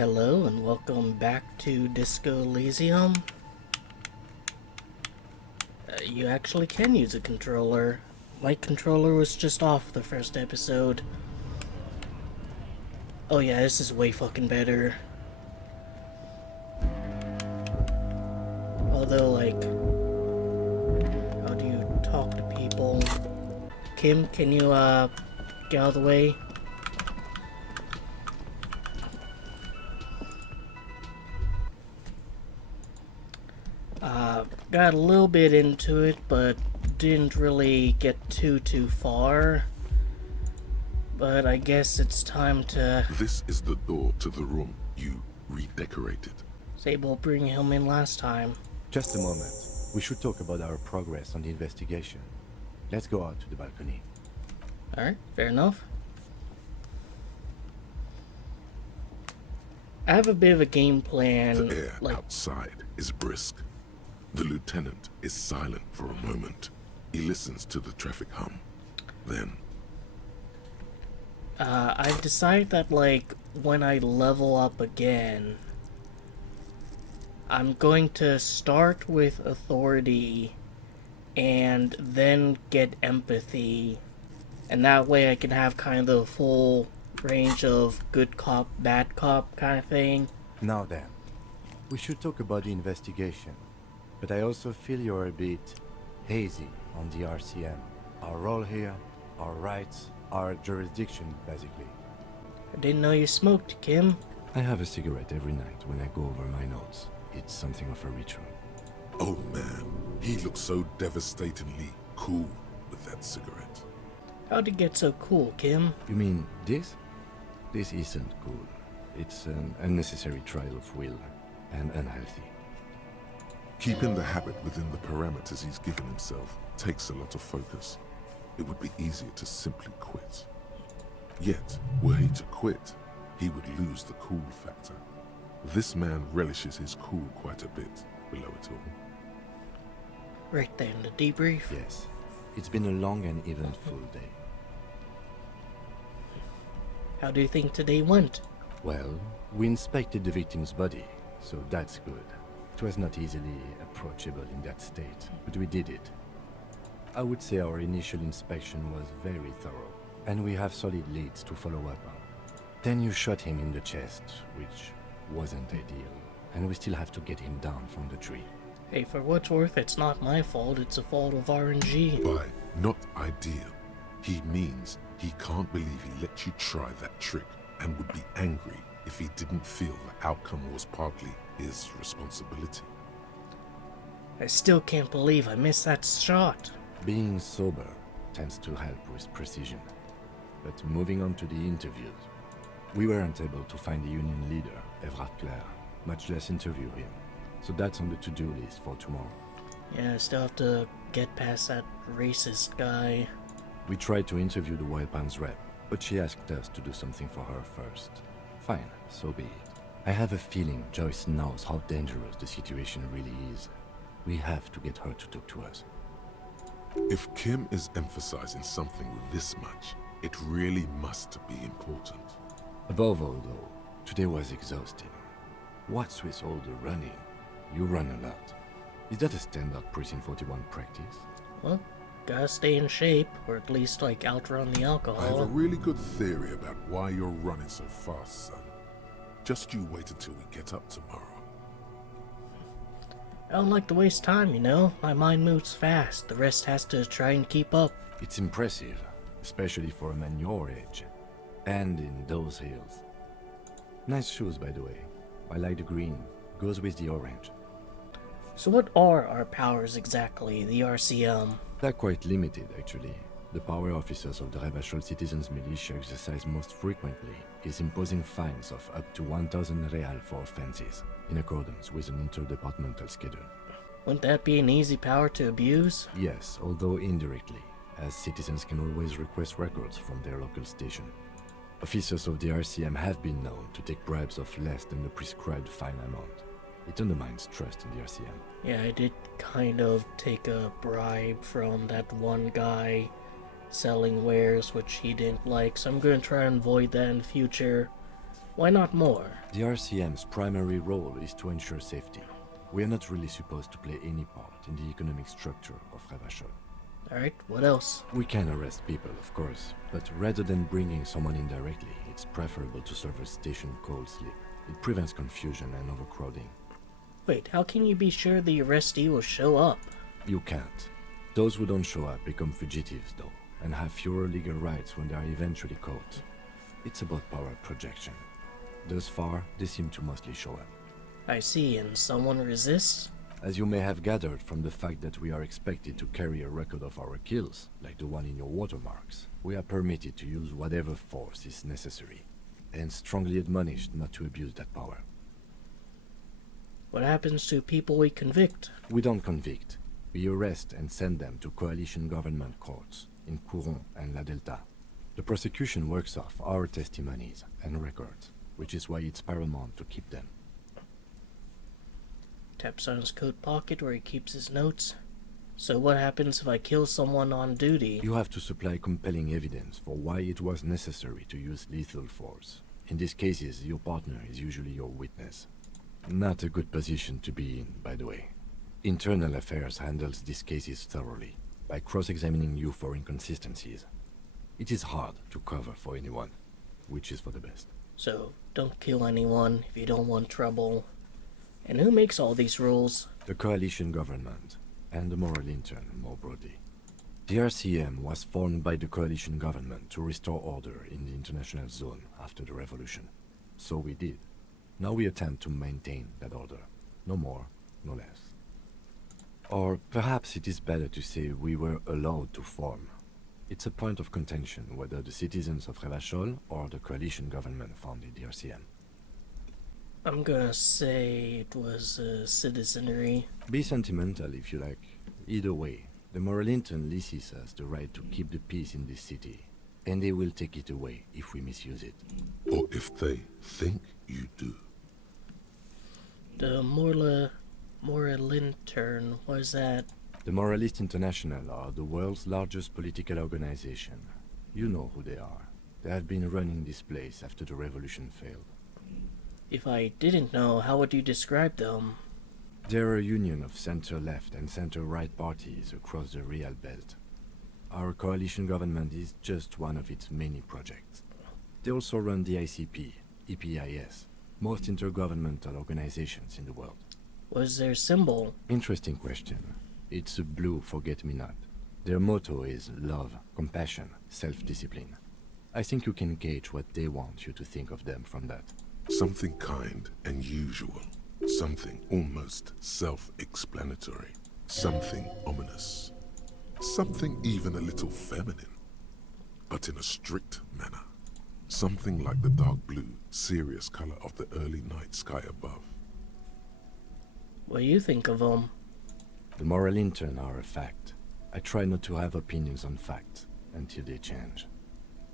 Hello and welcome back to Disco Elysium. You actually can use a controller. My controller was just off the first episode. Oh yeah, this is way fucking better. Although, like, how do you talk to people? Kim, can you, get out of the way? Got a little bit into it, but didn't really get too far. But I guess it's time to... This is the door to the room you redecorated. Sable bring him in last time. Just a moment. We should talk about our progress on the investigation. Let's go out to the balcony. Alright, fair enough. I have a bit of a game plan. The air outside is brisk. The lieutenant is silent for a moment. He listens to the traffic hum. Then... I've decided that, like, when I level up again, I'm going to start with authority and then get empathy. And that way I can have kind of the full range of good cop, bad cop kind of thing. Now then, we should talk about the investigation. But I also feel you're a bit hazy on the RCM. Our role here, our rights, our jurisdiction, basically. I didn't know you smoked, Kim. I have a cigarette every night when I go over my notes. It's something of a ritual. Oh man, he looks so devastatingly cool with that cigarette. How'd it get so cool, Kim? You mean this? This isn't cool. It's an unnecessary trial of will, and unhealthy. Keeping the habit within the parameters he's given himself takes a lot of focus. It would be easier to simply quit. Yet, were he to quit, he would lose the cool factor. This man relishes his cool quite a bit below it all. Right there in the debrief. Yes. It's been a long and eventful day. How do you think today went? Well, we inspected the victim's body, so that's good. It was not easily approachable in that state, but we did it. I would say our initial inspection was very thorough, and we have solid leads to follow up on. Then you shot him in the chest, which wasn't ideal, and we still have to get him down from the tree. Hey, for what's worth, it's not my fault, it's a fault of RNG. By not ideal, he means he can't believe he let you try that trick and would be angry if he didn't feel the outcome was partly his responsibility. I still can't believe I missed that shot. Being sober tends to help with precision. But moving on to the interviews, we weren't able to find the union leader, Everard Clare, much less interview him. So that's on the to-do list for tomorrow. Yeah, I still have to get past that racist guy. We tried to interview the Wild Pines rep, but she asked us to do something for her first. Fine, so be it. I have a feeling Joyce knows how dangerous the situation really is. We have to get her to talk to us. If Kim is emphasizing something this much, it really must be important. Above all, though, today was exhausting. What's with all the running? You run a lot. Is that a standard Precinct 41 practice? Well, gotta stay in shape, or at least, like, outrun the I have a alcohol. really good theory about why you're running so fast, son. Just you wait until we get up tomorrow. I don't like to waste time, you know? My mind moves fast, the rest has to try and keep up. It's impressive, especially for a man your age. And in those hills. Nice shoes, by the way. I like the green. Goes with the orange. So what are our powers exactly, the RCM? They're quite limited, actually. The power officers of the Rebachol Citizens Militia exercise most frequently is imposing fines of up to 1,000 real for offenses, in accordance with an interdepartmental schedule. Wouldn't that be an easy power to abuse? Yes, although indirectly, as citizens can always request records from their local station. Officers of the RCM have been known to take bribes of less than the prescribed fine amount. It undermines trust in the RCM. Yeah, I did kind of take a bribe from that one guy selling wares which he didn't like, so I'm gonna try and avoid that in the future. Why not more? The RCM's primary role is to ensure safety. We are not really supposed to play any part in the economic structure of Revachol. Alright, what else? We can arrest people, of course, but rather than bringing someone in directly, it's preferable to serve a station cold sleep. It prevents confusion and overcrowding. Wait, how can you be sure the arrestee will show up? You can't. Those who don't show up become fugitives, though, and have fewer legal rights when they are eventually caught. It's about power projection. Thus far, they seem to mostly show up. I see, and someone resists? As you may have gathered from the fact that we are expected to carry a record of our kills, like the one in your watermarks, we are permitted to use whatever force is necessary, and strongly admonished not to abuse that power. What happens to people we convict? We don't convict. We arrest and send them to coalition government courts in Couron and La Delta. The prosecution works off our testimonies and records, which is why it's paramount to keep them. Taps on his coat pocket where he keeps his notes. So what happens if I kill someone on duty? You have to supply compelling evidence for why it was necessary to use lethal force. In these cases, your partner is usually your witness. Not a good position to be in, by the way. Internal Affairs handles these cases thoroughly, by cross-examining you for inconsistencies. It is hard to cover for anyone, which is for the best. So, don't kill anyone if you don't want trouble. And who makes all these rules? The coalition government, and the moral intern more broadly. The RCM was formed by the coalition government to restore order in the international zone after the revolution. So we did. Now we attempt to maintain that order. No more, no less. Or perhaps it is better to say we were allowed to form. It's a point of contention whether the citizens of Revachol or the coalition government founded the RCM. I'm gonna say it was citizenry. Be sentimental if you like. Either way, the moral intern leases us the right to keep the peace in this city, and they will take it away if we misuse it. Or if they think you do. The moral intern, what is that? The Moralists International are the world's largest political organization. You know who they are. They have been running this place after the revolution failed. If I didn't know, how would you describe them? They're a union of center-left and center-right parties across the Real Belt. Our coalition government is just one of its many projects. They also run the ICP, EPIS, most intergovernmental organizations in the world. What is their symbol? Interesting question. It's a blue forget-me-not. Their motto is love, compassion, self-discipline. I think you can gauge what they want you to think of them from that. Something kind and usual. Something almost self-explanatory. Something ominous. Something even a little feminine. But in a strict manner. Something like the dark blue, serious color of the early night sky above. What do you think of them? The moral intern are a fact. I try not to have opinions on facts until they change.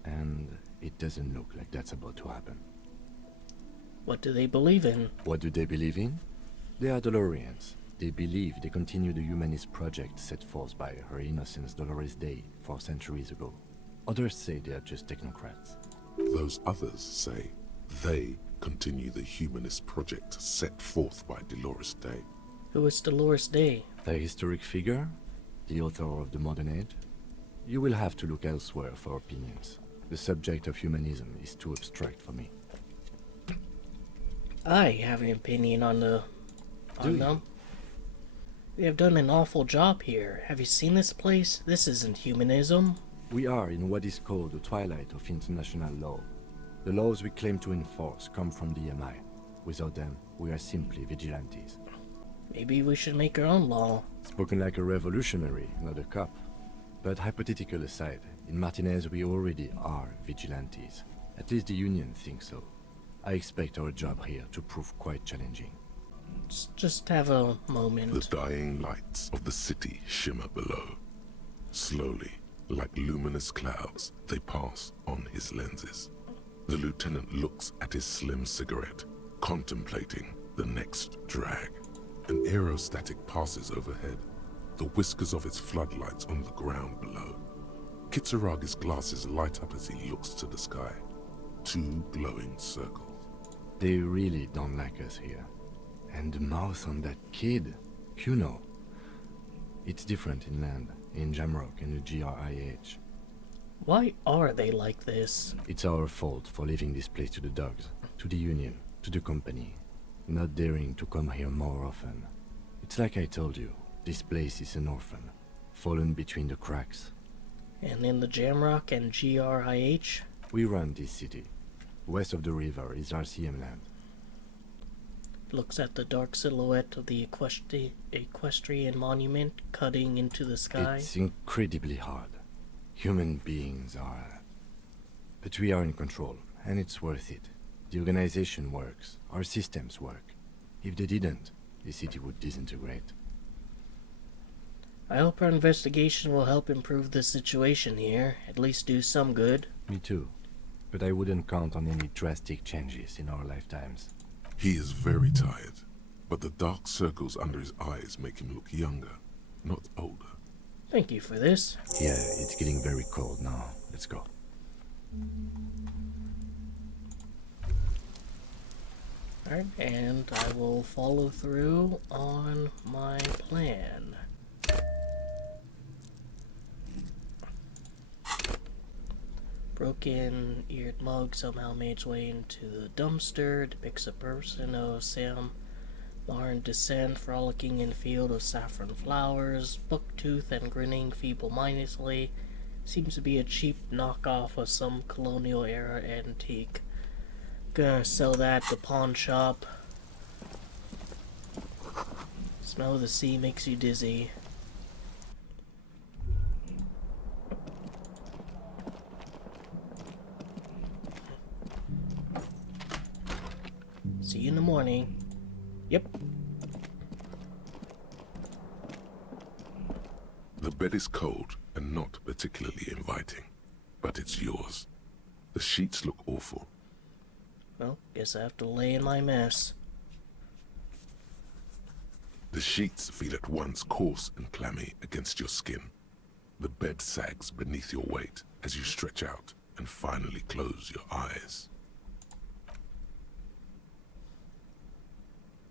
And it doesn't look like that's about to happen. What do they believe in? What do they believe in? They are Dolorians. They believe they continue the humanist project set forth by Her Innocence Dolores Day 4 centuries ago. Others say they are just technocrats. Those others say they continue the humanist project set forth by Dolores Day. Who is Dolores Day? The historic figure? The author of the modern age? You will have to look elsewhere for opinions. The subject of humanism is too abstract for me. I have an opinion on Do you? them. We have done an awful job here. Have you seen this place? This isn't humanism. We are in what is called the twilight of international law. The laws we claim to enforce come from the MI. Without them, we are simply vigilantes. Maybe we should make our own law. Spoken like a revolutionary, not a cop. But hypothetical aside, in Martinez we already are vigilantes. At least the Union thinks so. I expect our job here to prove quite challenging. Just have a moment. The dying lights of the city shimmer below. Slowly, like luminous clouds, they pass on his lenses. The lieutenant looks at his slim cigarette, contemplating the next drag. An aerostatic passes overhead, the whiskers of its floodlights on the ground below. Kitsuragi's glasses light up as he looks to the sky. 2 glowing circles. They really don't like us here. And the mouth on that kid, Kuno. It's different inland, in Jamrock and the GRIH. Why are they like this? It's our fault for leaving this place to the dogs, to the Union, to the company. Not daring to come here more often. It's like I told you, this place is an orphan, fallen between the cracks. And in the Jamrock and GRIH? We run this city. West of the river is RCM land. Looks at the dark silhouette of the equestrian monument cutting into the sky. It's incredibly hard. Human beings are... But we are in control, and it's worth it. The organization works. Our systems work. If they didn't, the city would disintegrate. I hope our investigation will help improve the situation here, at least do some good. Me too. But I wouldn't count on any drastic changes in our lifetimes. He is very tired, but the dark circles under his eyes make him look younger, not older. Thank you for this. Yeah, it's getting very cold now. Let's go. Alright, and I will follow through on my plan. Broken-eared mug somehow made its way into the dumpster, depicts a person of Sam Marn descent, frolicking in field of saffron flowers, bucktooth and grinning feeble-mindedly. Seems to be a cheap knockoff of some colonial-era antique. Gonna sell that at the pawn shop. Smell of the sea makes you dizzy. See you in the morning. Yep. The bed is cold and not particularly inviting, but it's yours. The sheets look awful. Well, guess I have to lay in my mess. The sheets feel at once coarse and clammy against your skin. The bed sags beneath your weight as you stretch out and finally close your eyes.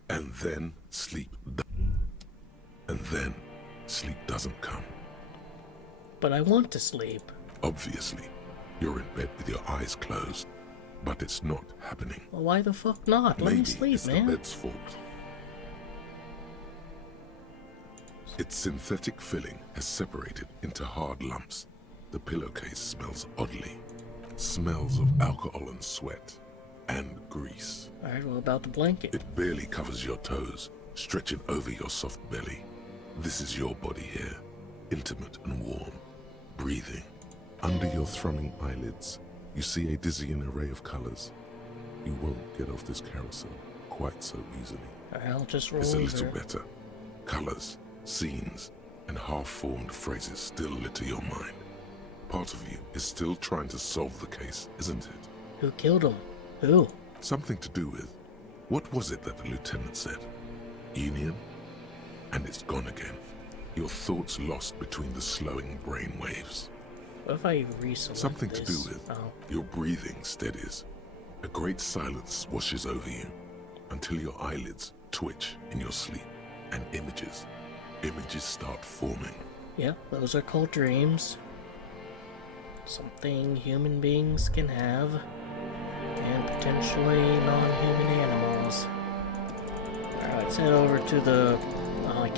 And then sleep doesn't come. But I want to sleep. Obviously, you're in bed with your eyes closed, but it's not happening. Well, why the fuck not? Let Maybe me sleep, it's man. the bed's fault. Its synthetic filling has separated into hard lumps. The pillowcase smells oddly. Smells of alcohol and sweat and grease. Alright, what about the blanket? It barely covers your toes, stretching over your soft belly. This is your body here, intimate and warm, breathing. Under your thrumming eyelids, you see a dizzying array of colors. You won't get off this carousel quite so easily. Alright, I'll just roll It's a over. little better. Colors, scenes, and half-formed phrases still litter your mind. Part of you is still trying to solve the case, isn't it? Who killed him? Who? Something to do with... What was it that the lieutenant said? Union? And it's gone again. Your thoughts lost between the slowing brain waves. What if I reselect Something this? to do with Oh. your breathing steadies. A great silence washes over you until your eyelids twitch in your sleep and images start forming. Yeah, those are called dreams. Something human beings can have, and potentially non-human animals. Alright, let's head over to the... I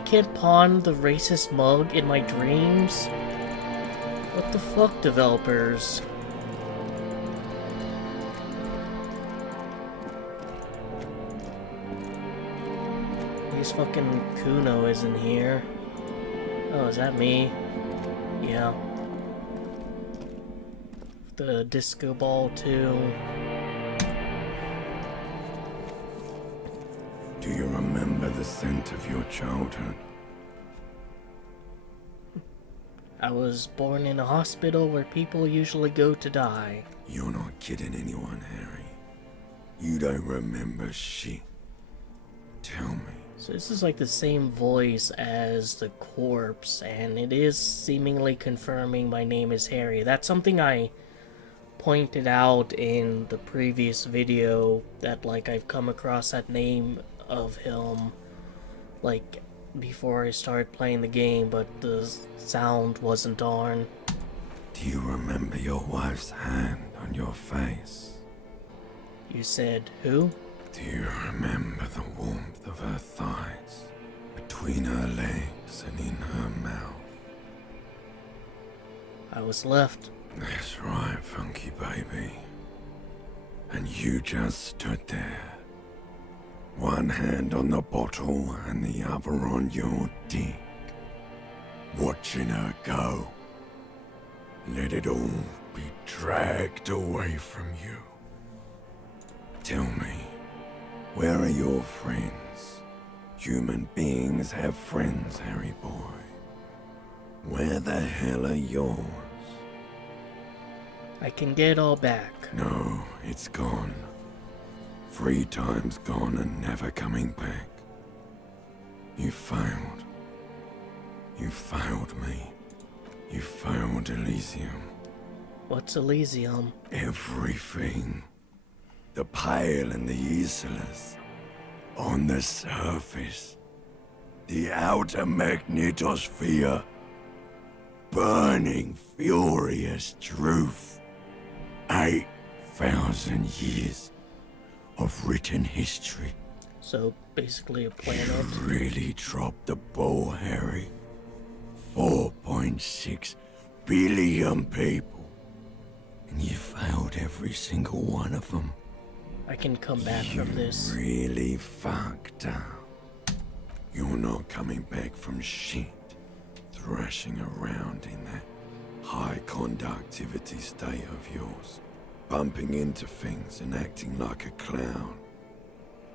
can't pawn the racist mug in my dreams. What the fuck, developers? At least fucking Kuno isn't here. Oh, is that me? Yeah. The disco ball too. Do you remember the scent of your childhood? I was born in a hospital where people usually go to die. You're not kidding anyone, Harry. You don't remember shit. Tell me. So this is like the same voice as the corpse, and it is seemingly confirming my name is Harry. That's something I pointed out in the previous video that, like, I've come across that name of him, like, before I started playing the game, but the sound wasn't on. Do you remember your wife's hand on your face? You said who? Do you remember the warmth of her thighs, between her legs and in her mouth? I was left. That's right, funky baby. And you just stood there. One hand on the bottle and the other on your dick. Watching her go. Let it all be dragged away from you. Tell me, where are your friends? Human beings have friends, Harry boy. Where the hell are yours? I can get it all back. No, it's gone. 3 times gone and never coming back. You failed. You failed me. You failed Elysium. What's Elysium? Everything. The Pale and the Islas. On the surface. The outer magnetosphere. Burning, furious truth. 8,000 years of written history. So, basically a planet. You really dropped the ball, Harry. 4.6 billion people. And you failed every single one of them. I can come back from this. You really fucked up. You're not coming back from shit. Thrashing around in that high conductivity state of yours. Bumping into things and acting like a clown.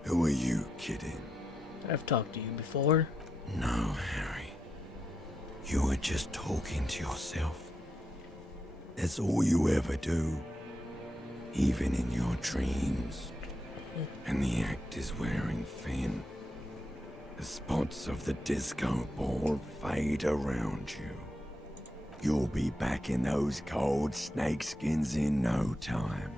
Who are you kidding? I've talked to you before. No, Harry. You were just talking to yourself. That's all you ever do. Even in your dreams. And the act is wearing thin. The spots of the disco ball fade around you. You'll be back in those cold snakeskins in no time.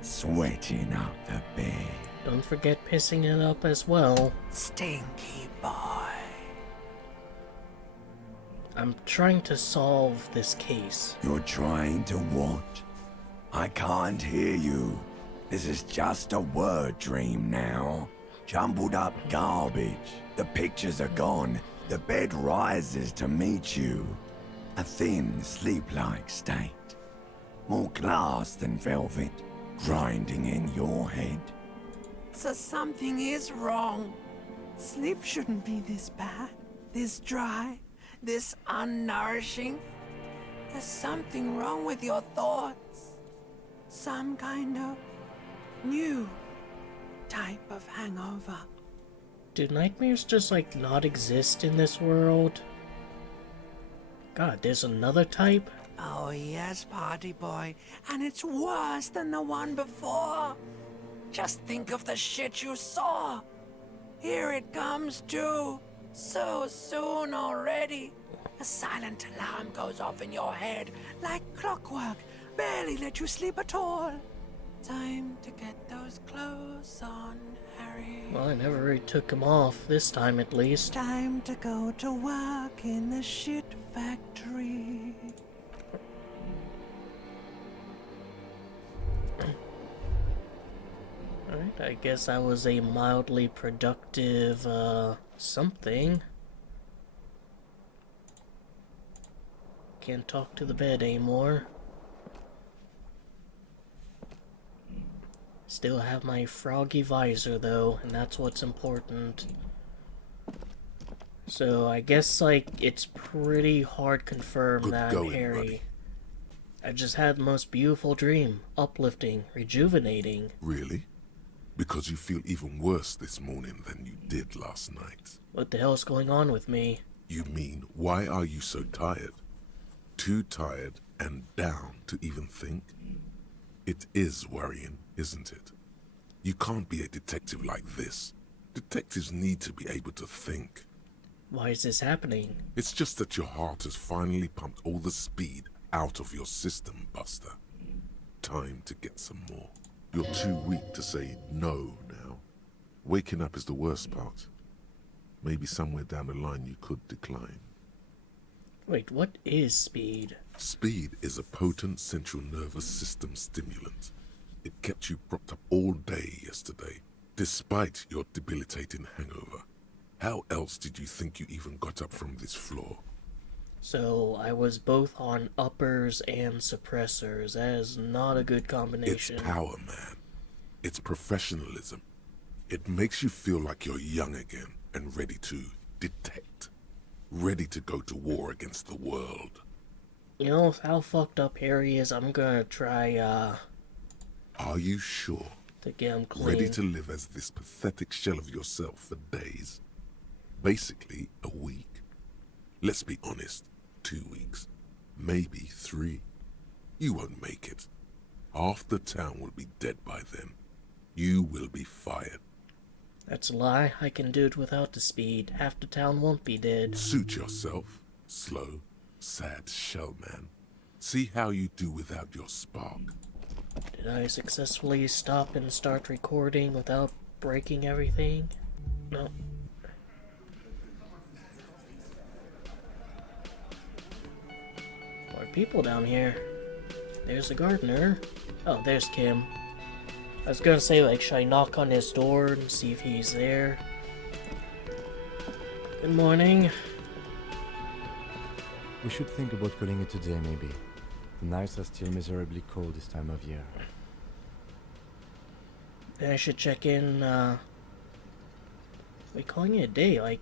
Sweating up the bed. Don't forget pissing it up as well. Stinky boy. I'm trying to solve this case. You're trying to what? I can't hear you. This is just a word dream now. Jumbled up garbage. The pictures are gone. The bed rises to meet you. A thin, sleep-like state. More glass than velvet, grinding in your head. So something is wrong. Sleep shouldn't be this bad, this dry, this unnourishing. There's something wrong with your thoughts. Some kind of new type of hangover. Do nightmares just, like, not exist in this world? God, there's another type? Oh yes, party boy, and it's worse than the one before. Just think of the shit you saw. Here it comes too. So soon already. A silent alarm goes off in your head like clockwork. Barely let you sleep at all. Time to get those clothes on, Harry. Well, I never really took them off, this time at least. Time to go to work in the shit factory. Alright, I guess I was a mildly productive, something. Can't talk to the bed anymore. Still have my froggy visor, though, and that's what's important. So, I guess, like, it's pretty hard confirmed Good that I'm going, Harry. buddy. I just had the most beautiful dream. Uplifting, rejuvenating. Really? Because you feel even worse this morning than you did last night. What the hell's going on with me? You mean, why are you so tired? Too tired and down to even think? It is worrying, isn't it? You can't be a detective like this. Detectives need to be able to think. Why is this happening? It's just that your heart has finally pumped all the speed out of your system, Buster. time to get some more. You're too weak to say no now. Waking up is the worst part. Maybe somewhere down the line you could decline. Wait, what is speed? Speed is a potent central nervous system stimulant. It kept you propped up all day yesterday, despite your debilitating hangover. How else did you think you even got up from this floor? So I was both on uppers and suppressors. That is not a good combination. It's power, man. It's professionalism. It makes you feel like you're young again and ready to detect. Ready to go to war against the world. You know how fucked up Harry is? I'm gonna try, Are you sure? to get him clean. Ready to live as this pathetic shell of yourself for days? Basically, a week. Let's be honest, 2 weeks. Maybe 3. You won't make it. Half the town will be dead by then. You will be fired. That's a lie. I can do it without the speed. Half the town won't be dead. Suit yourself, slow, sad shell man. See how you do without your spark. Did I successfully stop and start recording without breaking everything? No. More people down here. There's the gardener. Oh, there's Kim. I was gonna say, like, should I knock on his door and see if he's there? Good morning. We should think about calling it today, maybe. The nights are still miserably cold this time of year. Then I should check in, we calling it a day, like,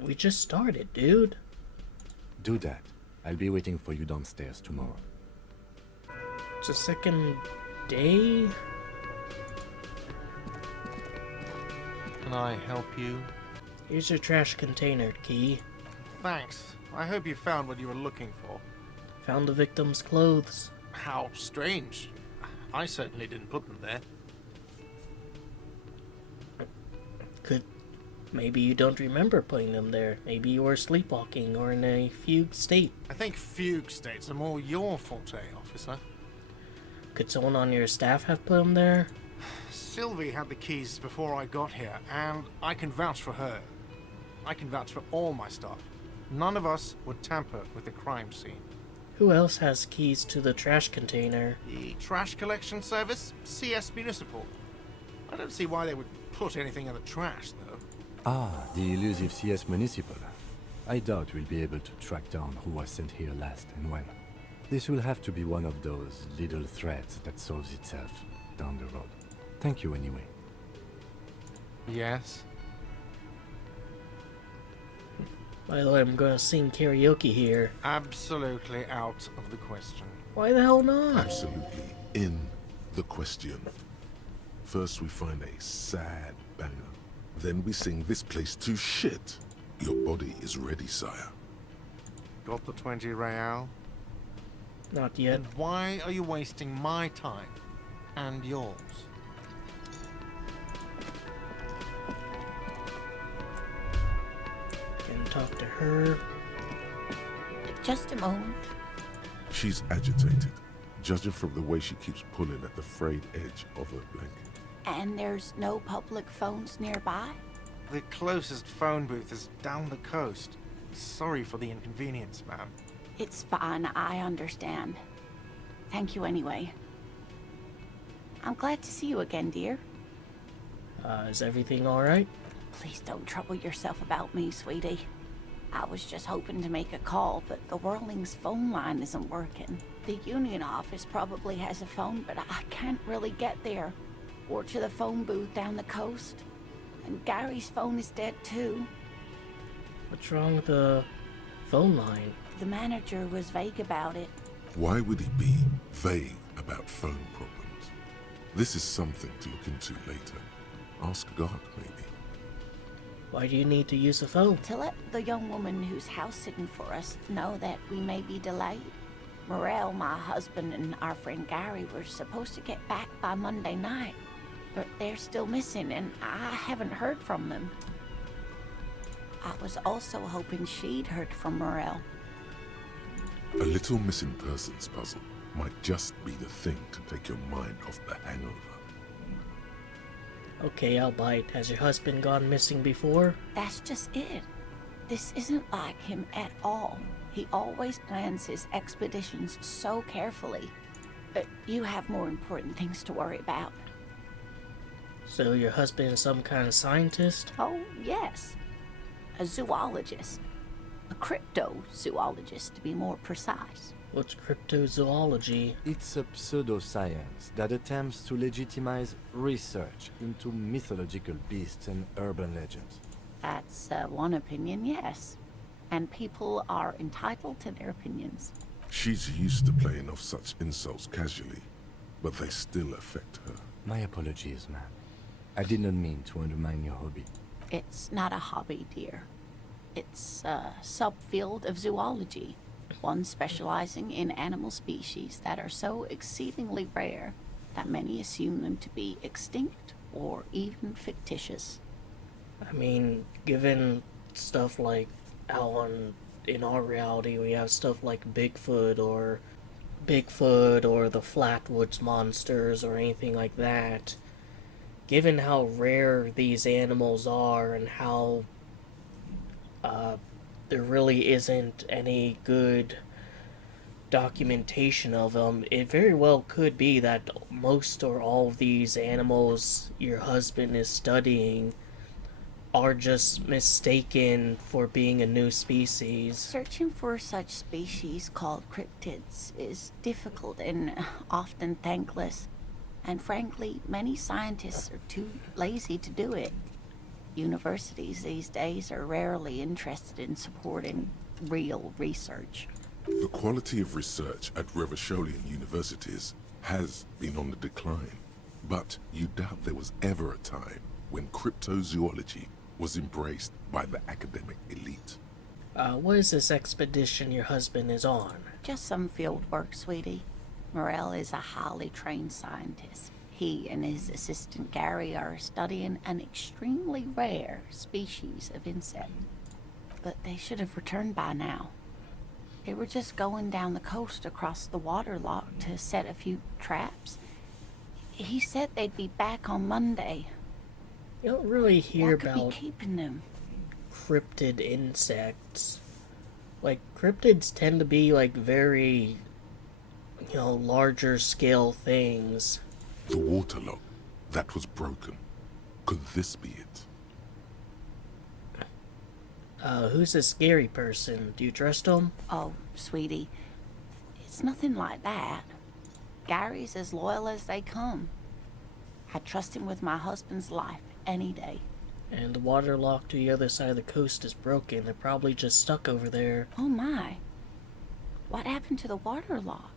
we just started, dude. Do that. I'll be waiting for you downstairs tomorrow. It's the second day? Can I help you? Here's your trash container, Key. Thanks. I hope you found what you were looking for. Found the victim's clothes. How strange. I certainly didn't put them there. Maybe you don't remember putting them there. Maybe you were sleepwalking or in a fugue state. I think fugue states are more your forte, officer. Could someone on your staff have put them there? Sylvie had the keys before I got here, and I can vouch for her. I can vouch for all my staff. None of us would tamper with the crime scene. Who else has keys to the trash container? The trash collection service, CS Municipal. I don't see why they would put anything in the trash, though. Ah, the elusive CS Municipal. I doubt we'll be able to track down who was sent here last and when. This will have to be one of those little threads that solves itself down the road. Thank you anyway. Yes? By the way, I'm gonna sing karaoke here. Absolutely out of the question. Why the hell not? Absolutely in the question. First we find a sad banger. Then we sing this place to shit. Your body is ready, sire. Got the 20 real? Not yet. And why are you wasting my time? And yours? Can talk to her. Just a moment. She's agitated, judging from the way she keeps pulling at the frayed edge of her blanket. And there's no public phones nearby? The closest phone booth is down the coast. Sorry for the inconvenience, ma'am. It's fine, I understand. Thank you anyway. I'm glad to see you again, dear. Is everything alright? Please don't trouble yourself about me, sweetie. I was just hoping to make a call, but the Whirling's phone line isn't working. The union office probably has a phone, but I can't really get there. Or to the phone booth down the coast. And Gary's phone is dead too. What's wrong with the phone line? The manager was vague about it. Why would he be vague about phone problems? This is something to look into later. Ask God, maybe. Why do you need to use a phone? To let the young woman who's house sitting for us know that we may be delayed. Morel, my husband, and our friend Gary were supposed to get back by Monday night, but they're still missing and I haven't heard from them. I was also hoping she'd heard from Morel. A little missing persons puzzle. might just be the thing to take your mind off the hangover. Okay, I'll bite. Has your husband gone missing before? That's just it. This isn't like him at all. He always plans his expeditions so carefully. But you have more important things to worry about. So your husband is some kind of scientist? Oh, yes. A zoologist. A cryptozoologist, to be more precise. What's cryptozoology? It's a pseudoscience that attempts to legitimize research into mythological beasts and urban legends. That's one opinion, yes. And people are entitled to their opinions. She's used to playing off such insults casually, but they still affect her. My apologies, ma'am. I did not mean to undermine your hobby. It's not a hobby, dear. It's a subfield of zoology, one specializing in animal species that are so exceedingly rare that many assume them to be extinct or even fictitious. I mean, given stuff like how in our reality we have stuff like Bigfoot or the Flatwoods monsters or anything like that, given how rare these animals are and how there really isn't any good documentation of them, it very well could be that most or all of these animals your husband is studying are just mistaken for being a new species. Searching for such species called cryptids is difficult and often thankless. And frankly, many scientists are too lazy to do it. Universities these days are rarely interested in supporting real research. The quality of research at Revacholian universities has been on the decline, but you doubt there was ever a time when cryptozoology was embraced by the academic elite. What is this expedition your husband is on? Just some field work, sweetie. Morel is a highly trained scientist. He and his assistant Gary are studying an extremely rare species of insect. But they should have returned by now. They were just going down the coast across the waterlock to set a few traps. He said they'd be back on Monday. You don't really hear What could about be keeping them? cryptid insects. Like, cryptids tend to be like very, larger scale things. The waterlock, that was broken. Could this be it? Who's this scary person? Do you trust him? Oh, sweetie, it's nothing like that. Gary's as loyal as they come. I'd trust him with my husband's life any day. And the waterlock to the other side of the coast is broken. They're probably just stuck over there. Oh my. What happened to the waterlock?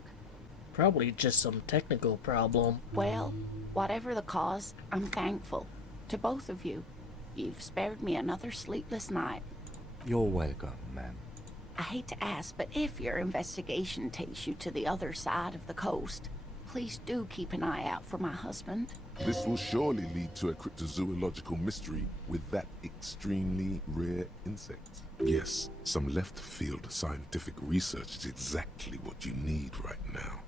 Probably just some technical problem. Well, whatever the cause, I'm thankful. To both of you. You've spared me another sleepless night. You're welcome, ma'am. I hate to ask, but if your investigation takes you to the other side of the coast, please do keep an eye out for my husband. This will surely lead to a cryptozoological mystery with that extremely rare insect. Yes, some left-field scientific research is exactly what you need right now.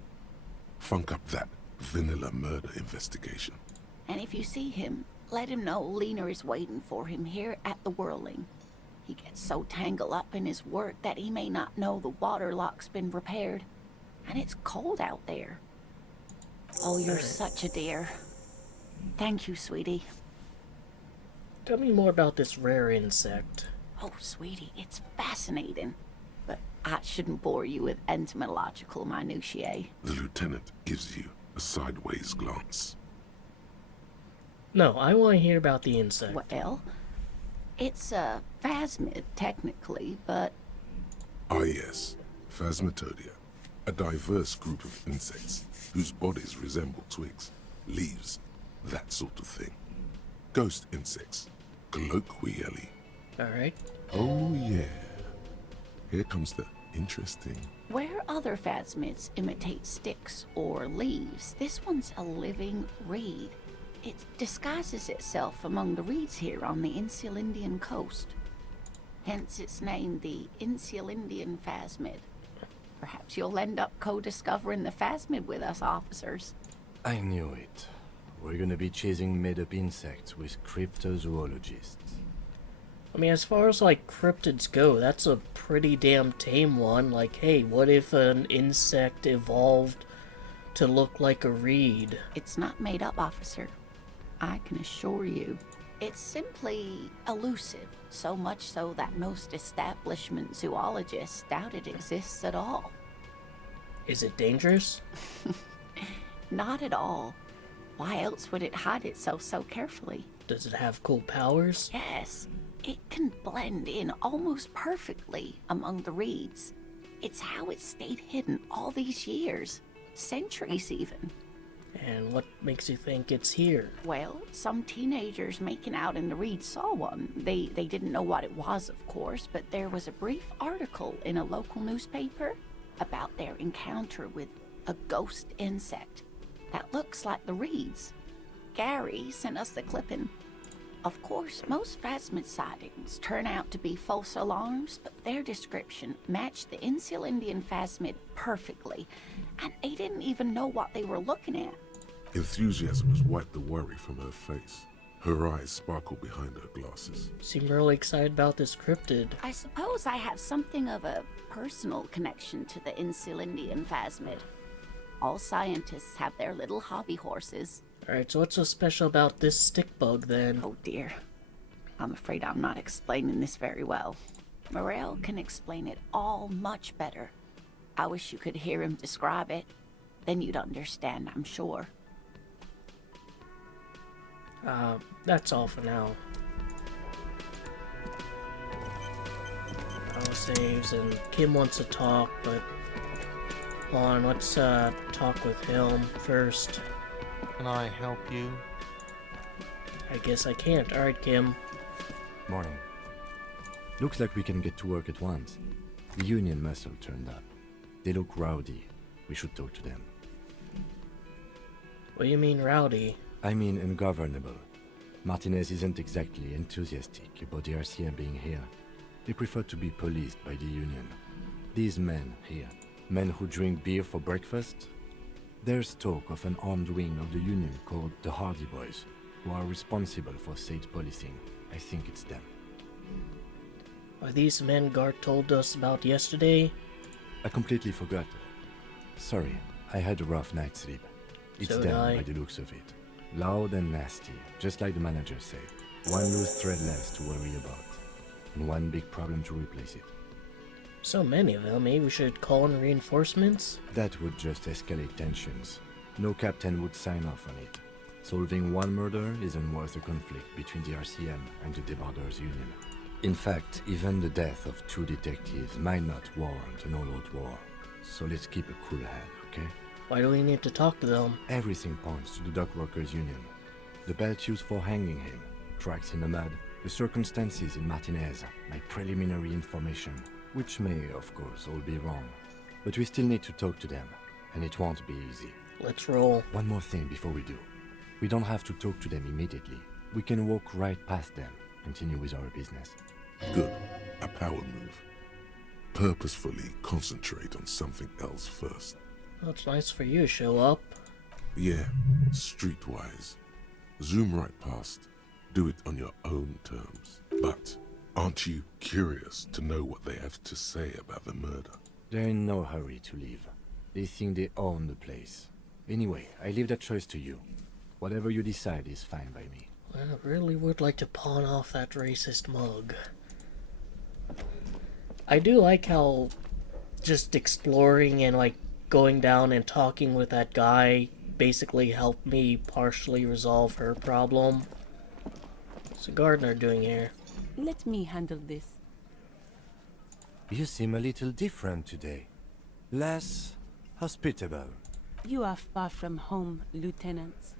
Funk up that vanilla murder investigation. And if you see him, let him know Lena is waiting for him here at the Whirling. He gets so tangled up in his work that he may not know the waterlock's been repaired. And it's cold out there. Oh, you're such a dear. Thank you, sweetie. Tell me more about this rare insect. Oh, sweetie, it's fascinating. But I shouldn't bore you with entomological minutiae. The lieutenant gives you a sideways glance. No, I want to hear about the insect. Well, it's a phasmid, technically, but Ah yes, Phasmatodea. A diverse group of insects whose bodies resemble twigs, leaves, that sort of thing. Ghost insects, colloquially. Alright. Oh yeah. Here comes the interesting. where other phasmids imitate sticks or leaves, this one's a living reed. It disguises itself among the reeds here on the Insulindian coast. Hence its name, the Insulindian phasmid. Perhaps you'll end up co-discovering the phasmid with us officers. I knew it. We're gonna be chasing made-up insects with cryptozoologists. I mean, as far as like cryptids go, that's a pretty damn tame one. Like, hey, what if an insect evolved to look like a reed? It's not made up, officer. I can assure you. It's simply elusive, so much so that most establishment zoologists doubt it exists at all. Is it dangerous? Not at all. Why else would it hide itself so carefully? Does it have cool powers? Yes, it can blend in almost perfectly among the reeds. It's how it stayed hidden all these years, centuries even. And what makes you think it's here? Well, some teenagers making out in the reeds saw one. They didn't know what it was, of course, but there was a brief article in a local newspaper about their encounter with a ghost insect that looks like the reeds. Gary sent us the clipping. Of course, most phasmid sightings turn out to be false alarms, but their description matched the Insular Indian phasmid perfectly, and they didn't even know what they were looking at. Enthusiasm has wiped the worry from her face. Her eyes sparkle behind her glasses. Seem really excited about this cryptid. I suppose I have something of a personal connection to the Insular Indian phasmid. All scientists have their little hobby horses. Alright, so what's so special about this stick bug then? Oh dear. I'm afraid I'm not explaining this very well. Morel can explain it all much better. I wish you could hear him describe it. Then you'd understand, I'm sure. That's all for now. I'll saves, and Kim wants to talk, but hold on, let's talk with him first. Can I help you? I guess I can't. Alright, Kim. Morning. Looks like we can get to work at once. The Union muscle turned up. They look rowdy. We should talk to them. What do you mean rowdy? I mean ungovernable. Martinez isn't exactly enthusiastic about the RCM being here. They prefer to be policed by the Union. These men here, men who drink beer for breakfast, there's talk of an armed wing of the Union called the Hardy Boys, who are responsible for state policing. I think it's them. Are these men Gart told us about yesterday? I completely forgot. Sorry, I had a rough night's sleep. It's So did them I. by the looks of it. Loud and nasty, just like the manager said. One loose thread less to worry about, and one big problem to replace it. So many of them, maybe we should call in reinforcements? That would just escalate tensions. No captain would sign off on it. Solving one murder isn't worth a conflict between the RCM and the Debarders Union. In fact, even the death of 2 detectives might not warrant an all-out war. So let's keep a cool head, okay? Why do we need to talk to them? Everything points to the Dock Workers Union. The belt used for hanging him, tracks in the mud, the circumstances in Martinez, my preliminary information, which may, of course, all be wrong. But we still need to talk to them, and it won't be easy. Let's roll. One more thing before we do. We don't have to talk to them immediately. We can walk right past them, continue with our business. Good. A power move. Purposefully concentrate on something else first. Well, it's nice for you to show up. Yeah, streetwise. Zoom right past. Do it on your own terms. But aren't you curious to know what they have to say about the murder? They're in no hurry to leave. They think they own the place. Anyway, I leave that choice to you. Whatever you decide is fine by me. I really would like to pawn off that racist mug. I do like how just exploring and like going down and talking with that guy basically helped me partially resolve her problem. What's the gardener doing here? Let me handle this. You seem a little different today. Less hospitable. You are far from home, Lieutenant.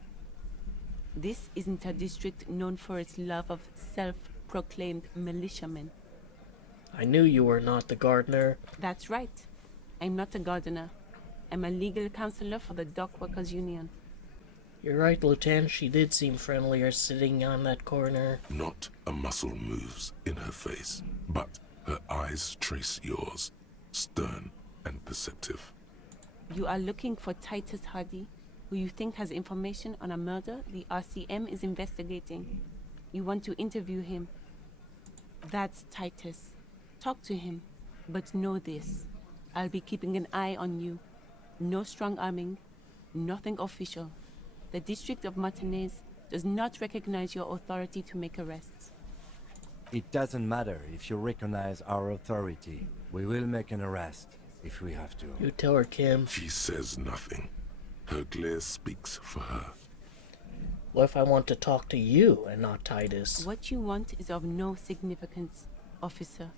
This isn't a district known for its love of self-proclaimed militiamen. I knew you were not the gardener. That's right. I'm not a gardener. I'm a legal counselor for the Dock Workers Union. You're right, Lieutenant. She did seem friendlier sitting on that corner. Not a muscle moves in her face, but her eyes trace yours, stern and perceptive. You are looking for Titus Hardy, who you think has information on a murder the RCM is investigating. You want to interview him. That's Titus. Talk to him. But know this. I'll be keeping an eye on you. No strong arming. Nothing official. The District of Martinez does not recognize your authority to make arrests. It doesn't matter if you recognize our authority. We will make an arrest if we have to. You tell her, Kim. She says nothing. Her glare speaks for her. What if I want to talk to you and not Titus? What you want is of no significance, officer.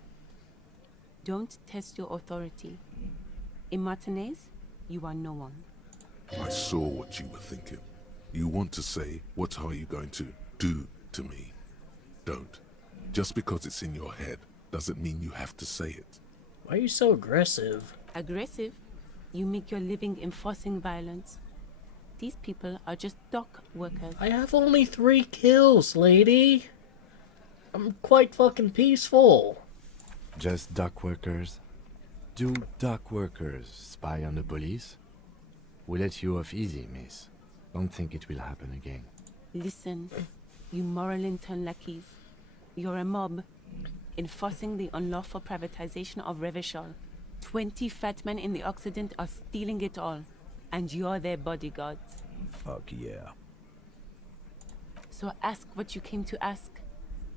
Don't test your authority. In Martinez, you are no one. I saw what you were thinking. You want to say, what are you going to do to me? Don't. Just because it's in your head doesn't mean you have to say it. Why are you so aggressive? Aggressive? You make your living enforcing violence. These people are just dock workers. I have only 3 kills, lady. I'm quite fucking peaceful. Just dock workers? Do dock workers spy on the police? We let you off easy, miss. Don't think it will happen again. Listen, you moral intern lackeys. You're a mob, enforcing the unlawful privatization of Revachol. 20 fat men in the Occident are stealing it all, and you're their bodyguards. Fuck yeah. So ask what you came to ask,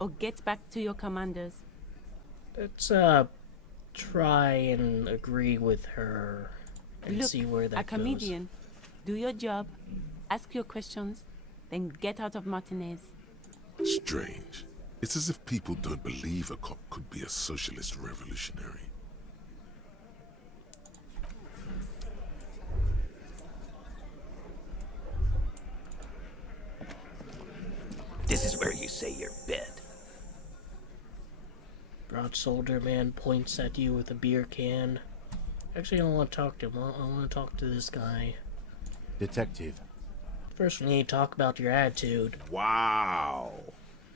or get back to your commanders. Let's, try and agree with her and Look, see where that a comedian. Do your job, ask your questions, then get out of Martinez. Strange. It's as if people don't believe a cop could be a socialist revolutionary. This is where you say your bid. Broad shoulder man points at you with a beer can. Actually, I don't want to talk to him. I want to talk to this guy. Detective. First, we need to talk about your attitude. Wow.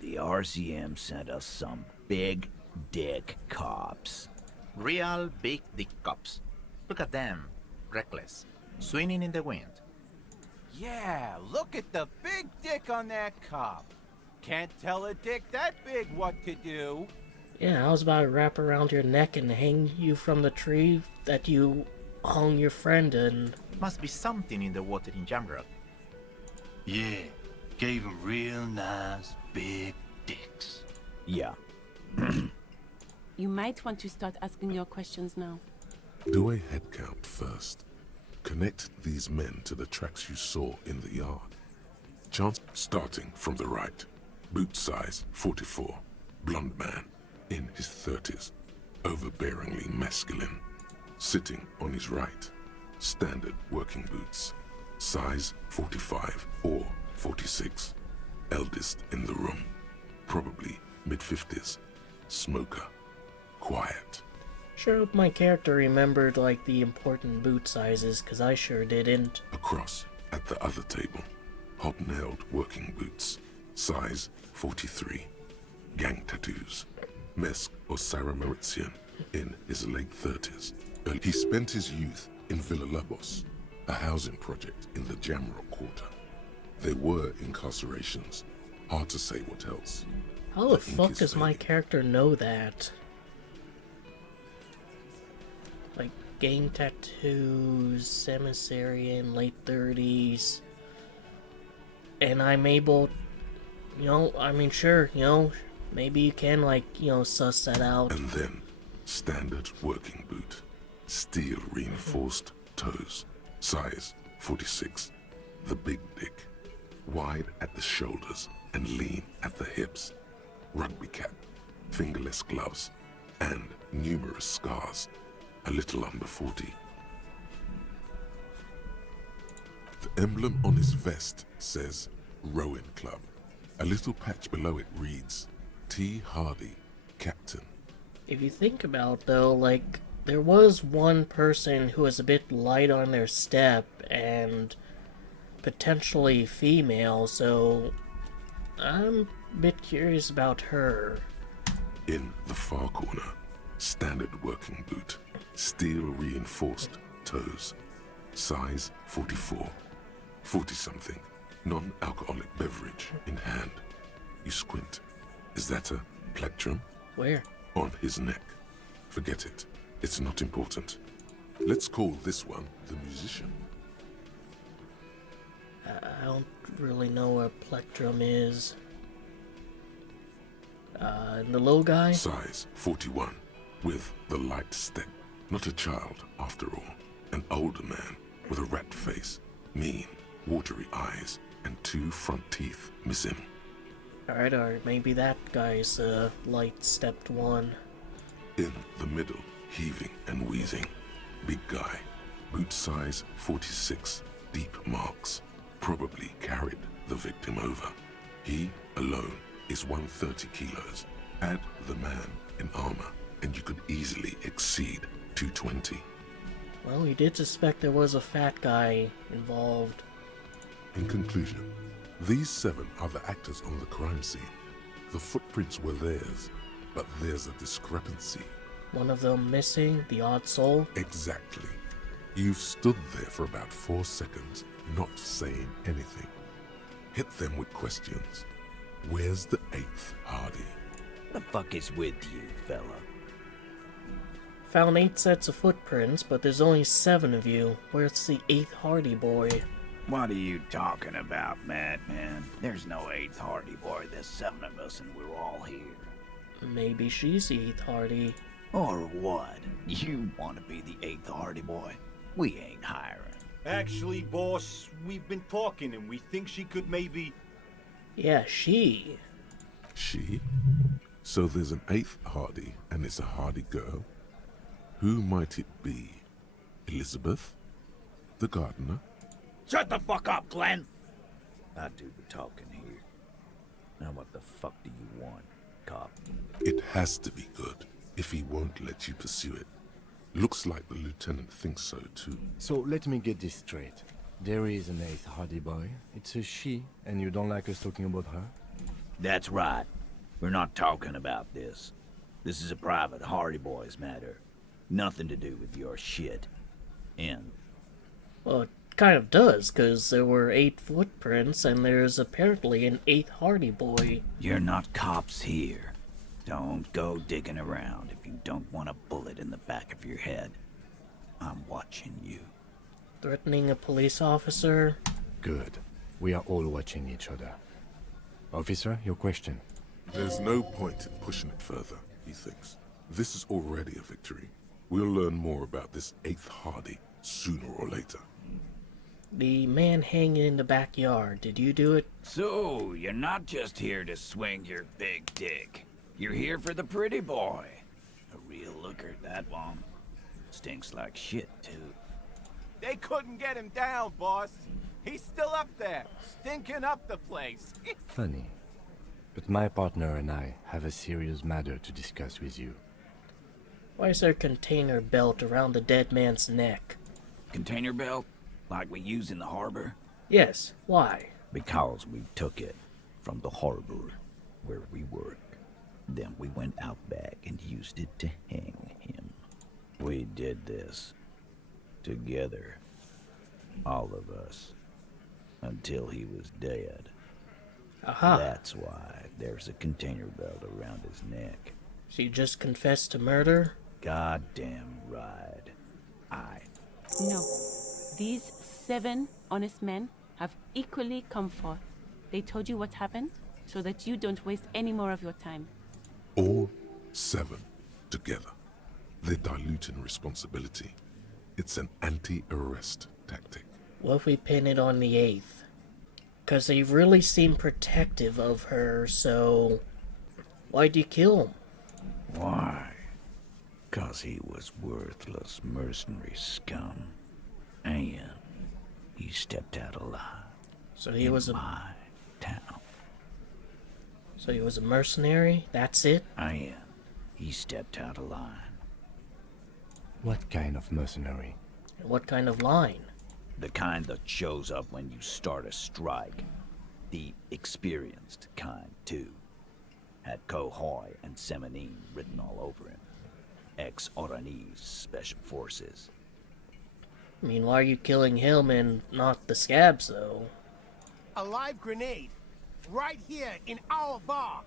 The RCM sent us some big dick cops. Real big dick cops. Look at them. Reckless. Swinging in the wind. Yeah, look at the big dick on that cop. Can't tell a dick that big what to do. Yeah, I was about to wrap around your neck and hang you from the tree that you hung your friend in. Must be something in the water in Jamrock. Yeah, gave them real nice big dicks. Yeah. You might want to start asking your questions now. Do a head count first. Connect these men to the tracks you saw in the yard. Chance starting from the right. Boot size 44. Blonde man in his 30s. Overbearingly masculine. Sitting on his right. Standard working boots. Size 45 or 46. Eldest in the room. Probably mid-50s. Smoker. Quiet. Sure hope my character remembered, like, the important boot sizes, because I sure didn't. Across, at the other table, hobnailed working boots, size 43, gang tattoos, Mesk or Sarah Mauritian, in his late 30s. He spent his youth in Villa Labos, a housing project in the Jamrock quarter. There were incarcerations, hard to say what else. How the fuck does my character know that? Like, gang tattoos, emissary in late 30s. And I'm able, you know, I mean, sure, you know, maybe you can, like, you know, suss that out. And then, standard working boot, steel reinforced toes, size 46, the big dick, wide at the shoulders and lean at the hips, rugby cap, fingerless gloves, and numerous scars. A little under 40. The emblem on his vest says Rowing Club. A little patch below it reads T. Hardy, Captain. If you think about it, though, like, there was one person who was a bit light on their step and potentially female, so I'm a bit curious about her. In the far corner, Standard working boot. Steel reinforced toes. Size 44. 40-something. Non-alcoholic beverage in hand. You squint. Is that a plectrum? Where? On his neck. Forget it. It's not important. Let's call this one the musician. I don't really know where plectrum is. And the little guy? Size 41. With the light step. Not a child, after all. An older man with a rat face, mean, watery eyes, and 2 front teeth missing. Alright, or maybe that guy's light-stepped one. In the middle, heaving and wheezing. Big guy. Boot size 46. Deep marks. Probably carried the victim over. He, alone, is 130 kilos. Add the man in armor, and you could easily exceed 220. Well, we did suspect there was a fat guy involved. In conclusion, these 7 are the actors on the crime scene. The footprints were theirs, but there's a discrepancy. One of them missing, the odd soul? Exactly. You've stood there for about 4 seconds, not saying anything. Hit them with questions. Where's the 8th Hardy? The fuck is with you, fella? Found 8 sets of footprints, but there's only 7 of you. Where's the 8th Hardy boy? What are you talking about, madman? There's no 8th Hardy boy. There's 7 of us and we're all here. Maybe she's the 8th Hardy. Or what? You want to be the 8th Hardy boy? We ain't hiring. Actually, boss, we've been talking and we think she could maybe... Yeah, she. She? So there's an 8th Hardy, and it's a Hardy girl? Who might it be? Elizabeth? The gardener? Shut the fuck up, Glenn! I do the talking here. Now what the fuck do you want, cop? It has to be good, if he won't let you pursue it. Looks like the lieutenant thinks so too. So let me get this straight. There is an 8th Hardy boy. It's a she, and you don't like us talking about her? That's right. We're not talking about this. This is a private Hardy Boys matter. Nothing to do with your shit. And Well, it kind of does, because there were 8 footprints, and there's apparently an 8th Hardy boy. you're not cops here. Don't go digging around if you don't want a bullet in the back of your head. I'm watching you. Threatening a police officer? Good. We are all watching each other. Officer, your question. There's no point in pushing it further, he thinks. This is already a victory. We'll learn more about this 8th Hardy sooner or later. The man hanging in the backyard, did you do it? So, you're not just here to swing your big dick. You're here for the pretty boy. A real looker, that one. Stinks like shit, too. They couldn't get him down, boss. He's still up there, stinking up the place. Funny. But my partner and I have a serious matter to discuss with you. Why is there a container belt around the dead man's neck? Container belt? Like we use in the harbor? Yes, why? Because we took it from the harbor where we work. Then we went out back and used it to hang him. We did this together. All of us. Until he was dead. Aha. That's why there's a container belt around his neck. She just confessed to murder? Goddamn right. No. These 7 honest men have equally come forth. They told you what happened so that you don't waste any more of your time. All 7 together. They're diluting responsibility. It's an anti-arrest tactic. What if we pin it on the 8th? Because they really seem protective of her, so... Why'd you kill him? Why? 'Cause he was worthless mercenary scum. And he stepped out alive. So he was my town. So he was a mercenary? That's it? And he stepped out of line. What kind of mercenary? And what kind of line? The kind that shows up when you start a strike. The experienced kind, too. Had Kohoy and Semenine written all over him. ex-Oranese Special Forces. I mean, why are you killing him and not the scabs, though? A live grenade. Right here in our bar.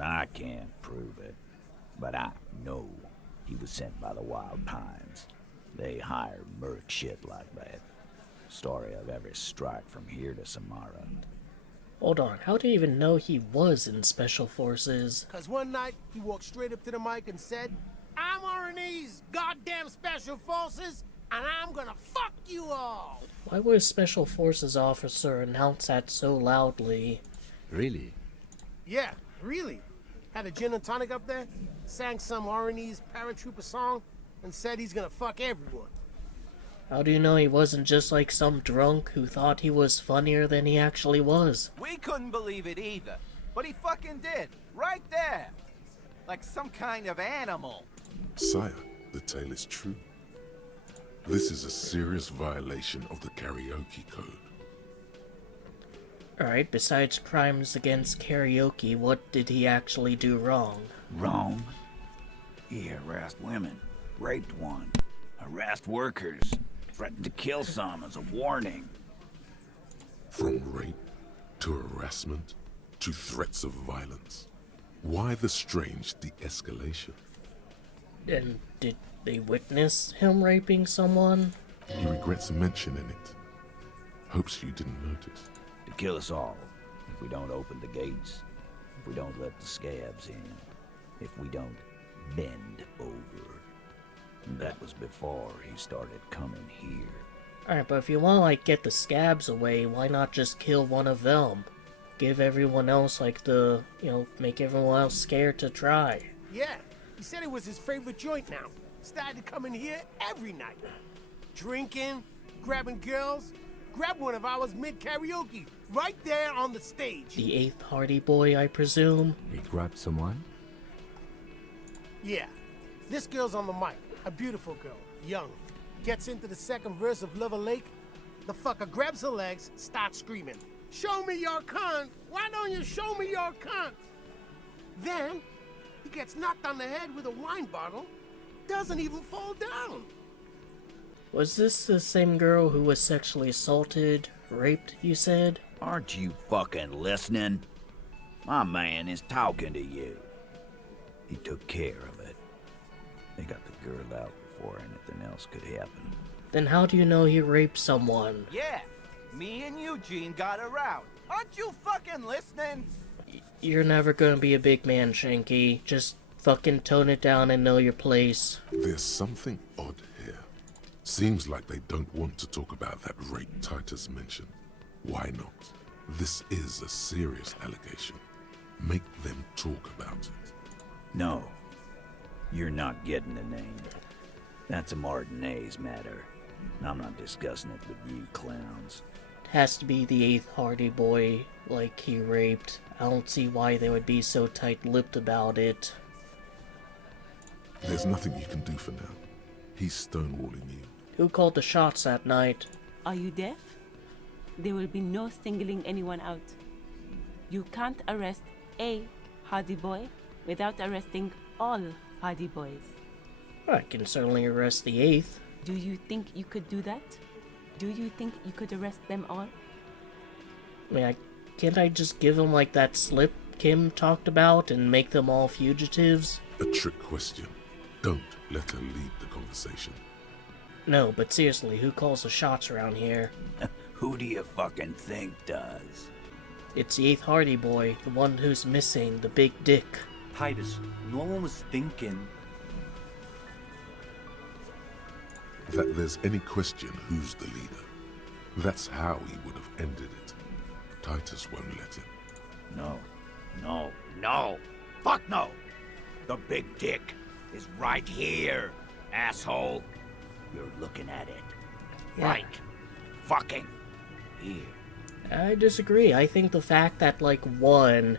I can't prove it, but I know he was sent by the Wild Pines. They hire merc shit like that. Story of every strike from here to Samara. Hold on, how do you even know he was in Special Forces? Cause one night he walked straight up to the mic and said, "I'm Oranese goddamn Special Forces, and I'm gonna fuck you all." Why would a Special Forces officer announce that so loudly? Really? Yeah, really. Had a gin and tonic up there, sang some Oranese paratrooper song, and said he's gonna fuck everyone. How do you know he wasn't just like some drunk who thought he was funnier than he actually was? We couldn't believe it either, but he fucking did, right there. Like some kind of animal. Sire, the tale is true. This is a serious violation of the karaoke code. Alright, besides crimes against karaoke, what did he actually do wrong? Wrong? He harassed women, raped one, harassed workers, threatened to kill some as a warning. From rape to harassment to threats of violence. Why the strange de-escalation? And did they witness him raping someone? He regrets mentioning it. Hopes you didn't notice. To kill us all, if we don't open the gates, if we don't let the scabs in, if we don't bend over. That was before he started coming here. Alright, but if you want to, like, get the scabs away, why not just kill one of them? Give everyone else, like, make everyone else scared to try. Yeah, he said it was his favorite joint now. Started coming here every night. Drinking, grabbing girls. Grab one of ours mid-karaoke, right there on the stage. The 8th Hardy Boy, I presume? He grabbed someone? Yeah. This girl's on the mic. A beautiful girl, young. Gets into the second verse of Lover Lake. The fucker grabs her legs, starts screaming, "Show me your cunt! Why don't you show me your cunt?" Then, he gets knocked on the head with a wine bottle. Doesn't even fall down. Was this the same girl who was sexually assaulted, raped, you said? Aren't you fucking listening? My man is talking to you. He took care of it. They got the girl out before anything else could happen. Then how do you know he raped someone? Yeah, me and Eugene got around. Aren't you fucking listening? You're never gonna be a big man, Shanky. Just fucking tone it down and know your place. There's something odd here. Seems like they don't want to talk about that rape Titus mentioned. Why not? This is a serious allegation. Make them talk about it. No. You're not getting the name. That's a Martinez matter. I'm not discussing it with you clowns. It has to be the 8th Hardy Boy, like he raped. I don't see why they would be so tight-lipped about it. There's nothing you can do for now. He's stonewalling you. Who called the shots that night? Are you deaf? There will be no singling anyone out. You can't arrest a Hardy Boy without arresting all Hardy Boys. I can certainly arrest the 8th. Do you think you could do that? Do you think you could arrest them all? I mean, can't I just give them like that slip Kim talked about and make them all fugitives? A trick question. Don't let her lead the conversation. No, but seriously, who calls the shots around here? Who do you fucking think does? It's the 8th Hardy Boy, the one who's missing, the big dick. Titus, no one was thinking. That there's any question who's the leader. That's how he would have ended it. Titus won't let him. No. No. No. Fuck no! The big dick is right here, asshole. You're looking at it. Yeah. Right. Fucking here. I disagree. I think the fact that, like, 1,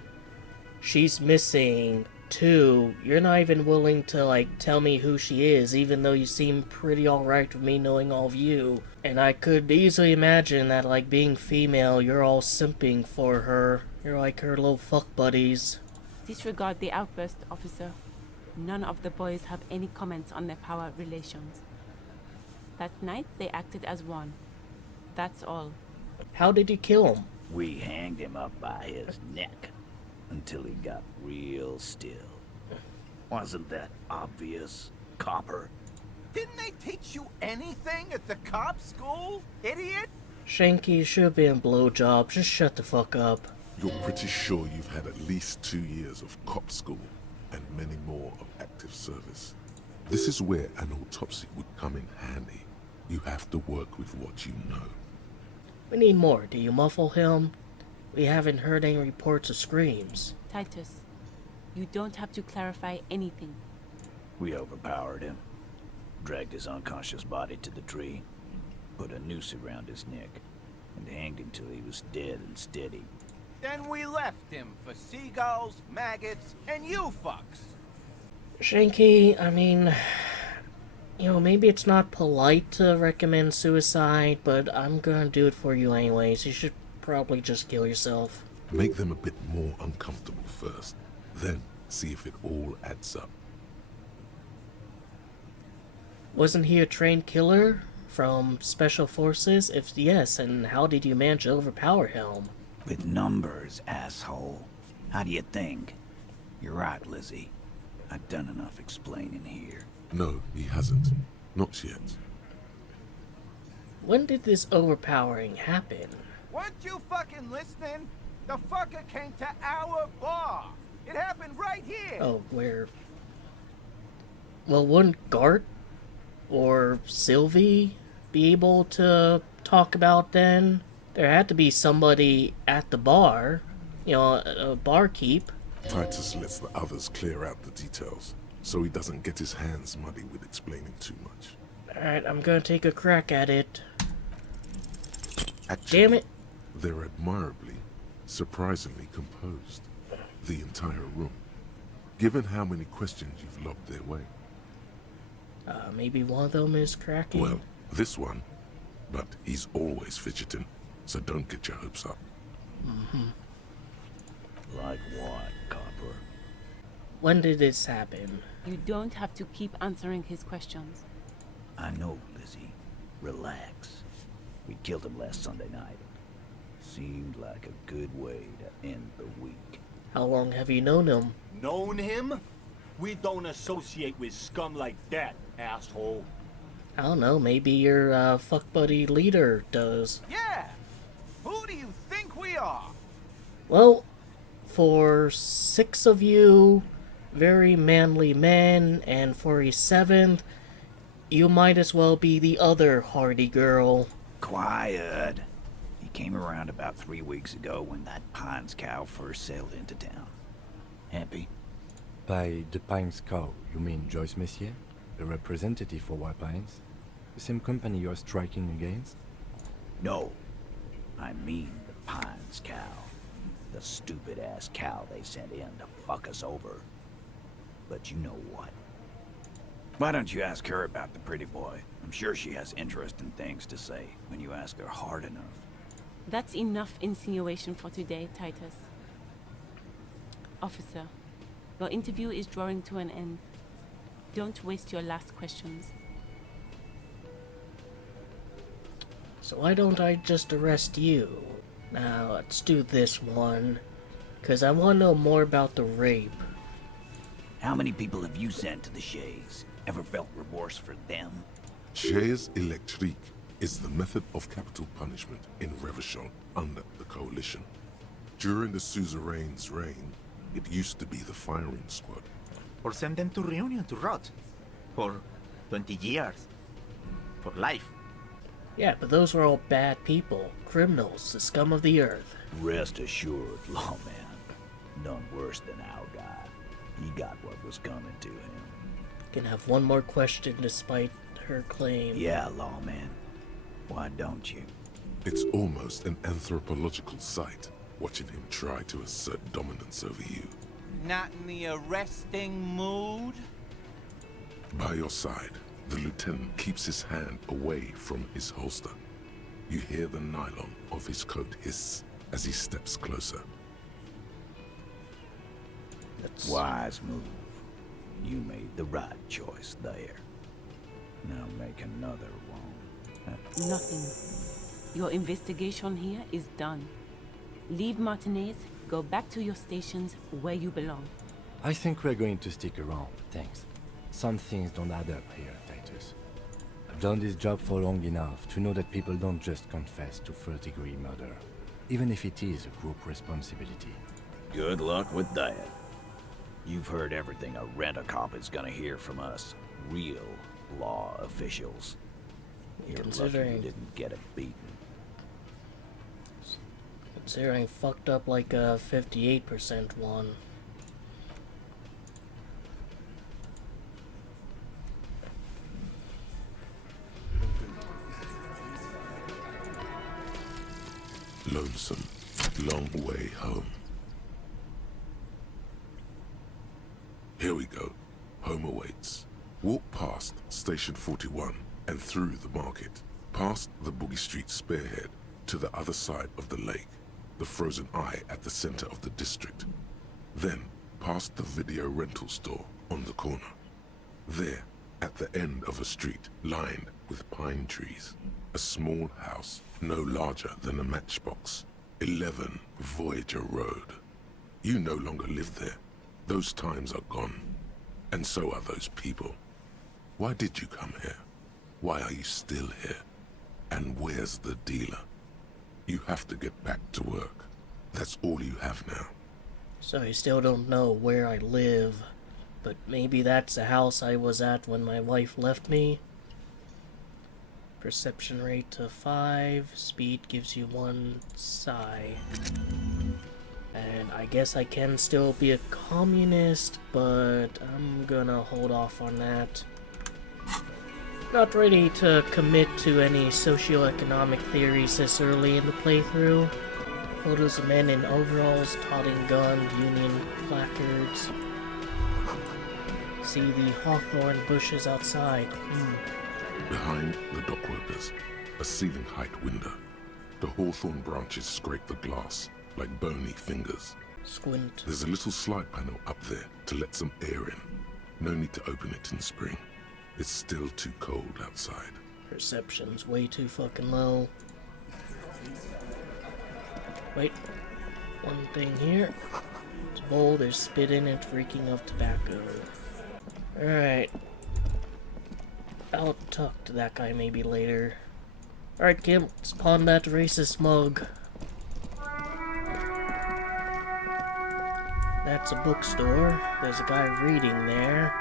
she's missing, 2, you're not even willing to, like, tell me who she is, even though you seem pretty alright with me knowing all of you. And I could easily imagine that, like, being female, you're all simping for her. You're like her little fuck buddies. Disregard the outburst, officer. None of the boys have any comments on their power relations. That night, they acted as one. That's all. How did you kill him? We hanged him up by his neck until he got real still. Wasn't that obvious, Copper? Didn't they teach you anything at the cop school, idiot? Shanky, you should have been blowjob. Just shut the fuck up. You're pretty sure you've had at least 2 years of cop school and many more of active service. This is where an autopsy would come in handy. You have to work with what you know. We need more. Do you muffle him? We haven't heard any reports of screams. Titus, you don't have to clarify anything. We overpowered him, dragged his unconscious body to the tree, put a noose around his neck, and hanged him till he was dead and steady. Then we left him for seagulls, maggots, and you fucks. Shanky, I mean, you know, maybe it's not polite to recommend suicide, but I'm gonna do it for you anyways. You should probably just kill yourself. Make them a bit more uncomfortable first, then see if it all adds up. Wasn't he a trained killer from Special Forces? If yes, and how did you manage to overpower him? With numbers, asshole. How do you think? You're right, Lizzie. I've done enough explaining here. No, he hasn't. Not yet. When did this overpowering happen? Weren't you fucking listening? The fucker came to our bar. It happened right here. Oh, where? Well, wouldn't Gart or Sylvie be able to talk about then? There had to be somebody at the bar, you know, a barkeep. Titus lets the others clear out the details, so he doesn't get his hands muddy with explaining too much. Alright, I'm gonna take a crack at it. Actually, Damn it! they're admirably, surprisingly composed. The entire room. Given how many questions you've lobbed their way. Maybe one of them is cracking. Well, this one. But he's always fidgeting, so don't get your hopes up. Mm-hmm. Like what, Copper? When did this happen? You don't have to keep answering his questions. I know, Lizzie. Relax. We killed him last Sunday night. Seemed like a good way to end the week. How long have you known him? Known him? We don't associate with scum like that, asshole. I don't know, maybe your fuck buddy leader does. Yeah. Who do you think we are? Well, for 6 of you, very manly men, and for a 7th, you might as well be the other hardy girl. Quiet. He came around about 3 weeks ago when that Pines cow first sailed into town. Happy? By the Pines cow, you mean Joyce Messier? The representative for White Pines? The same company you're striking against? No. I mean the Pines cow. The stupid-ass cow they sent in to fuck us over. But you know what? Why don't you ask her about the pretty boy? I'm sure she has interesting things to say when you ask her hard enough. That's enough insinuation for today, Titus. Officer, your interview is drawing to an end. Don't waste your last questions. So why don't I just arrest you? Now, let's do this one. Because I want to know more about the rape. How many people have you sent to the Shays? Ever felt remorse for them? Chaise électrique is the method of capital punishment in Revachol under the Coalition. During the suzerain's reign, it used to be the firing squad. Or send them to Reunion to rot. For 20 years. For life. Yeah, but those were all bad people. Criminals, the scum of the earth. Rest assured, lawman. None worse than our guy. He got what was coming to him. Can have one more question despite her claim. Yeah, lawman. Why don't you? It's almost an anthropological sight, watching him try to assert dominance over you. Not in the arresting mood? By your side, the lieutenant keeps his hand away from his holster. You hear the nylon of his coat hiss as he steps closer. Wise move. You made the right choice there. Now make another one. Nothing. Your investigation here is done. Leave Martinez, go back to your stations where you belong. I think we're going to stick around, thanks. Some things don't add up here, Titus. I've done this job for long enough to know that people don't just confess to first-degree murder, even if it is a group responsibility. Good luck with that. You've heard everything a rent-a-cop is gonna hear from us, real law officials. You're lucky you didn't get it beaten. Considering fucked up like a 58% one. Lonesome, long way home. Here we go. Home awaits. Walk past Station 41 and through the market, past the Boogie Street spearhead to the other side of the lake, the frozen eye at the center of the district. Then, past the video rental store on the corner. There, at the end of a street lined with pine trees, a small house no larger than a matchbox. 11 Voyager Road. You no longer live there. Those times are gone. And so are those people. Why did you come here? Why are you still here? And where's the dealer? You have to get back to work. That's all you have now. So I still don't know where I live, but maybe that's the house I was at when my wife left me. Perception rate to 5, speed gives you 1 psi. And I guess I can still be a communist, but I'm gonna hold off on that. Not ready to commit to any socioeconomic theories this early in the playthrough. Photos of men in overalls, toting guns, Union placards. See the hawthorn bushes outside. Behind the dockworkers, a ceiling-height window. The hawthorn branches scrape the glass like bony fingers. Squint. There's a little slide panel up there to let some air in. No need to open it in spring. It's still too cold outside. Perception's way too fucking low. Wait. One thing here. It's bowl, there's spit in it, reeking of tobacco. Alright. I'll talk to that guy maybe later. Alright, Kim, let's pawn that racist mug. That's a bookstore. There's a guy reading there.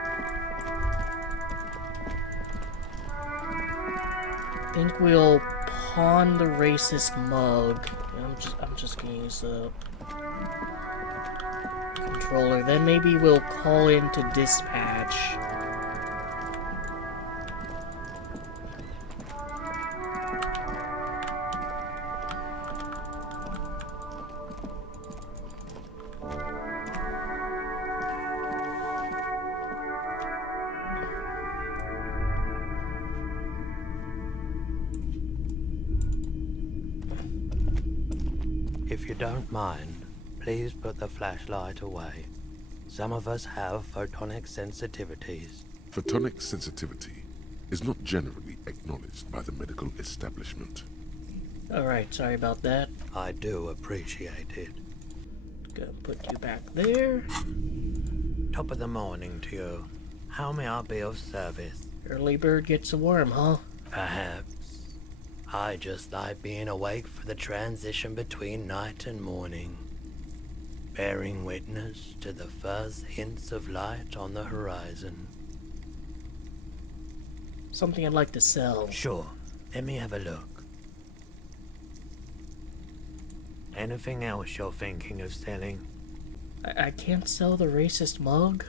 I think we'll pawn the racist mug. I'm just gonna use the controller. Then maybe we'll call in to dispatch. If you don't mind, please put the flashlight away. Some of us have photonic sensitivities. Photonic sensitivity is not generally acknowledged by the medical establishment. Alright, sorry about that. I do appreciate it. Gonna put you back there. Top of the morning to you. How may I be of service? Early bird gets a worm, huh? Perhaps. I just like being awake for the transition between night and morning, bearing witness to the first hints of light on the horizon. Something I'd like to sell. Sure, let me have a look. Anything else you're thinking of selling? I can't sell the racist mug?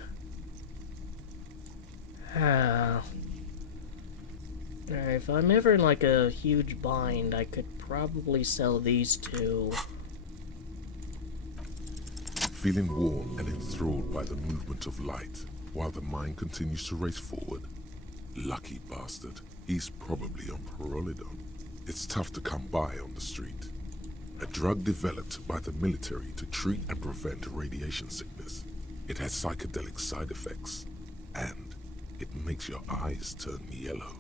Ah. Alright, if I'm ever in like a huge bind, I could probably sell these two. Feeling warm and enthralled by the movement of light, while the mind continues to race forward. Lucky bastard. He's probably on Parolidon. It's tough to come by on the street. A drug developed by the military to treat and prevent radiation sickness. It has psychedelic side effects. and it makes your eyes turn yellow.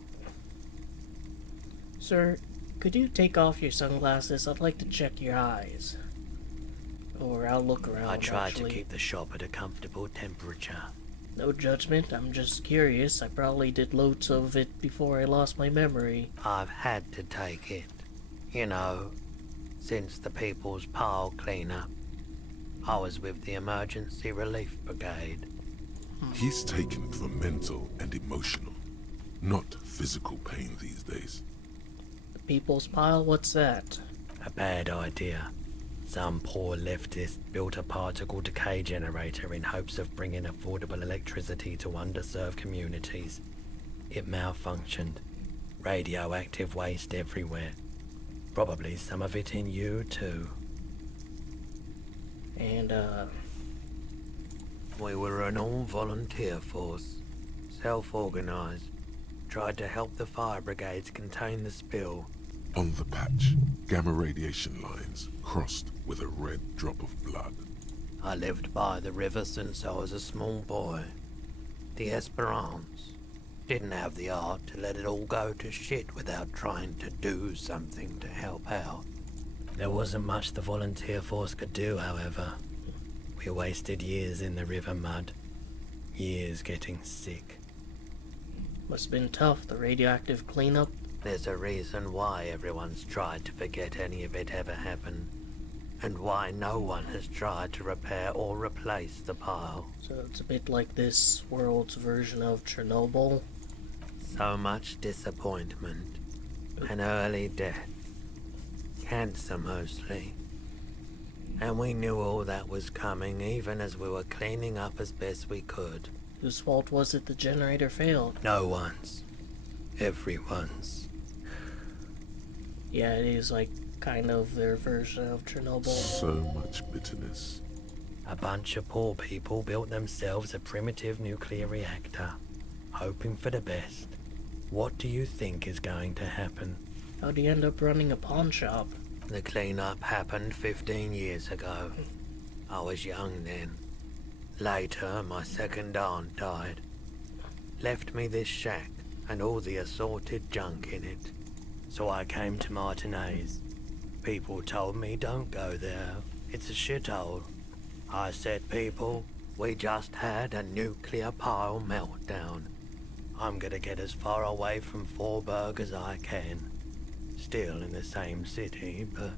Sir, could you take off your sunglasses? I'd like to check your eyes. Or I'll look around, I tried actually. to keep the shop at a comfortable temperature. No judgment, I'm just curious. I probably did loads of it before I lost my memory. I've had to take it. You know, since the People's Pile cleanup. I was with the Emergency Relief Brigade. He's taken it for mental and emotional, not physical pain these days. The People's Pile? What's that? A bad idea. Some poor leftist built a particle decay generator in hopes of bringing affordable electricity to underserved communities. It malfunctioned. Radioactive waste everywhere. Probably some of it in you, too. And, We were an all-volunteer force. Self-organized. Tried to help the fire brigades contain the spill. On the patch, gamma radiation lines crossed with a red drop of blood. I lived by the river since I was a small boy. The Esperance. Didn't have the art to let it all go to shit without trying to do something to help out. There wasn't much the volunteer force could do, however. We wasted years in the river mud. Years getting sick. Must have been tough, the radioactive cleanup. There's a reason why everyone's tried to forget any of it ever happened. And why no one has tried to repair or replace the pile. So it's a bit like this world's version of Chernobyl. So much disappointment. An early death. Cancer mostly. And we knew all that was coming even as we were cleaning up as best we could. Whose fault was it the generator failed? No one's. Everyone's. Yeah, it is like kind of their version of Chernobyl. So much bitterness. A bunch of poor people built themselves a primitive nuclear reactor, hoping for the best. What do you think is going to happen? How'd you end up running a pawn shop? The cleanup happened 15 years ago. I was young then. Later, my second aunt died. Left me this shack and all the assorted junk in it. So I came to Martinez. People told me don't go there. It's a shithole. I said, people, we just had a nuclear pile meltdown. I'm gonna get as far away from Forburg as I can. Still in the same city, but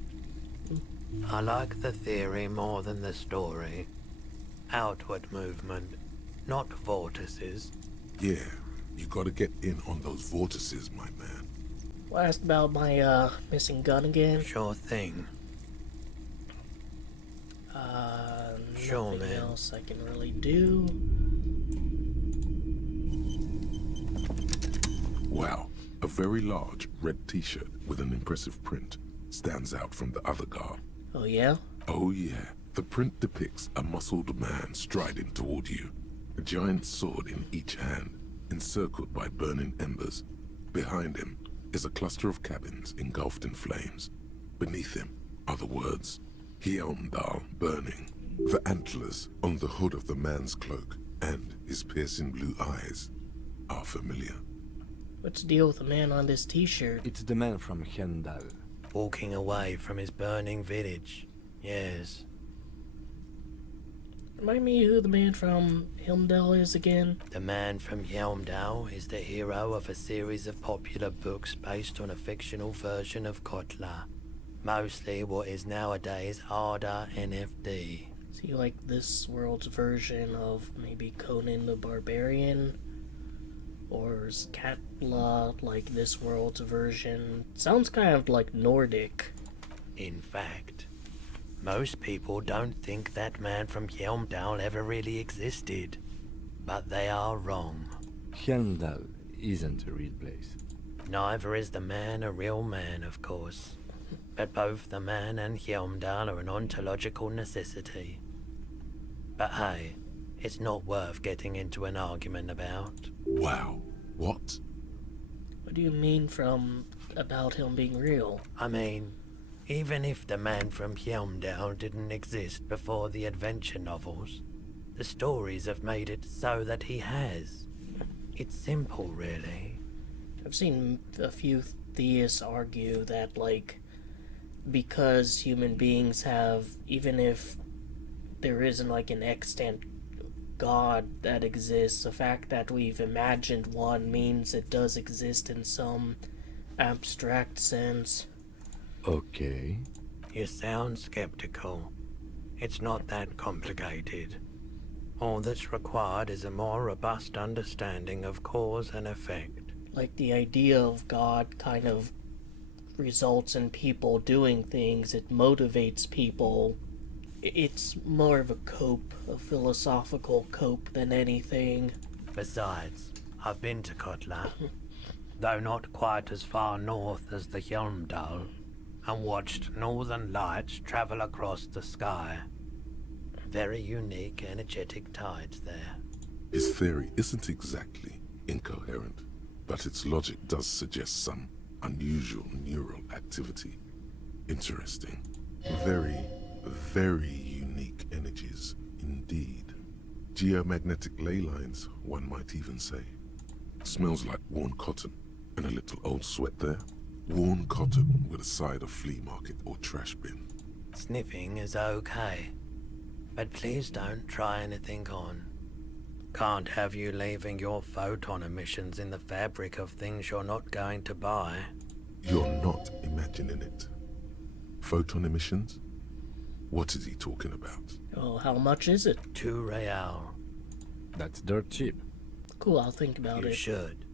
I like the theory more than the story. Outward movement, not vortices. Yeah, you gotta get in on those vortices, my man. Well, asked about my missing gun again. Sure thing. Sure, Nothing man. else I can really do. Wow, a very large red t-shirt with an impressive print stands out from the other garb. Oh yeah? Oh yeah, the print depicts a muscled man striding toward you, a giant sword in each hand, encircled by burning embers. Behind him is a cluster of cabins engulfed in flames. Beneath him are the words, Hjelmdal burning. The antlers on the hood of the man's cloak and his piercing blue eyes are familiar. What's the deal with the man on this t-shirt? It's the man from Hjelmdal. Walking away from his burning village. Yes. Remind me who the man from Hjelmdal is again? The man from Hjelmdal is the hero of a series of popular books based on a fictional version of Kotla. Mostly what is nowadays Arda NFD. Is he like this world's version of maybe Conan the Barbarian? Or is Katla like this world's version? Sounds kind of like Nordic. In fact, most people don't think that man from Hjelmdal ever really existed. But they are wrong. Hjelmdal isn't a real place. Neither is the man a real man, of course. But both the man and Hjelmdal are an ontological necessity. But hey, it's not worth getting into an argument about. Wow, what? What do you mean from about him being real? I mean, even if the man from Hjelmdal didn't exist before the adventure novels, the stories have made it so that he has. It's simple, really. I've seen a few theists argue that, like, because human beings have, even if there isn't like an extant God that exists, the fact that we've imagined one means it does exist in some abstract sense. Okay. You sound skeptical. It's not that complicated. All that's required is a more robust understanding of cause and effect. Like, the idea of God kind of results in people doing things, it motivates people. It's more of a cope, a philosophical cope than anything. Besides, I've been to Kotla, though not quite as far north as the Hjälmdal, and watched northern lights travel across the sky. Very unique, energetic tides there. His theory isn't exactly incoherent, but its logic does suggest some unusual neural activity. Interesting. Very, very unique energies indeed. Geomagnetic ley lines, one might even say. Smells like worn cotton and a little old sweat there. Worn cotton with a side of flea market or trash bin. Sniffing is okay, but please don't try anything on. Can't have you leaving your photon emissions in the fabric of things you're not going to buy. You're not imagining it. Photon emissions? What is he talking about? Oh, how much is it? 2 real. That's dirt cheap. Cool, I'll think about You it. should.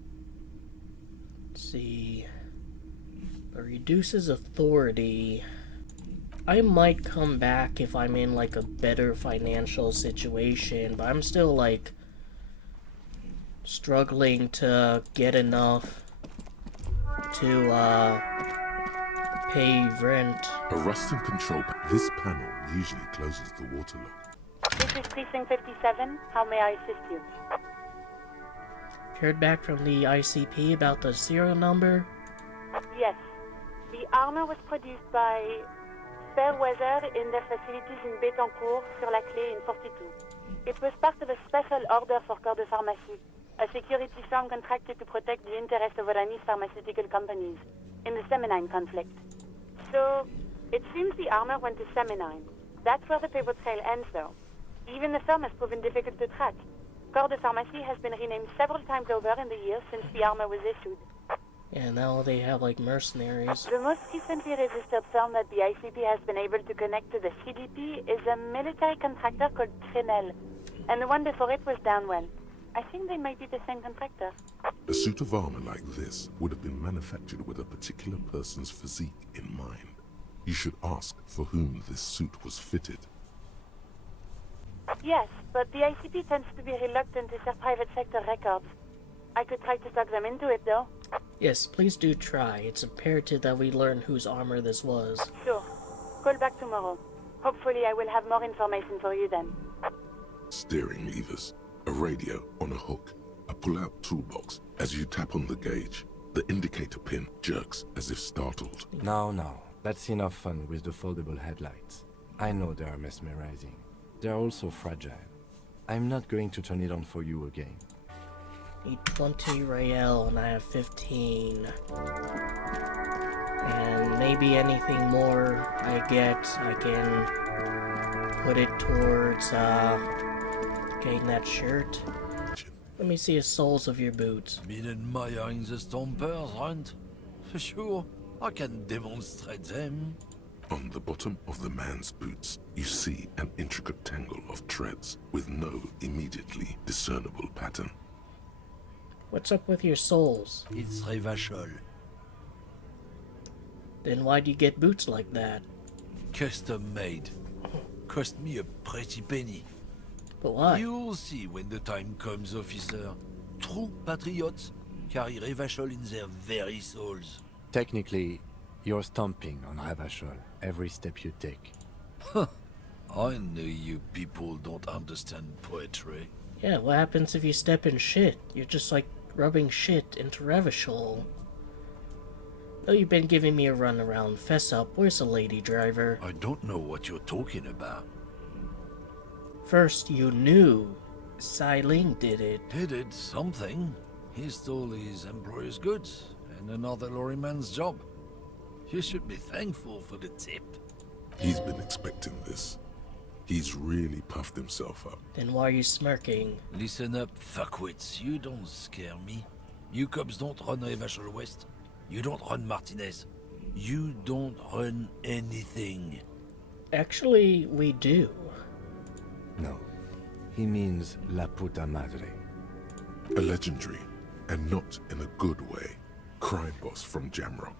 Let's see. It reduces authority. I might come back if I'm in like a better financial situation, but I'm still like struggling to get enough to pay rent. A rusting control. This panel usually closes the water lock. This is Precinct 57. How may I assist you? Heard back from the ICP about the serial number? Yes. The armor was produced by Fairweather in their facilities in Bétancourt sur la Clé in 42. It was part of a special order for Corps de Pharmacie, a security firm contracted to protect the interests of Oranese pharmaceutical companies in the Semenine conflict. So, it seems the armor went to Semenine. That's where the paper trail ends, though. Even the firm has proven difficult to track. Corps de Pharmacie has been renamed several times over in the years since the armor was issued. Yeah, now they have like mercenaries. The most recently registered firm that the ICP has been able to connect to the CDP is a military contractor called Trinell, and the one before it was Downwell. I think they might be the same contractor. A suit of armor like this would have been manufactured with a particular person's physique in mind. You should ask for whom this suit was fitted. Yes, but the ICP tends to be reluctant to share private sector records. I could try to talk them into it, though. Yes, please do try. It's imperative that we learn whose armor this was. Sure. Call back tomorrow. Hopefully I will have more information for you then. Steering levers, a radio on a hook, a pull-out toolbox. As you tap on the gauge, the indicator pin jerks as if startled. No, that's enough fun with the foldable headlights. I know they are mesmerizing. They're also fragile. I'm not going to turn it on for you again. Need 20 real and I have 15. And maybe anything more I get, I can put it towards getting that shirt. Let me see the soles of your boots. Been admiring the stompers, right? For sure, I can demonstrate them. On the bottom of the man's boots, you see an intricate tangle of treads with no immediately discernible pattern. What's up with your soles? It's Revachol. Then why do you get boots like that? Custom made. Cost me a pretty penny. But why? You'll see when the time comes, officer. True patriots carry Revachol in their very souls. Technically, you're stomping on Ravachol every step you take. Huh. I know you people don't understand poetry. Yeah, what happens if you step in shit? You're just like rubbing shit into Revachol. Oh, you've been giving me a runaround. Fess up, where's the lady driver? I don't know what you're talking about. First, you knew Xiling did it. He did something. He stole his employer's goods and another lorryman's job. You should be thankful for the tip. He's been expecting this. He's really puffed himself up. Then why are you smirking? Listen up, fuckwits. You don't scare me. You cops don't run Revachol West. You don't run Martinez. You don't run anything. Actually, we do. No. He means La Puta Madre. A legendary, and not in a good way, crime boss from Jamrock.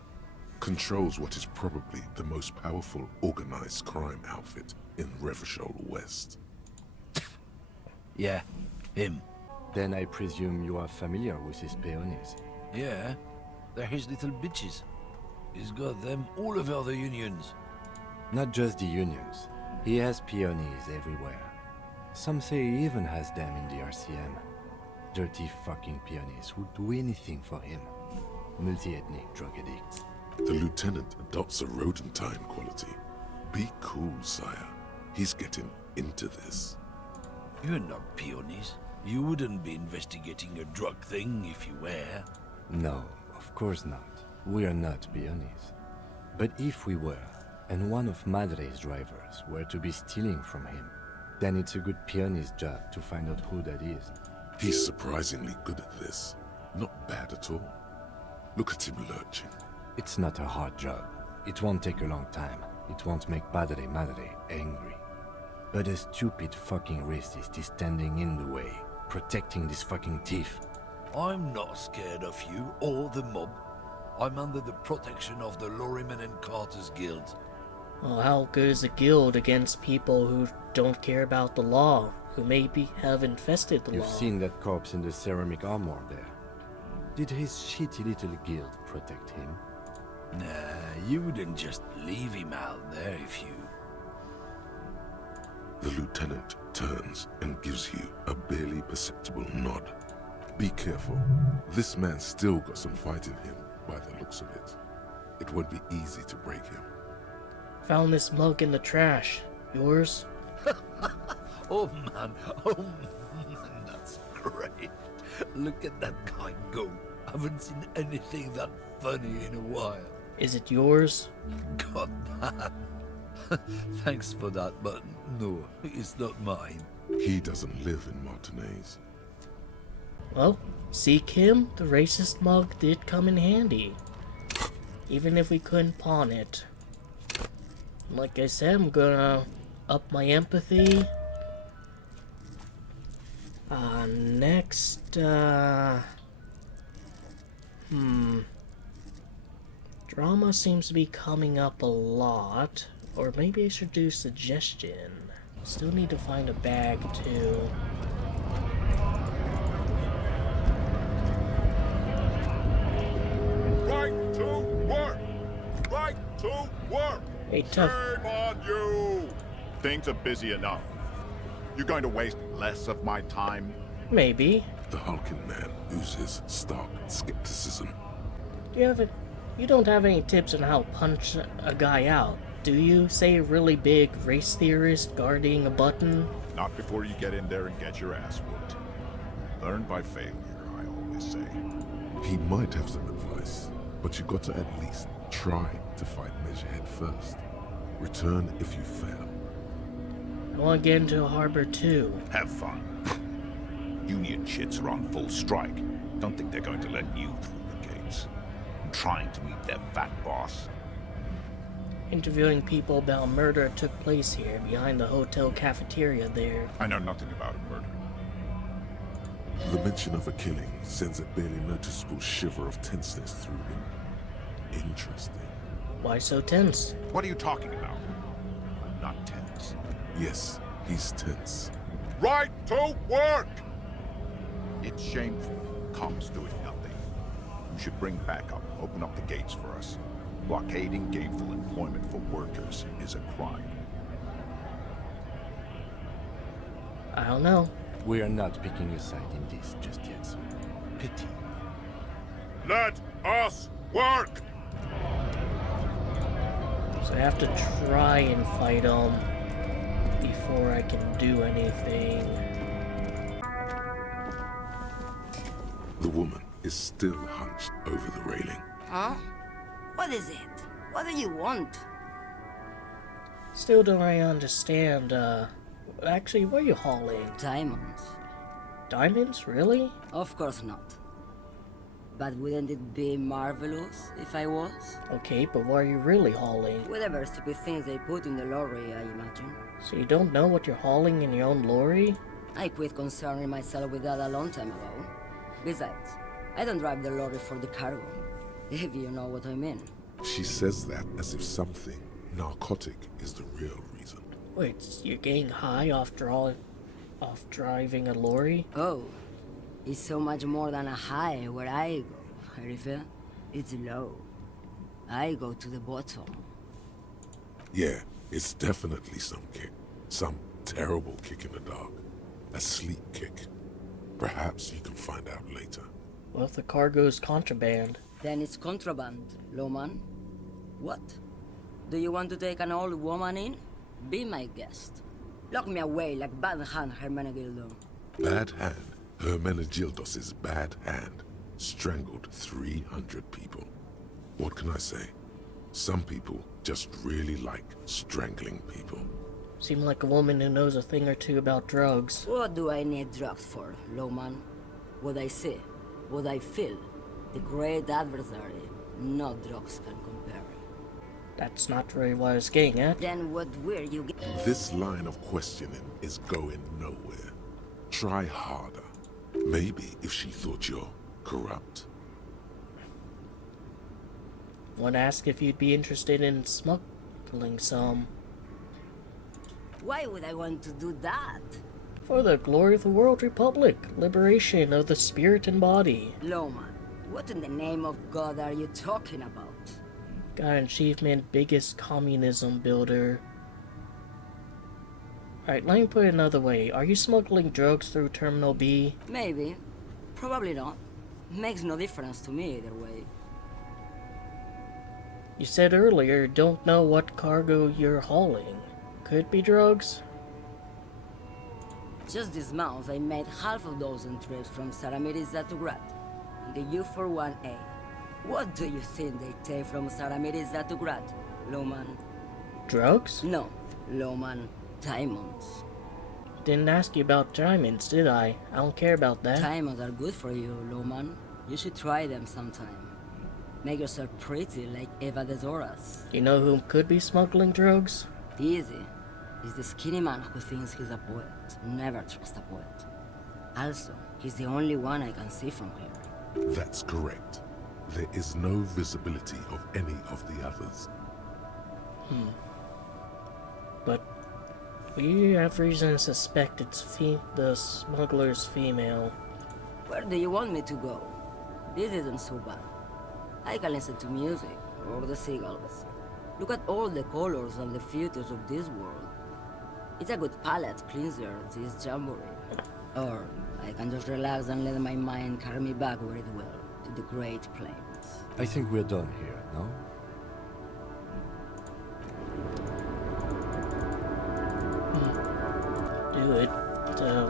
Controls what is probably the most powerful organized crime outfit in Revachol West. Yeah, him. Then I presume you are familiar with his peonies. Yeah, they're his little bitches. He's got them all over the unions. Not just the unions. He has peonies everywhere. Some say he even has them in the RCM. Dirty fucking peonies who'd do anything for him. Multi-ethnic drug addicts. The lieutenant adopts a rodentine quality. Be cool, sire. He's getting into this. You're not peonies. You wouldn't be investigating a drug thing if you were. No, of course not. We are not peonies. But if we were, and one of Madre's drivers were to be stealing from him, then it's a good peony's job to find out who that is. He's surprisingly good at this. Not bad at all. Look at him lurching. It's not a hard job. It won't take a long time. It won't make Padre Madre angry. But a stupid fucking racist is standing in the way, protecting this fucking thief. I'm not scared of you or the mob. I'm under the protection of the Lorrymen and Carters Guild. Well, how good is a guild against people who don't care about the law, who maybe have infested the law? You've seen that corpse in the ceramic armor there. Did his shitty little guild protect him? Nah, you wouldn't just leave him out there if you... The lieutenant turns and gives you a barely perceptible nod. Be careful. This man's still got some fight in him, by the looks of it. It won't be easy to break him. Found this mug in the trash. Yours? Oh man, that's great. Look at that guy go. Haven't seen anything that funny in a while. Is it yours? God damn. Thanks for that, but no, it's not mine. He doesn't live in Martinez. Well, seek him, the racist mug did come in handy. Even if we couldn't pawn it. Like I said, I'm gonna up my empathy. Next, Drama seems to be coming up a lot. Or maybe I should do suggestion. Still need to find a bag, too. Right to work! Right to work! Hey, tough. Shame on you! Things are busy enough. You're going to waste less of my time? Maybe. The hulking man oozes stark skepticism. You don't have any tips on how to punch a guy out, do you? Say a really big race theorist guarding a button? Not before you get in there and get your ass whooped. Learn by failure, I always say. He might have some advice, but you got to at least try to fight Measurehead first. Return if you fail. I want to get into a harbor too. Have fun. Union chits are on full strike. Don't think they're going to let you through the gates. I'm trying to meet their fat boss. Interviewing people about murder took place here, behind the hotel cafeteria there. I know nothing about a murder. The mention of a killing sends a barely noticeable shiver of tenseness through him. Interesting. Why so tense? What are you talking about? I'm not tense. Yes, he's tense. Right to work! It's shameful. Cops doing nothing. You should bring backup. Open up the gates for us. Blockading gainful employment for workers is a crime. I don't know. We are not picking a side in this just yet, sir. Pity. Let us work! So I have to try and fight him before I can do anything. The woman is still hunched over the railing. Huh? What is it? What do you want? Still don't really understand, actually, what are you hauling? Diamonds. Diamonds? Really? Of course not. But wouldn't it be marvelous if I was? Okay, but what are you really hauling? Whatever stupid things they put in the lorry, I imagine. So you don't know what you're hauling in your own lorry? I quit concerning myself with that a long time ago. Besides, I don't drive the lorry for the cargo, if you know what I mean. She says that as if something narcotic is the real reason. Wait, you're getting high off driving a lorry? Oh, it's so much more than a high where I go, Herife. It's low. I go to the bottom. Yeah, it's definitely some kick. Some terrible kick in the dark. A sleep kick. Perhaps you can find out later. What if the cargo's contraband? Then it's contraband, Lowman. What? Do you want to take an old woman in? Be my guest. Lock me away like Bad Hand Hermenegildo. Bad Hand? Hermenegildos's bad hand strangled 300 people. What can I say? Some people just really like strangling people. Seem like a woman who knows a thing or two about drugs. What do I need drugs for, Lowman? What I see, what I feel, the great adversary, no drugs can compare. That's not really what I was getting at. Then what were you getting? This line of questioning is going nowhere. Try harder. Maybe if she thought you're corrupt. Want to ask if you'd be interested in smuggling some. Why would I want to do that? For the glory of the World Republic, liberation of the spirit and body. Loma, what in the name of God are you talking about? Got an achievement, biggest communism builder. Alright, let me put it another way. Are you smuggling drugs through Terminal B? Maybe. Probably not. Makes no difference to me either way. You said earlier, don't know what cargo you're hauling. Could be drugs? Just this month, I made half a dozen trips from Saramiris to Grad, in the U41A. What do you think they take from Saramiris to Grad, Loman? Drugs? No, Loman. Diamonds. Didn't ask you about diamonds, did I? I don't care about that. Diamonds are good for you, Loman. You should try them sometime. Make yourself pretty like Eva de Zoras. You know who could be smuggling drugs? Easy. He's the skinny man who thinks he's a poet. Never trust a poet. Also, he's the only one I can see from here. That's correct. There is no visibility of any of the others. But we have reason to suspect it's the smuggler's female. Where do you want me to go? This isn't so bad. I can listen to music, or the seagulls. Look at all the colors and the futures of this world. It's a good palate cleanser, this jamboree. Or I can just relax and let my mind carry me back where it will, to the Great Plains. I think we're done here, no? Do it.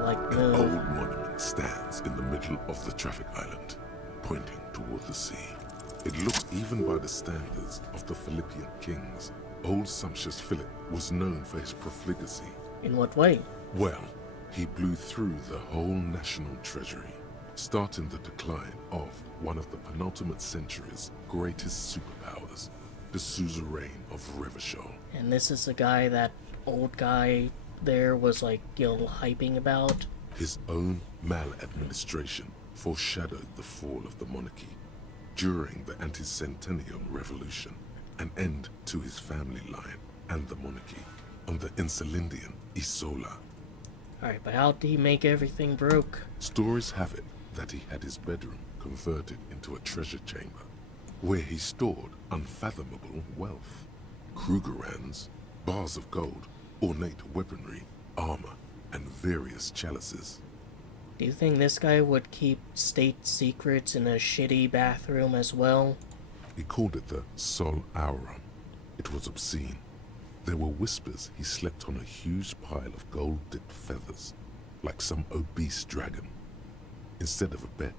Like An move. old monument stands in the middle of the traffic island, pointing toward the sea. It looks, even by the standards of the Philippian kings, old sumptuous Philip was known for his profligacy. In what way? Well, he blew through the whole national treasury, starting the decline of one of the penultimate century's greatest superpowers, the suzerain of Revachol. And this is the guy that old guy there was like, hyping about? His own maladministration foreshadowed the fall of the monarchy. During the anti-centennial revolution, an end to his family line and the monarchy on the Insulindian Isola. Alright, but how did he make everything broke? Stories have it that he had his bedroom converted into a treasure chamber, where he stored unfathomable wealth. Krugerrands, bars of gold, ornate weaponry, armor, and various chalices. Do you think this guy would keep state secrets in a shitty bathroom as well? He called it the Sol Aurum. It was obscene. There were whispers he slept on a huge pile of gold-dipped feathers, like some obese dragon. Instead of a bed,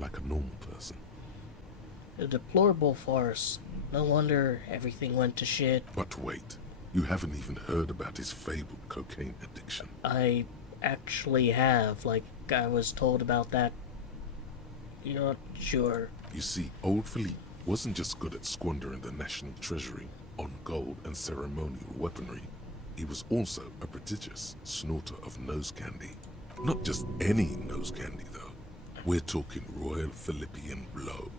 like a normal person. A deplorable farce. No wonder everything went to shit. But wait, you haven't even heard about his fabled cocaine addiction. I actually have. Like, I was told about that. You're not sure. You see, old Philippe wasn't just good at squandering the national treasury on gold and ceremonial weaponry. He was also a prodigious snorter of nose candy. Not just any nose candy, though. We're talking Royal Philippian Blow,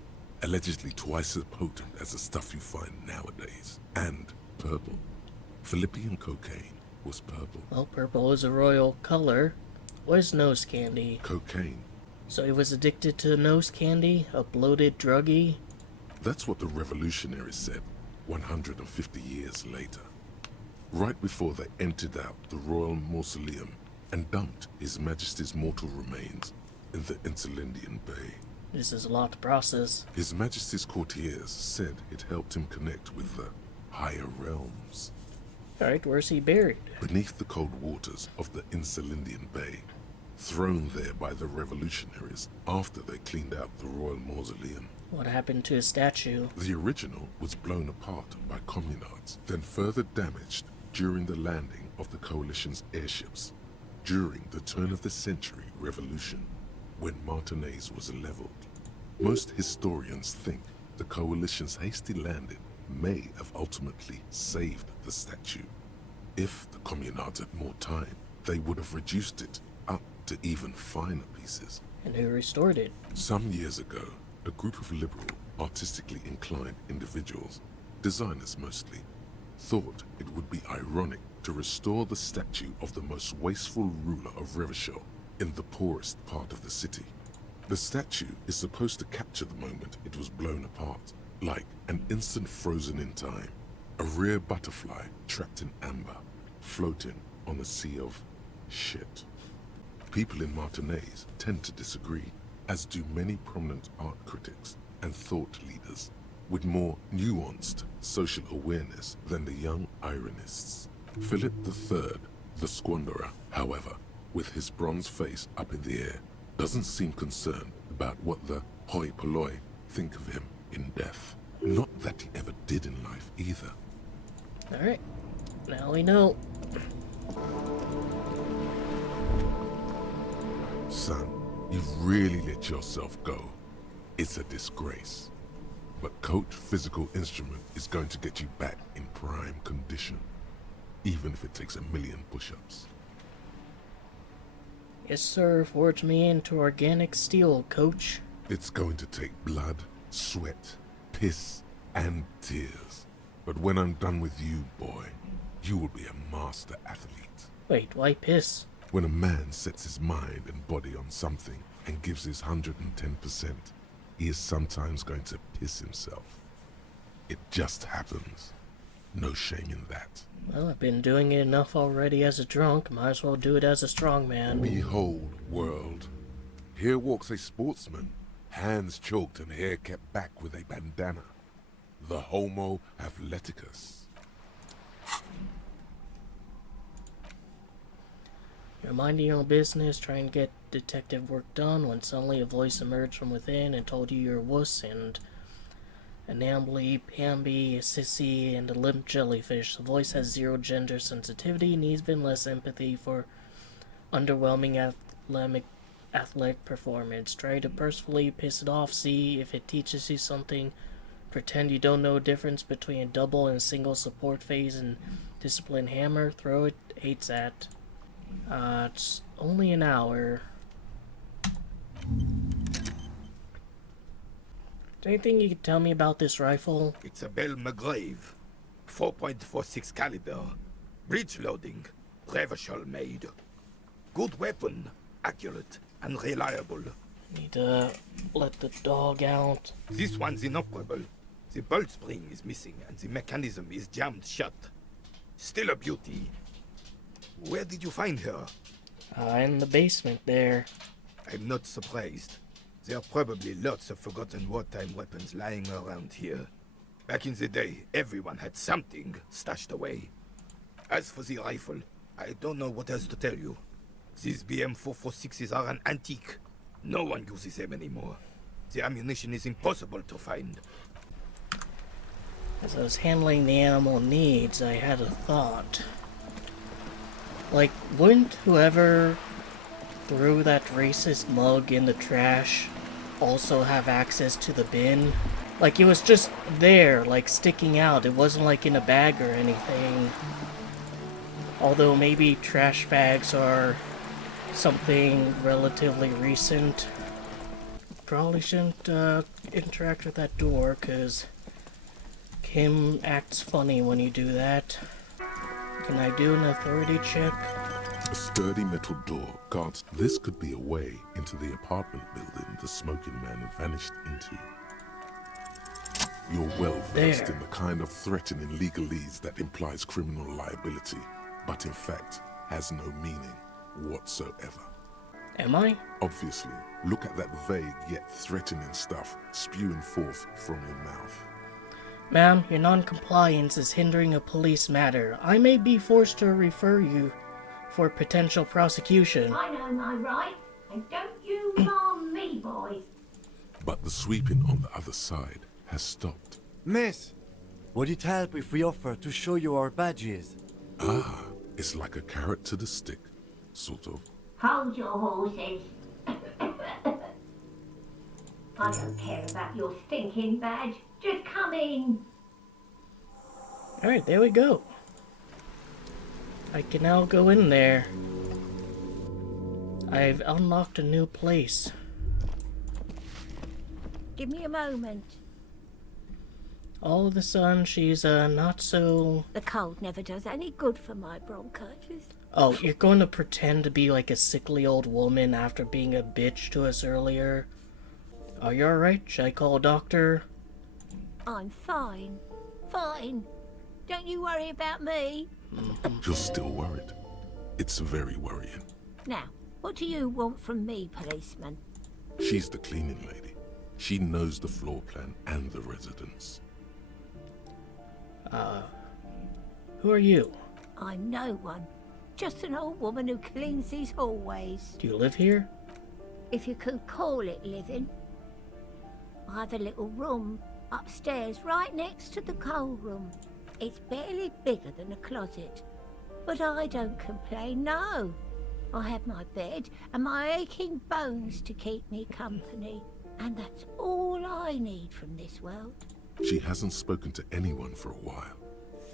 allegedly twice as potent as the stuff you find nowadays. And purple. Philippian cocaine was purple. Well, purple is a royal color. What is nose candy? Cocaine. So he was addicted to nose candy? A bloated druggie? That's what the revolutionaries said 150 years later. Right before they emptied out the royal mausoleum and dumped His Majesty's mortal remains in the Elysium Bay. This is a lot to process. His Majesty's courtiers said it helped him connect with the higher realms. Alright, where's he buried? Beneath the cold waters of the Elysium Bay, thrown there by the revolutionaries after they cleaned out the royal mausoleum. What happened to his statue? The original was blown apart by communards, then further damaged during the landing of the coalition's airships during the turn-of-the-century revolution, when Martinez was leveled. Most historians think the coalition's hasty landing may have ultimately saved the statue. If the communards had more time, they would have reduced it up to even finer pieces. And who restored it? Some years ago, a group of liberal, artistically inclined individuals, designers mostly, thought it would be ironic to restore the statue of the most wasteful ruler of Revachol in the poorest part of the city. The statue is supposed to capture the moment it was blown apart, like an instant frozen in time, a rare butterfly trapped in amber, floating on a sea of shit. People in Martinez tend to disagree, as do many prominent art critics and thought leaders with more nuanced social awareness than the young ironists. Philip III, the squanderer, however, with his bronze face up in the air, doesn't seem concerned about what the hoi polloi think of him in death. Not that he ever did in life either. Alright, now we know. Son, you've really let yourself go. It's a disgrace. But Coach Physical Instrument is going to get you back in prime condition, even if it takes 1,000,000 push-ups. Yes, sir. Forge me into organic steel, Coach. It's going to take blood, sweat, piss, and tears. But when I'm done with you, boy, you will be a master athlete. Wait, why piss? When a man sets his mind and body on something and gives his 110%, he is sometimes going to piss himself. It just happens. No shame in that. Well, I've been doing it enough already as a drunk. Might as well do it as a strong man. Behold, world. Here walks a sportsman, hands choked and hair kept back with a bandana. The Homo Athleticus. You're minding your own business, trying to get detective work done, when suddenly a voice emerged from within and told you you're a wuss and an ambly, pamby, a sissy, and a limp jellyfish. The voice has zero gender sensitivity, needs even less empathy for underwhelming athletic performance. Try to personally piss it off, see if it teaches you something. Pretend you don't know the difference between a double and single support phase and discipline hammer. Throw it, hates that. It's only an hour. Is there anything you can tell me about this rifle? It's a Bell McGrave. 4.46 caliber. Breech loading. Revachol made. Good weapon. Accurate and reliable. Need to let the dog out. This one's inoperable. The bolt spring is missing and the mechanism is jammed shut. Still a beauty. Where did you find her? In the basement there. I'm not surprised. There are probably lots of forgotten wartime weapons lying around here. Back in the day, everyone had something stashed away. As for the rifle, I don't know what else to tell you. These BM-446s are an antique. No one uses them anymore. The ammunition is impossible to find. As I was handling the animal needs, I had a thought. Like, wouldn't whoever threw that racist mug in the trash also have access to the bin? Like, it was just there, like, sticking out. It wasn't like in a bag or anything. Although maybe trash bags are something relatively recent. Probably shouldn't interact with that door, because Kim acts funny when you do that. Can I do an authority check? A sturdy metal door guards. This could be a way into the apartment building the smoking man vanished into. You're well versed in the kind of threatening legalese that implies criminal liability, but in fact has no meaning whatsoever. Am I? Obviously, look at that vague yet threatening stuff spewing forth from your mouth. Ma'am, your non-compliance is hindering a police matter. I may be forced to refer you for potential prosecution. I know my rights, and don't you harm me, boy. But the sweeping on the other side has stopped. Miss, would it help if we offer to show you our badges? Ah, it's like a carrot to the stick, sort of. Hold your horses. I don't care about your stinking badge. Just come in. Alright, there we go. I can now go in there. I've unlocked a new place. Give me a moment. All of a sudden, she's not so... The cold never does any good for my bronchitis. Oh, you're going to pretend to be like a sickly old woman after being a bitch to us earlier? Are you alright? Should I call a doctor? I'm fine. Fine. Don't you worry about me. You're still worried. It's very worrying. Now, what do you want from me, policeman? She's the cleaning lady. She knows the floor plan and the residence. Who are you? I'm no one. Just an old woman who cleans these hallways. Do you live here? If you could call it living. I have a little room upstairs right next to the coal room. It's barely bigger than a closet. But I don't complain, no. I have my bed and my aching bones to keep me company. And that's all I need from this world. She hasn't spoken to anyone for a while.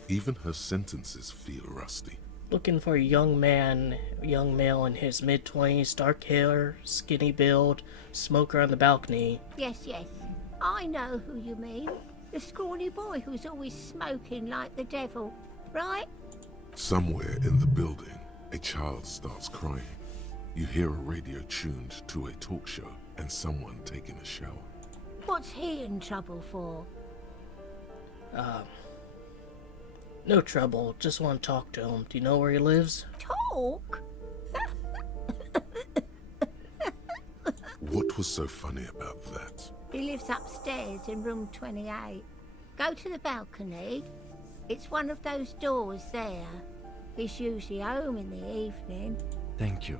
Even her sentences feel rusty. Looking for a young male in his mid-20s, dark hair, skinny build, smoker on the balcony. Yes, I know who you mean. The scrawny boy who's always smoking like the devil, right? Somewhere in the building, a child starts crying. You hear a radio tuned to a talk show and someone taking a shower. What's he in trouble for? No trouble. Just want to talk to him. Do you know where he lives? Talk? What was so funny about that? He lives upstairs in room 28. Go to the balcony. It's one of those doors there. He's usually home in the evening. Thank you.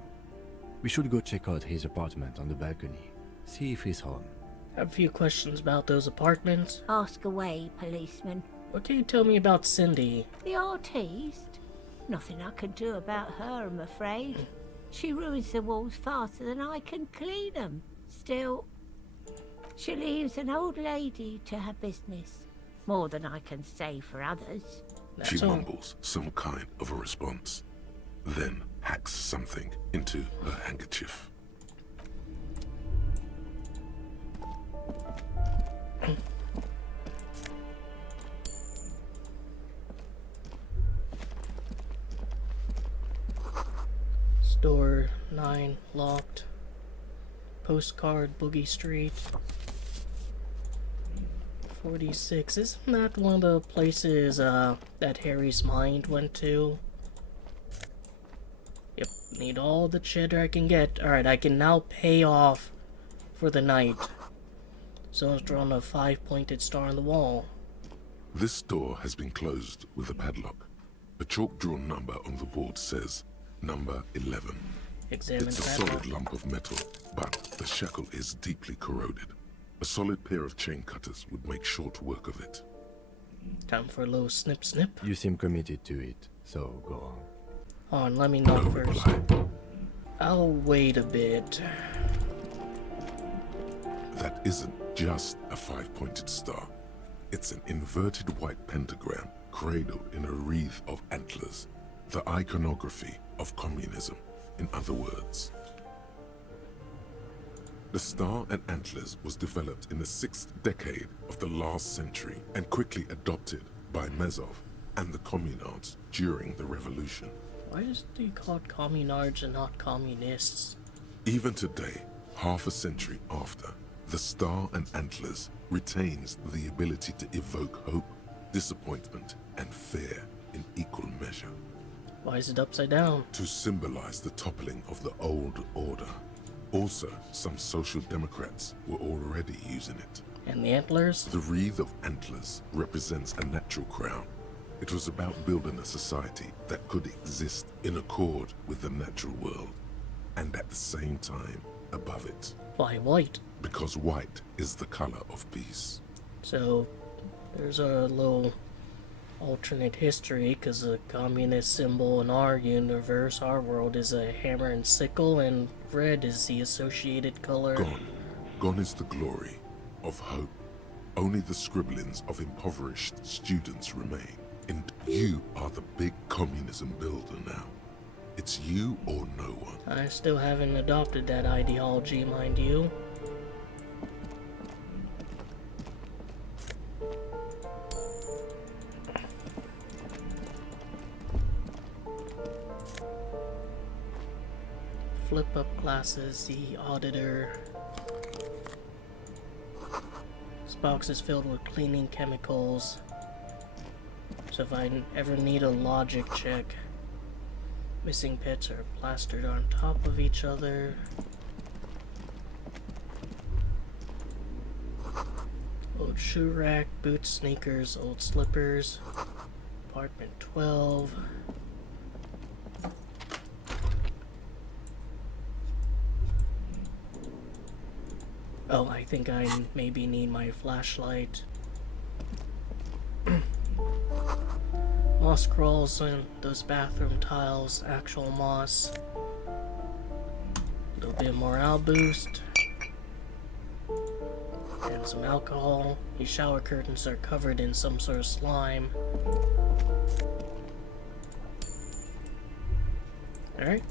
We should go check out his apartment on the balcony. See if he's home. I have a few questions about those apartments. Ask away, policeman. What can you tell me about Cindy? The artiste? Nothing I can do about her, I'm afraid. She ruins the walls faster than I can clean them. Still, she leaves an old lady to her business. More than I can say for others. She mumbles some kind of a response, then hacks something into her handkerchief. Store 9 locked. Postcard Boogie Street. 46. Isn't that one of the places that Harry's mind went to? Yep, need all the cheddar I can get. Alright, I can now pay off for the night. Someone's drawn a 5-pointed star on the wall. This door has been closed with a padlock. A chalk-drawn number on the board says number 11. Examine It's a padlock. solid lump of metal, but the shackle is deeply corroded. A solid pair of chain cutters would make short work of it. Time for a little snip snip. You seem committed to it, so go on. Hold on, let me know No first. reply. I'll wait a bit. That isn't just a five-pointed star. It's an inverted white pentagram cradled in a wreath of antlers. The iconography of communism, in other words. The star and antlers was developed in the 6th decade of the last century and quickly adopted by Mezov and the communards during the revolution. Why is they called communards and not communists? Even today, half a century after, the star and antlers retains the ability to evoke hope, disappointment, and fear in equal measure. Why is it upside down? To symbolize the toppling of the old order. Also, some social democrats were already using it. And the antlers? The wreath of antlers represents a natural crown. It was about building a society that could exist in accord with the natural world, and at the same time, above it. Why white? Because white is the color of peace. So, there's a little alternate history, because the communist symbol in our universe, our world, is a hammer and sickle, and red is the associated color. Gone. Gone is the glory of hope. Only the scribblings of impoverished students remain. And you are the big communism builder now. It's you or no one. I still haven't adopted that ideology, mind you. Flip up glasses, the auditor. This box is filled with cleaning chemicals. So if I ever need a logic check, missing bits are plastered on top of each other. Old shoe rack, boots, sneakers, old slippers. Apartment 12. Oh, I think I maybe need my flashlight. Moss crawls on those bathroom tiles, actual moss. A little bit of morale boost. And some alcohol. These shower curtains are covered in some sort of slime. Alright.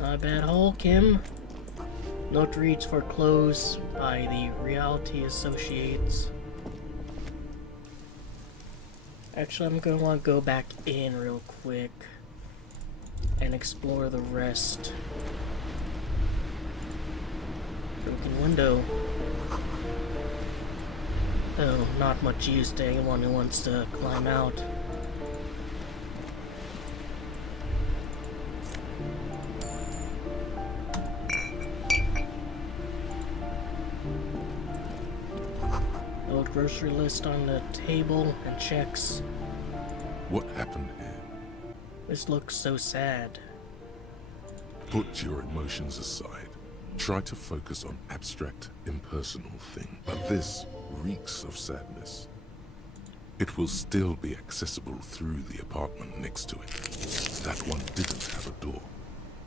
Not a bad haul, Kim. Note reads for clothes by the Reality Associates. Actually, I'm gonna want to go back in real quick and explore the rest. Broken window. Oh, not much use to anyone who wants to climb out. Old grocery list on the table and checks. What happened here? This looks so sad. Put your emotions aside. Try to focus on abstract, impersonal things. But this reeks of sadness. It will still be accessible through the apartment next to it. That one didn't have a door.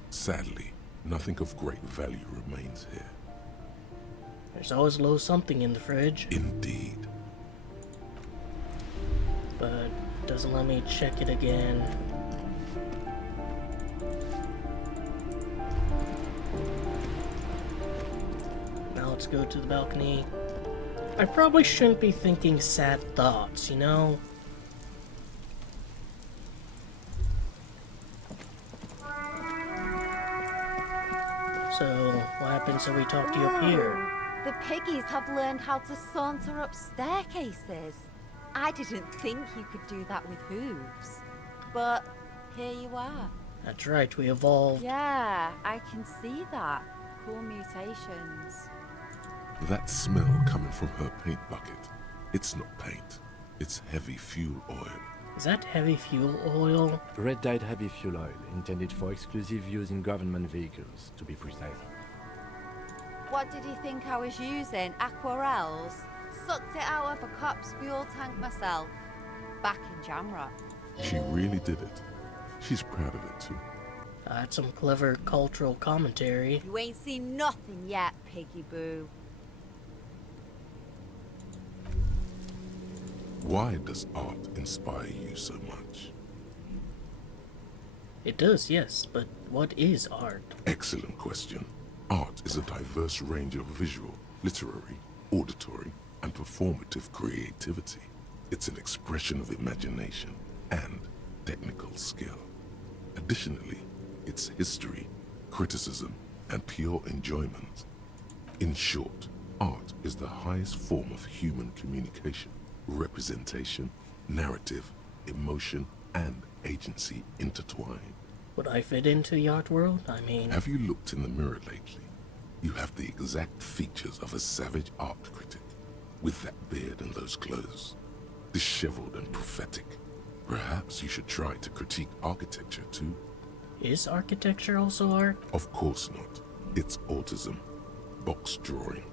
Sadly, nothing of great value remains here. There's always a little something in the fridge. Indeed. But doesn't let me check it again. Now let's go to the balcony. I probably shouldn't be thinking sad thoughts, you know? So, what happens if we talk to you up here? The piggies have learned how to saunter up staircases. I didn't think you could do that with hooves. But here you are. That's right, we evolved. Yeah, I can see that. Cool mutations. That smell coming from her paint bucket. It's not paint. It's heavy fuel oil. Is that heavy fuel oil? Red dyed heavy fuel oil, intended for exclusive use in government vehicles, to be precise. What did he think I was using? Aquarels? Sucked it out of a cop's fuel tank myself. Back in Jamrock. She really did it. She's proud of it too. That's some clever cultural commentary. You ain't seen nothing yet, Piggy Boo. Why does art inspire you so much? It does, yes, but what is art? Excellent question. Art is a diverse range of visual, literary, auditory, and performative creativity. It's an expression of imagination and technical skill. Additionally, it's history, criticism, and pure enjoyment. In short, art is the highest form of human communication, representation, narrative, emotion, and agency intertwined. Would I fit into the art world? I mean... Have you looked in the mirror lately? You have the exact features of a savage art critic, with that beard and those clothes, disheveled and prophetic. Perhaps you should try to critique architecture too. Is architecture also art? Of course not. It's autism, box drawing,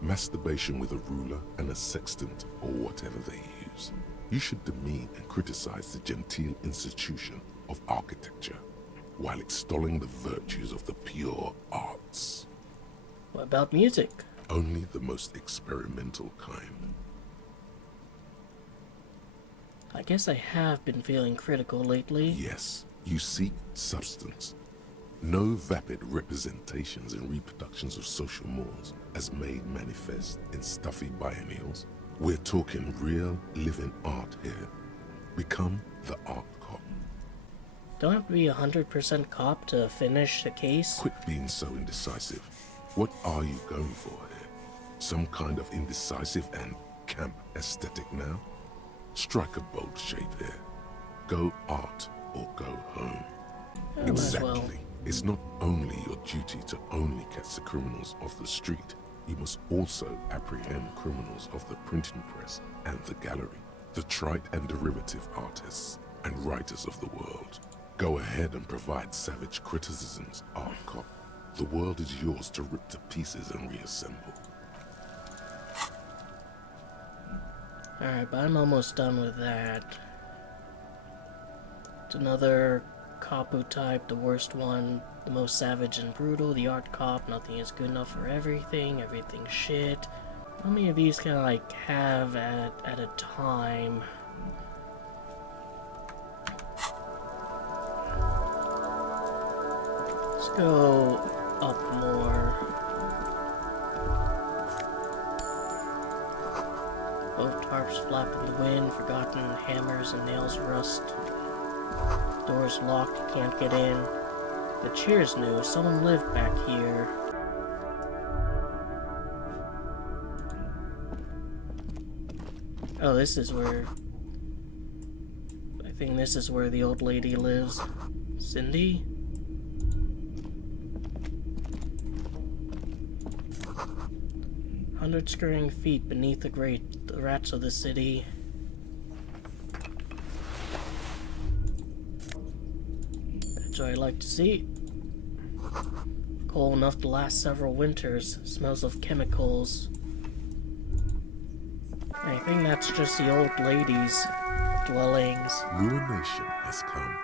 masturbation with a ruler and a sextant or whatever they use. You should demean and criticize the genteel institution of architecture while extolling the virtues of the pure arts. What about music? Only the most experimental kind. I guess I have been feeling critical lately. Yes, you seek substance. No vapid representations and reproductions of social mores as made manifest in stuffy biennials. We're talking real, living art here. Become the art cop. Don't have to be 100% cop to finish the case. Quit being so indecisive. What are you going for here? Some kind of indecisive and camp aesthetic now? Strike a bold shape here. Go art or go home. Exactly. It's not only your duty to only catch the criminals off the street. You must also apprehend criminals of the printing press and the gallery, the trite and derivative artists and writers of the world. Go ahead and provide savage criticisms, art cop. The world is yours to rip to pieces and reassemble. Alright, but I'm almost done with that. It's another Kapu type, the worst one, the most savage and brutal, the art cop, nothing is good enough for everything, everything's shit. How many of these can I like have at a time? Let's go up more. Both tarps flap in the wind, forgotten hammers and nails rust. Door's locked, you can't get in. The chair's new, someone lived back here. Oh, this is where... I think this is where the old lady lives. Cindy? Hundred scurrying feet beneath the grate, the rats of the city. That's what I like to see. Cold enough to last several winters. Smells of chemicals. I think that's just the old lady's dwellings. Ruination has come.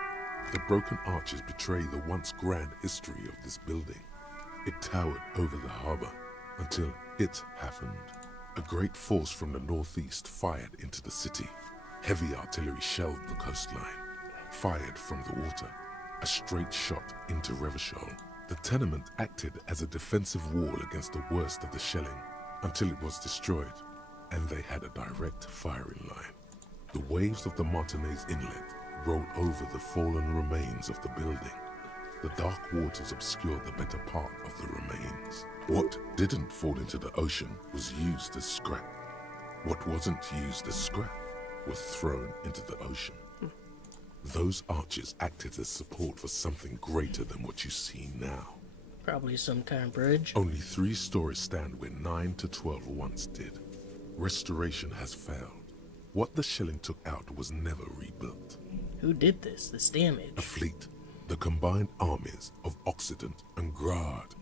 The broken arches betray the once grand history of this building. It towered over the harbor until it happened. A great force from the northeast fired into the city. Heavy artillery shelled the coastline. Fired from the water. A straight shot into Revachol. The tenement acted as a defensive wall against the worst of the shelling until it was destroyed, and they had a direct firing line. The waves of the Martinez Inlet rolled over the fallen remains of the building. The dark waters obscured the better part of the remains. What didn't fall into the ocean was used as scrap. What wasn't used as scrap was thrown into the ocean. Those arches acted as support for something greater than what you see now. Probably some kind of bridge. Only 3 stories stand where 9 to 12 once did. Restoration has failed. What the shelling took out was never rebuilt. Who did this damage? A fleet. The combined armies of Occident and Grad.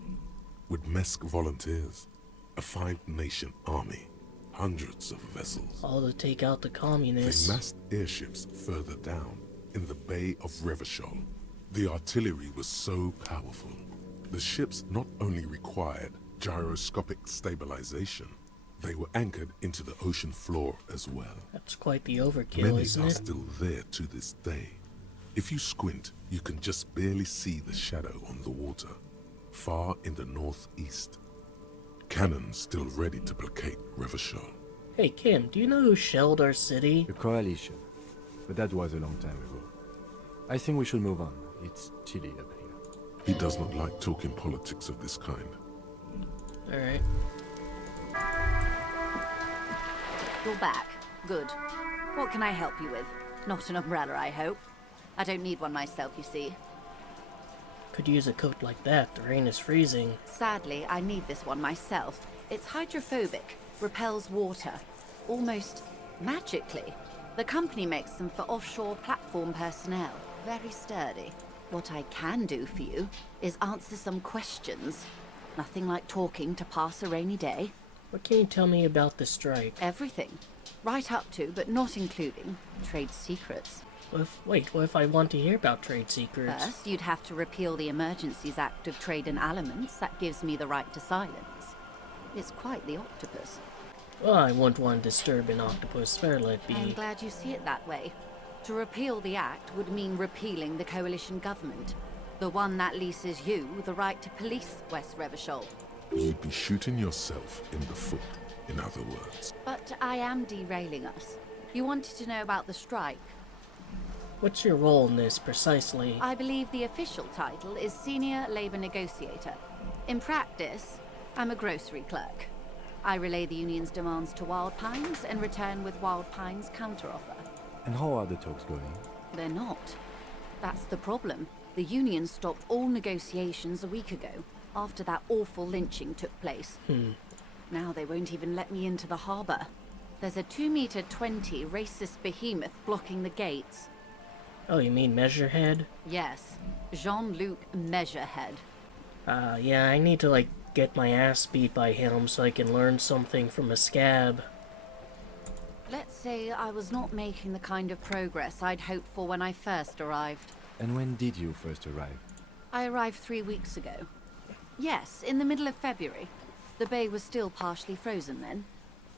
with Mesk volunteers, a 5-nation army, hundreds of vessels. All to take out the communists. They massed airships further down, in the Bay of Revachol. The artillery was so powerful. The ships not only required gyroscopic stabilization, they were anchored into the ocean floor as well. That's quite the overkill, Many isn't are it? still there to this day. If you squint, you can just barely see the shadow on the water, far in the northeast. Cannons still ready to placate Revachol. Hey Kim, do you know who shelled our city? The coalition. But that was a long time ago. I think we should move on. It's chilly up here. He does not like talking politics of this kind. Alright. You're back. Good. What can I help you with? Not an umbrella, I hope. I don't need one myself, you see. Could use a coat like that. The rain is freezing. Sadly, I need this one myself. It's hydrophobic, repels water, almost magically. The company makes them for offshore platform personnel. Very sturdy. What I can do for you is answer some questions. Nothing like talking to pass a rainy day. What can you tell me about the strike? Everything. Right up to, but not including, trade secrets. What if I want to hear about trade secrets? First, you'd have to repeal the Emergencies Act of Trade and Aliments. That gives me the right to silence. It's quite the octopus. Well, I wouldn't want to disturb an octopus. Better let be. I'm glad you see it that way. To repeal the act would mean repealing the coalition government. The one that leases you the right to police West Revachol. You'd be shooting yourself in the foot, in other words. But I am derailing us. You wanted to know about the strike. What's your role in this, precisely? I believe the official title is Senior Labor Negotiator. In practice, I'm a grocery clerk. I relay the union's demands to Wild Pines and return with Wild Pines' counteroffer. And how are the talks going? They're not. That's the problem. The union stopped all negotiations a week ago, after that awful lynching took place. Now they won't even let me into the harbor. There's a 2-meter-20 racist behemoth blocking the gates. Oh, you mean Measurehead? Yes, Jean-Luc Measurehead. Yeah, I need to, get my ass beat by him so I can learn something from a scab. Let's say I was not making the kind of progress I'd hoped for when I first arrived. And when did you first arrive? I arrived 3 weeks ago. Yes, in the middle of February. The bay was still partially frozen then.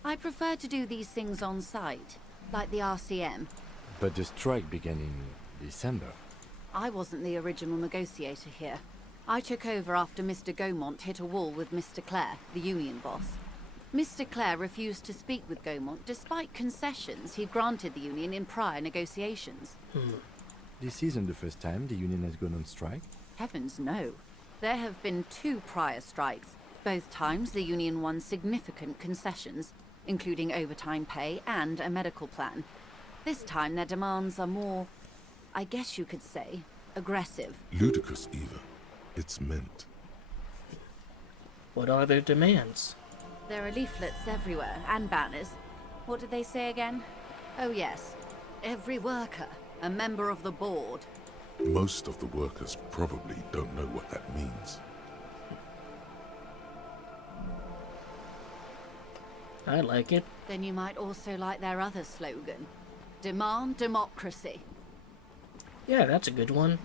I prefer to do these things on site, like the RCM. But the strike began in December. I wasn't the original negotiator here. I took over after Mr. Gaumont hit a wall with Mr. Clare, the union boss. Mr. Clare refused to speak with Gaumont despite concessions he'd granted the union in prior negotiations. This isn't the first time the union has gone on strike? Heavens no. There have been 2 prior strikes. Both times the union won significant concessions, including overtime pay and a medical plan. This time their demands are more, I guess you could say, aggressive. Ludicrous even. It's meant. What are their demands? There are leaflets everywhere, and banners. What did they say again? Oh yes, every worker, a member of the board. Most of the workers probably don't know what that means. I like it. Then you might also like their other slogan. Demand democracy. Yeah, that's a good one.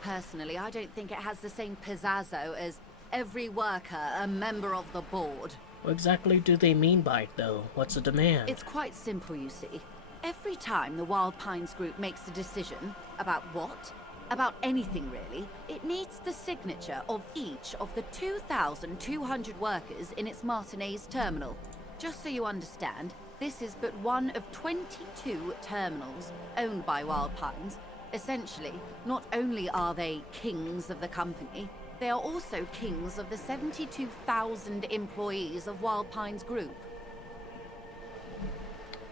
Personally, I don't think it has the same pizzazzo as every worker, a member of the board. What exactly do they mean by it, though? What's the demand? It's quite simple, you see. Every time the Wild Pines group makes a decision, about what? About anything really, it needs the signature of each of the 2,200 workers in its Martinez terminal. Just so you understand, this is but one of 22 terminals owned by Wild Pines. Essentially, not only are they kings of the company, they are also kings of the 72,000 employees of Wild Pines Group.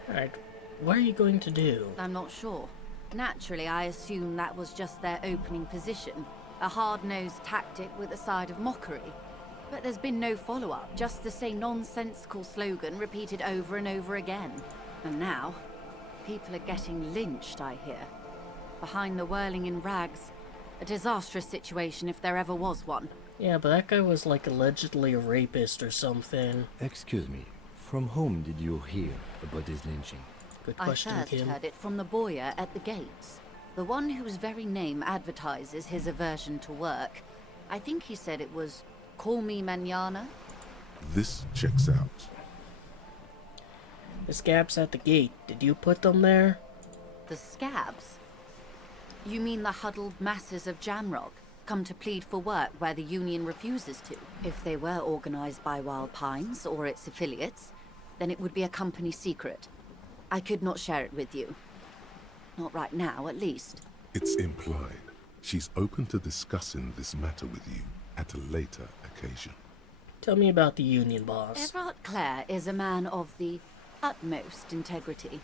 Alright, what are you going to do? I'm not sure. Naturally, I assume that was just their opening position, a hard-nosed tactic with a side of mockery. But there's been no follow-up, just the same nonsensical slogan repeated over and over again. And now, people are getting lynched, I hear. Behind the whirling in rags. A disastrous situation if there ever was one. Yeah, but that guy was like allegedly a rapist or something. Excuse me, from whom did you hear about this lynching? Good I question, first Kim. heard it from the boyer at the gates. The one whose very name advertises his aversion to work. I think he said it was, "Call me mañana." This checks out. The scabs at the gate, did you put them there? The scabs? You mean the huddled masses of Jamrock, come to plead for work where the Union refuses to? If they were organized by Wild Pines or its affiliates, then it would be a company secret. I could not share it with you. Not right now, at least. It's implied. She's open to discussing this matter with you at a later occasion. Tell me about the Union boss. Everard Clare is a man of the utmost integrity.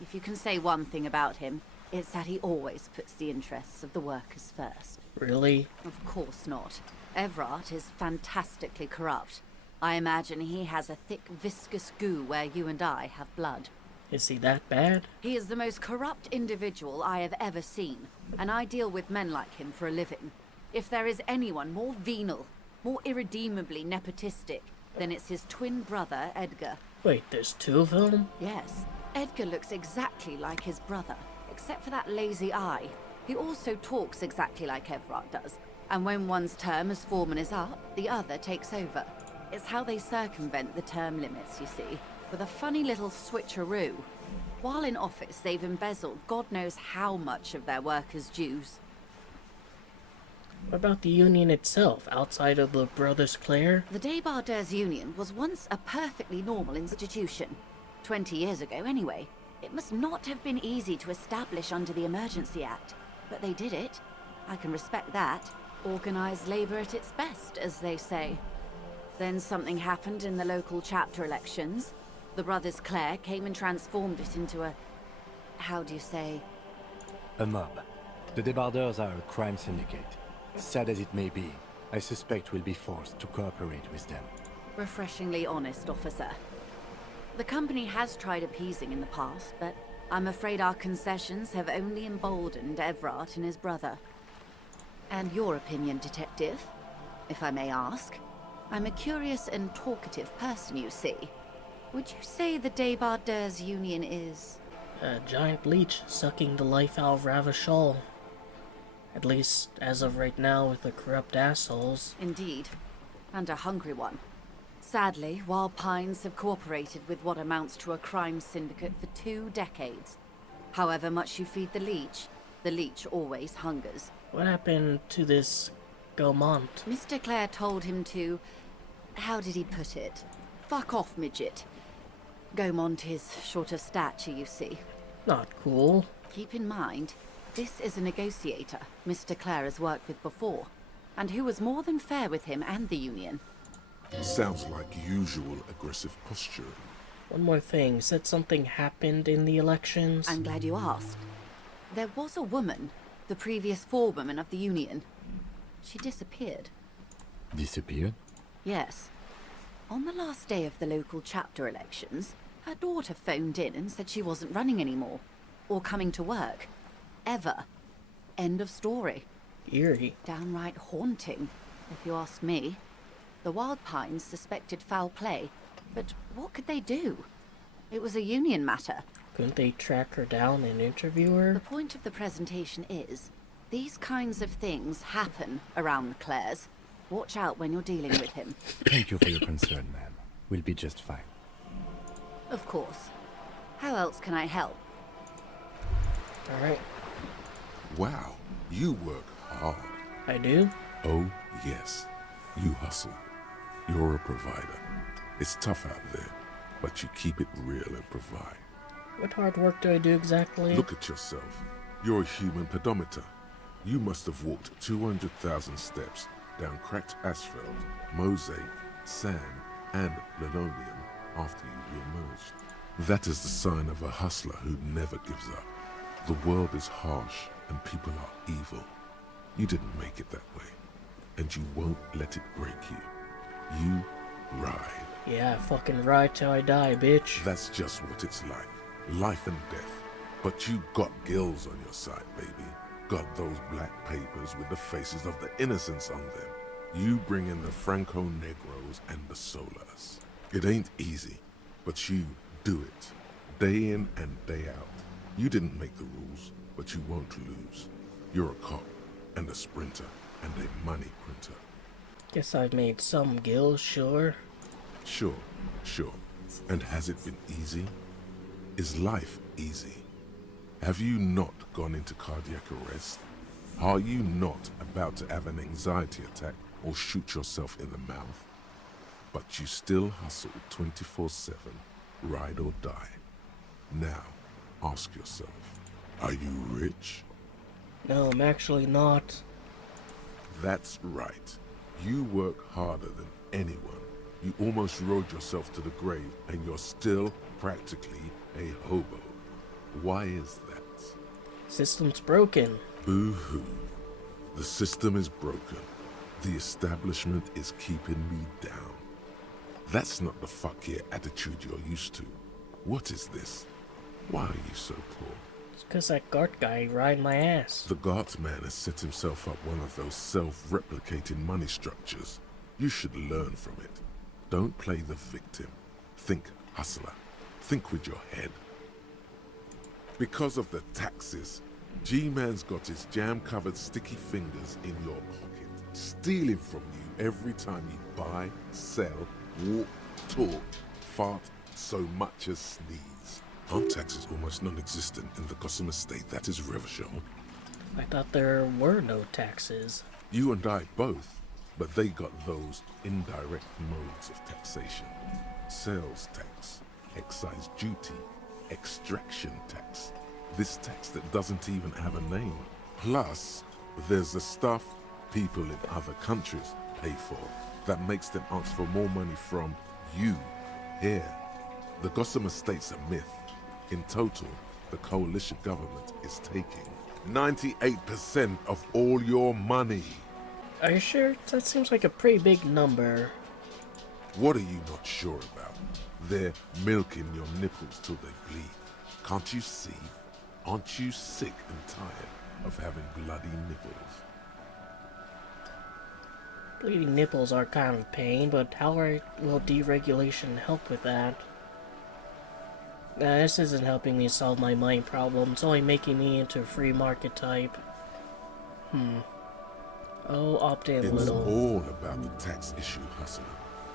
If you can say one thing about him, it's that he always puts the interests of the workers first. Really? Of course not. Everard is fantastically corrupt. I imagine he has a thick, viscous goo where you and I have blood. Is he that bad? He is the most corrupt individual I have ever seen, and I deal with men like him for a living. If there is anyone more venal, more irredeemably nepotistic, then it's his twin brother, Edgar. Wait, there's two of them? Yes. Edgar looks exactly like his brother, except for that lazy eye. He also talks exactly like Everard does, and when one's term as foreman is up, the other takes over. It's how they circumvent the term limits, you see, with a funny little switcheroo. While in office, they've embezzled God knows how much of their workers' dues. What about the Union itself, outside of the Brothers Clare? The Debarders Union was once a perfectly normal institution. 20 years ago, anyway. It must not have been easy to establish under the Emergency Act, but they did it. I can respect that. Organized labor at its best, as they say. Then something happened in the local chapter elections. The Brothers Clare came and transformed it into a... how do you say? A mob. The Debarders are a crime syndicate. Sad as it may be, I suspect we'll be forced to cooperate with them. Refreshingly honest, officer. The company has tried appeasing in the past, but I'm afraid our concessions have only emboldened Everard and his brother. And your opinion, Detective, if I may ask? I'm a curious and talkative person, you see. Would you say the Debarders Union is... A giant leech sucking the life out of Ravachol. At least, as of right now, with the corrupt assholes. Indeed. And a hungry one. Sadly, Wild Pines have cooperated with what amounts to a crime syndicate for 2 decades. However much you feed the leech always hungers. What happened to this Gaumont? Mr. Clare told him to... how did he put it? Fuck off, midget. Gaumont is short of stature, you see. Not cool. Keep in mind, this is a negotiator Mr. Clare has worked with before, and who was more than fair with him and the Union. Sounds like usual aggressive posturing. One more thing, said something happened in the elections? I'm glad you asked. There was a woman, the previous forewoman of the Union. She disappeared. Disappeared? Yes. On the last day of the local chapter elections, her daughter phoned in and said she wasn't running anymore, or coming to work. Ever. End of story. Eerie. Downright haunting, if you ask me. The Wild Pines suspected foul play, but what could they do? It was a Union matter. Couldn't they track her down and interview her? The point of the presentation is, these kinds of things happen around the Clares. Watch out when you're dealing with him. Thank you for your concern, ma'am. We'll be just fine. Of course. How else can I help? Alright. Wow, you work hard. I do? Oh, yes. You hustle. You're a provider. It's tough out there, but you keep it real and provide. What hard work do I do exactly? Look at yourself. You're a human pedometer. You must have walked 200,000 steps down cracked asphalt, mosaic, sand, and linoleum after you reemerged. That is the sign of a hustler who never gives up. The world is harsh and people are evil. You didn't make it that way, and you won't let it break you. You ride. Yeah, fucking ride till I die, bitch. That's just what it's like. Life and death. But you got gills on your side, baby. Got those black papers with the faces of the innocents on them. You bring in the Franco Negros and the Solas. It ain't easy, but you do it. Day in and day out. You didn't make the rules, but you won't lose. You're a cop, and a sprinter, and a money printer. Guess I've made some gills, sure. Sure. And has it been easy? Is life easy? Have you not gone into cardiac arrest? Are you not about to have an anxiety attack or shoot yourself in the mouth? But you still hustle 24/7, ride or die. Now, ask yourself, are you rich? No, I'm actually not. That's right. You work harder than anyone. You almost rode yourself to the grave, and you're still practically a hobo. Why is that? System's broken. Boo-hoo. The system is broken. The establishment is keeping me down. That's not the fuck yeah attitude you're used to. What is this? Why are you so poor? It's because that guard guy riding my ass. The Gart man has set himself up one of those self-replicating money structures. You should learn from it. Don't play the victim. Think hustler. Think with your head. Because of the taxes, G-Man's got his jam-covered sticky fingers in your pocket, stealing from you every time you buy, sell, walk, talk, fart, so much as sneeze. Aren't taxes almost non-existent in the Gotham estate that is Revachol? I thought there were no taxes. You and I both, but they got those indirect modes of taxation. Sales tax, excise duty, extraction tax. This tax that doesn't even have a name. Plus, there's the stuff people in other countries pay for that makes them ask for more money from you here. The Gotham estate's a myth. In total, the coalition government is taking 98% of all your money. Are you sure? That seems like a pretty big number. What are you not sure about? They're milking your nipples till they bleed. Can't you see? Aren't you sick and tired of having bloody nipples? Bleeding nipples are kind of a pain, but how will deregulation help with that? Nah, this isn't helping me solve my mind problem. It's only making me into a free market type. Oh, opt in a It's little. all about the tax issue, hustler.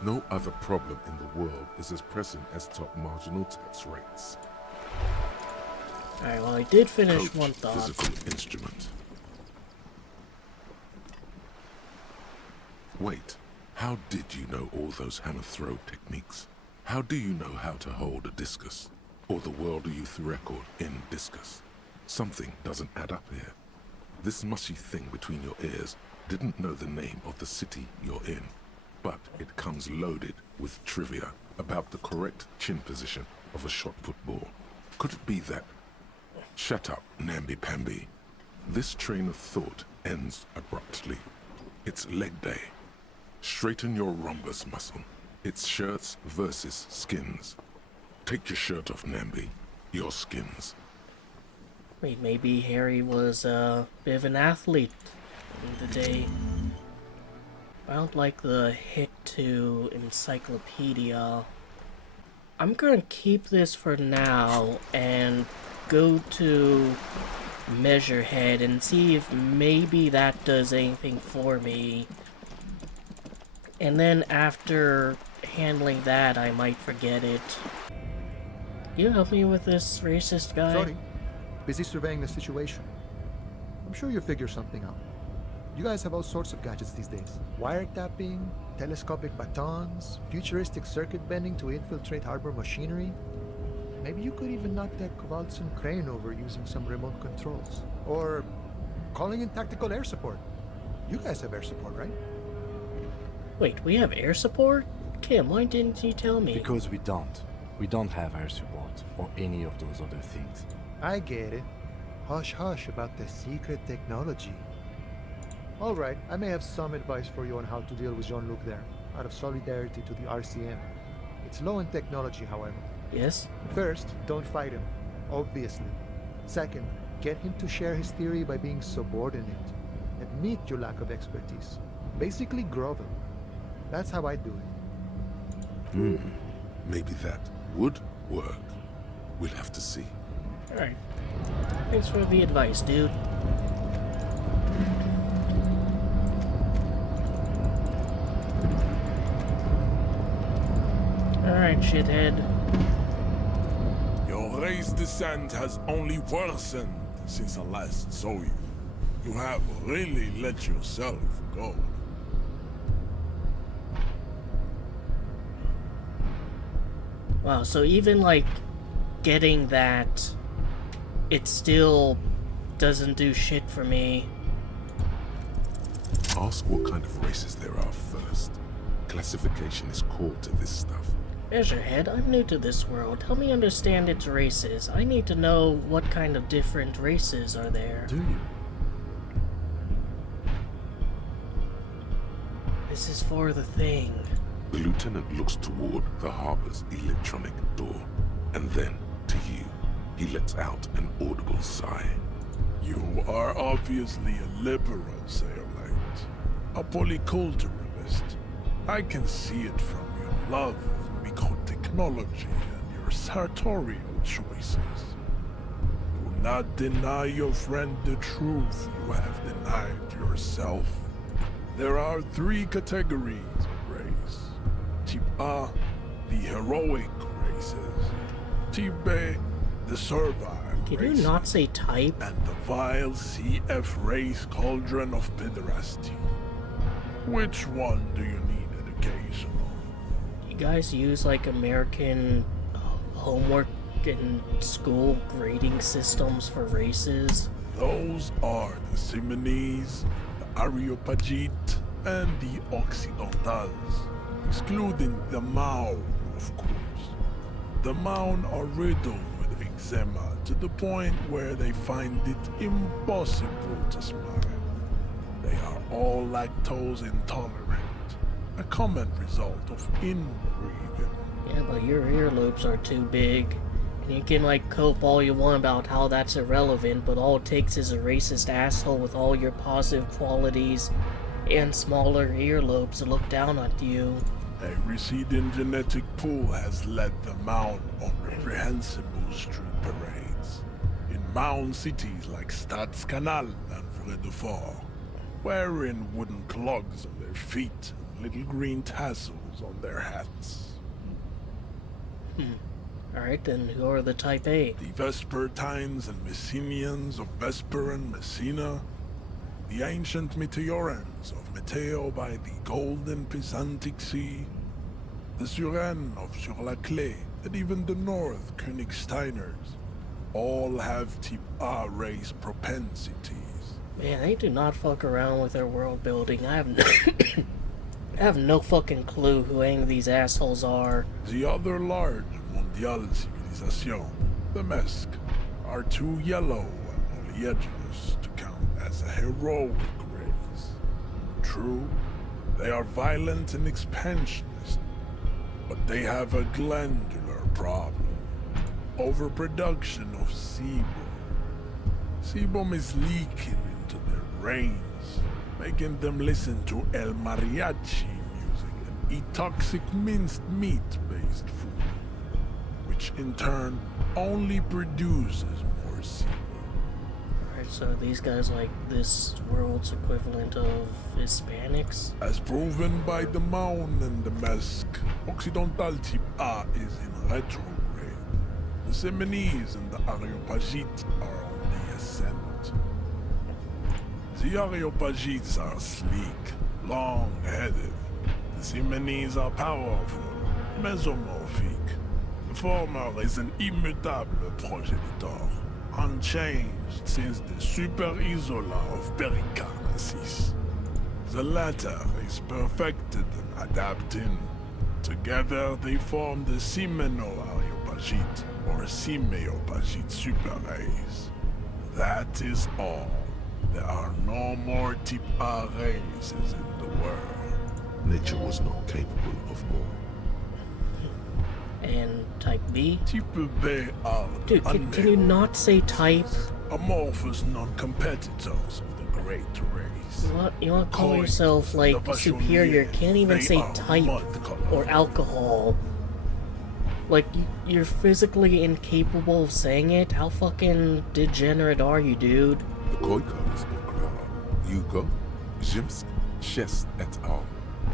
No other problem in the world is as pressing as top marginal tax rates. Alright, well, I did finish Coach, one thought. physical instrument. Wait, how did you know all those hammer throw techniques? How do you know how to hold a discus? Or the world youth record in discus? Something doesn't add up here. This mushy thing between your ears didn't know the name of the city you're in, but it comes loaded with trivia about the correct chin position of a shot-put ball. Could it be that? Shut up, namby-pamby. This train of thought ends abruptly. It's leg day. Straighten your rhombus muscle. It's shirts versus skins. Take your shirt off, Namby. Your skins. Wait, maybe Harry was a bit of an athlete in the day. I don't like the hit to encyclopedia. I'm gonna keep this for now and go to Measurehead and see if maybe that does anything for me. And then after handling that, I might forget it. You help me with this racist guy? Sorry. Busy surveying the situation. I'm sure you'll figure something out. You guys have all sorts of gadgets these days. Wiretapping, telescopic batons, futuristic circuit bending to infiltrate harbor machinery. Maybe you could even knock that Kowalson crane over using some remote controls. Or calling in tactical air support. You guys have air support, right? Wait, we have air support? Kim, why didn't you tell me? Because we don't. We don't have air support or any of those other things. I get it. Hush hush about the secret technology. Alright, I may have some advice for you on how to deal with Jean-Luc there, out of solidarity to the RCM. It's low in technology, however. Yes? First, don't fight him, obviously. Second, get him to share his theory by being subordinate. Admit your lack of expertise. Basically grovel. That's how I do it. Maybe that would work. We'll have to see. Alright. Thanks for the advice, dude. Alright, shithead. Your race descent has only worsened since I last saw you. You have really let yourself go. Wow, so even like getting that, it still doesn't do shit for me. Ask what kind of races there are first. Classification is core to this stuff. Measurehead, I'm new to this world. Help me understand its races. I need to know what kind of different races are there. Do you? This is for the thing. The lieutenant looks toward the harbor's electronic door, and then to you. He lets out an audible sigh. You are obviously a liberal, Sailite. A polyculturalist. I can see it from your love of microtechnology and your sartorial choices. Do not deny your friend the truth you have denied yourself. There are 3 categories of race. Type A, the heroic races. Type B, the servile Can races. you not say type? And the vile CF race cauldron of pederasty. Which one do you need education on? You guys use like American homework and school grading systems for races? Those are the Simonese, the Areopagite, and the Occidentals, excluding the Maun, of course. The Maun are riddled with eczema to the point where they find it impossible to smile. They are all lactose intolerant, a common result of inbreeding. Yeah, but your earlobes are too big. And you can like cope all you want about how that's irrelevant, but all it takes is a racist asshole with all your positive qualities and smaller earlobes to look down on you. A receding genetic pool has led the Maun on reprehensible street parades. In Maun cities like Stadskanal and Vredefort, wearing wooden clogs on their feet and little green tassels on their hats. Alright, then who are the Type A? The Vespertines and Messenians of Vesper and Messina, the ancient Meteorans of Meteo by the golden Pisantic Sea, the Suren of Sur-la-Clé, and even the North Königsteiners, all have Type A race propensities. Man, they do not fuck around with their world building. I have no fucking clue who any of these assholes are. The other large Mondial civilization, the Mesk, are too yellow and oleaginous to count as a heroic race. True, they are violent and expansionist, but they have a glandular problem. Overproduction of sebum. Sebum is leaking into their brains, making them listen to El Mariachi music and eat toxic minced meat-based food, which in turn only produces more sebum. Alright, so these guys like this world's equivalent of Hispanics? As proven by the Maun and the Mesk, Occidental Type A is in retrograde. The Simonese and the Areopagites are on the ascent. The Areopagites are sleek, long-headed. The Simonese are powerful, mesomorphic. The former is an immutable progenitor, unchanged since the Super Isola of Pericarnassus. The latter is perfected and adapting. Together they form the Simeno-Areopagite, or Simeopagite super race. That is all. There are no more Type A races in the world. Nature was not capable of more. And Type B? Type B are Dude, can you not say type? Amorphous non-competitors of the great race. You want to call Koi, yourself, like, the superior, Vacholiers, can't even they say are type mud color. or alcohol. Like, you're physically incapable of saying it? How fucking degenerate are you, dude? The Koi colors of Gra, Yugo, Zimsk, Shest et al.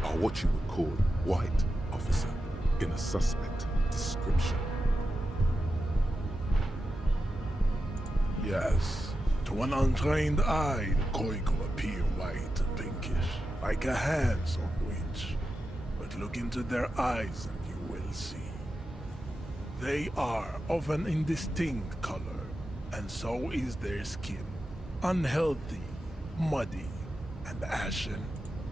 Are what you would call white, officer, in a suspect description. Yes, to an untrained eye, the Koi could appear white and pinkish, like a hands on which. But look into their eyes and you will see. They are of an indistinct color, and so is their skin. Unhealthy, muddy, and ashen.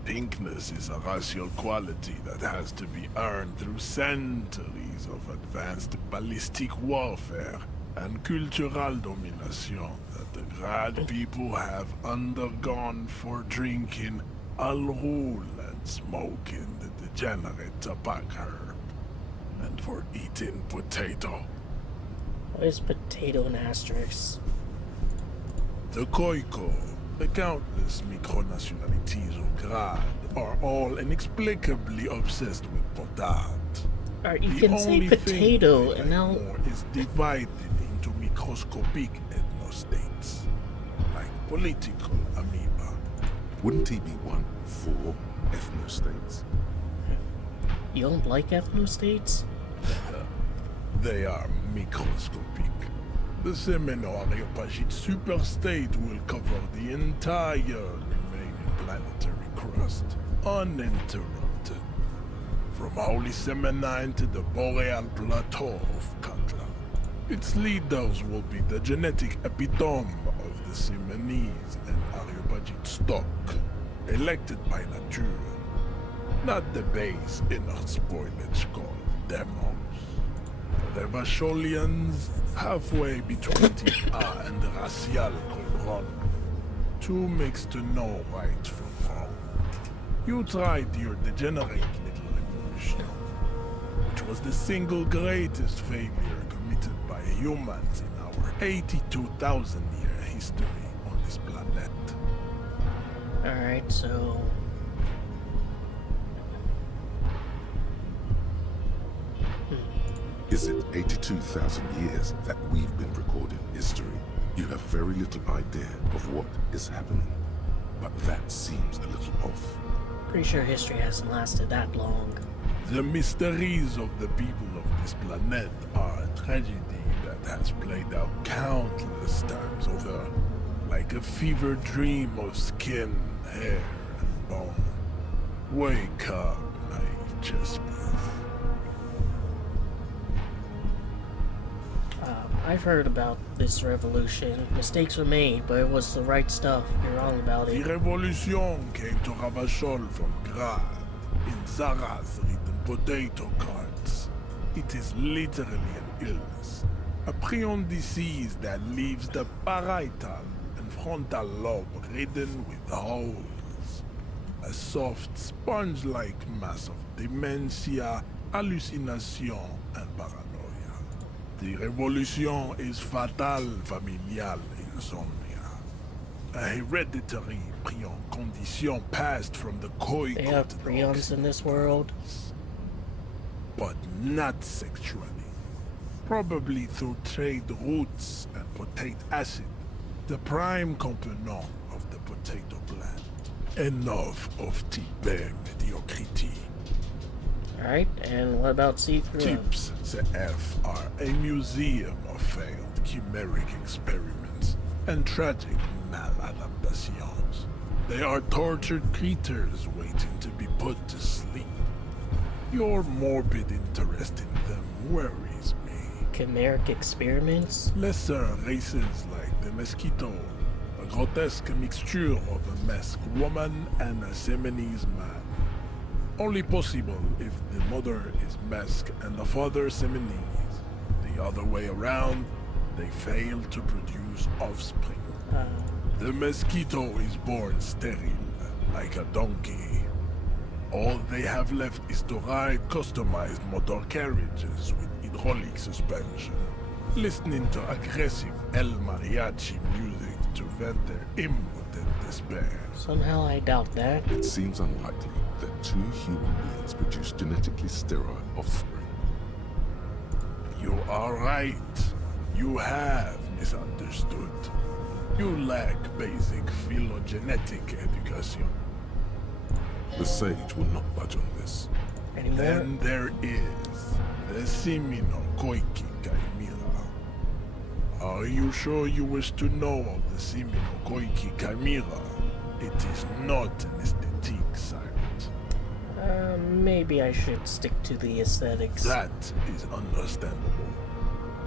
Pinkness is a racial quality that has to be earned through centuries of advanced ballistic warfare and cultural domination that the Grad people have undergone for drinking Al-Rul and smoking the degenerate tobacco, and for eating potato. What is potato and asterisk? The Koiko, the countless micronationalities of Grad, are all inexplicably obsessed with potat. Alright, you The can say only potato, thing and now... more is divided into microscopic ethnostates, like political amoeba. Wouldn't he be one for ethnostates? You don't like ethnostates? They are microscopic. The Semeno-Areopagite superstate will cover the entire remaining planetary crust, uninterrupted. From Holy Semenine to the Boreal Plateau of Katla. Its leaders will be the genetic epitome of the Semenese and Areopagite stock, elected by nature, not the base inner spoilage called demos. The Vacholians, halfway between Tipa and the Racial Codron, two mixed to know right from wrong. You tried your degenerate little revolution, which was the single greatest failure committed by humans in our 82,000-year history on this planet. Alright, so... Is it 82,000 years that we've been recording history? You have very little idea of what is happening, but that seems a little off. Pretty sure history hasn't lasted that long. The mysteries of the people of this planet are a tragedy that has played out countless times over, like a fever dream of skin, hair, and bone. Wake up, naive chessmen. I've heard about this revolution. Mistakes were made, but it was the right stuff. You're wrong about The it. revolution came to Ravachol from Grad, in Zarath ridden potato carts. It is literally an illness, a prion disease that leaves the parietal and frontal lobe ridden with holes. A soft, sponge-like mass of dementia, hallucination, and paranoia. The revolution is fatal familial insomnia. A hereditary prion condition passed from the Koi. They have prions in this world. But not sexually. Probably through trade routes and potate acid, the prime component of the potato plant. Enough of Tibet mediocrity. Alright, and what about C3? Tips CF are a museum of failed chimeric experiments and tragic maladaptations. They are tortured creatures waiting to be put to sleep. Your morbid interest in them worries me. Chimeric experiments? Lesser races like the mosquito, a grotesque mixture of a masked woman and a Semenese man. Only possible if the mother is masked and the father Semenese. The other way around, they fail to produce offspring. The mosquito is born sterile, like a donkey. All they have left is to ride customized motor carriages with hydraulic suspension, listening to aggressive El Mariachi music to vent their impotent despair. Somehow I doubt that. It seems unlikely that two human beings produce genetically sterile offspring. You are right. You have misunderstood. You lack basic phylogenetic education. The sage will not budge on this. Anymore? Then there is the Simino Koiki Chimera. Are you sure you wish to know of the Simino Koiki Chimera? It is not an aesthetic site. Maybe I should stick to the aesthetics. That is understandable.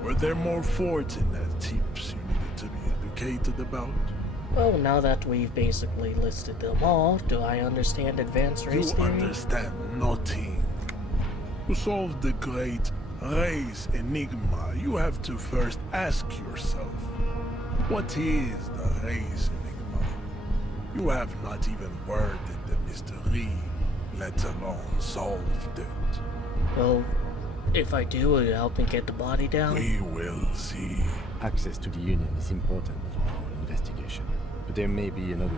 Were there more fortunate tips you needed to be educated about? Well, now that we've basically listed them all, do I understand advanced race You theory? understand nothing. To solve the great race enigma, you have to first ask yourself, what is the race enigma? You have not even worded the mystery, let alone solved it. Well, if I do, will it help me get the body down? We will see. Access to the Union is important for our investigation, but there may be another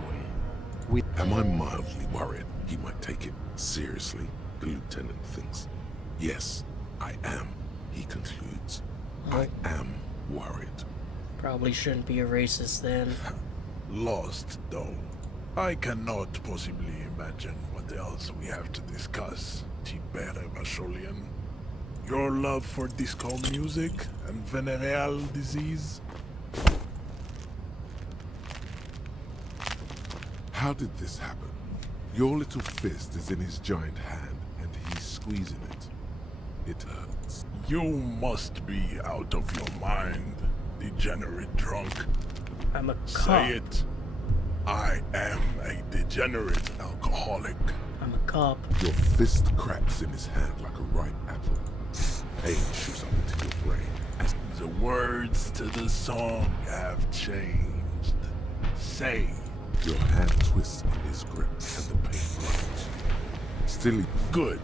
way. Am I mildly worried he might take it seriously? The lieutenant thinks. Yes, I am, he concludes. I am worried. Probably shouldn't be a racist then. Lost, though. I cannot possibly imagine what else we have to discuss, Tibere Vasholian. Your love for disco music and venereal disease? How did this happen? Your little fist is in his giant hand, and he's squeezing it. It hurts. You must be out of your mind, degenerate drunk. I'm a cop. Say it. I am a degenerate alcoholic. I'm a cop. Your fist cracks in his hand like a ripe apple. Pain shoots up into your brain as the words to the song have changed. Say. Your hand twists in his grip and the pain grows. Still good.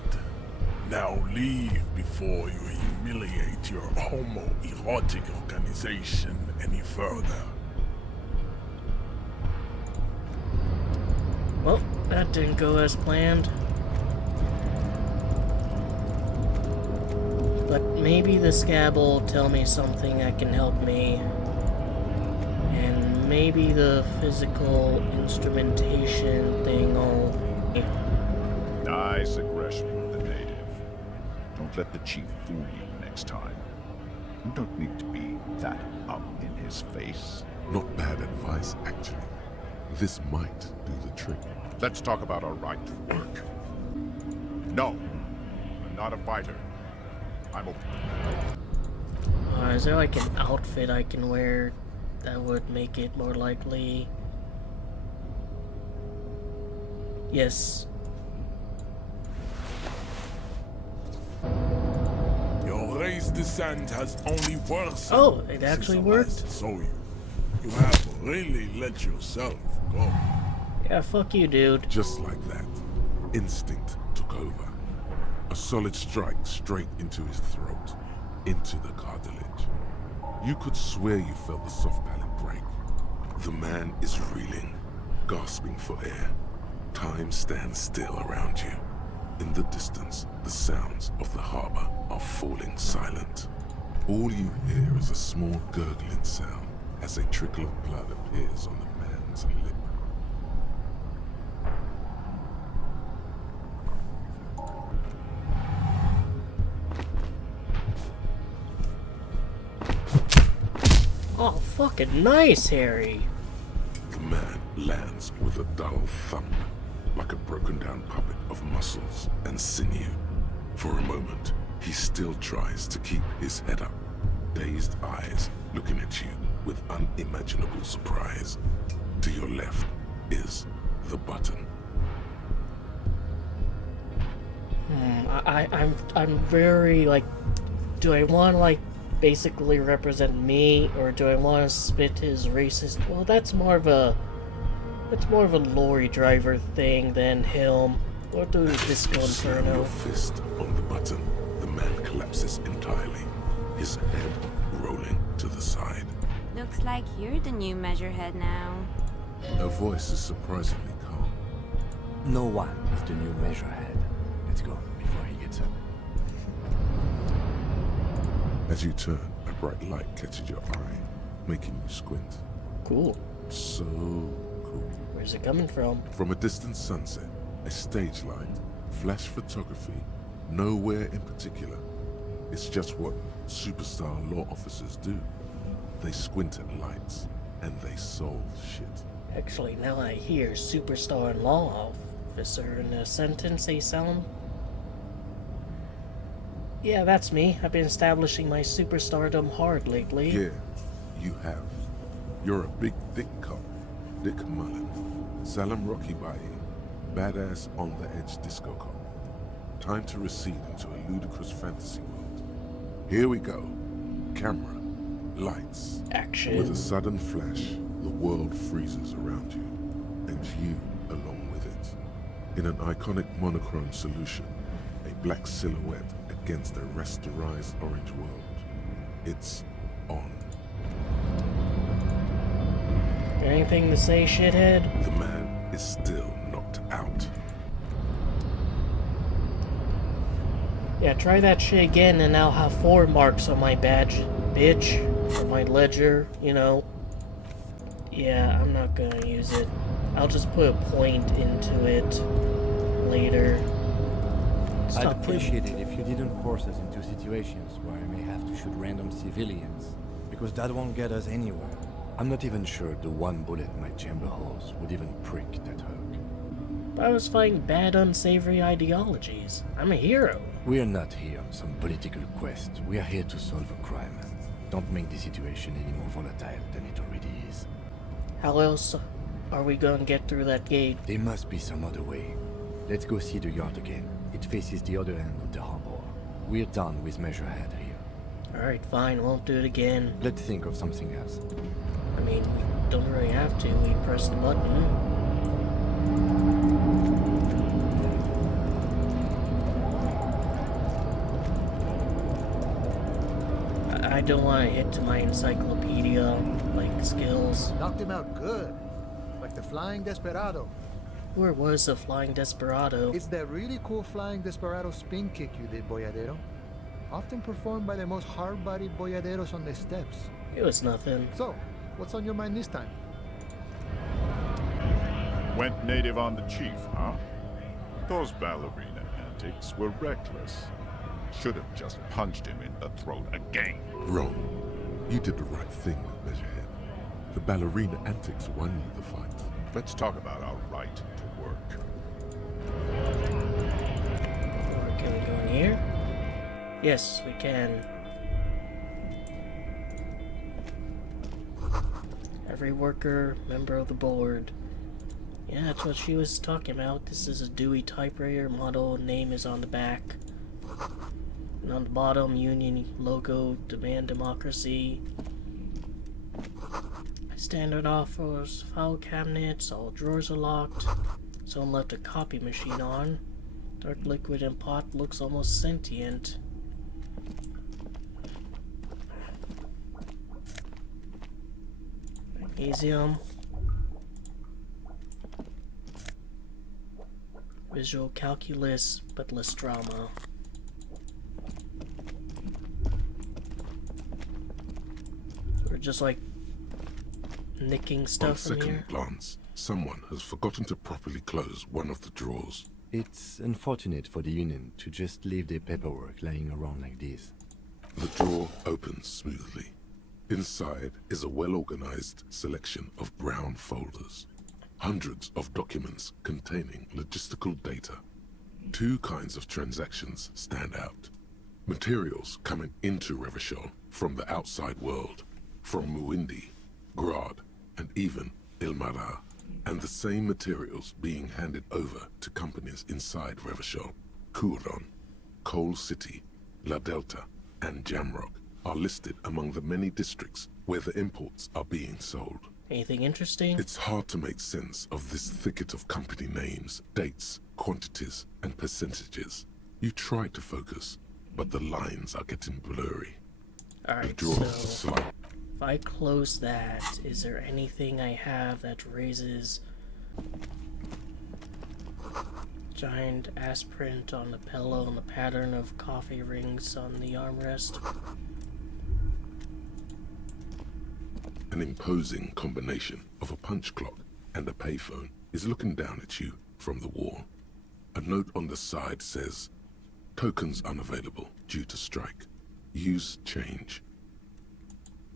Now leave before you humiliate your homoerotic organization any further. Well, that didn't go as planned. But maybe the scab will tell me something that can help me. And maybe the physical instrumentation thing will... Nice aggression with the native. Don't let the chief fool you next time. You don't need to be that up in his face. Not bad advice, actually. This might do the trick. Let's talk about our right to work. No, I'm not a fighter. I'm a... Is there like an outfit I can wear that would make it more likely? Yes. Your race descent has only worsened. Oh, it actually worked? So you have really let yourself go. Yeah, fuck you, dude. Just like that, instinct took over. A solid strike straight into his throat, into the cartilage. You could swear you felt the soft palate break. The man is reeling, gasping for air. Time stands still around you. In the distance, the sounds of the harbor are falling silent. All you hear is a small gurgling sound as a trickle of blood appears on the man's lip. Oh, fucking nice, Harry. The man lands with a dull thump, like a broken down puppet of muscles and sinew. For a moment, he still tries to keep his head up, dazed eyes looking at you with unimaginable surprise. To your left is the button. I'm very, like, do I want to, like, basically represent me, or do I want to spit his racist? Well, that's more of a lorry driver thing than him. What do Disco Inferno? Your fist on the button, the man collapses entirely, his head rolling to the side. Looks like you're the new measurehead now. Her voice is surprisingly calm. No one is the new measurehead. Let's go before he gets up. As you turn, a bright light catches your eye, making you squint. Cool. So cool. Where's it coming from? From a distant sunset, a stage light, flash photography, nowhere in particular. It's just what superstar law officers do. They squint at lights, and they solve shit. Actually, now I hear superstar and law officer in a sentence, Salem. Yeah, that's me. I've been establishing my superstardom hard lately. Yeah, you have. You're a big, thick cop. Dick Mullen. Salem Rocky Baye. Badass on-the-edge disco cop. Time to recede into a ludicrous fantasy world. Here we go. Camera. Lights. Action. With a sudden flash, the world freezes around you. And you along with it. In an iconic monochrome solution, a black silhouette against a rasterized orange world. It's on. Anything to say, shithead? The man is still knocked out. Yeah, try that shit again and I'll have 4 marks on my badge, bitch. Or my ledger, you know. Yeah, I'm not gonna use it. I'll just put a point into it later. I'd appreciate it if you didn't force us into situations where I may have to shoot random civilians, because that won't get us anywhere. I'm not even sure the one bullet my chamber holds would even prick that hook. But I was fighting bad, unsavory ideologies. I'm a hero. We are not here on some political quest. We are here to solve a crime. Don't make the situation any more volatile than it already is. How else are we gonna get through that gate? There must be some other way. Let's go see the yard again. It faces the other end of the harbor. We're done with Measurehead here. Alright, fine, won't do it again. Let's think of something else. I mean, we don't really have to. We press the button. I don't want to hit to my encyclopedia, like, skills. Knocked him out good. Like the Flying Desperado. Where was the Flying Desperado? It's that really cool Flying Desperado spin kick you did, Boyadero. Often performed by the most hard-bodied boyaderos on the steps. It was nothing. So, what's on your mind this time? Went native on the chief, huh? Those ballerina antics were reckless. Should have just punched him in the throat again. Wrong. You did the right thing with Measurehead. The ballerina antics won you the fight. Let's talk about our right to work. Or can we go in here? Yes, we can. Every worker, member of the board. Yeah, that's what she was talking about. This is a Dewey typewriter model. Name is on the back. And on the bottom, union logo, demand democracy. Standard offers, file cabinets, all drawers are locked. Someone left a copy machine on. Dark liquid in pot looks almost sentient. Elysium. Visual calculus, but less drama. We're just like nicking stuff from On here. second glance, someone has forgotten to properly close one of the drawers. It's unfortunate for the Union to just leave their paperwork lying around like this. The drawer opens smoothly. Inside is a well-organized selection of brown folders. Hundreds of documents containing logistical data. 2 kinds of transactions stand out. Materials coming into Revachol from the outside world, from Muindi, Grad, and even Ilmara, and the same materials being handed over to companies inside Revachol. Kuron, Coal City, La Delta, and Jamrock are listed among the many districts where the imports are being sold. Anything interesting? It's hard to make sense of this thicket of company names, dates, quantities, and percentages. You try to focus, but the lines are getting blurry. Alright, The drawers slide. If I close that, is there anything I have that raises giant ass print on the pillow and the pattern of coffee rings on the armrest? An imposing combination of a punch clock and a payphone is looking down at you from the wall. A note on the side says, "Tokens unavailable due to strike. Use change."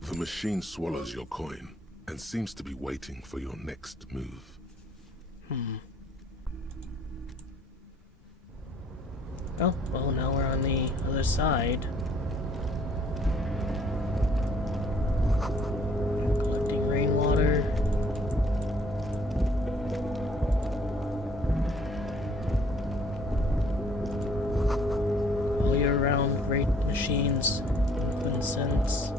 The machine swallows your coin and seems to be waiting for your next move. Oh, well, now we're on the other side. Collecting rainwater. All year round great machines. Good sense.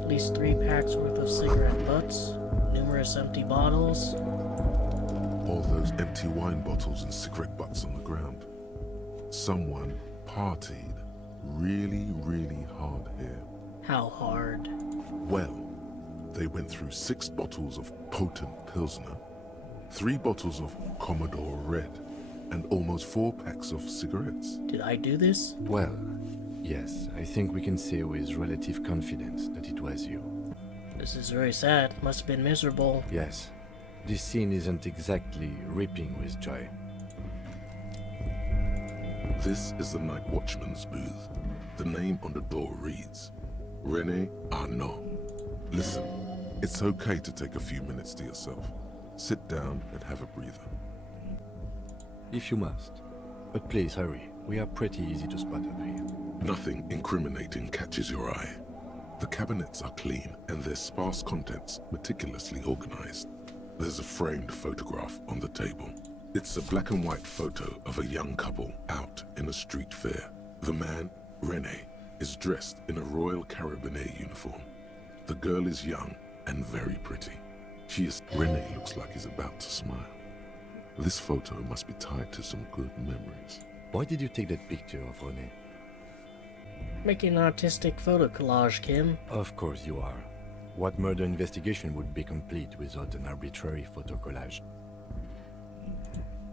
At least 3 packs worth of cigarette butts. Numerous empty bottles. All those empty wine bottles and cigarette butts on the ground. Someone partied really, really hard here. How hard? Well, they went through 6 bottles of potent Pilsner, 3 bottles of Commodore Red, and almost 4 packs of cigarettes. Did I do this? Well, yes, I think we can say with relative confidence that it was you. This is very sad. Must have been miserable. Yes. This scene isn't exactly ripping with joy. This is the night watchman's booth. The name on the door reads, René Arnaud. Listen, it's okay to take a few minutes to yourself. Sit down and have a breather. If you must. But please hurry. We are pretty easy to spot up here. Nothing incriminating catches your eye. The cabinets are clean and their sparse contents meticulously organized. There's a framed photograph on the table. It's a black and white photo of a young couple out in a street fair. The man, René, is dressed in a Royal Carabinier uniform. The girl is young and very pretty. René looks like he's about to smile. This photo must be tied to some good memories. Why did you take that picture of René? Making an artistic photo collage, Kim. Of course you are. What murder investigation would be complete without an arbitrary photo collage?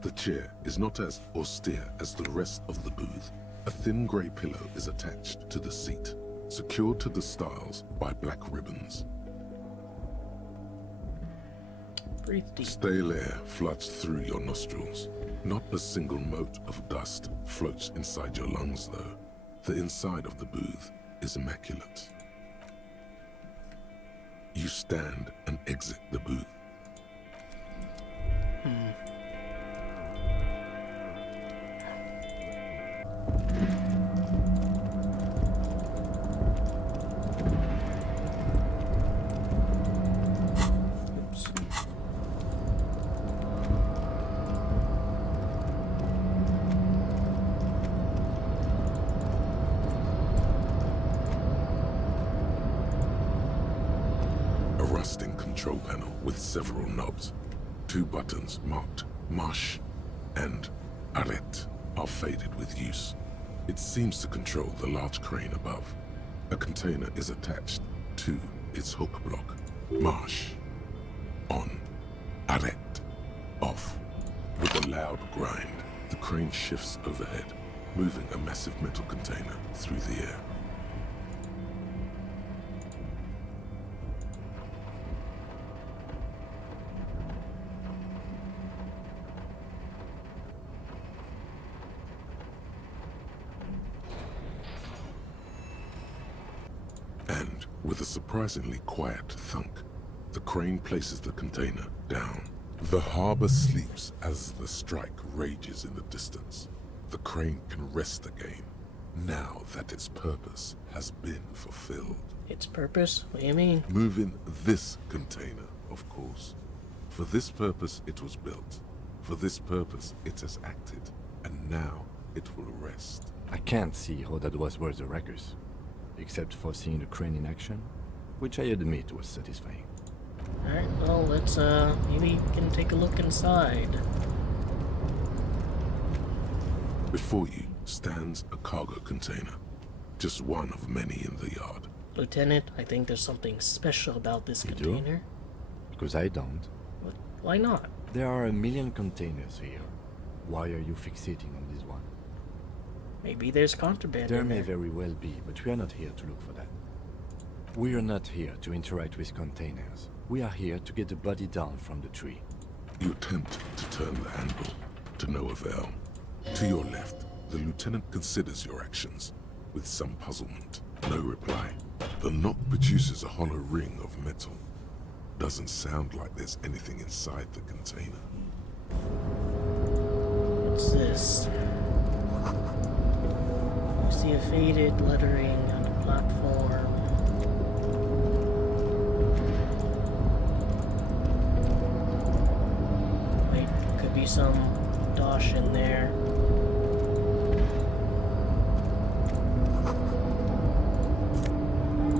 The chair is not as austere as the rest of the booth. A thin grey pillow is attached to the seat, secured to the stiles by black ribbons. Breathe deep. Stale air floods through your nostrils. Not a single mote of dust floats inside your lungs, though. The inside of the booth is immaculate. You stand and exit the booth. Rusting control panel with several knobs. 2 buttons marked Marche and Arrête are faded with use. It seems to control the large crane above. A container is attached to its hook block. Marche. On. Arrête. Off. With a loud grind, the crane shifts overhead, moving a massive metal container through the air. With a surprisingly quiet thunk, the crane places the container down. The harbor sleeps as the strike rages in the distance. The crane can rest again, now that its purpose has been fulfilled. Its purpose? What do you mean? Moving this container, of course. For this purpose it was built. For this purpose it has acted. And now it will rest. I can't see how that was worth the ruckus. Except for seeing the crane in action, which I admit was satisfying. Alright, well, let's, maybe we can take a look inside. Before you stands a cargo container. Just one of many in the yard. Lieutenant, I think there's something special about this container. Because I don't. Why not? There are a million containers here. Why are you fixating on this one? Maybe there's contraband There in may there. very well be, but we are not here to look for that. We are not here to interact with containers. We are here to get the body down from the tree. You attempt to turn the handle, to no avail. To your left, the lieutenant considers your actions, with some puzzlement. No reply. The knock produces a hollow ring of metal. Doesn't sound like there's anything inside the container. What's this? You see a faded lettering on the platform. Wait, could be some dosh in there.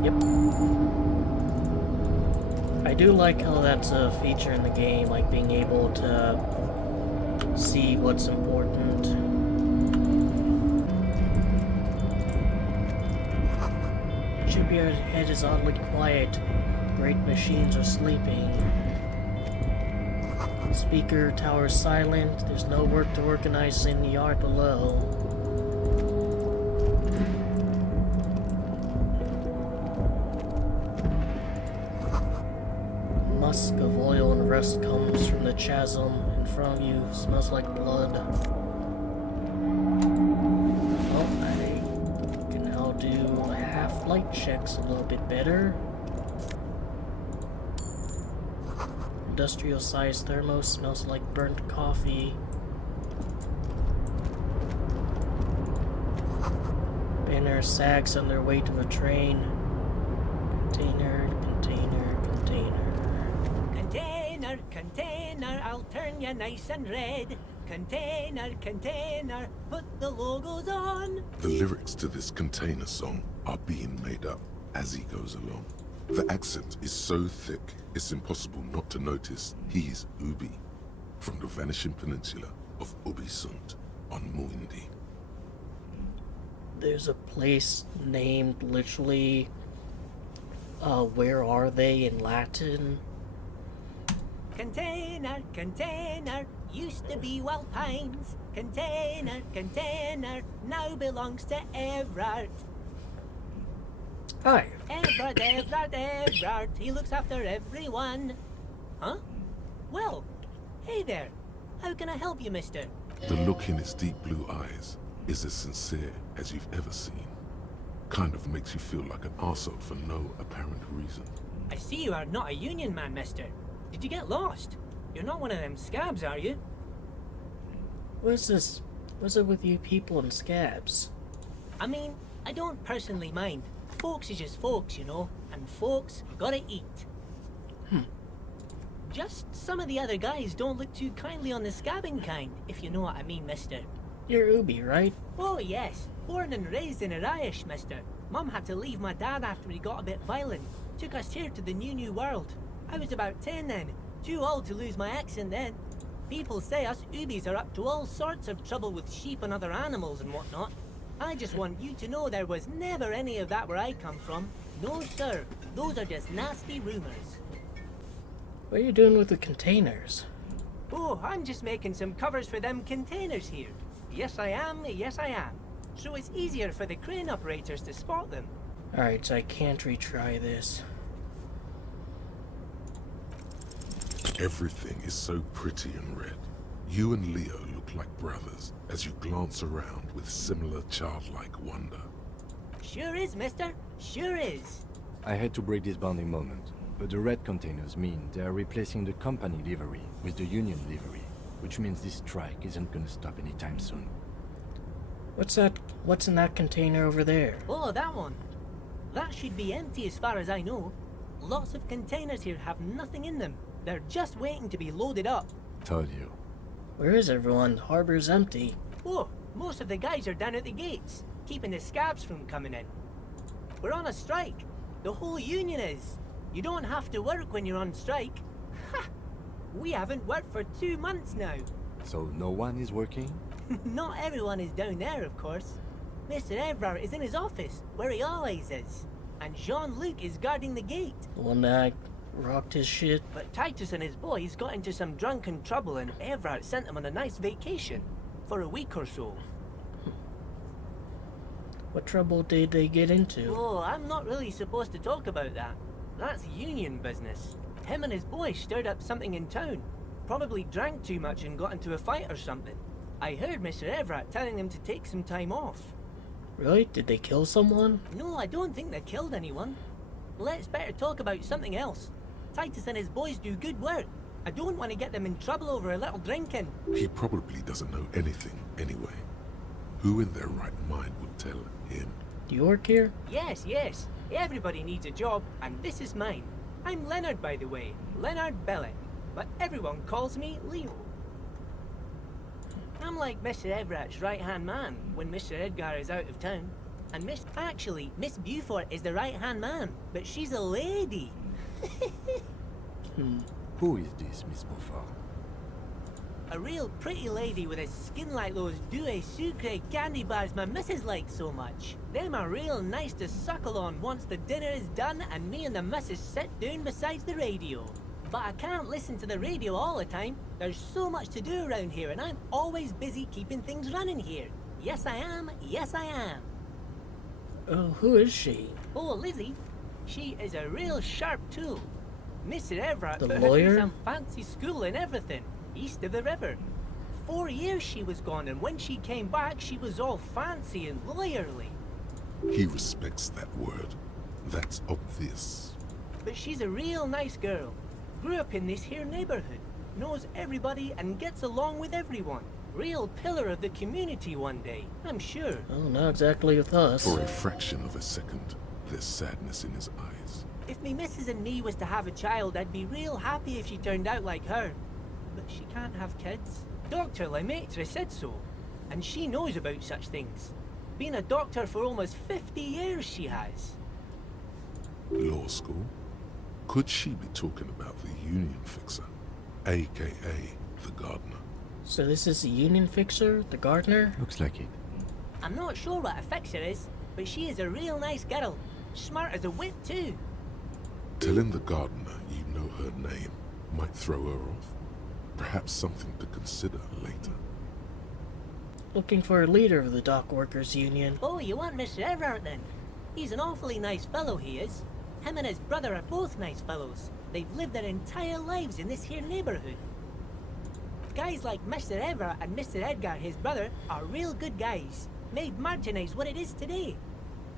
Yep. I do like how that's a feature in the game, like being able to see what's important. Shipyard head is oddly quiet. Great machines are sleeping. Speaker tower silent. There's no work to organize in the yard below. Musk of oil and rust comes from the chasm in front of you. Smells like blood. Well, I can now do half-light checks a little bit better. Industrial-sized thermos smells like burnt coffee. Banner sags on their way to a train. Container, container, container. Container, container, I'll turn you nice and red. Container, container, put the logos on. The lyrics to this container song are being made up as he goes along. The accent is so thick, it's impossible not to notice he's Ubi, from the vanishing peninsula of Ubisund on Muindi. There's a place named literally, where are they in Latin? Container, container, used to be Wild Pines. Container, container, now belongs to Everard. Hi. Everard, Everard, Everard, he looks after everyone. Huh? Well, hey there. How can I help you, mister? The look in his deep blue eyes is as sincere as you've ever seen. Kind of makes you feel like an arsehole for no apparent reason. I see you are not a union man, mister. Did you get lost? You're not one of them scabs, are you? What's this? What's it with you people and scabs? I mean, I don't personally mind. Folks is just folks, you know, and folks gotta eat. Just some of the other guys don't look too kindly on the scabbing kind, if you know what I mean, mister. You're Ubi, right? Oh, yes. Born and raised in Irish, mister. Mum had to leave my dad after he got a bit violent. Took us here to the new world. I was about 10 then. Too old to lose my accent then. People say us Ubis are up to all sorts of trouble with sheep and other animals and whatnot. I just want you to know there was never any of that where I come from. No, sir. Those are just nasty rumors. What are you doing with the containers? Oh, I'm just making some covers for them containers here. Yes, I am. Yes, I am. So it's easier for the crane operators to spot them. Alright, so I can't retry this. Everything is so pretty and red. You and Leo look like brothers as you glance around with similar childlike wonder. Sure is, mister. Sure is. I had to break this bonding moment, but the red containers mean they are replacing the company livery with the union livery, which means this strike isn't gonna stop anytime soon. What's that? What's in that container over there? Oh, that one. That should be empty as far as I know. Lots of containers here have nothing in them. They're just waiting to be loaded up. Told you. Where is everyone? The harbor's empty. Oh, most of the guys are down at the gates, keeping the scabs from coming in. We're on a strike. The whole union is. You don't have to work when you're on strike. Ha! We haven't worked for 2 months now. So no one is working? Not everyone is down there, of course. Mr. Everard is in his office, where he always is. And Jean-Luc is guarding the gate. The one that rocked his shit. But Titus and his boys got into some drunken trouble and Everard sent them on a nice vacation. For a week or so. What trouble did they get into? Oh, I'm not really supposed to talk about that. That's union business. Him and his boys stirred up something in town. Probably drank too much and got into a fight or something. I heard Mr. Everett telling them to take some time off. Really? Did they kill someone? No, I don't think they killed anyone. Let's better talk about something else. Titus and his boys do good work. I don't want to get them in trouble over a little drinking. He probably doesn't know anything anyway. Who in their right mind would tell him? Do you work here? Yes, yes. Everybody needs a job, and this is mine. I'm Leonard, by the way. Leonard Bellick. But everyone calls me Leo. I'm like Mr. Everett's right-hand man when Mr. Edgar is out of town. And Miss Beaufort is the right-hand man, but she's a lady. Who is this, Miss Beaufort? A real pretty lady with a skin like those Douai Sucre candy bars my missus likes so much. Them are real nice to suckle on once the dinner is done and me and the missus sit down beside the radio. But I can't listen to the radio all the time. There's so much to do around here and I'm always busy keeping things running here. Yes I am, yes I am. Oh, who is she? Oh, Lizzie. She is a real sharp tool. Mr. Everett The put her lawyer? through some fancy school and everything, east of the river. 4 years she was gone, and when she came back, she was all fancy and lawyerly. He respects that word. That's obvious. But she's a real nice girl. Grew up in this here neighborhood, knows everybody and gets along with everyone. Real pillar of the community one day, I'm sure. Oh, not exactly with us. For a fraction of a second, there's sadness in his eyes. If me missus and me was to have a child, I'd be real happy if she turned out like her. But she can't have kids. Dr. Lemaitre said so, and she knows about such things. Been a doctor for almost 50 years she has. Law school? Could she be talking about the union fixer, aka the gardener? So this is the union fixer, the gardener? Looks like it. I'm not sure what a fixer is, but she is a real nice girl. Smart as a whip too. Telling the gardener you know her name might throw her off. Perhaps something to consider later. Looking for a leader of the dock workers union. Oh, you want Mr. Everett then? He's an awfully nice fellow, he is. Him and his brother are both nice fellows. They've lived their entire lives in this here neighborhood. Guys like Mr. Everett and Mr. Edgar, his brother, are real good guys. Made Martinez what it is today.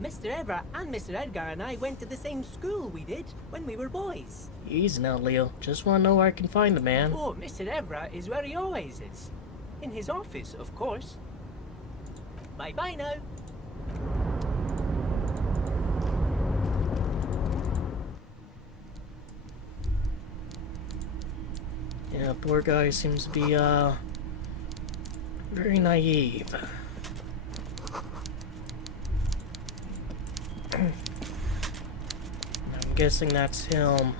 Mr. Everett and Mr. Edgar and I went to the same school we did when we were boys. Easy now, Leo. Just want to know where I can find the man. Oh, Mr. Everett is where he always is. In his office, of course. Bye-bye now. Yeah, poor guy seems to be, very naive. I'm guessing that's him.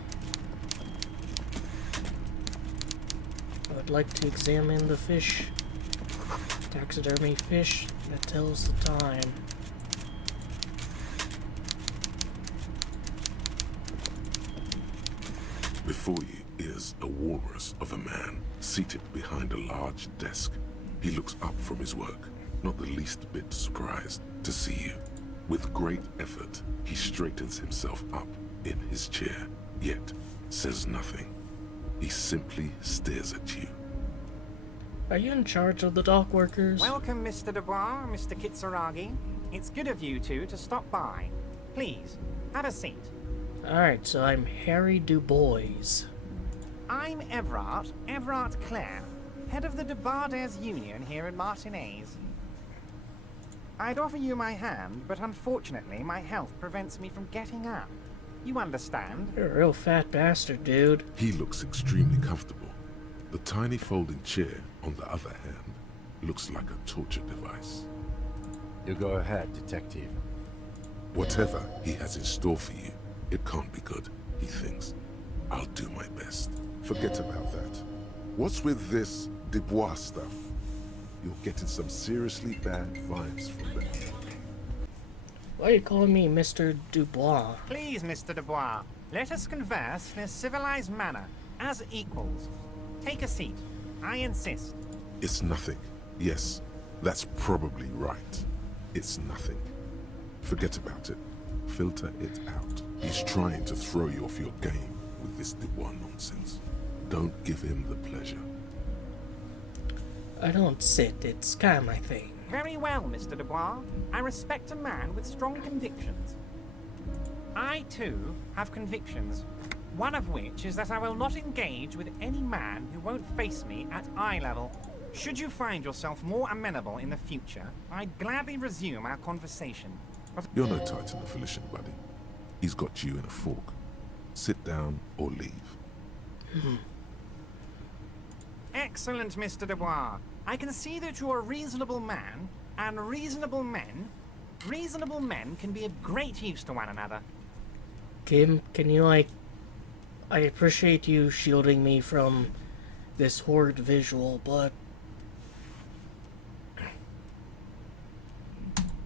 I would like to examine the fish. Taxidermy fish that tells the time. Before you is a walrus of a man seated behind a large desk. He looks up from his work, not the least bit surprised to see you. With great effort, he straightens himself up in his chair, yet says nothing. He simply stares at you. Are you in charge of the dock workers? Welcome, Mr. Dubois, Mr. Kitsuragi. It's good of you two to stop by. Please, have a seat. Alright, so I'm Harry Dubois. I'm Everard Clare, head of the Debarders Union here at Martinez. I'd offer you my hand, but unfortunately my health prevents me from getting up. You understand? You're a real fat bastard, dude. He looks extremely comfortable. The tiny folding chair, on the other hand, looks like a torture device. You go ahead, detective. Whatever he has in store for you, it can't be good, he thinks. I'll do my best. Forget about that. What's with this Dubois stuff? You're getting some seriously bad vibes from that. Why are you calling me Mr. Dubois? Please, Mr. Dubois, let us converse in a civilized manner, as equals. Take a seat. I insist. It's nothing. Yes, that's probably right. It's nothing. Forget about it. Filter it out. He's trying to throw you off your game with this Dubois nonsense. Don't give him the pleasure. I don't sit. It's kind of my thing. Very well, Mr. Dubois. I respect a man with strong convictions. I, too, have convictions. One of which is that I will not engage with any man who won't face me at eye level. Should you find yourself more amenable in the future, I'd gladly resume our conversation. But You're no Titan of Elysium, buddy. He's got you in a fork. Sit down or leave. Excellent, Mr. Dubois. I can see that you're a reasonable man, and reasonable men can be of great use to one another. Kim, can you, like... I appreciate you shielding me from this horrid visual, but...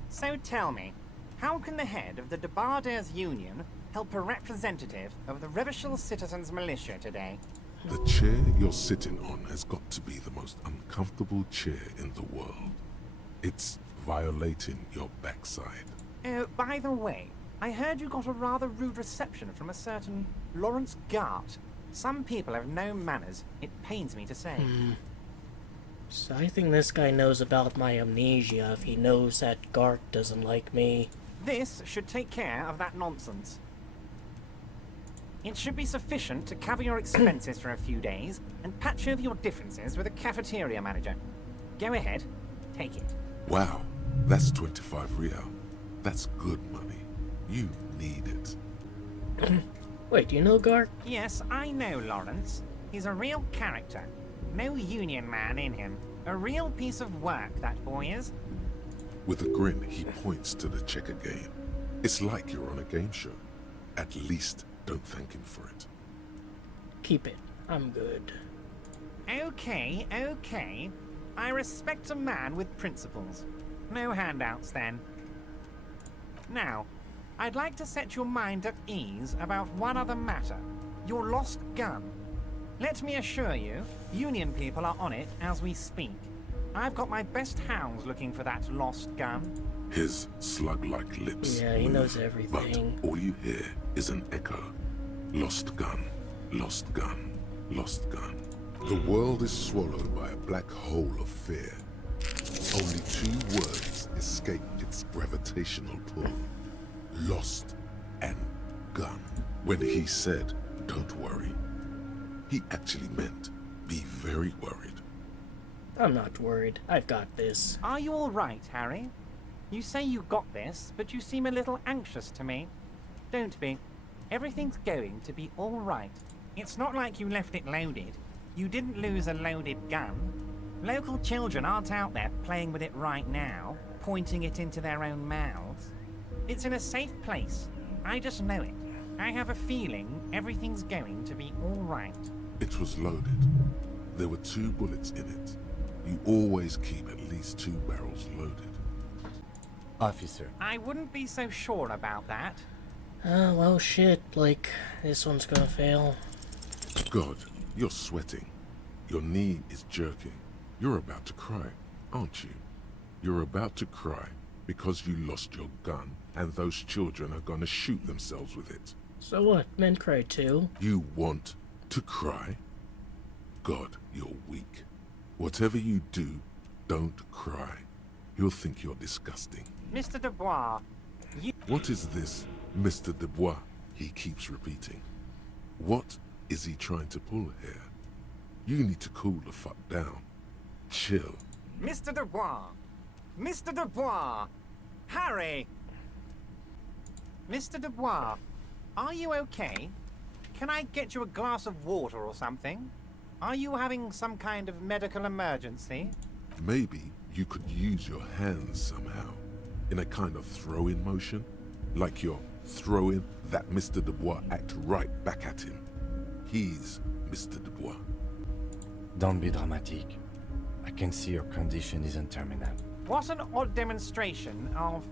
So tell me, how can the head of the Debarders Union help a representative of the Revachol Citizens Militia today? The chair you're sitting on has got to be the most uncomfortable chair in the world. It's violating your backside. Oh, by the way, I heard you got a rather rude reception from a certain Lawrence Gart. Some people have no manners, it pains me to say. So I think this guy knows about my amnesia if he knows that Gark doesn't like me. This should take care of that nonsense. It should be sufficient to cover your expenses for a few days and patch over your differences with a cafeteria manager. Go ahead, take it. Wow, that's 25 real. That's good money. You need it. Wait, do you know Gark? Yes, I know Lawrence. He's a real character. No union man in him. A real piece of work, that boy is. With a grin, he points to the checker game. It's like you're on a game show. At least don't thank him for it. Keep it. I'm good. Okay, okay. I respect a man with principles. No handouts, then. Now, I'd like to set your mind at ease about one other matter. Your lost gun. Let me assure you, Union people are on it as we speak. I've got my best hounds looking for that lost gun. His slug-like lips Yeah, he move, knows everything. But all you hear is an echo. Lost gun, lost gun, lost gun. The world is swallowed by a black hole of fear. Only two words escape its gravitational pull. Lost and gun. When he said, don't worry, he actually meant, be very worried. I'm not worried. I've got this. Are you all right, Harry? You say you got this, but you seem a little anxious to me. Don't be. Everything's going to be all right. It's not like you left it loaded. You didn't lose a loaded gun. Local children aren't out there playing with it right now, pointing it into their own mouths. It's in a safe place. I just know it. I have a feeling everything's going to be all right. It was loaded. There were 2 bullets in it. You always keep at least 2 barrels loaded. Officer. I wouldn't be so sure about that. Well, shit. Like, this one's gonna fail. God, you're sweating. Your knee is jerking. You're about to cry, aren't you? You're about to cry because you lost your gun and those children are gonna shoot themselves with it. So what? Men cry too? You want to cry? God, you're weak. Whatever you do, don't cry. He'll think you're disgusting. Mr. Dubois, you... What is this, Mr. Dubois? He keeps repeating. What is he trying to pull here? You need to cool the fuck down. Chill. Mr. Dubois! Mr. Dubois! Harry! Mr. Dubois, are you okay? Can I get you a glass of water or something? Are you having some kind of medical emergency? Maybe you could use your hands somehow, in a kind of throw-in motion, like you're throwing that Mr. Dubois act right back at him. He's Mr. Dubois. Don't be dramatic. I can see your condition isn't terminal. What an odd demonstration of...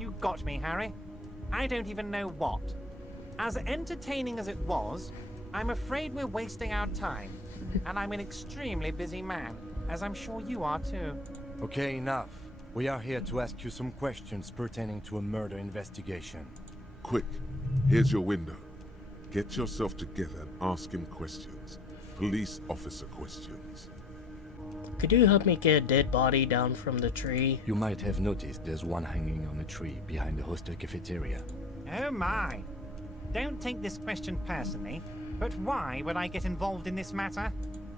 You got me, Harry. I don't even know what. As entertaining as it was, I'm afraid we're wasting our time. And I'm an extremely busy man, as I'm sure you are too. Okay, enough. We are here to ask you some questions pertaining to a murder investigation. Quick, here's your window. Get yourself together and ask him questions. Police officer questions. Could you help me get a dead body down from the tree? You might have noticed there's one hanging on a tree behind the hostel cafeteria. Oh my. Don't take this question personally, but why would I get involved in this matter?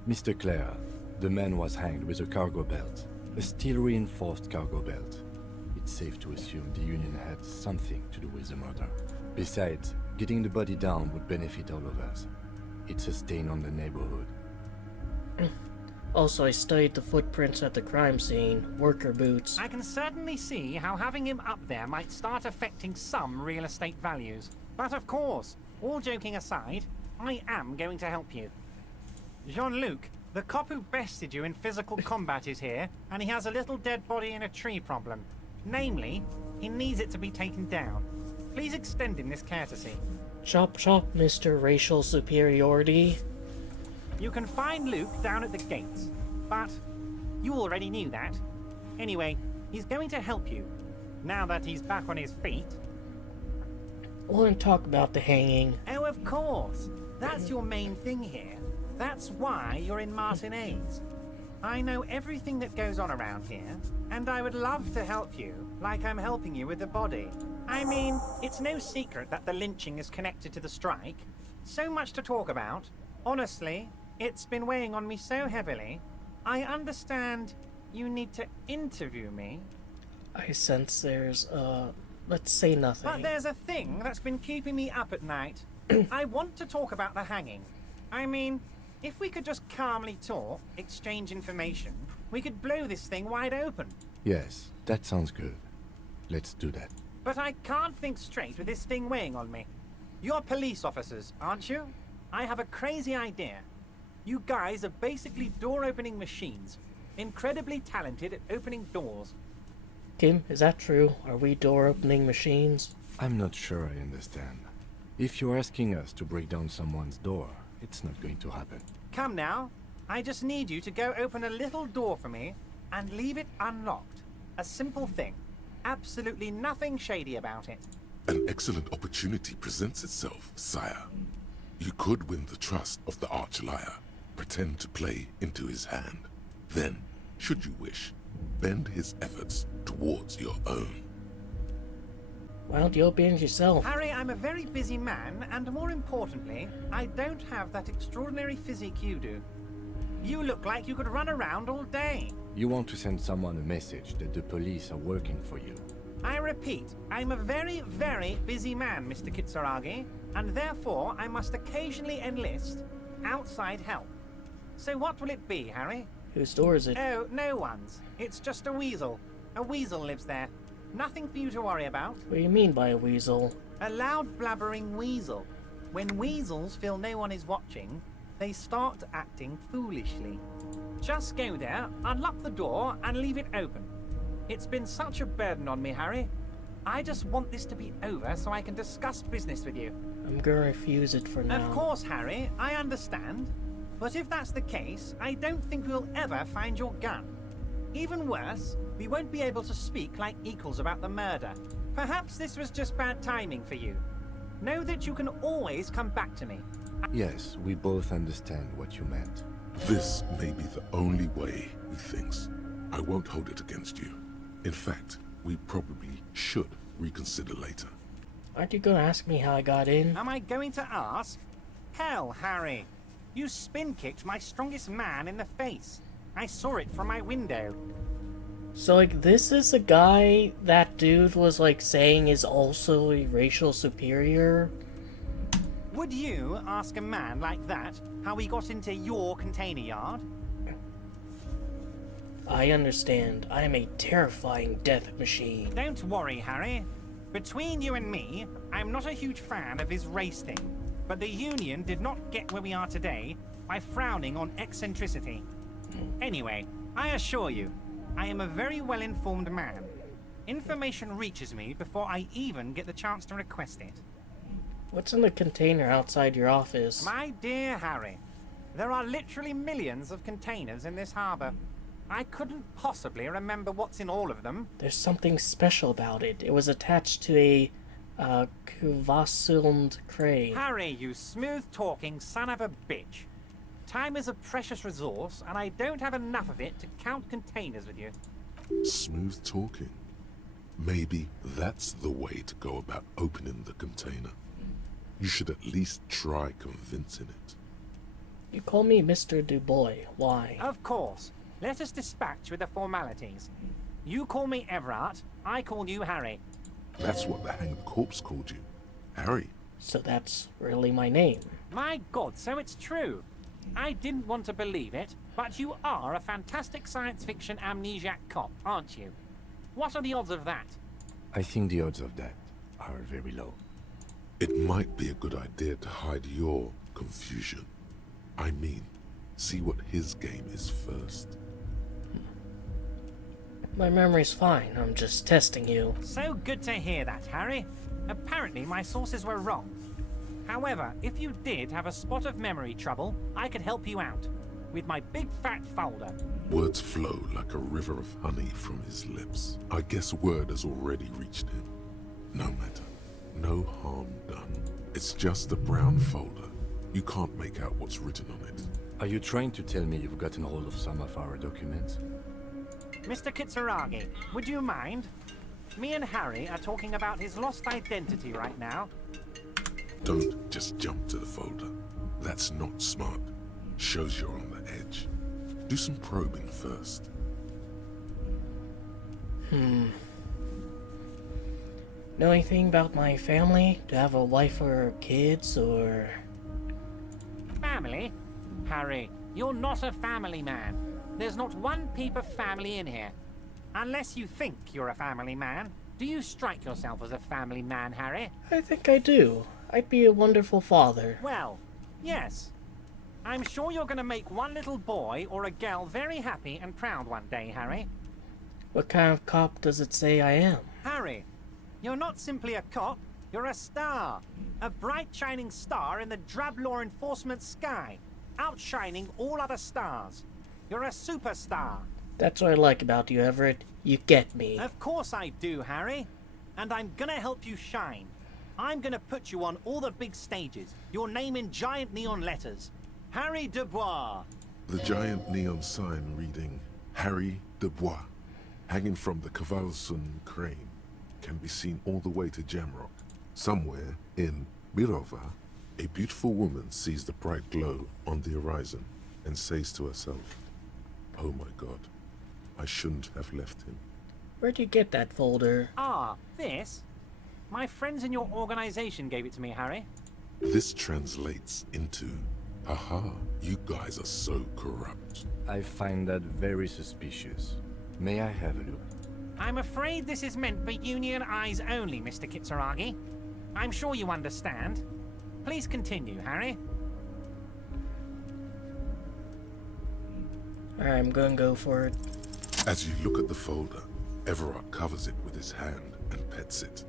Mr. Clare, the man was hanged with a cargo belt. A steel-reinforced cargo belt. It's safe to assume the Union had something to do with the murder. Besides, getting the body down would benefit all of us. It's a stain on the neighborhood. Also, I studied the footprints at the crime scene. Worker boots. I can certainly see how having him up there might start affecting some real estate values. But of course, all joking aside, I am going to help you. Jean-Luc, the cop who bested you in physical combat is here, and he has a little dead body in a tree problem. Namely, he needs it to be taken down. Please extend him this courtesy. Chop chop, Mr. Racial Superiority. You can find Luke down at the gates, but you already knew that. Anyway, he's going to help you, now that he's back on his feet. I want to talk about the hanging. Oh, of course. That's your main thing here. That's why you're in Martinez. I know everything that goes on around here, and I would love to help you, like I'm helping you with the body. I mean, it's no secret that the lynching is connected to the strike. So much to talk about. Honestly, it's been weighing on me so heavily. I understand you need to interview me. I sense there's, let's say nothing. But there's a thing that's been keeping me up at night. I want to talk about the hanging. I mean, if we could just calmly talk, exchange information, we could blow this thing wide open. Yes, that sounds good. Let's do that. But I can't think straight with this thing weighing on me. You're police officers, aren't you? I have a crazy idea. You guys are basically door-opening machines. Incredibly talented at opening doors. Kim, is that true? Are we door-opening machines? I'm not sure I understand. If you're asking us to break down someone's door, it's not going to happen. Come now. I just need you to go open a little door for me and leave it unlocked. A simple thing. Absolutely nothing shady about it. An excellent opportunity presents itself, sire. You could win the trust of the arch-liar, pretend to play into his hand. Then, should you wish, bend his efforts towards your own. Why don't you open it yourself? Harry, I'm a very busy man, and more importantly, I don't have that extraordinary physique you do. You look like you could run around all day. You want to send someone a message that the police are working for you. I repeat, I'm a very, very busy man, Mr. Kitsuragi, and therefore I must occasionally enlist outside help. So what will it be, Harry? Whose door is it? Oh, no one's. It's just a weasel. A weasel lives there. Nothing for you to worry about. What do you mean by a weasel? A loud blabbering weasel. When weasels feel no one is watching, they start acting foolishly. Just go there, unlock the door, and leave it open. It's been such a burden on me, Harry. I just want this to be over so I can discuss business with you. I'm gonna refuse it for now. Of course, Harry, I understand. But if that's the case, I don't think we'll ever find your gun. Even worse, we won't be able to speak like equals about the murder. Perhaps this was just bad timing for you. Know that you can always come back to me. Yes, we both understand what you meant. This may be the only way, he thinks. I won't hold it against you. In fact, we probably should reconsider later. Aren't you gonna ask me how I got in? Am I going to ask? Hell, Harry. You spin-kicked my strongest man in the face. I saw it from my window. So, like, this is a guy that dude was, like, saying is also a racial superior? Would you ask a man like that how he got into your container yard? I understand. I am a terrifying death machine. Don't worry, Harry. Between you and me, I'm not a huge fan of his race thing. But the Union did not get where we are today by frowning on eccentricity. Anyway, I assure you, I am a very well-informed man. Information reaches me before I even get the chance to request it. What's in the container outside your office? My dear Harry, there are literally millions of containers in this harbor. I couldn't possibly remember what's in all of them. There's something special about it. It was attached to a Kvasilnd crate. Harry, you smooth-talking son of a bitch. Time is a precious resource, and I don't have enough of it to count containers with you. Smooth talking. Maybe that's the way to go about opening the container. You should at least try convincing it. You call me Mr. Dubois. Why? Of course. Let us dispatch with the formalities. You call me Everard, I call you Harry. That's what the hanged corpse called you. Harry. So that's really my name. My God, so it's true. I didn't want to believe it, but you are a fantastic science fiction amnesiac cop, aren't you? What are the odds of that? I think the odds of that are very low. It might be a good idea to hide your confusion. I mean, see what his game is first. My memory's fine. I'm just testing you. So good to hear that, Harry. Apparently my sources were wrong. However, if you did have a spot of memory trouble, I could help you out with my big fat folder. Words flow like a river of honey from his lips. I guess word has already reached him. No matter. No harm done. It's just a brown folder. You can't make out what's written on it. Are you trying to tell me you've gotten hold of some of our documents? Mr. Kitsuragi, would you mind? Me and Harry are talking about his lost identity right now. Don't just jump to the folder. That's not smart. Shows you're on the edge. Do some probing first. Know anything about my family? Do I have a wife or kids, or... Family? Harry, you're not a family man. There's not one peep of family in here. Unless you think you're a family man. Do you strike yourself as a family man, Harry? I think I do. I'd be a wonderful father. Well, yes. I'm sure you're going to make one little boy or a girl very happy and proud one day, Harry. What kind of cop does it say I am? Harry, you're not simply a cop. You're a star. A bright shining star in the drab law enforcement sky. Outshining all other stars. You're a superstar. That's what I like about you, Everett. You get me. Of course I do, Harry. And I'm gonna help you shine. I'm gonna put you on all the big stages. Your name in giant neon letters. Harry Dubois. The giant neon sign reading Harry Dubois, hanging from the Kvasilnd crane, can be seen all the way to Jamrock. Somewhere in Mirova, a beautiful woman sees the bright glow on the horizon and says to herself, "Oh my God, I shouldn't have left him." Where'd you get that folder? Ah, this? My friends in your organization gave it to me, Harry. This translates into, haha, you guys are so corrupt. I find that very suspicious. May I have a look? I'm afraid this is meant for Union eyes only, Mr. Kitsuragi. I'm sure you understand. Please continue, Harry. Alright, I'm gonna go for it. As you look at the folder, Everard covers it with his hand and pets it.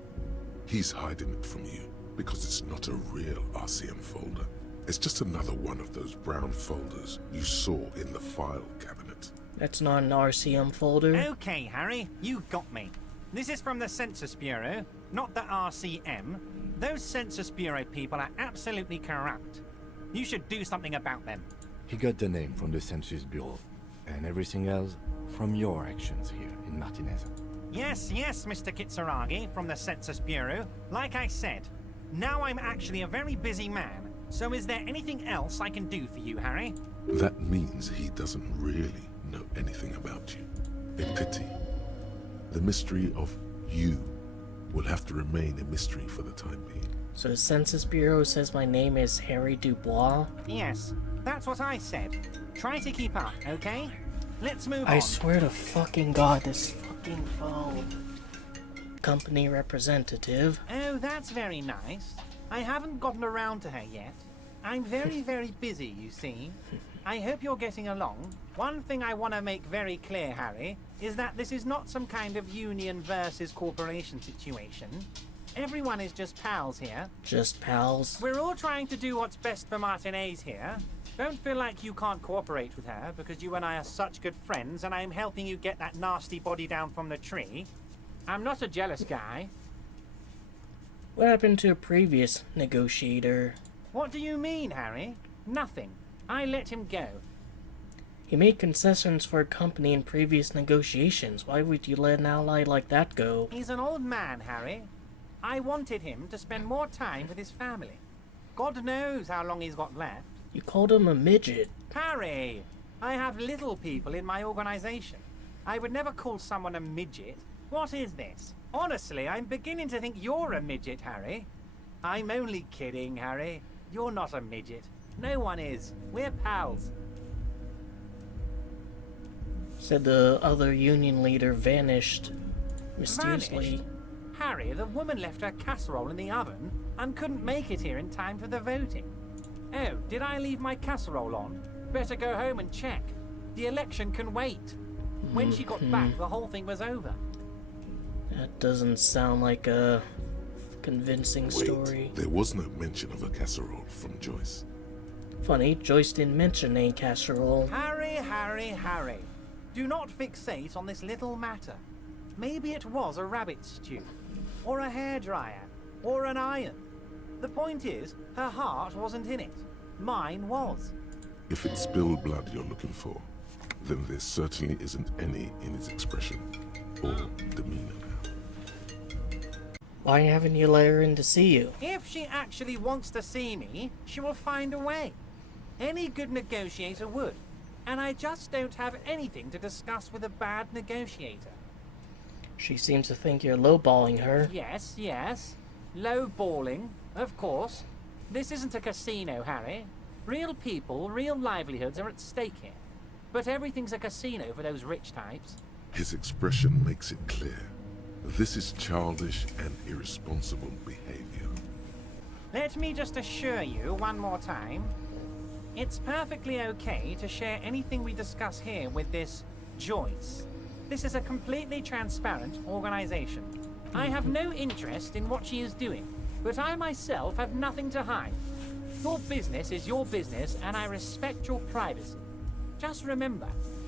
He's hiding it from you because it's not a real RCM folder. It's just another one of those brown folders you saw in the file cabinet. That's not an RCM folder. Okay, Harry, you got me. This is from the Census Bureau, not the RCM. Those Census Bureau people are absolutely corrupt. You should do something about them. He got the name from the Census Bureau, and everything else from your actions here in Martinez. Yes, Mr. Kitsuragi from the Census Bureau. Like I said, now I'm actually a very busy man. So is there anything else I can do for you, Harry? That means he doesn't really know anything about you. A pity. The mystery of you will have to remain a mystery for the time being. So the Census Bureau says my name is Harry Dubois? Yes, that's what I said. Try to keep up, okay? Let's move on. I swear to fucking God, this fucking phone. Company representative. Oh, that's very nice. I haven't gotten around to her yet. I'm very, very busy, you see. I hope you're getting along. One thing I want to make very clear, Harry, is that this is not some kind of union versus corporation situation. Everyone is just pals here. Just pals? We're all trying to do what's best for Martinez here. Don't feel like you can't cooperate with her, because you and I are such good friends, and I'm helping you get that nasty body down from the tree. I'm not a jealous guy. What happened to a previous negotiator? What do you mean, Harry? Nothing. I let him go. He made concessions for a company in previous negotiations. Why would you let an ally like that go? He's an old man, Harry. I wanted him to spend more time with his family. God knows how long he's got left. You called him a midget. Harry, I have little people in my organization. I would never call someone a midget. What is this? Honestly, I'm beginning to think you're a midget, Harry. I'm only kidding, Harry. You're not a midget. No one is. We're pals. Said the other union leader vanished mysteriously. Vanished? Harry, the woman left her casserole in the oven and couldn't make it here in time for the voting. Oh, did I leave my casserole on? Better go home and check. The election can wait. When she got back, the whole thing was over. That doesn't sound like a convincing story. There was no mention of a casserole from Joyce. Funny, Joyce didn't mention a casserole. Harry, Harry, Harry. Do not fixate on this little matter. Maybe it was a rabbit stew, or a hairdryer, or an iron. The point is, her heart wasn't in it. Mine was. If it's spilled blood you're looking for, then there certainly isn't any in his expression or demeanor now. Why haven't you let her in to see you? If she actually wants to see me, she will find a way. Any good negotiator would. And I just don't have anything to discuss with a bad negotiator. She seems to think you're lowballing her. Yes, yes. Lowballing, of course. This isn't a casino, Harry. Real people, real livelihoods are at stake here. But everything's a casino for those rich types. His expression makes it clear. This is childish and irresponsible behavior. Let me just assure you one more time. It's perfectly okay to share anything we discuss here with this Joyce. This is a completely transparent organization. I have no interest in what she is doing, but I myself have nothing to hide. Your business is your business, and I respect your privacy. Just remember,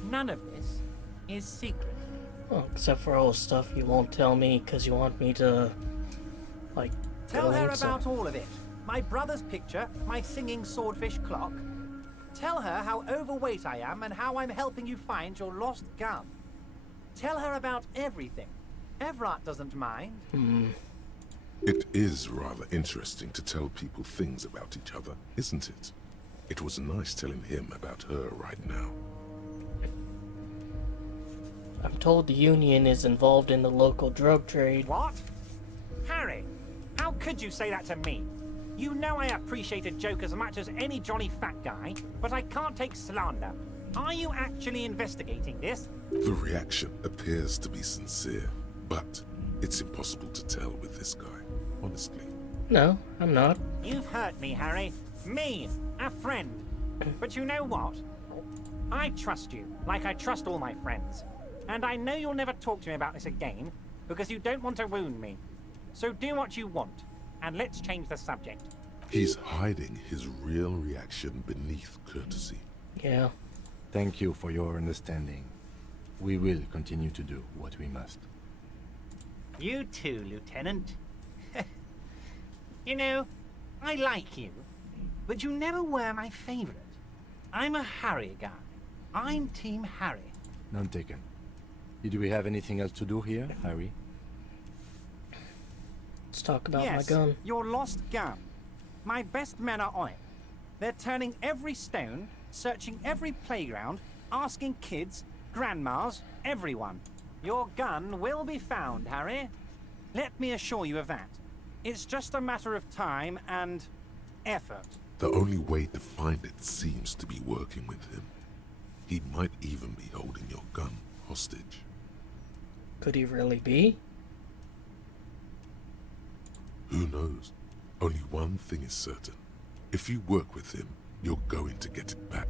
none of this is secret. Well, except for all the stuff you won't tell me because you want me to, like, Tell her about all of it. My brother's picture, my singing swordfish clock. Tell her how overweight I am and how I'm helping you find your lost gun. Tell her about everything. Everard doesn't mind. It is rather interesting to tell people things about each other, isn't it? It was nice telling him about her right now. I'm told the union is involved in the local drug trade. What? Harry, how could you say that to me? You know I appreciate a joke as much as any jolly fat guy, but I can't take slander. Are you actually investigating this? The reaction appears to be sincere, but it's impossible to tell with this guy, honestly. No, I'm not. You've hurt me, Harry. Me, a friend. But you know what? I trust you, like I trust all my friends. And I know you'll never talk to me about this again, because you don't want to wound me. So do what you want, and let's change the subject. He's hiding his real reaction beneath courtesy. Yeah. Thank you for your understanding. We will continue to do what we must. You too, Lieutenant. You know, I like you, but you never were my favorite. I'm a Harry guy. I'm Team Harry. None taken. Did we have anything else to do here, Harry? Let's talk about Yes, my gun. your lost gun. My best men are on it. They're turning every stone, searching every playground, asking kids, grandmas, everyone. Your gun will be found, Harry. Let me assure you of that. It's just a matter of time and effort. The only way to find it seems to be working with him. He might even be holding your gun hostage. Could he really be? Who knows? Only one thing is certain. If you work with him, you're going to get it back.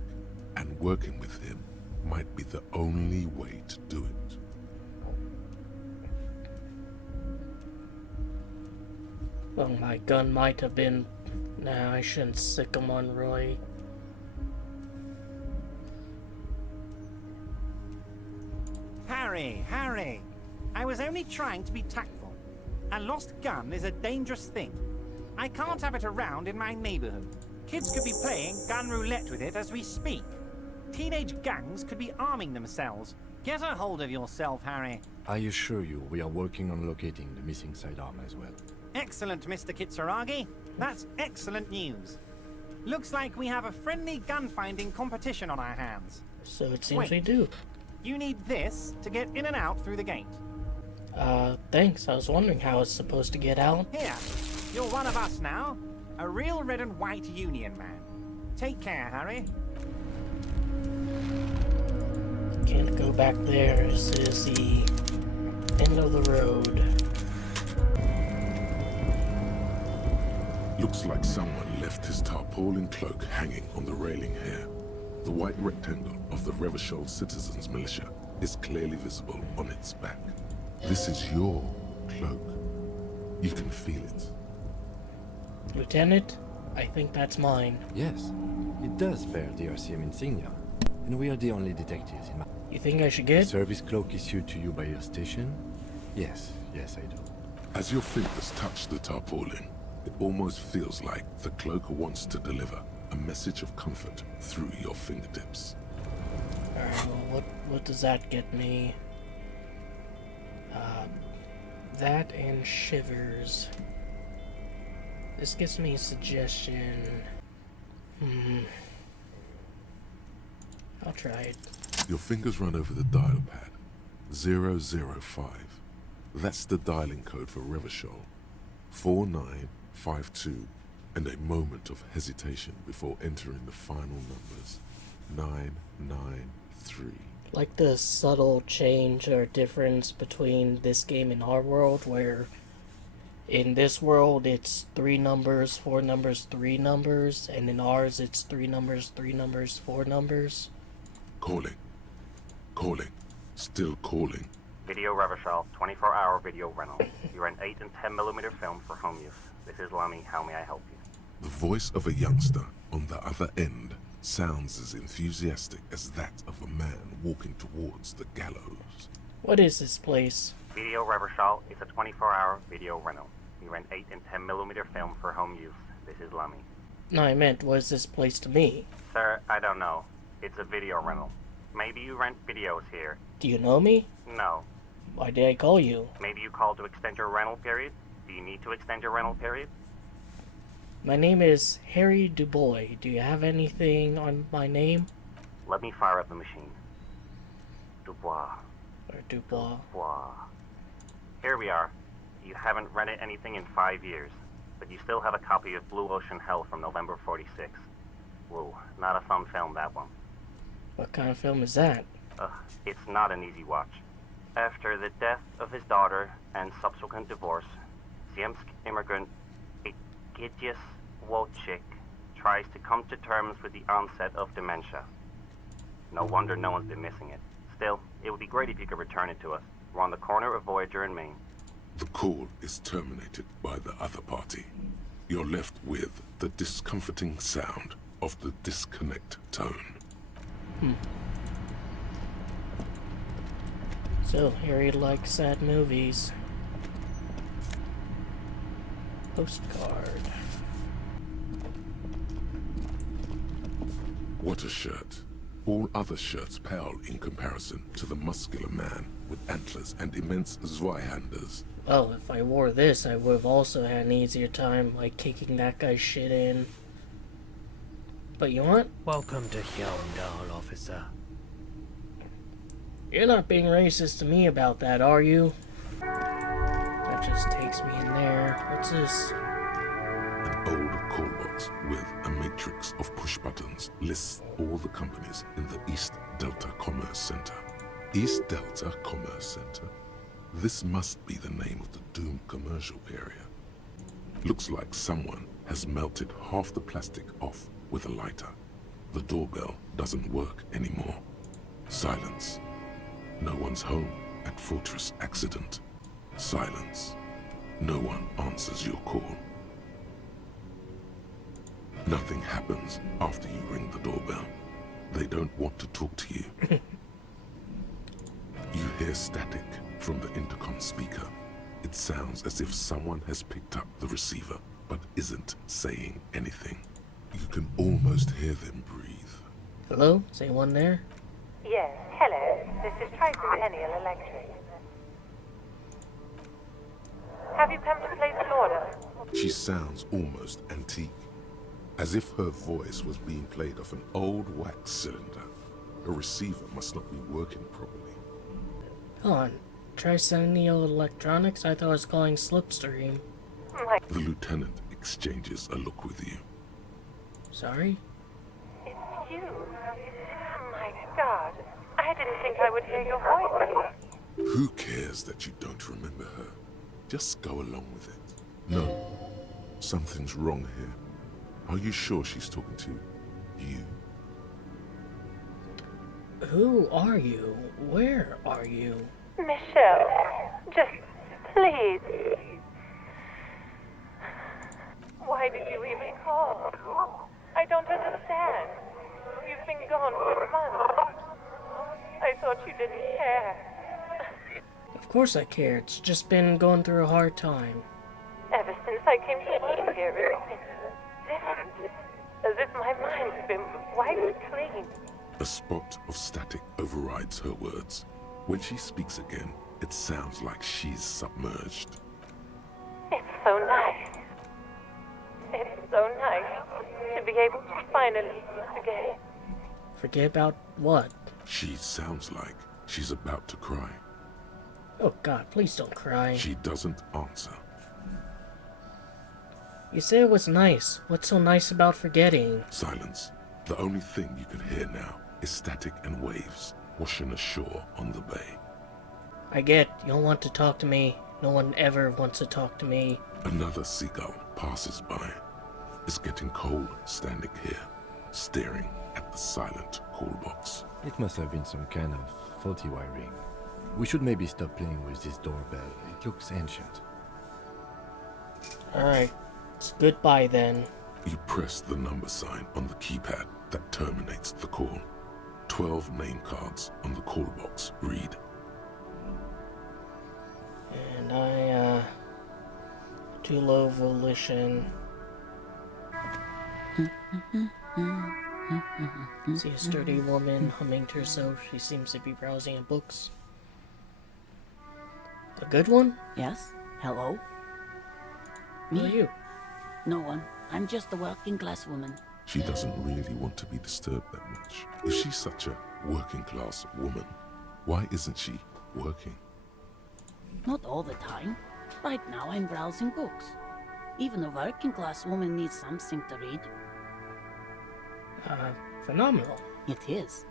And working with him might be the only way to do it. Well, my gun might have been... Nah, I shouldn't sick him on Roy. Harry! I was only trying to be tactful. A lost gun is a dangerous thing. I can't have it around in my neighborhood. Kids could be playing gun roulette with it as we speak. Teenage gangs could be arming themselves. Get a hold of yourself, Harry. I assure you, we are working on locating the missing sidearm as well. Excellent, Mr. Kitsuragi. That's excellent news. Looks like we have a friendly gun-finding competition on our hands. So it seems Wait. we do. You need this to get in and out through the gate. Thanks. I was wondering how it's supposed to get out. Here, you're one of us now. A real red and white Union man. Take care, Harry. Can't go back there. This is the end of the road. Looks like someone left his tarpaulin cloak hanging on the railing here. The white rectangle of the Revachol Citizens Militia is clearly visible on its back. This is your cloak. You can feel it. Lieutenant, I think that's mine. Yes, it does bear the RCM insignia, and we are the only detectives in my... You think I should get it? Service cloak issued to you by your station? Yes, I do. As your fingers touch the tarpaulin, it almost feels like the cloak wants to deliver a message of comfort through your fingertips. Alright, well, what does that get me? That and shivers. This gives me a suggestion. I'll try it. Your fingers run over the dial pad. 005. That's the dialing code for Revachol. 4952. And a moment of hesitation before entering the final numbers. 993. Like the subtle change or difference between this game and our world, where in this world it's 3 numbers, 4 numbers, 3 numbers, and in ours it's 3 numbers, 3 numbers, 4 numbers. Calling. Still calling. Video Revachol, 24-hour video rental. You rent 8 and 10mm film for home use. This is Lummy. How may I help you? The voice of a youngster on the other end sounds as enthusiastic as that of a man walking towards the gallows. What is this place? Video Revachol is a 24-hour video rental. You rent 8 and 10mm film for home use. This is Lummy. No, I meant, what is this place to me? Sir, I don't know. It's a video rental. Maybe you rent videos here. Do you know me? No. Why did I call you? Maybe you called to extend your rental period? Do you need to extend your rental period? My name is Harry Dubois. Do you have anything on my name? Let me fire up the machine. Dubois. Or Dubois. Dubois. Here we are. You haven't rented anything in 5 years, but you still have a copy of Blue Ocean Hell from November '46. Whoa, not a fun film, that one. What kind of film is that? It's not an easy watch. After the death of his daughter and subsequent divorce, Ziemsk immigrant Egidius Wojcik tries to come to terms with the onset of dementia. No wonder no one's been missing it. Still, it would be great if you could return it to us. We're on the corner of Voyager and Main. The call is terminated by the other party. You're left with the discomforting sound of the disconnect tone. So, Harry likes sad movies. Postcard. What a shirt. All other shirts pale in comparison to the muscular man with antlers and immense Zweihanders. Well, if I wore this, I would have also had an easier time, like, kicking that guy's shit in. But you want? Welcome to Hyundal, officer. You're not being racist to me about that, are you? That just takes me in there. What's this? An old call box with a matrix of push buttons lists all the companies in the East Delta Commerce Center. East Delta Commerce Center? This must be the name of the doomed commercial area. Looks like someone has melted half the plastic off with a lighter. The doorbell doesn't work anymore. Silence. No one's home at Fortress Accident. Silence. No one answers your call. Nothing happens after you ring the doorbell. They don't want to talk to you. You hear static from the intercom speaker. It sounds as if someone has picked up the receiver, but isn't saying anything. You can almost hear them breathe. Hello? Is anyone there? Yes, hello. This is Tracy Peniel Electric. Have you come to place an order? She sounds almost antique, as if her voice was being played off an old wax cylinder. Her receiver must not be working properly. Hold on. Tricennial Electronics? I thought I was calling Slipstream. The lieutenant exchanges a look with you. Sorry? It's you. My God. I didn't think I would hear your voice. Who cares that you don't remember her? Just go along with it. No, something's wrong here. Are you sure she's talking to you? Who are you? Where are you? Michelle, just please. Why did you even call? I don't understand. You've been gone for months. I thought you didn't care. Of course I care. It's just been going through a hard time. Ever since I came to work here, it's been different. As if my mind's been wiped clean. A spot of static overrides her words. When she speaks again, it sounds like she's submerged. It's so nice. It's so nice to be able to finally forget. Forget about what? She sounds like she's about to cry. Oh God, please don't cry. She doesn't answer. You said it was nice. What's so nice about forgetting? Silence. The only thing you can hear now is static and waves washing ashore on the bay. I get you don't want to talk to me. No one ever wants to talk to me. Another seagull passes by. It's getting cold standing here, staring at the silent call box. It must have been some kind of faulty wiring. We should maybe stop playing with this doorbell. It looks ancient. Alright, it's goodbye then. You press the number sign on the keypad that terminates the call. 12 name cards on the call box read. And too low volition. See a sturdy woman humming to herself. She seems to be browsing in books. A good one? Yes? Hello? Who are you? No one. I'm just a working class woman. She doesn't really want to be disturbed that much. If she's such a working class woman, why isn't she working? Not all the time. Right now I'm browsing books. Even a working class woman needs something to read. Phenomenal. It is.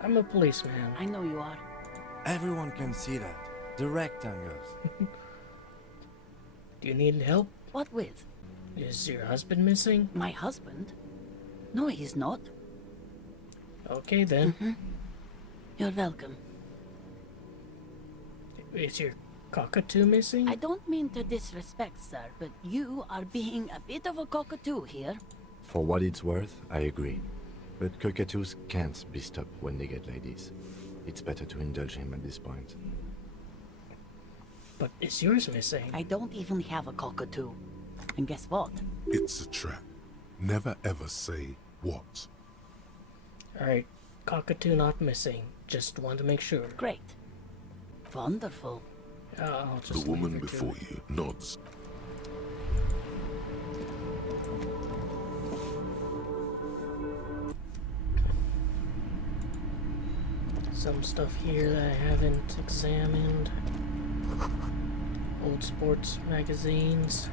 I'm a policeman. I know you are. Everyone can see that. The rectangles. Do you need help? What with? Is your husband missing? My husband? No, he's not. Okay then. You're welcome. Is your cockatoo missing? I don't mean to disrespect, sir, but you are being a bit of a cockatoo here. For what it's worth, I agree. But cockatoos can't be stopped when they get ladies. It's better to indulge him at this point. But is yours missing? I don't even have a cockatoo. And guess what? It's a trap. Never ever say what. Alright, cockatoo not missing. Just want to make sure. Great. Wonderful. I'll The just woman leave her to before it. you nods. Some stuff here that I haven't examined. Old sports magazines.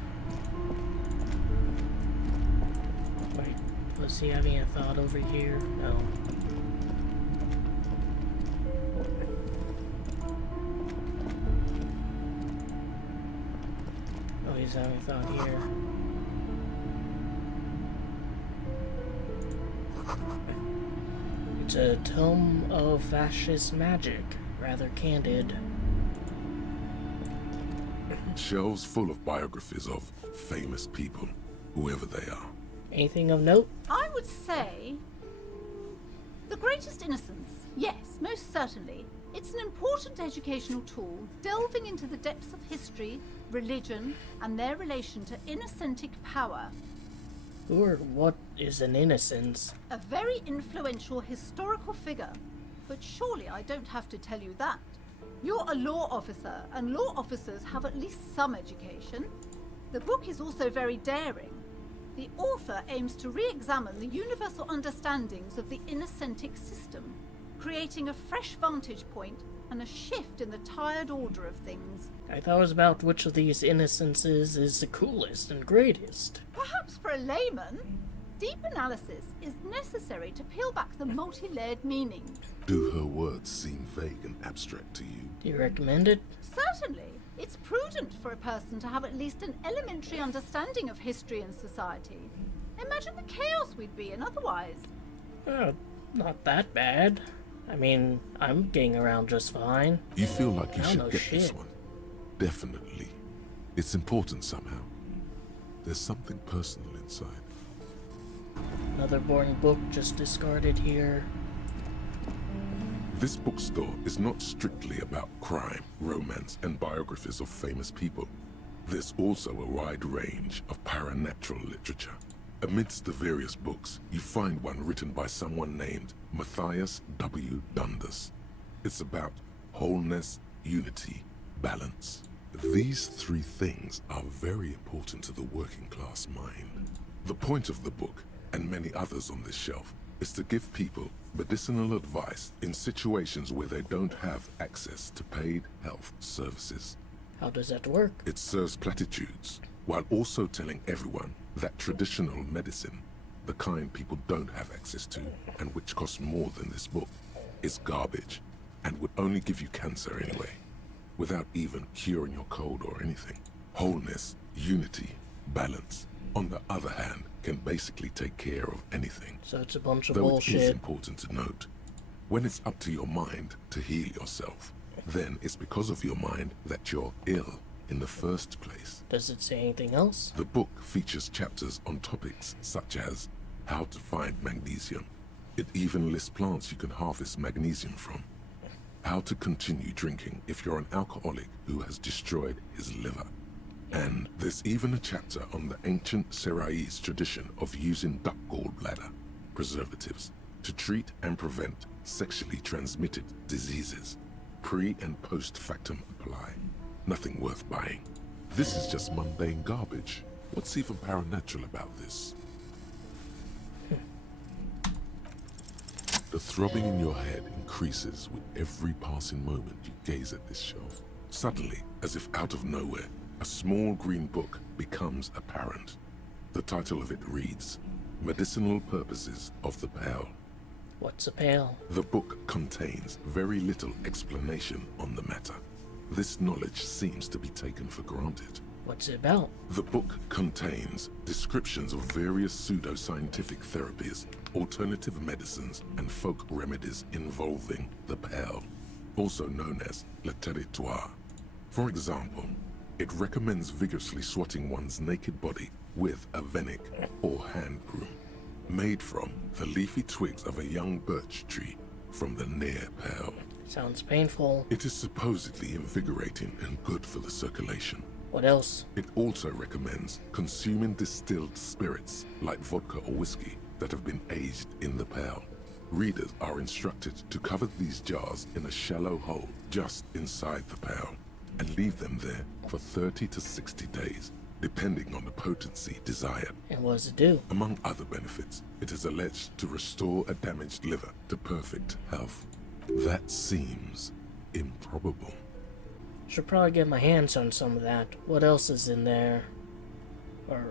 Wait, was he having a thought over here? No. Oh, he's having a thought here. It's a tome of fascist magic, rather candid. Shelves full of biographies of famous people, whoever they are. Anything of note? I would say the greatest innocence. Yes, most certainly. It's an important educational tool, delving into the depths of history, religion, and their relation to innocentic power. Who or what is an innocence? A very influential historical figure. But surely I don't have to tell you that. You're a law officer, and law officers have at least some education. The book is also very daring. The author aims to re-examine the universal understandings of the innocentic system, creating a fresh vantage point and a shift in the tired order of things. I thought it was about which of these innocences is the coolest and greatest. Perhaps for a layman, deep analysis is necessary to peel back the multi-layered meanings. Do her words seem vague and abstract to you? Do you recommend it? Certainly. It's prudent for a person to have at least an elementary understanding of history and society. Imagine the chaos we'd be in otherwise. Not that bad. I mean, I'm getting around just fine. You feel like you I don't should know get shit. this one. Definitely. It's important somehow. There's something personal inside. Another boring book just discarded here. This bookstore is not strictly about crime, romance, and biographies of famous people. There's also a wide range of paranatural literature. Amidst the various books, you find one written by someone named Matthias W. Dundas. It's about wholeness, unity, balance. These three things are very important to the working class mind. The point of the book, and many others on this shelf, is to give people medicinal advice in situations where they don't have access to paid health services. How does that work? It serves platitudes, while also telling everyone that traditional medicine, the kind people don't have access to, and which costs more than this book, is garbage, and would only give you cancer anyway, without even curing your cold or anything. Wholeness, unity, balance, on the other hand, can basically take care of anything. So it's a bunch of Though bullshit. it is important to note, when it's up to your mind to heal yourself, then it's because of your mind that you're ill in the first place. Does it say anything else? The book features chapters on topics such as how to find magnesium. It even lists plants you can harvest magnesium from. How to continue drinking if you're an alcoholic who has destroyed his liver. And there's even a chapter on the ancient Seraïs tradition of using duck gallbladder preservatives to treat and prevent sexually transmitted diseases. Pre and post factum apply. Nothing worth buying. This is just mundane garbage. What's even paranatural about this? The throbbing in your head increases with every passing moment you gaze at this shelf. Suddenly, as if out of nowhere, a small green book becomes apparent. The title of it reads, Medicinal Purposes of the Pale. What's a pale? The book contains very little explanation on the matter. This knowledge seems to be taken for granted. What's it about? The book contains descriptions of various pseudoscientific therapies, alternative medicines, and folk remedies involving the pale, also known as le territoire. For example, it recommends vigorously swatting one's naked body with a venik or hand broom, made from the leafy twigs of a young birch tree from the near pale. Sounds painful. It is supposedly invigorating and good for the circulation. What else? It also recommends consuming distilled spirits like vodka or whiskey that have been aged in the pale. Readers are instructed to cover these jars in a shallow hole just inside the pale and leave them there for 30 to 60 days, depending on the potency desired. And what does it do? Among other benefits, it is alleged to restore a damaged liver to perfect health. That seems improbable. Should probably get my hands on some of that. What else is in there? Or...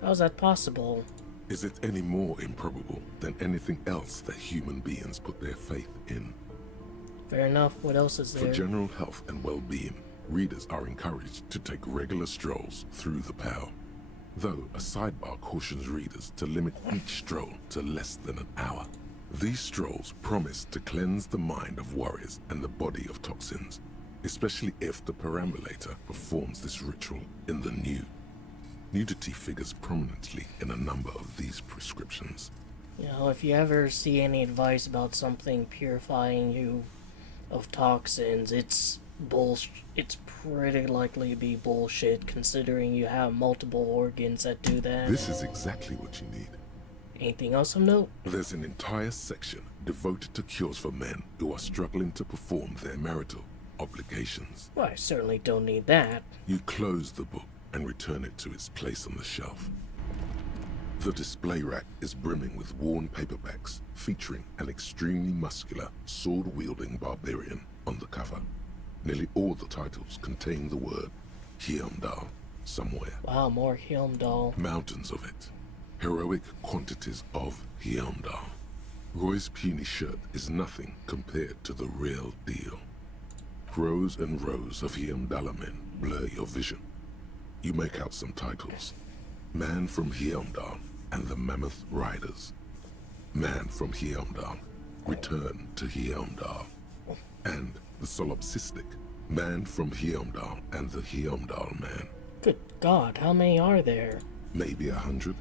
how's that possible? Is it any more improbable than anything else that human beings put their faith in? Fair enough. What else is For there? general health and well-being, readers are encouraged to take regular strolls through the pale. Though a sidebar cautions readers to limit each stroll to less than an hour. These strolls promise to cleanse the mind of worries and the body of toxins, especially if the perambulator performs this ritual in the nude. Nudity figures prominently in a number of these prescriptions. You know, if you ever see any advice about something purifying you of toxins, it's bullshit. It's pretty likely to be bullshit, considering you have multiple organs that do that. This is exactly what you need. Anything else of note? There's an entire section devoted to cures for men who are struggling to perform their marital obligations. Well, I certainly don't need that. You close the book and return it to its place on the shelf. The display rack is brimming with worn paperbacks featuring an extremely muscular, sword-wielding barbarian on the cover. Nearly all the titles contain the word Heimdall somewhere. Wow, more Heimdall. Mountains of it. Heroic quantities of Heimdall. Roy's puny shirt is nothing compared to the real deal. Rows and rows of Heimdall men blur your vision. You make out some titles. Man from Heimdall and the Mammoth Riders. Man from Heimdall, Return to Heimdall. And the solipsistic Man from Heimdall and the Heimdall Man. Good God, how many are there? Maybe 100.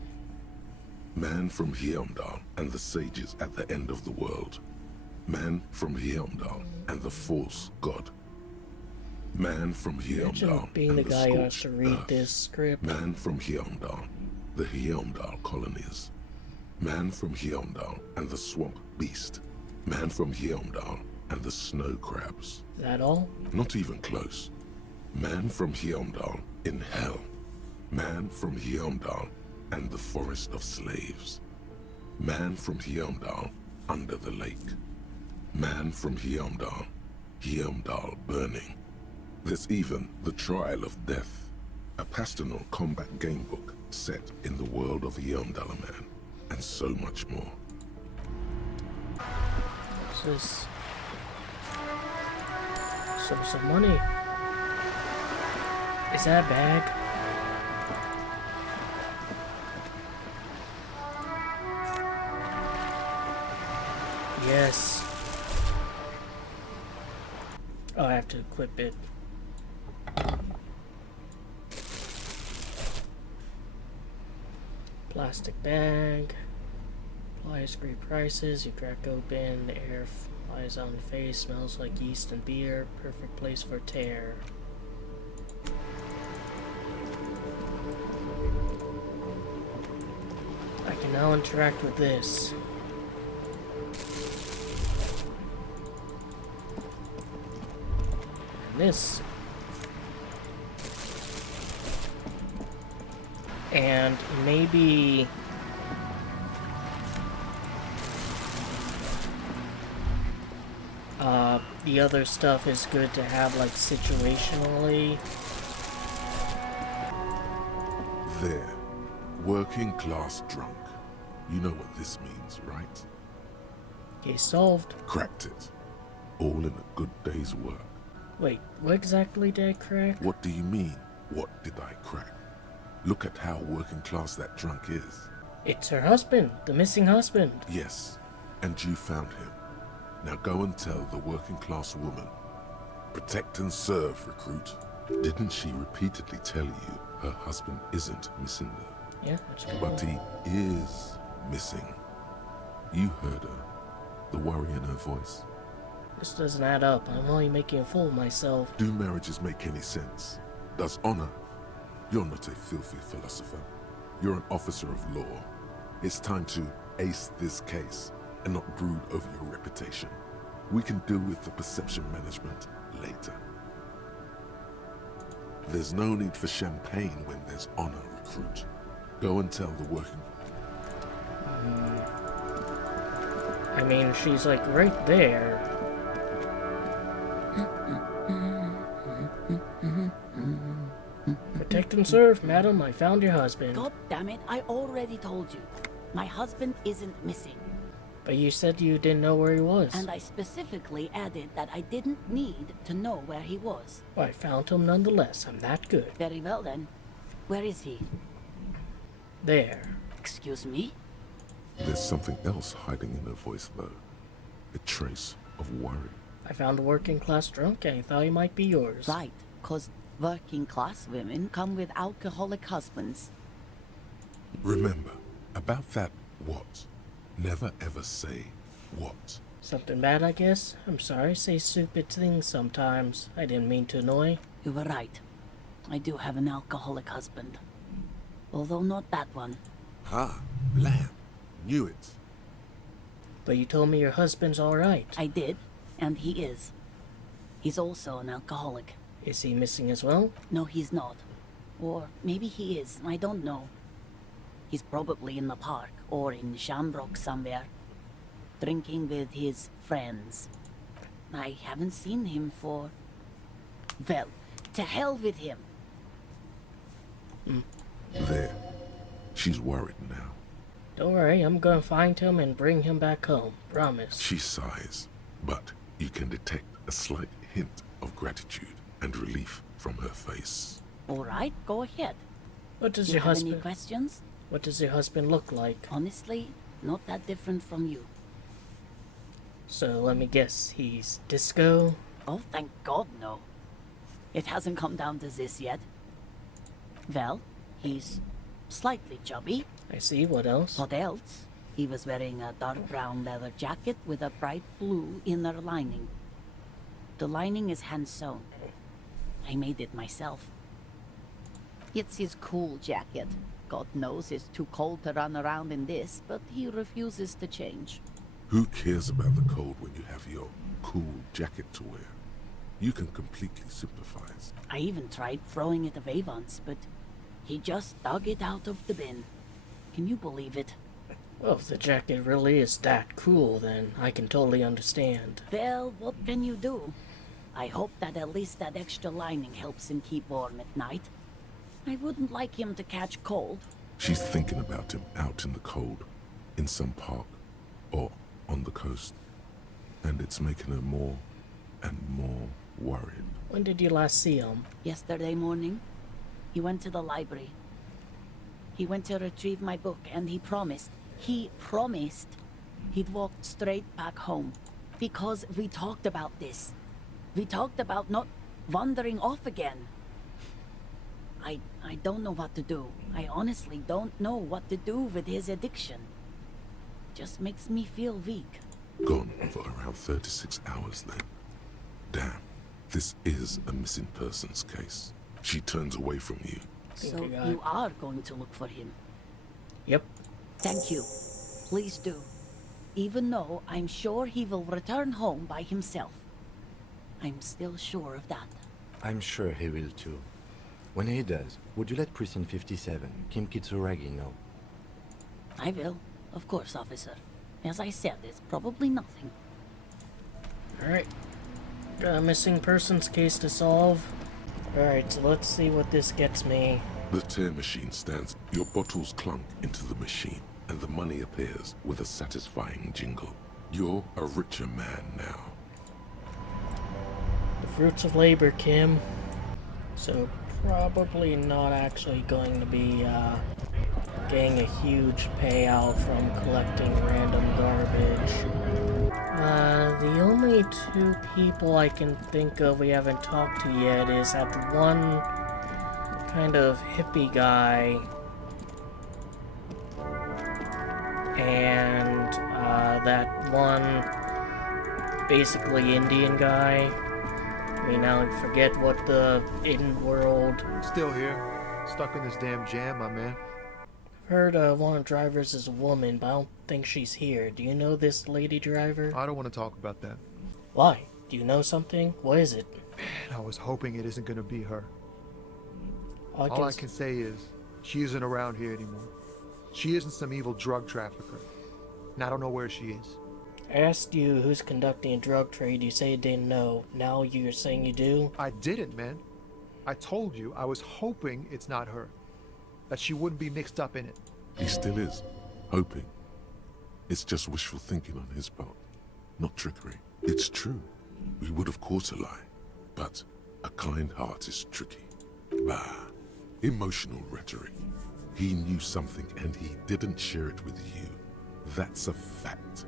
Man from Heimdall and the sages at the end of the world. Man from Heimdall and the false god. Man from Heimdall Imagine being and the the guy who has scorched to read earth. this script. Man from Heimdall, the Heimdall colonies. Man from Heimdall and the swamp beast. Man from Heimdall and the snow crabs. Is that all? Not even close. Man from Heimdall in hell. Man from Heimdall and the forest of slaves. Man from Heimdall under the lake. Man from Heimdall, Heimdall burning. There's even The Trial of Death, a pastoral combat game book set in the world of Heimdall Man, and so much more. What's this? Source of money. Is that a bag? Yes. Oh, I have to equip it. Plastic bag. Flies great prices. You crack open. The air flies on the face. Smells like yeast and beer. Perfect place for tear. I can now interact with this. And this. And maybe the other stuff is good to have like situationally. There. Working class drunk. You know what this means, right? Case solved. Cracked it. All in a good day's work. Wait, what exactly did I crack? What do you mean, what did I crack? Look at how working class that drunk is. It's her husband, the missing husband. Yes, and you found him. Now go and tell the working class woman. Protect and serve, recruit. Didn't she repeatedly tell you her husband isn't missing her? Yeah, that's good. But he is missing. You heard her. The worry in her voice. This doesn't add up. I'm only making a fool of myself. Do marriages make any sense? Does honor? You're not a filthy philosopher. You're an officer of law. It's time to ace this case and not brood over your reputation. We can deal with the perception management later. There's no need for champagne when there's honor, recruit. Go and tell the working... I mean, she's like right there. Protect and serve, madam. I found your husband. God damn it, I already told you. My husband isn't missing. But you said you didn't know where he was. And I specifically added that I didn't need to know where he was. Well, I found him nonetheless. I'm that good. Very well then. Where is he? There. Excuse me? There's something else hiding in her voice, though. A trace of worry. I found a working class drunk and I thought he might be yours. Right, 'cause Working class women come with alcoholic husbands. Remember, about that what. Never ever say what. Something bad, I guess? I'm sorry, I say stupid things sometimes. I didn't mean to annoy. You were right. I do have an alcoholic husband. Although not that one. Ah, lamb. Knew it. But you told me your husband's alright. I did, and he is. He's also an alcoholic. Is he missing as well? No, he's not. Or maybe he is, I don't know. He's probably in the park, or in Shamrock somewhere. Drinking with his friends. I haven't seen him for... Well, to hell with him. There. She's worried now. Don't worry, I'm gonna find him and bring him back home. Promise. She sighs, but you can detect a slight hint of gratitude and relief from her face. All right, go ahead. What does You your have husband... any questions? What does your husband look like? Honestly, not that different from you. So let me guess, he's disco? Oh, thank God, no. It hasn't come down to this yet. Well, he's slightly chubby. I see, what else? What else? He was wearing a dark brown leather jacket with a bright blue inner lining. The lining is hand-sewn. I made it myself. It's his cool jacket. God knows it's too cold to run around in this, but he refuses to change. Who cares about the cold when you have your cool jacket to wear? You can completely sympathize. I even tried throwing it away once, but he just dug it out of the bin. Can you believe it? Well, if the jacket really is that cool, then I can totally understand. Well, what can you do? I hope that at least that extra lining helps him keep warm at night. I wouldn't like him to catch cold. She's thinking about him out in the cold, in some park, or on the coast. And it's making her more and more worried. When did you last see him? Yesterday morning, he went to the library. He went to retrieve my book, and he promised he'd walk straight back home. Because we talked about this. We talked about not wandering off again. I don't know what to do. I honestly don't know what to do with his addiction. Just makes me feel weak. Gone for around 36 hours then. Damn, this is a missing persons case. She turns away from you. So you are going to look for him? Yep. Thank you. Please do. Even though I'm sure he will return home by himself. I'm still sure of that. I'm sure he will too. When he does, would you let Precinct 57, Kim Kitsuragi, know? I will. Of course, officer. As I said, it's probably nothing. Alright. Got a missing persons case to solve. Alright, so let's see what this gets me. The tear machine stands. Your bottles clunk into the machine, and the money appears with a satisfying jingle. You're a richer man now. The fruits of labor, Kim. So probably not actually going to be getting a huge payout from collecting random garbage. The only two people I can think of we haven't talked to yet is that one kind of hippie guy and that one basically Indian guy. I mean, I forget what the in-world... Still here. Stuck in this damn jam, my man. I've heard one of the drivers is a woman, but I don't think she's here. Do you know this lady driver? I don't want to talk about that. Why? Do you know something? What is it? Man, I was hoping it isn't going to be her. All I can say is, she isn't around here anymore. She isn't some evil drug trafficker. And I don't know where she is. I asked you who's conducting a drug trade. You say you didn't know. Now you're saying you do? I didn't, man. I told you I was hoping it's not her. That she wouldn't be mixed up in it. He still is. Hoping. It's just wishful thinking on his part. Not trickery. It's true. We would have caught a lie. But a kind heart is tricky. Bah. Emotional rhetoric. He knew something and he didn't share it with you. That's a fact.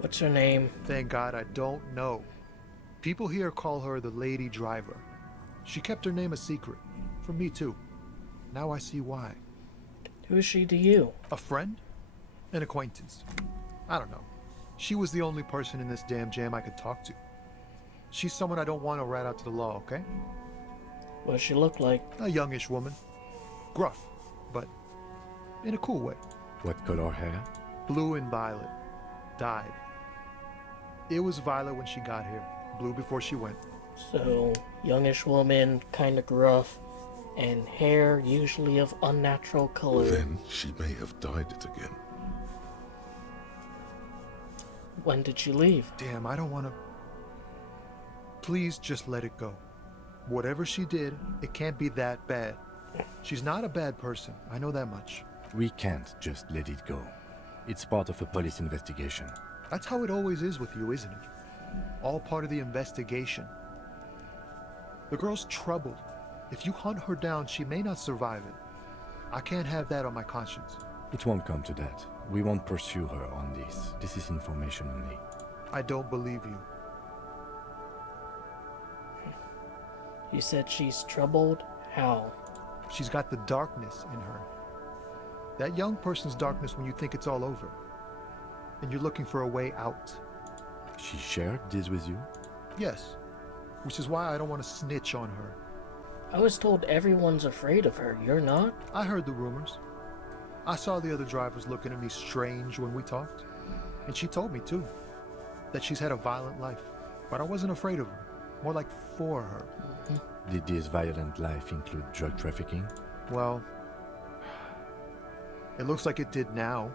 What's her name? Thank God I don't know. People here call her the Lady Driver. She kept her name a secret. From me, too. Now I see why. Who is she to you? A friend? An acquaintance. I don't know. She was the only person in this damn jam I could talk to. She's someone I don't want to rat out to the law, okay? What does she look like? A youngish woman. Gruff, but in a cool way. What color hair? Blue and violet. Dyed. It was violet when she got here. Blue before she went. So, youngish woman, kind of gruff, and hair usually of unnatural color. Then she may have dyed it again. When did she leave? Damn, I don't want to... Please just let it go. Whatever she did, it can't be that bad. She's not a bad person, I know that much. We can't just let it go. It's part of a police investigation. That's how it always is with you, isn't it? All part of the investigation. The girl's troubled. If you hunt her down, she may not survive it. I can't have that on my conscience. It won't come to that. We won't pursue her on this. This is information only. I don't believe you. You said she's troubled? How? She's got the darkness in her. That young person's darkness when you think it's all over. And you're looking for a way out. She shared this with you? Yes. Which is why I don't want to snitch on her. I was told everyone's afraid of her. You're not? I heard the rumors. I saw the other drivers looking at me strange when we talked. And she told me, too, that she's had a violent life. But I wasn't afraid of her. More like for her. Did this violent life include drug trafficking? Well, it looks like it did now.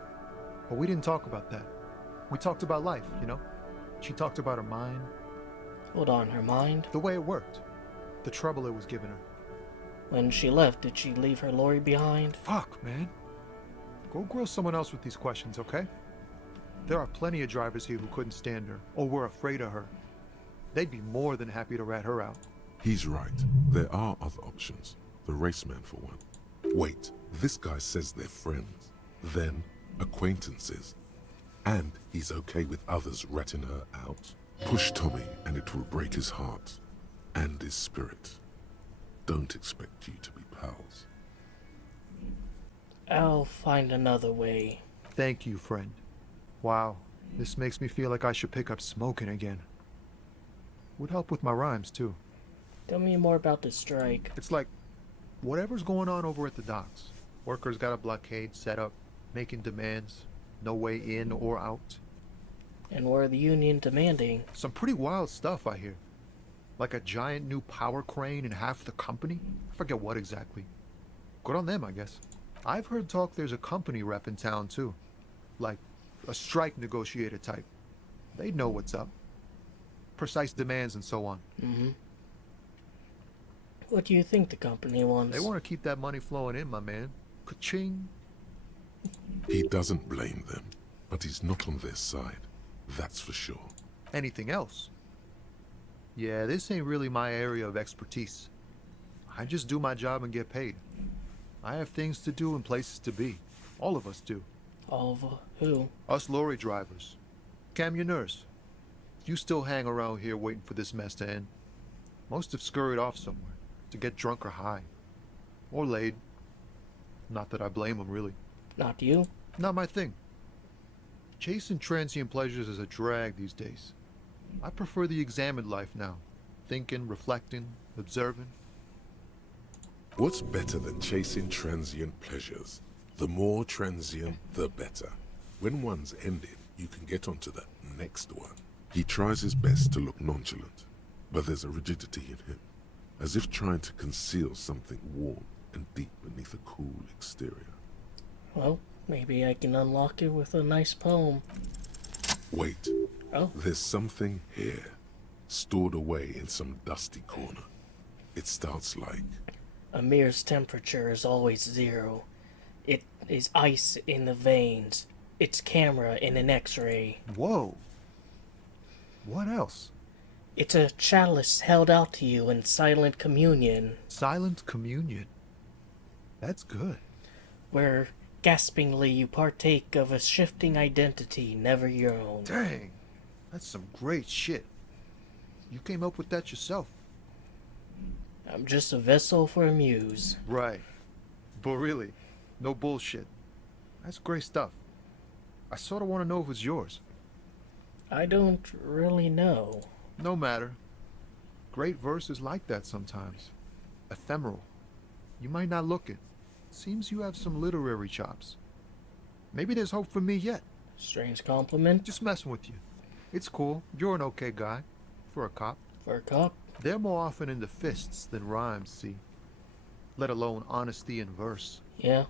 But we didn't talk about that. We talked about life, you know? She talked about her mind. Hold on, her mind? The way it worked. The trouble it was giving her. When she left, did she leave her lorry behind? Fuck, man. Go grill someone else with these questions, okay? There are plenty of drivers here who couldn't stand her, or were afraid of her. They'd be more than happy to rat her out. He's right. There are other options. The raceman, for one. Wait, this guy says they're friends. Then, acquaintances. And he's okay with others ratting her out. Push Tommy and it will break his heart. And his spirit. Don't expect you to be pals. I'll find another way. Thank you, friend. Wow, this makes me feel like I should pick up smoking again. Would help with my rhymes, too. Tell me more about the strike. It's like, whatever's going on over at the docks. Workers got a blockade set up, making demands. No way in or out. And what are the union demanding? Some pretty wild stuff, I hear. Like a giant new power crane in half the company? I forget what exactly. Good on them, I guess. I've heard talk there's a company rep in town, too. Like, a strike negotiator type. They'd know what's up. Precise demands and so on. Mm-hmm. What do you think the company wants? They want to keep that money flowing in, my man. Ka-ching. He doesn't blame them, but he's not on their side. That's for sure. Anything else? Yeah, this ain't really my area of expertise. I just do my job and get paid. I have things to do and places to be. All of us do. All of who? Us lorry drivers. Camionneurs. You still hang around here waiting for this mess to end. Most have scurried off somewhere to get drunk or high. Or laid. Not that I blame them, really. Not you? Not my thing. Chasing transient pleasures is a drag these days. I prefer the examined life now. Thinking, reflecting, observing. What's better than chasing transient pleasures? The more transient, the better. When one's ended, you can get onto the next one. He tries his best to look nonchalant, but there's a rigidity in him, as if trying to conceal something warm and deep beneath a cool exterior. Well, maybe I can unlock it with a nice poem. Wait. Oh? There's something here, stored away in some dusty corner. It starts like... Amir's temperature is always 0. It is ice in the veins. It's camera in an X-ray. Whoa. What else? It's a chalice held out to you in silent communion. Silent communion? That's good. Where gaspingly you partake of a shifting identity never your own. Dang. That's some great shit. You came up with that yourself. I'm just a vessel for a muse. Right. But really, no bullshit. That's great stuff. I sort of want to know if it's yours. I don't really know. No matter. Great verse is like that sometimes. Ephemeral. You might not look it. Seems you have some literary chops. Maybe there's hope for me yet. Strange compliment. Just messing with you. It's cool. You're an okay guy. For a cop. For a cop? They're more often into fists than rhymes, see? Let alone honesty in verse. Yeah.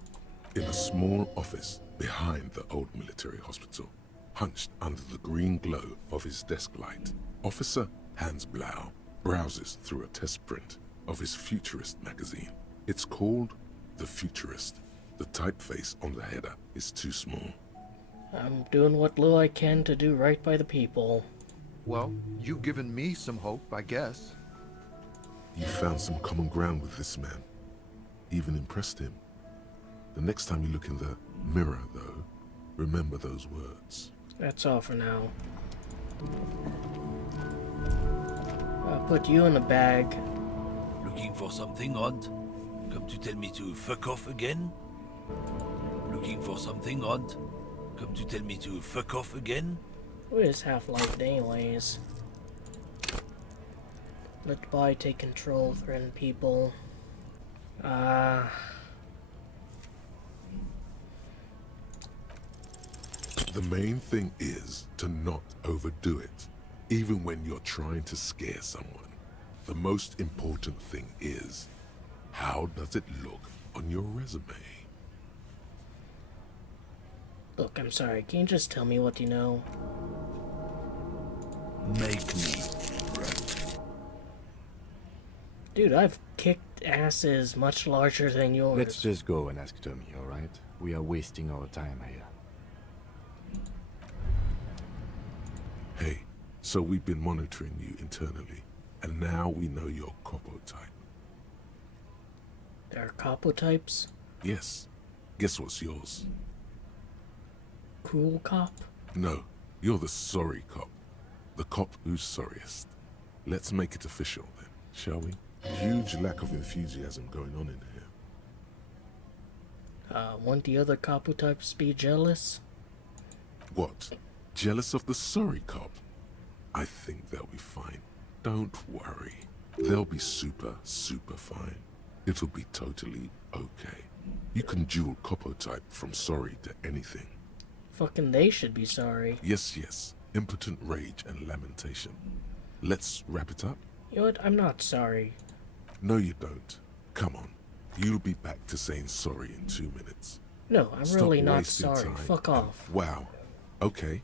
In a small office behind the old military hospital, hunched under the green glow of his desk light, Officer Hans Blau browses through a test print of his Futurist magazine. It's called The Futurist. The typeface on the header is too small. I'm doing what little I can to do right by the people. Well, you've given me some hope, I guess. You found some common ground with this man. Even impressed him. The next time you look in the mirror, though, remember those words. That's all for now. I'll put you in a bag. Looking for something odd? Come to tell me to fuck off again? Looking for something odd? Come to tell me to fuck off again? What is Half-Life anyways? Let the body take control, threaten people. The main thing is to not overdo it, even when you're trying to scare someone. The most important thing is, how does it look on your resume? Look, I'm sorry, can you just tell me what you know? Make me run. Dude, I've kicked asses much larger than yours. Let's just go and ask Tommy, alright? We are wasting our time here. Hey, so we've been monitoring you internally, and now we know your Copo type. There are capo types? Yes. Guess what's yours? Cool cop? No, you're the sorry cop. The cop who's sorriest. Let's make it official then, shall we? Huge lack of enthusiasm going on in here. Won't the other capo types be jealous? What? Jealous of the sorry cop? I think they'll be fine. Don't worry. They'll be super, super fine. It'll be totally okay. You can dual Copo type from sorry to anything. Fucking they should be sorry. Yes, yes. Impotent rage and lamentation. Let's wrap it up? You know what? I'm not sorry. No, you don't. Come on. You'll be back to saying sorry in 2 minutes. No, I'm Stop really not wasting sorry. time. Fuck off. Wow. Okay.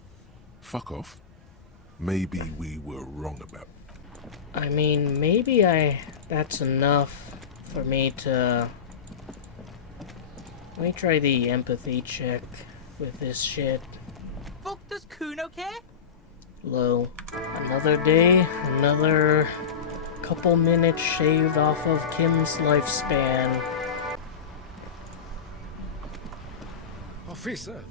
Fuck off. Maybe we were wrong about. I mean, maybe that's enough for me to... Let me try the empathy check with this shit. Fuck, does Kuno care? Low. Another day, another couple minutes shaved off of Kim's lifespan. Officer,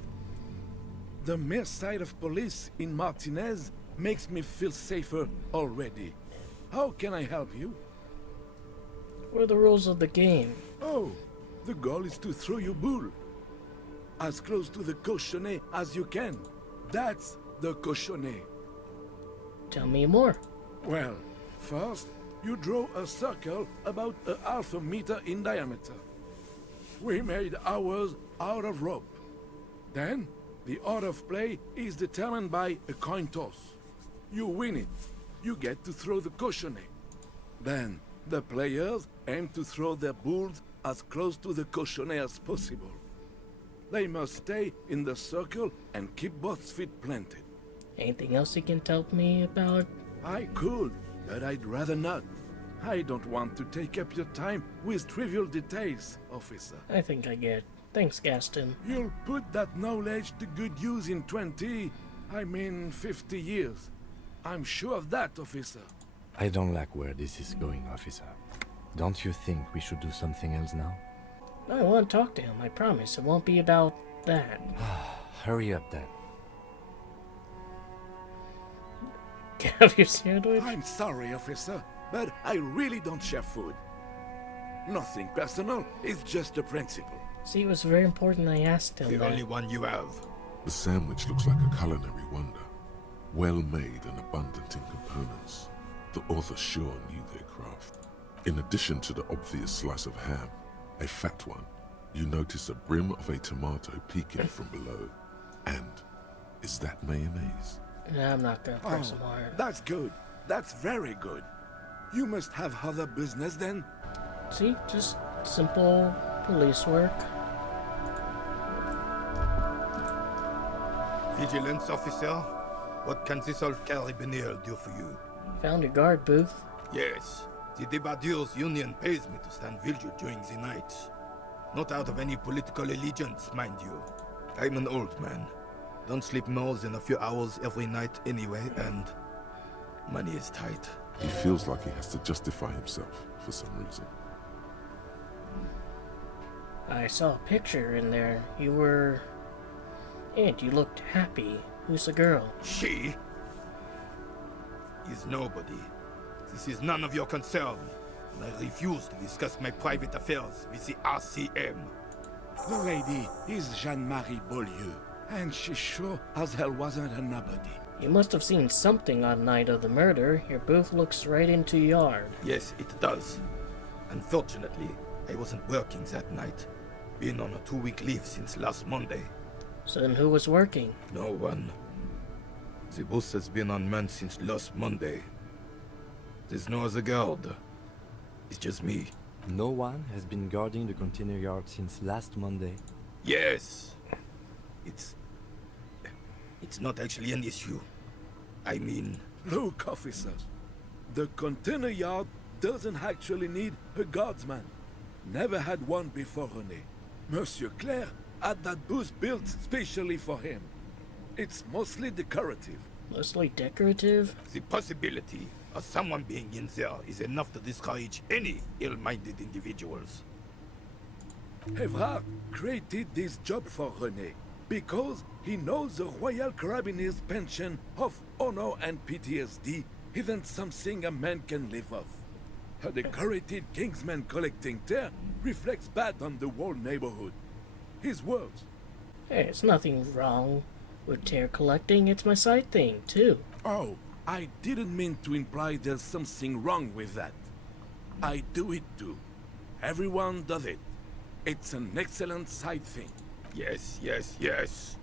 the mere sight of police in Martinez makes me feel safer already. How can I help you? What are the rules of the game? Oh, the goal is to throw your bull as close to the cochonnet as you can. That's the cochonnet. Tell me more. Well, first, you draw a circle about a half a meter in diameter. We made ours out of rope. Then, the order of play is determined by a coin toss. You win it. You get to throw the cochonnet. Then, the players aim to throw their bulls as close to the cochonnet as possible. They must stay in the circle and keep both feet planted. Anything else you can tell me about? I could, but I'd rather not. I don't want to take up your time with trivial details, officer. I think I get. Thanks, Gaston. You'll put that knowledge to good use in 50 years. I'm sure of that, officer. I don't like where this is going, officer. Don't you think we should do something else now? I want to talk to him, I promise. It won't be about that. Hurry up then. Have you sandwich? I'm sorry, officer, but I really don't share food. Nothing personal, it's just a principle. See, it was very important I asked him The that. only one you have. The sandwich looks like a culinary wonder. Well made and abundant in components. The author sure knew their craft. In addition to the obvious slice of ham, a fat one, you notice a brim of a tomato peeking from below. And is that mayonnaise? Nah, I'm not gonna press him hard. That's good. That's very good. You must have other business then? See, just simple police work. Vigilance officer, what can this old carabinier do for you? Found your guard booth. Yes, the Debardeurs Union pays me to stand vigil during the night. Not out of any political allegiance, mind you. I'm an old man. Don't sleep more than a few hours every night anyway, and money is tight. He feels like he has to justify himself for some reason. I saw a picture in there. You were... And you looked happy. Who's the girl? She is nobody. This is none of your concern. And I refuse to discuss my private affairs with the RCM. The lady is Jeanne-Marie Beaulieu, and she sure as hell wasn't a nobody. You must have seen something on night of the murder. Your booth looks right into yard. Yes, it does. Unfortunately, I wasn't working that night. Been on a 2-week leave since last Monday. So then who was working? No one. The bus has been unmanned since last Monday. There's no other guard. It's just me. No one has been guarding the container yard since last Monday. Yes. It's not actually an issue. I mean... Look, officers. The container yard doesn't actually need a guardsman. Never had one before René. Monsieur Claire had that booth built specially for him. It's mostly decorative. Mostly decorative? The possibility of someone being in there is enough to discourage any ill-minded individuals. Evrard created this job for René because he knows the Royal Carabiniers' pension of honor and PTSD isn't something a man can live off. A decorated Kingsman collecting tear reflects bad on the whole neighborhood. His words. Hey, it's nothing wrong with tear collecting. It's my side thing, too. Oh, I didn't mean to imply there's something wrong with that. I do it too. Everyone does it. It's an excellent side thing. Yes, yes, yes.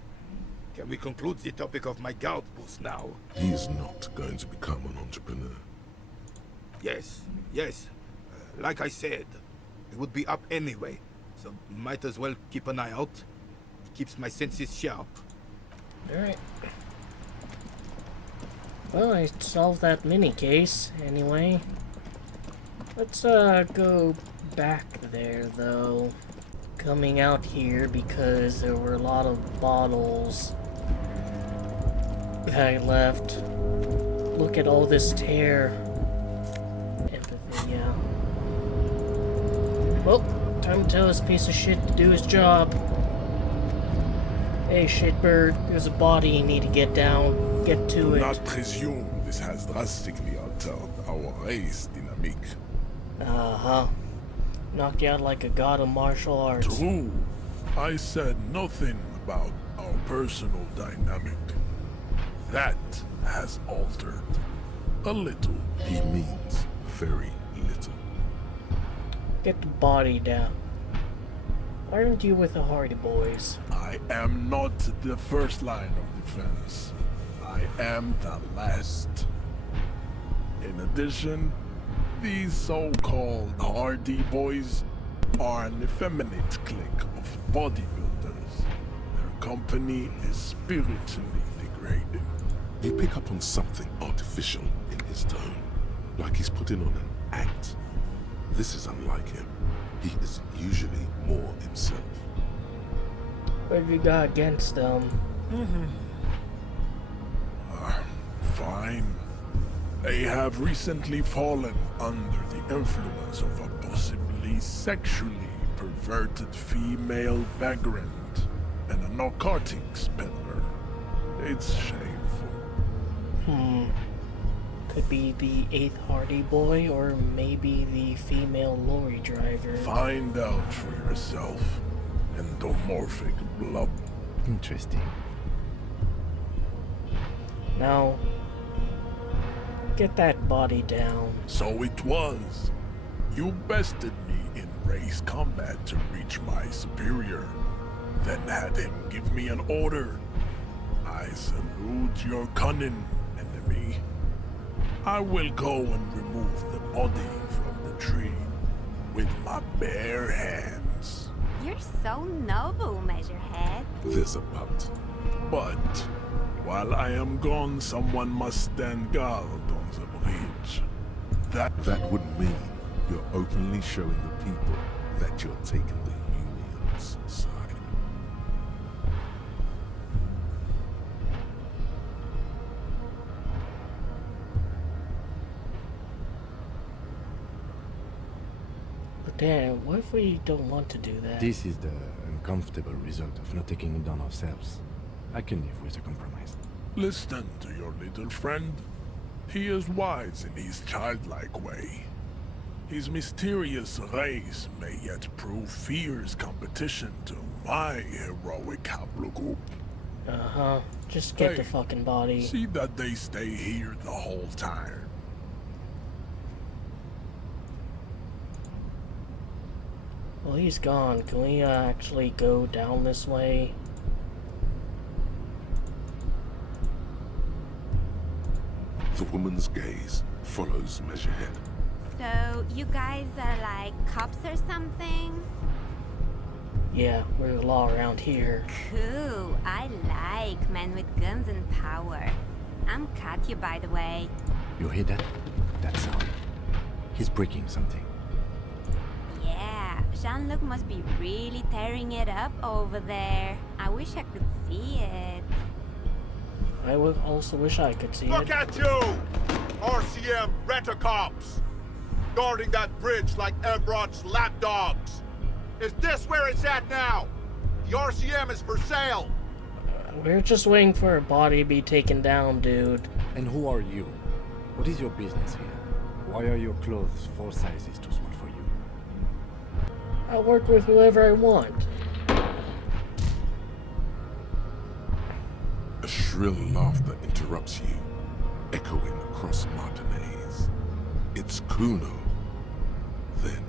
Can we conclude the topic of my guard booth now? He is not going to become an entrepreneur. Yes, yes. Like I said, it would be up anyway, so might as well keep an eye out. It keeps my senses sharp. Alright. Well, I solved that mini case, anyway. Let's, go back there, though. Coming out here because there were a lot of bottles that I left. Look at all this tear. Empathy, yeah. Well, time to tell this piece of shit to do his job. Hey, shitbird, there's a body you need to get down. Get to it. Do not presume this has drastically altered our race dynamic. Uh-huh. Knocked you out like a god of martial arts. True. I said nothing about our personal dynamic. That has altered. A little. He means very little. Get the body down. Why aren't you with the Hardy Boys? I am not the first line of defense. I am the last. In addition, these so-called Hardy Boys are an effeminate clique of bodybuilders. Their company is spiritually degrading. You pick up on something artificial in his tone, like he's putting on an act. This is unlike him. He is usually more himself. What have you got against them? Fine. They have recently fallen under the influence of a possibly sexually perverted female vagrant and a narcotics peddler. It's shameful. Could be the 8th Hardy Boy, or maybe the female lorry driver. Find out for yourself. Endomorphic blob. Interesting. Now, get that body down. So it was. You bested me in race combat to reach my superior, then had him give me an order. I salute your cunning, enemy. I will go and remove the body from the tree with my bare hands. You're so noble, Measurehead. There's a but. But while I am gone, someone must stand guard on the bridge. That would mean you're openly showing the people that you're taking the Union's side. But damn, what if we don't want to do that? This is the uncomfortable result of not taking it down ourselves. I can live with a compromise. Listen to your little friend. He is wise in his childlike way. His mysterious race may yet prove fierce competition to my heroic haplogroup. Uh-huh. Just get Hey, the fucking body. See that they stay here the whole time. Well, he's gone. Can we actually go down this way? The woman's gaze follows Measurehead. So, you guys are like cops or something? Yeah, we're the law around here. Cool. I like men with guns and power. I'm Katya, by the way. You hear that? That sound. He's breaking something. Yeah, Jean-Luc must be really tearing it up over there. I wish I could see it. I would also wish I could see Look it. at you! RCM rent-a-cops! Guarding that bridge like Everott's lapdogs! Is this where it's at now? The RCM is for sale! We're just waiting for a body to be taken down, dude. And who are you? What is your business here? Why are your clothes 4 sizes too small for you? I'll work with whoever I want. A shrill laughter interrupts you, echoing across Martinez. It's Kuno. Then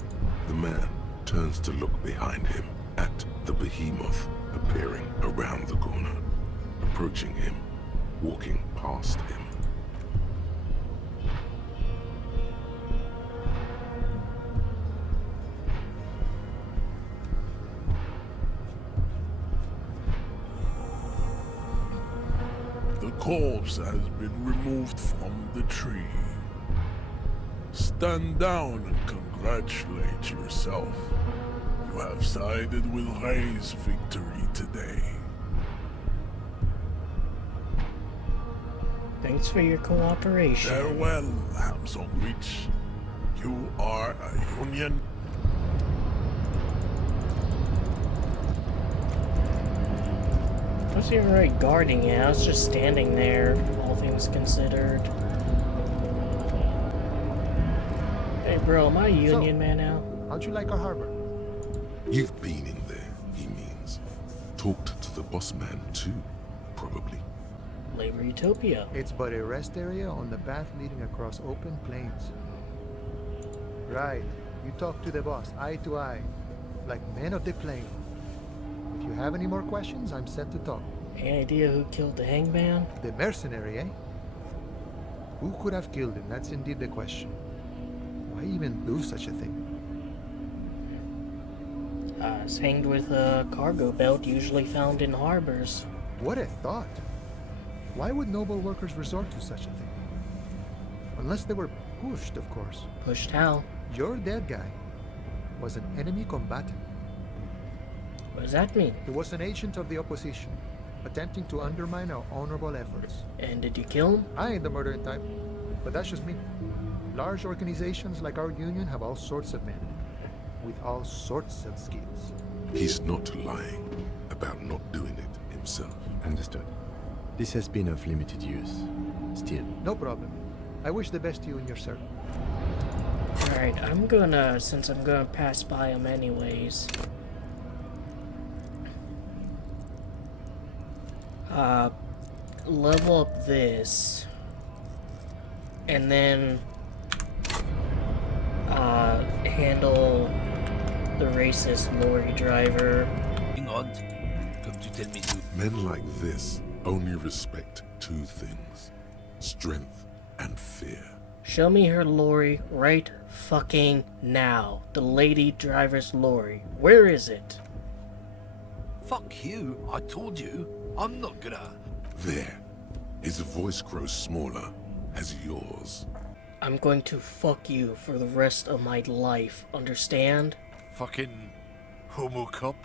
the man turns to look behind him at the behemoth appearing around the corner, approaching him, walking past him. The corpse has been removed from the tree. Stand down and congratulate yourself. You have sided with Ray's victory today. Thanks for your cooperation. Farewell, Hamsung Rich. You are a Union. I wasn't even really guarding it, I was just standing there, all things considered. Hey bro, am I a Union man now? How'd you like our harbor? You've been in there, he means. Talked to the boss man too, probably. Labor Utopia. It's but a rest area on the path leading across open plains. Right. You talk to the boss, eye to eye, like men of the plain. If you have any more questions, I'm set to talk. Any idea who killed the hangman? The mercenary, eh? Who could have killed him? That's indeed the question. Why even do such a thing? It's hanged with a cargo belt usually found in harbors. What a thought! Why would noble workers resort to such a thing? Unless they were pushed, of course. Pushed how? Your dead guy was an enemy combatant. What does that mean? He was an agent of the opposition, attempting to undermine our honorable efforts. And did you kill him? I ain't the murdering type, but that's just me. Large organizations like our union have all sorts of men, with all sorts of skills. He's not lying about not doing it himself. Understood. This has been of limited use. Still. No problem. I wish the best to you in your search. Alright, since I'm gonna pass by him anyways. Level up this. And then, handle the racist lorry driver. Hang on. Come to tell me to... Men like this only respect two things: strength and fear. Show me her lorry right fucking now. The lady driver's lorry. Where is it? Fuck you. I told you. I'm not gonna... There. His voice grows smaller as yours. I'm going to fuck you for the rest of my life. Understand? Fucking homo cop.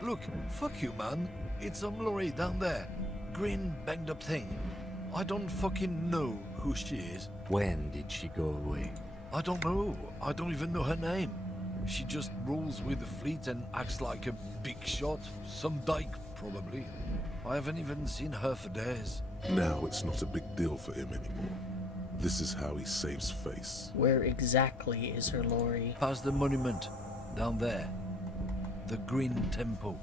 Look, fuck you, man. It's some lorry down there. Green, banged up thing. I don't fucking know who she is. When did she go away? I don't know. I don't even know her name. She just rolls with the fleet and acts like a big shot. Some dyke, probably. I haven't even seen her for days. Now it's not a big deal for him anymore. This is how he saves face. Where exactly is her lorry? Past the monument. Down there. The Green Temple.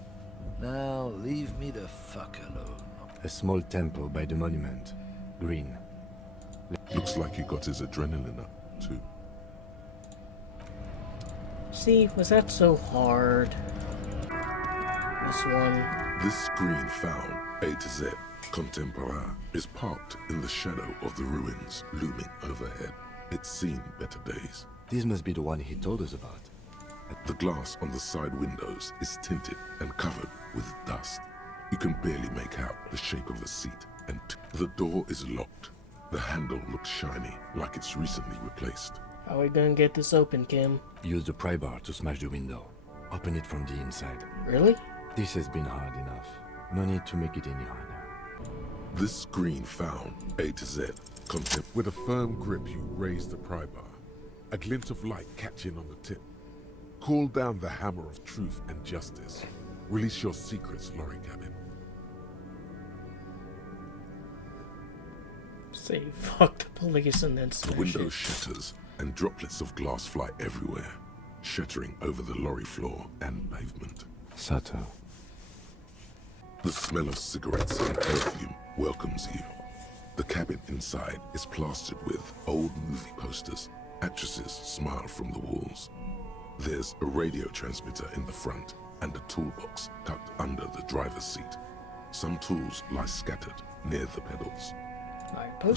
Now, leave me the fuck alone. A small temple by the monument. Green. Looks like he got his adrenaline up, too. See, was that so hard? This one. This screen found, A to Z, Contemporain, is parked in the shadow of the ruins looming overhead. It's seen better days. This must be the one he told us about. The glass on the side windows is tinted and covered with dust. You can barely make out the shape of the seat, and the door is locked. The handle looks shiny, like it's recently replaced. How are we gonna get this open, Kim? Use the pry bar to smash the window. Open it from the inside. Really? This has been hard enough. No need to make it any harder. This screen found, A to Z, content. With a firm grip, you raise the pry bar. A glint of light catching on the tip. Call down the hammer of truth and justice. Release your secrets, lorry cabin. Say fuck the police and then smash The window it. shatters and droplets of glass fly everywhere, shattering over the lorry floor and pavement. Sato. The smell of cigarettes and perfume welcomes you. The cabin inside is plastered with old movie posters. Actresses smile from the walls. There's a radio transmitter in the front and a toolbox tucked under the driver's seat. Some tools lie scattered near the pedals.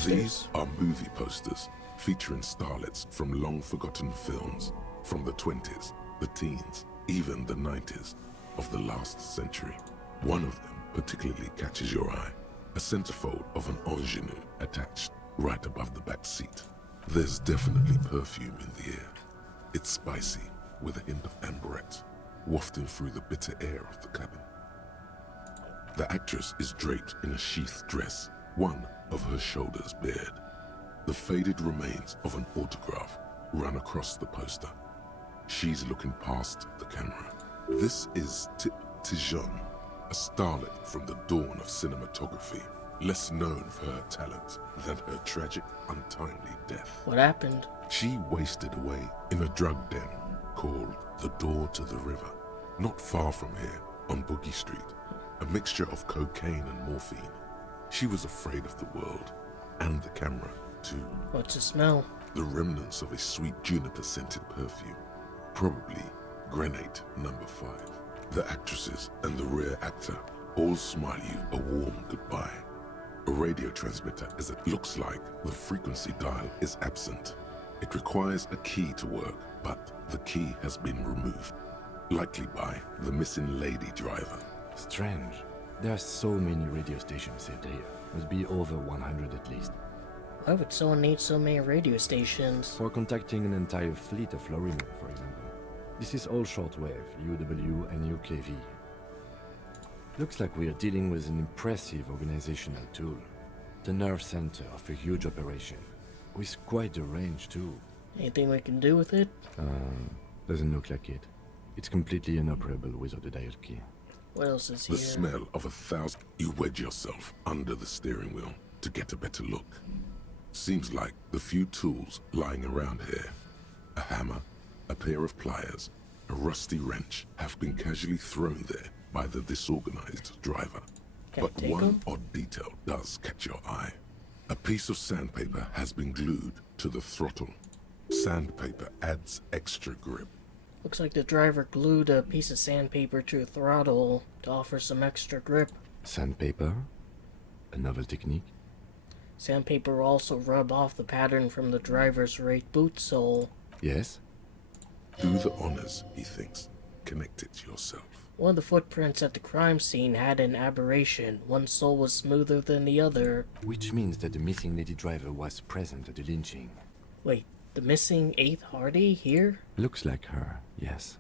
These are movie posters featuring starlets from long-forgotten films from the 20s, the teens, even the 90s of the last century. One of them particularly catches your eye, a centerfold of an ingenue attached right above the back seat. There's definitely perfume in the air. It's spicy, with a hint of amberette, wafting through the bitter air of the cabin. The actress is draped in a sheathed dress, one of her shoulders bared. The faded remains of an autograph run across the poster. She's looking past the camera. This is Tijon, a starlet from the dawn of cinematography, less known for her talent than her tragic, untimely death. What happened? She wasted away in a drug den called the Door to the River, not far from here on Boogie Street, a mixture of cocaine and morphine. She was afraid of the world, and the camera, too. What's the smell? The remnants of a sweet juniper-scented perfume, probably Grenade No. 5. The actresses and the rear actor all smile you a warm goodbye. A radio transmitter, as it looks like the frequency dial is absent. It requires a key to work, but the key has been removed, likely by the missing lady driver. Strange. There are so many radio stations saved here. Must be over 100 at least. Why would someone need so many radio stations? For contacting an entire fleet of lorrymen, for example. This is all shortwave, UW and UKV. Looks like we are dealing with an impressive organizational tool. The nerve center of a huge operation. With quite a range, too. Anything we can do with it? Doesn't look like it. It's completely inoperable without a dial key. What else is The here? smell of 1,000. You wedge yourself under the steering wheel to get a better look. Seems like the few tools lying around here, a hammer, a pair of pliers, a rusty wrench, have been casually thrown there by the disorganized driver. But one odd detail does catch your eye. A piece of sandpaper has been glued to the throttle. Sandpaper adds extra grip. Looks like the driver glued a piece of sandpaper to the throttle to offer some extra grip. Sandpaper? A novel technique? Sandpaper will also rub off the pattern from the driver's right boot sole. Yes? Do the honors, he thinks. Connect it yourself. One of the footprints at the crime scene had an aberration. One sole was smoother than the other. Which means that the missing lady driver was present at the lynching. Wait, the missing 8th Hardy here? Looks like her, yes.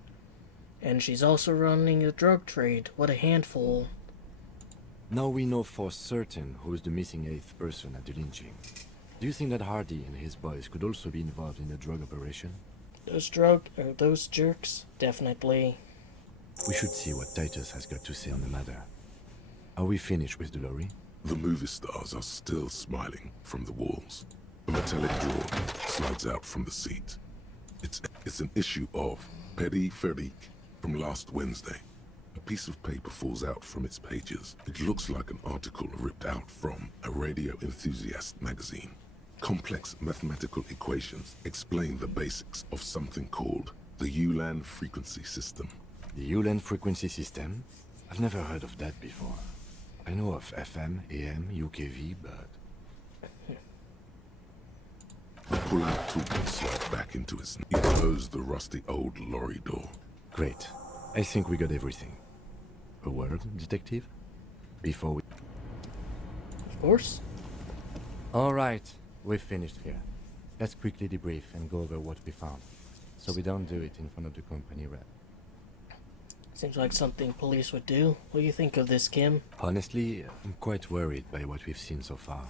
And she's also running a drug trade. What a handful. Now we know for certain who's the missing 8th person at the lynching. Do you think that Hardy and his boys could also be involved in the drug operation? Those jerks? Definitely. We should see what Titus has got to say on the matter. Are we finished with the lorry? The movie stars are still smiling from the walls. A metallic drawer slides out from the seat. It's an issue of Petit Ferique from last Wednesday. A piece of paper falls out from its pages. It looks like an article ripped out from a radio enthusiast magazine. Complex mathematical equations explain the basics of something called the Ulan frequency system. The Ulan frequency system? I've never heard of that before. I know of FM, AM, UKV, but... The pull-out tool slides back into its... He closed the rusty old lorry door. Great. I think we got everything. A word, detective? Before we... Of course. All right. We've finished here. Let's quickly debrief and go over what we found, so we don't do it in front of the company rep. Seems like something police would do. What do you think of this, Kim? Honestly, I'm quite worried by what we've seen so far.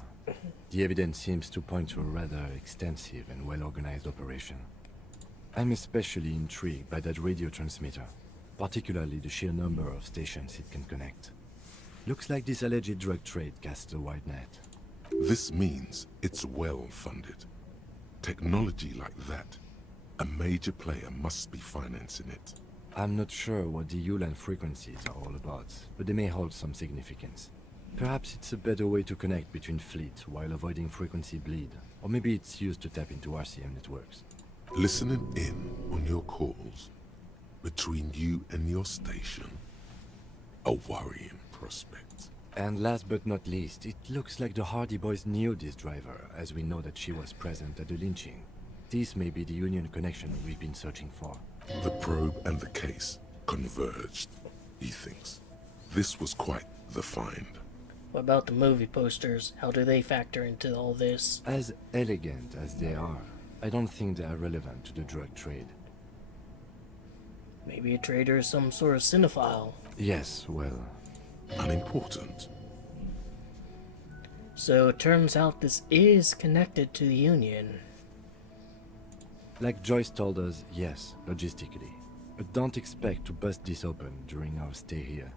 The evidence seems to point to a rather extensive and well-organized operation. I'm especially intrigued by that radio transmitter, particularly the sheer number of stations it can connect. Looks like this alleged drug trade casts a wide net. This means it's well-funded. Technology like that, a major player must be financing it. I'm not sure what the Ulan frequencies are all about, but they may hold some significance. Perhaps it's a better way to connect between fleets while avoiding frequency bleed, or maybe it's used to tap into RCM networks. Listening in on your calls, between you and your station, a worrying prospect. And last but not least, it looks like the Hardy boys knew this driver, as we know that she was present at the lynching. This may be the Union connection we've been searching for. The probe and the case converged, he thinks. This was quite the find. What about the movie posters? How do they factor into all this? As elegant as they are, I don't think they are relevant to the drug trade. Maybe a trader is some sort of cinephile. Yes, well... unimportant. So it turns out this is connected to the Union. Like Joyce told us, yes, logistically. But don't expect to bust this open during our stay here.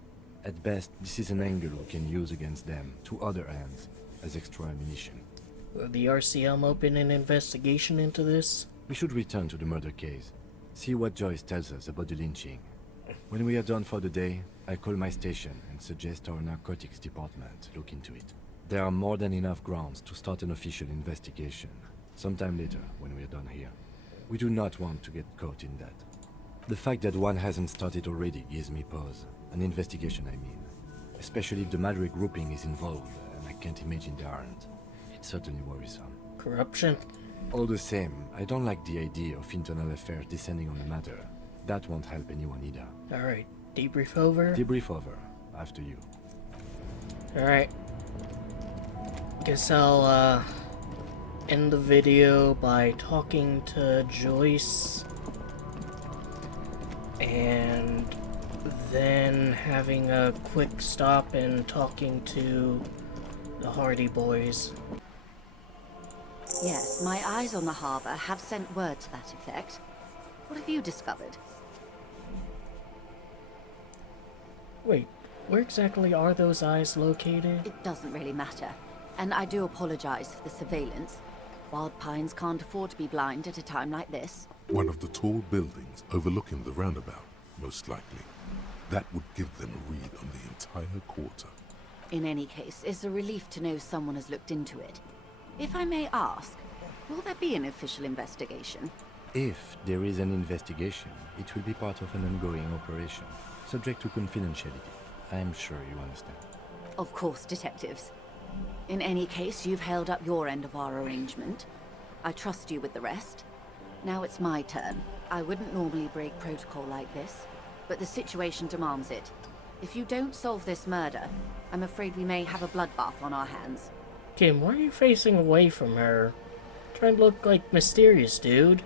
At best, this is an angle we can use against them, to other ends, as extra ammunition. Will the RCM open an investigation into this? We should return to the murder case. See what Joyce tells us about the lynching. When we are done for the day, I call my station and suggest our narcotics department look into it. There are more than enough grounds to start an official investigation, sometime later when we are done here. We do not want to get caught in that. The fact that one hasn't started already gives me pause. An investigation, I mean. Especially if the Madrid grouping is involved, and I can't imagine they aren't. It's certainly worrisome. Corruption? All the same, I don't like the idea of internal affairs descending on the matter. That won't help anyone either. Alright, debrief over? Debrief over. After you. Alright. Guess I'll, end the video by talking to Joyce. And then having a quick stop and talking to the Hardy boys. Yes, my eyes on the harbour have sent word to that effect. What have you discovered? Wait, where exactly are those eyes located? It doesn't really matter. And I do apologize for the surveillance. Wild Pines can't afford to be blind at a time like this. One of the tall buildings overlooking the roundabout, most likely. That would give them a read on the entire quarter. In any case, it's a relief to know someone has looked into it. If I may ask, will there be an official investigation? If there is an investigation, it will be part of an ongoing operation, subject to confidentiality. I'm sure you understand. Of course, detectives. In any case, you've held up your end of our arrangement. I trust you with the rest. Now it's my turn. I wouldn't normally break protocol like this, but the situation demands it. If you don't solve this murder, I'm afraid we may have a bloodbath on our hands. Kim, why are you facing away from her? Trying to look like mysterious, dude.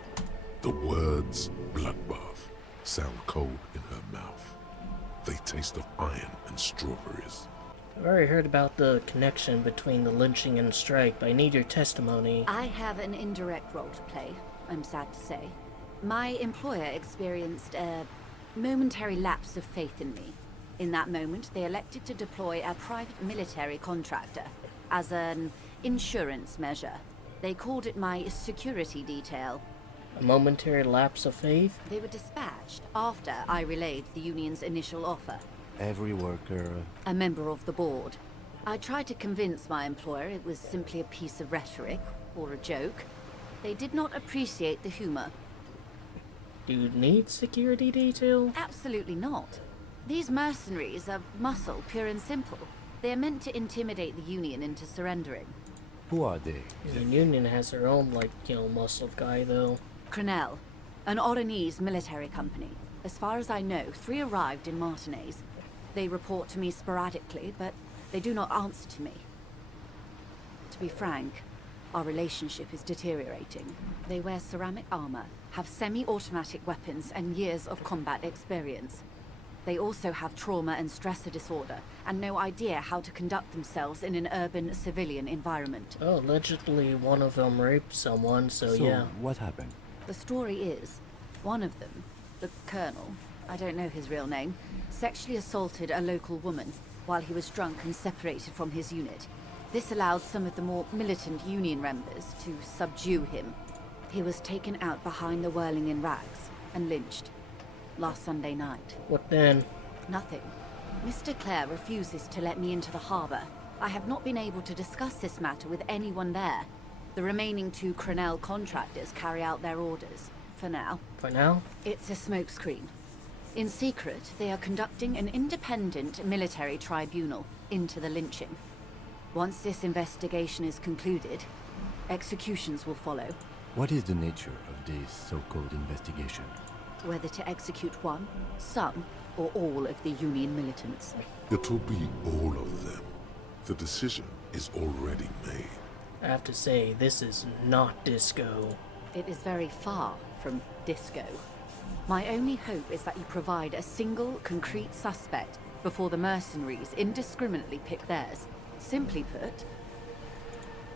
The words bloodbath sound cold in her mouth. They taste of iron and strawberries. I've already heard about the connection between the lynching and the strike, but I need your testimony. I have an indirect role to play, I'm sad to say. My employer experienced a momentary lapse of faith in me. In that moment, they elected to deploy a private military contractor as an insurance measure. They called it my security detail. A momentary lapse of faith? They were dispatched after I relayed the union's initial offer. Every worker... A member of the board. I tried to convince my employer it was simply a piece of rhetoric, or a joke. They did not appreciate the humor. Do you need security detail? Absolutely not. These mercenaries are muscle, pure and simple. They are meant to intimidate the Union into surrendering. Who are they? The Union has their own, muscle guy, though. Crenel, an Oranese military company. As far as I know, 3 arrived in Martinez. They report to me sporadically, but they do not answer to me. To be frank, our relationship is deteriorating. They wear ceramic armor, have semi-automatic weapons, and years of combat experience. They also have trauma and stressor disorder, and no idea how to conduct themselves in an urban civilian environment. Oh, allegedly one of them raped someone, so yeah. What happened? The story is, one of them, the colonel, I don't know his real name, sexually assaulted a local woman while he was drunk and separated from his unit. This allowed some of the more militant Union members to subdue him. He was taken out behind the whirling in rags and lynched last Sunday night. What then? Nothing. Mr. Clare refuses to let me into the harbor. I have not been able to discuss this matter with anyone there. The remaining 2 Crenel contractors carry out their orders, for now. For now? It's a smokescreen. In secret, they are conducting an independent military tribunal into the lynching. Once this investigation is concluded, executions will follow. What is the nature of this so-called investigation? Whether to execute one, some, or all of the Union militants. It'll be all of them. The decision is already made. I have to say, this is not disco. It is very far from disco. My only hope is that you provide a single, concrete suspect before the mercenaries indiscriminately pick theirs. Simply put,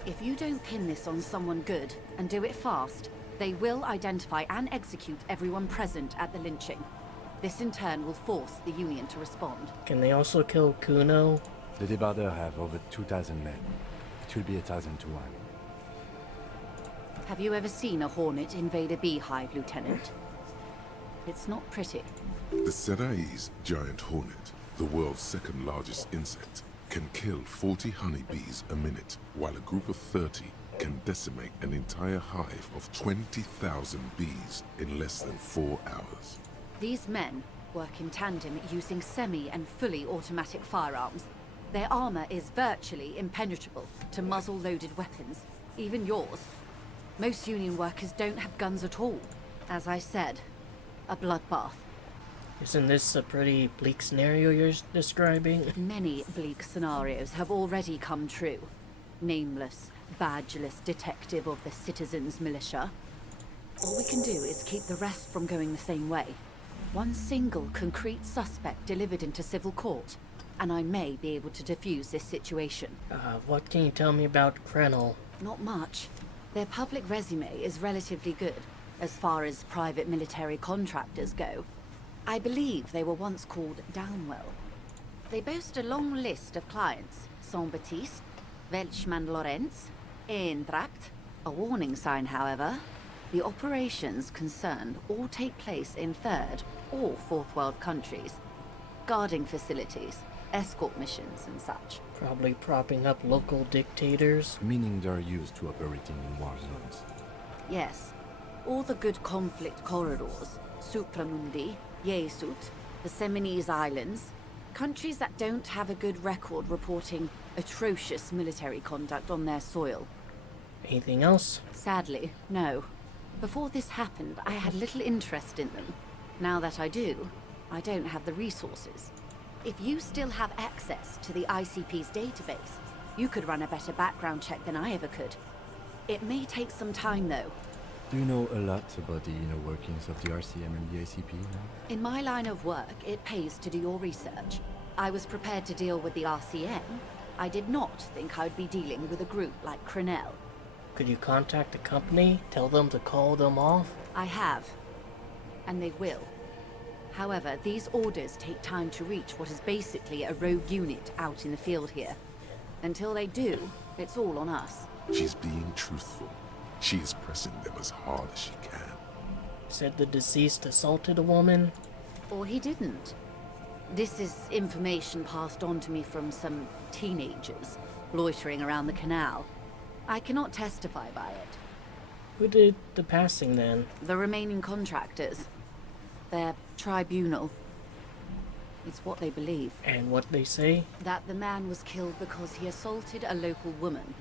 if you don't pin this on someone good, and do it fast, they will identify and execute everyone present at the lynching. This in turn will force the Union to respond. Can they also kill Kuno? The Debarders have over 2,000 men. It will be 1,000 to 1. Have you ever seen a hornet invade a beehive, Lieutenant? It's not pretty. The Serai's giant hornet, the world's 2nd largest insect, can kill 40 honeybees a minute, while a group of 30 can decimate an entire hive of 20,000 bees in less than 4 hours. These men work in tandem using semi and fully automatic firearms. Their armor is virtually impenetrable to muzzle-loaded weapons, even yours. Most Union workers don't have guns at all. As I said, a bloodbath. Isn't this a pretty bleak scenario you're describing? Many bleak scenarios have already come true. Nameless, badgeless detective of the citizens' militia. All we can do is keep the rest from going the same way. One single concrete suspect delivered into civil court, and I may be able to defuse this situation. What can you tell me about Crenel? Not much. Their public resume is relatively good, as far as private military contractors go. I believe they were once called Downwell. They boast a long list of clients: Saint-Baptiste, Welchman Lorenz, Eendracht, A warning sign, however. The operations concerned all take place in third or fourth world countries. Guarding facilities, escort missions and such. Probably propping up local dictators. Meaning they're used to operating in war zones. Yes. All the good conflict corridors, Supramundi, Yesut, the Seminese Islands, countries that don't have a good record reporting atrocious military conduct on their soil. Anything else? Sadly, no. Before this happened, I had little interest in them. Now that I do, I don't have the resources. If you still have access to the ICP's database, you could run a better background check than I ever could. It may take some time, though. Do you know a lot about the inner workings of the RCM and the ICP now? In my line of work, it pays to do your research. I was prepared to deal with the RCM. I did not think I'd be dealing with a group like Crenell. Could you contact the company? Tell them to call them off? I have. And they will. However, these orders take time to reach what is basically a rogue unit out in the field here. Until they do, it's all on us. She's being truthful. She is pressing them as hard as she can. Said the deceased assaulted a woman? Or he didn't. This is information passed on to me from some teenagers loitering around the canal. I cannot testify by it. Who did the passing then? The remaining contractors. Their tribunal. It's what they believe. And what they say? That the man was killed because he assaulted a local woman.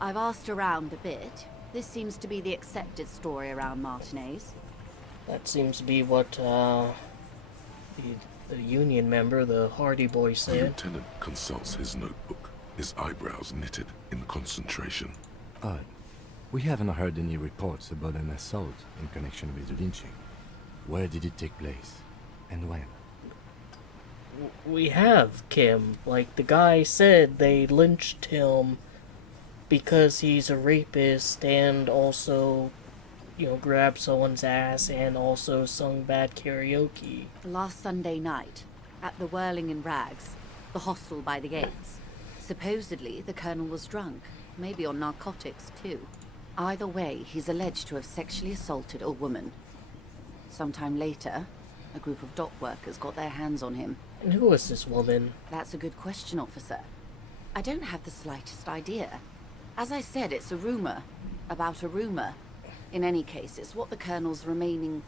I've asked around a bit. This seems to be the accepted story around Martinez. That seems to be what the union member, the Hardy Boy, The said. lieutenant consults his notebook, his eyebrows knitted in concentration. Odd. We haven't heard any reports about an assault in connection with the lynching. Where did it take place? And when? We have, Kim. Like, the guy said they lynched him because he's a rapist and also, grabbed someone's ass and also sung bad karaoke. Last Sunday night, at the Whirling in Rags, the hostel by the gates. Supposedly, the colonel was drunk, maybe on narcotics too. Either way, he's alleged to have sexually assaulted a woman. Sometime later, a group of dock workers got their hands on him. And who was this woman? That's a good question, officer. I don't have the slightest idea. As I said, it's a rumor. About a rumor. In any case, it's what the colonel's remaining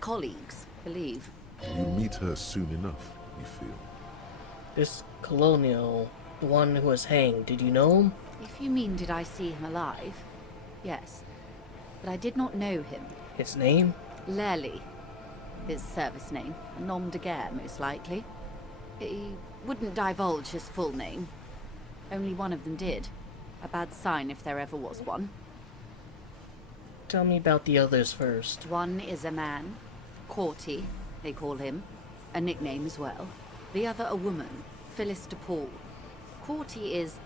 colleagues believe. You meet her soon enough, you feel. This colonial, the one who was hanged, did you know him? If you mean did I see him alive? Yes. But I did not know him. His name? Lely. His service name. A nom de guerre, most likely. He wouldn't divulge his full name. Only one of them did. A bad sign if there ever was one. Tell me about the others first. One is a man. Corty, they call him. A nickname as well. The other a woman. Phyllis DePaul. Corty is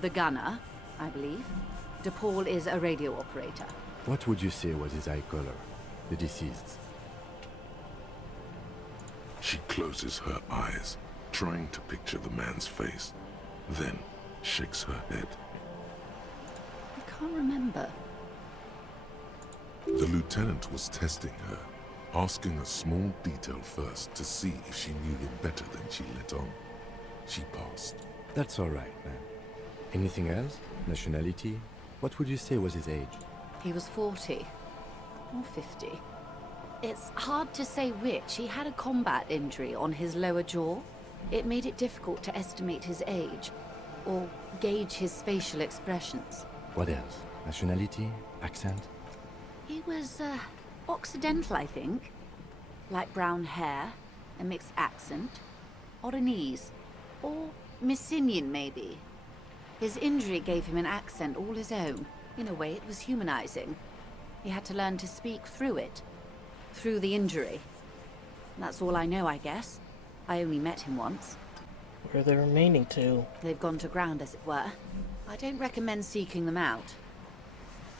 the gunner, I believe. DePaul is a radio operator. What would you say was his eye color? The deceased. She closes her eyes, trying to picture the man's face, then shakes her head. I can't remember. The lieutenant was testing her, asking a small detail first to see if she knew him better than she let on. She passed. That's all right, man. Anything else? Nationality? What would you say was his age? He was 40. Or 50. It's hard to say which. He had a combat injury on his lower jaw. It made it difficult to estimate his age, or gauge his facial expressions. What else? Nationality? Accent? He was, Occidental, I think. Light brown hair, a mixed accent, Oranese, or Messinian, maybe. His injury gave him an accent all his own. In a way, it was humanizing. He had to learn to speak through it. Through the injury. That's all I know, I guess. I only met him once. Where are the remaining two? They've gone to ground, as it were. I don't recommend seeking them out.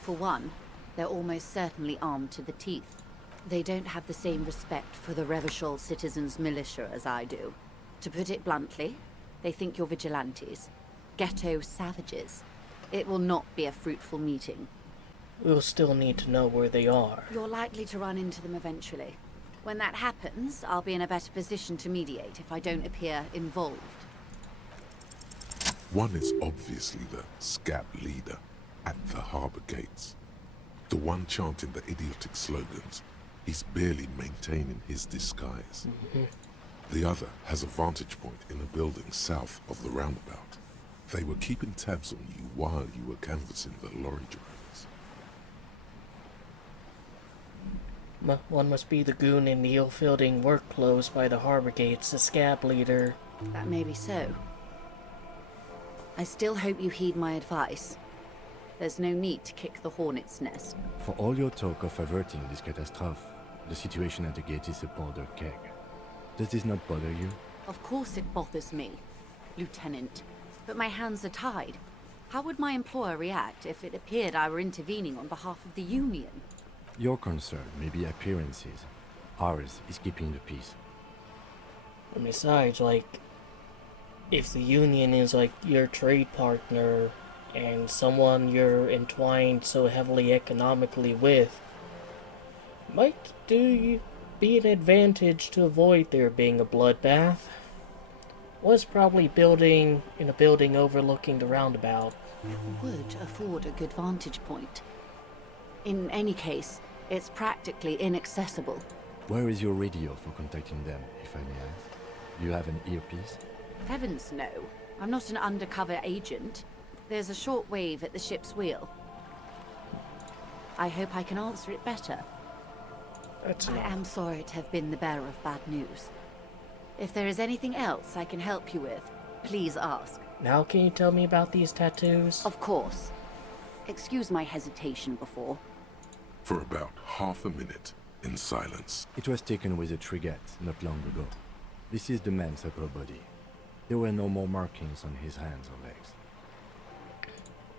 For one, they're almost certainly armed to the teeth. They don't have the same respect for the Revachol citizens' militia as I do. To put it bluntly, they think you're vigilantes. Ghetto savages. It will not be a fruitful meeting. we'll still need to know where they are. You're likely to run into them eventually. When that happens, I'll be in a better position to mediate if I don't appear involved. One is obviously the scab leader at the harbour gates. The one chanting the idiotic slogans. He's barely maintaining his disguise. The other has a vantage point in a building south of the roundabout. They were keeping tabs on you while you were canvassing the lorry drivers. One must be the goon in the ill-fitting work clothes by the harbour gates, the scab leader. That may be so. I still hope you heed my advice. There's no need to kick the hornet's nest. For all your talk of averting this catastrophe, the situation at the gate is a powder keg. Does this not bother you? Of course it bothers me, Lieutenant. But my hands are tied. How would my employer react if it appeared I were intervening on behalf of the Union? Your concern may be appearances. Ours is keeping the peace. And besides, like, if the Union is like your trade partner and someone you're entwined so heavily economically with, might be an advantage to avoid there being a bloodbath. Was probably building in a building overlooking the roundabout. It would afford a good vantage point. In any case, it's practically inaccessible. Where is your radio for contacting them, if I may ask? Do you have an earpiece? Heavens no. I'm not an undercover agent. There's a short wave at the ship's wheel. I hope I can answer it better. I am sorry to have been the bearer of bad news. If there is anything else I can help you with, please ask. Now can you tell me about these tattoos? Of course. Excuse my hesitation before. For about half a minute, in silence. It was taken with a trigger not long ago. This is the man's upper body. There were no more markings on his hands or legs.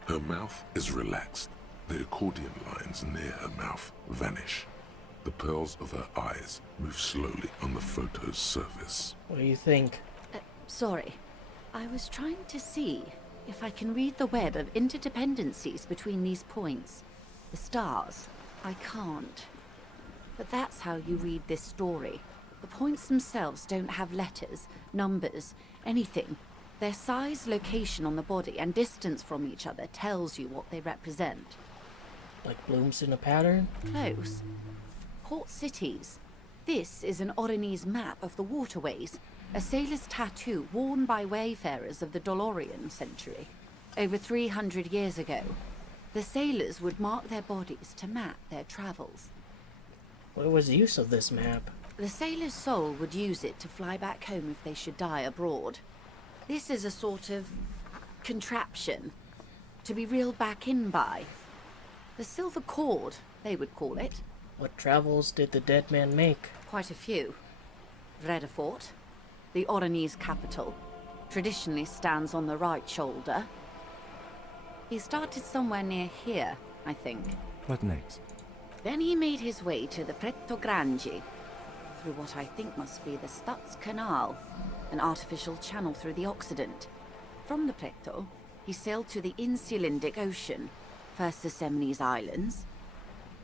Her mouth is relaxed. The accordion lines near her mouth vanish. The pearls of her eyes move slowly on the photo's surface. What do you think? Sorry. I was trying to see if I can read the web of interdependencies between these points. The stars. I can't. But that's how you read this story. The points themselves don't have letters, numbers, anything. Their size, location on the body, and distance from each other tells you what they represent. Like blooms in a pattern? Close. Port cities. This is an Oronese map of the waterways, a sailor's tattoo worn by wayfarers of the Dolorian century. Over 300 years ago, the sailors would mark their bodies to map their travels. What was the use of this map? The sailor's soul would use it to fly back home if they should die abroad. This is a sort of contraption to be reeled back in by. The silver cord, they would call it. What travels did the dead man make? Quite a few. Vredefort, the Oronese capital, traditionally stands on the right shoulder. He started somewhere near here, I think. What next? Then he made his way to the Pretto Grande, through what I think must be the Stutz Canal, an artificial channel through the Occident. From the Pretto, he sailed to the Insulindic Ocean, first the Semnese Islands,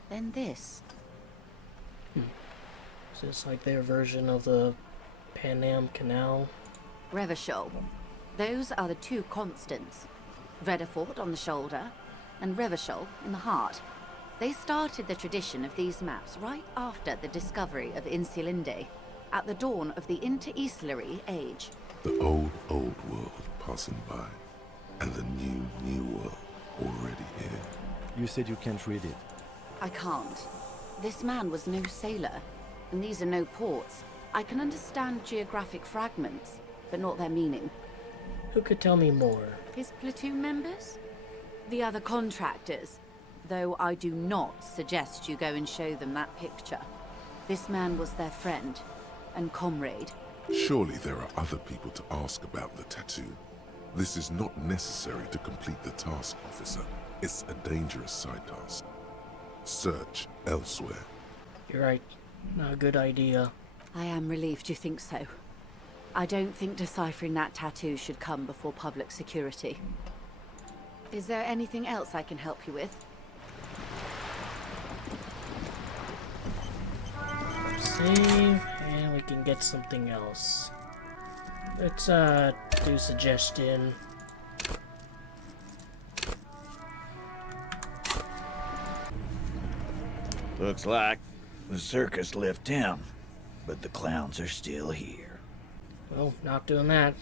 then this. Is this like their version of the Pan Am Canal? Revachol. Those are the two constants. Vredefort on the shoulder, and Revachol in the heart. They started the tradition of these maps right after the discovery of Insulinde, at the dawn of the Inter-Islary Age. The old world passing by, and the new world already here. You said you can't read it. I can't. This man was no sailor, and these are no ports. I can understand geographic fragments, but not their meaning. Who could tell me more? His platoon members? The other contractors. Though I do not suggest you go and show them that picture. This man was their friend and comrade. Surely there are other people to ask about the tattoo. This is not necessary to complete the task, officer. It's a dangerous side task. Search elsewhere. You're right. Not a good idea. I am relieved you think so. I don't think deciphering that tattoo should come before public security. Is there anything else I can help you with? Save, and we can get something else. Let's do suggestion. Looks like the circus left town, but the clowns are still here. Well, not doing that.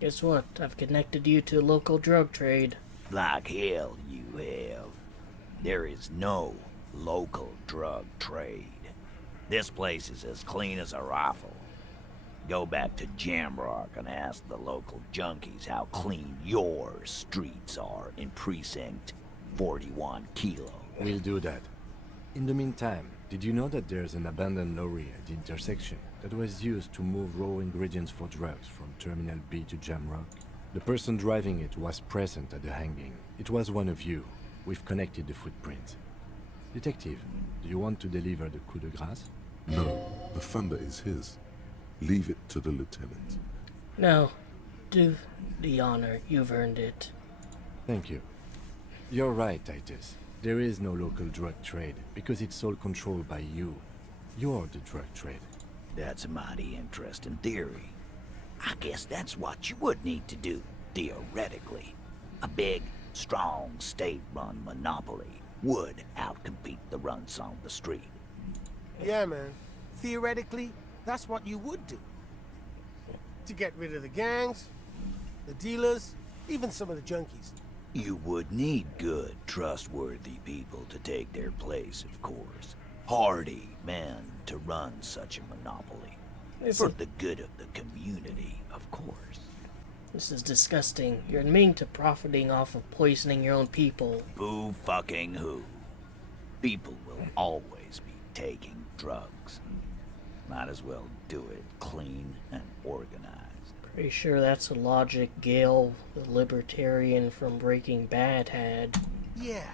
Guess what? I've connected you to a local drug trade. Like hell you have. There is no local drug trade. This place is as clean as a rifle. Go back to Jamrock and ask the local junkies how clean your streets are in Precinct 41 Kilo. We'll do that. In the meantime, did you know that there's an abandoned lorry at the intersection that was used to move raw ingredients for drugs from Terminal B to Jamrock? The person driving it was present at the hanging. It was one of you. We've connected the footprint. Detective, do you want to deliver the coup de grace? No, the thunder is his. Leave it to the lieutenant. No. Do the honor. You've earned it. Thank you. You're right, Titus. There is no local drug trade, because it's all controlled by you. You're the drug trade. That's a mighty interesting theory. I guess that's what you would need to do, theoretically. A big, strong, state-run monopoly would outcompete the runs on the street. Yeah, man. Theoretically, that's what you would do. To get rid of the gangs, the dealers, even some of the junkies. You would need good, trustworthy people to take their place, of course. Hardy men to run such a monopoly. For the good of the community, of course. This is disgusting. You're admitting to profiting off of poisoning your own people. Boo fucking who? People will always be taking drugs. Might as well do it clean and organized. Pretty sure that's a logic Gale, the libertarian from Breaking Bad, had. Yeah,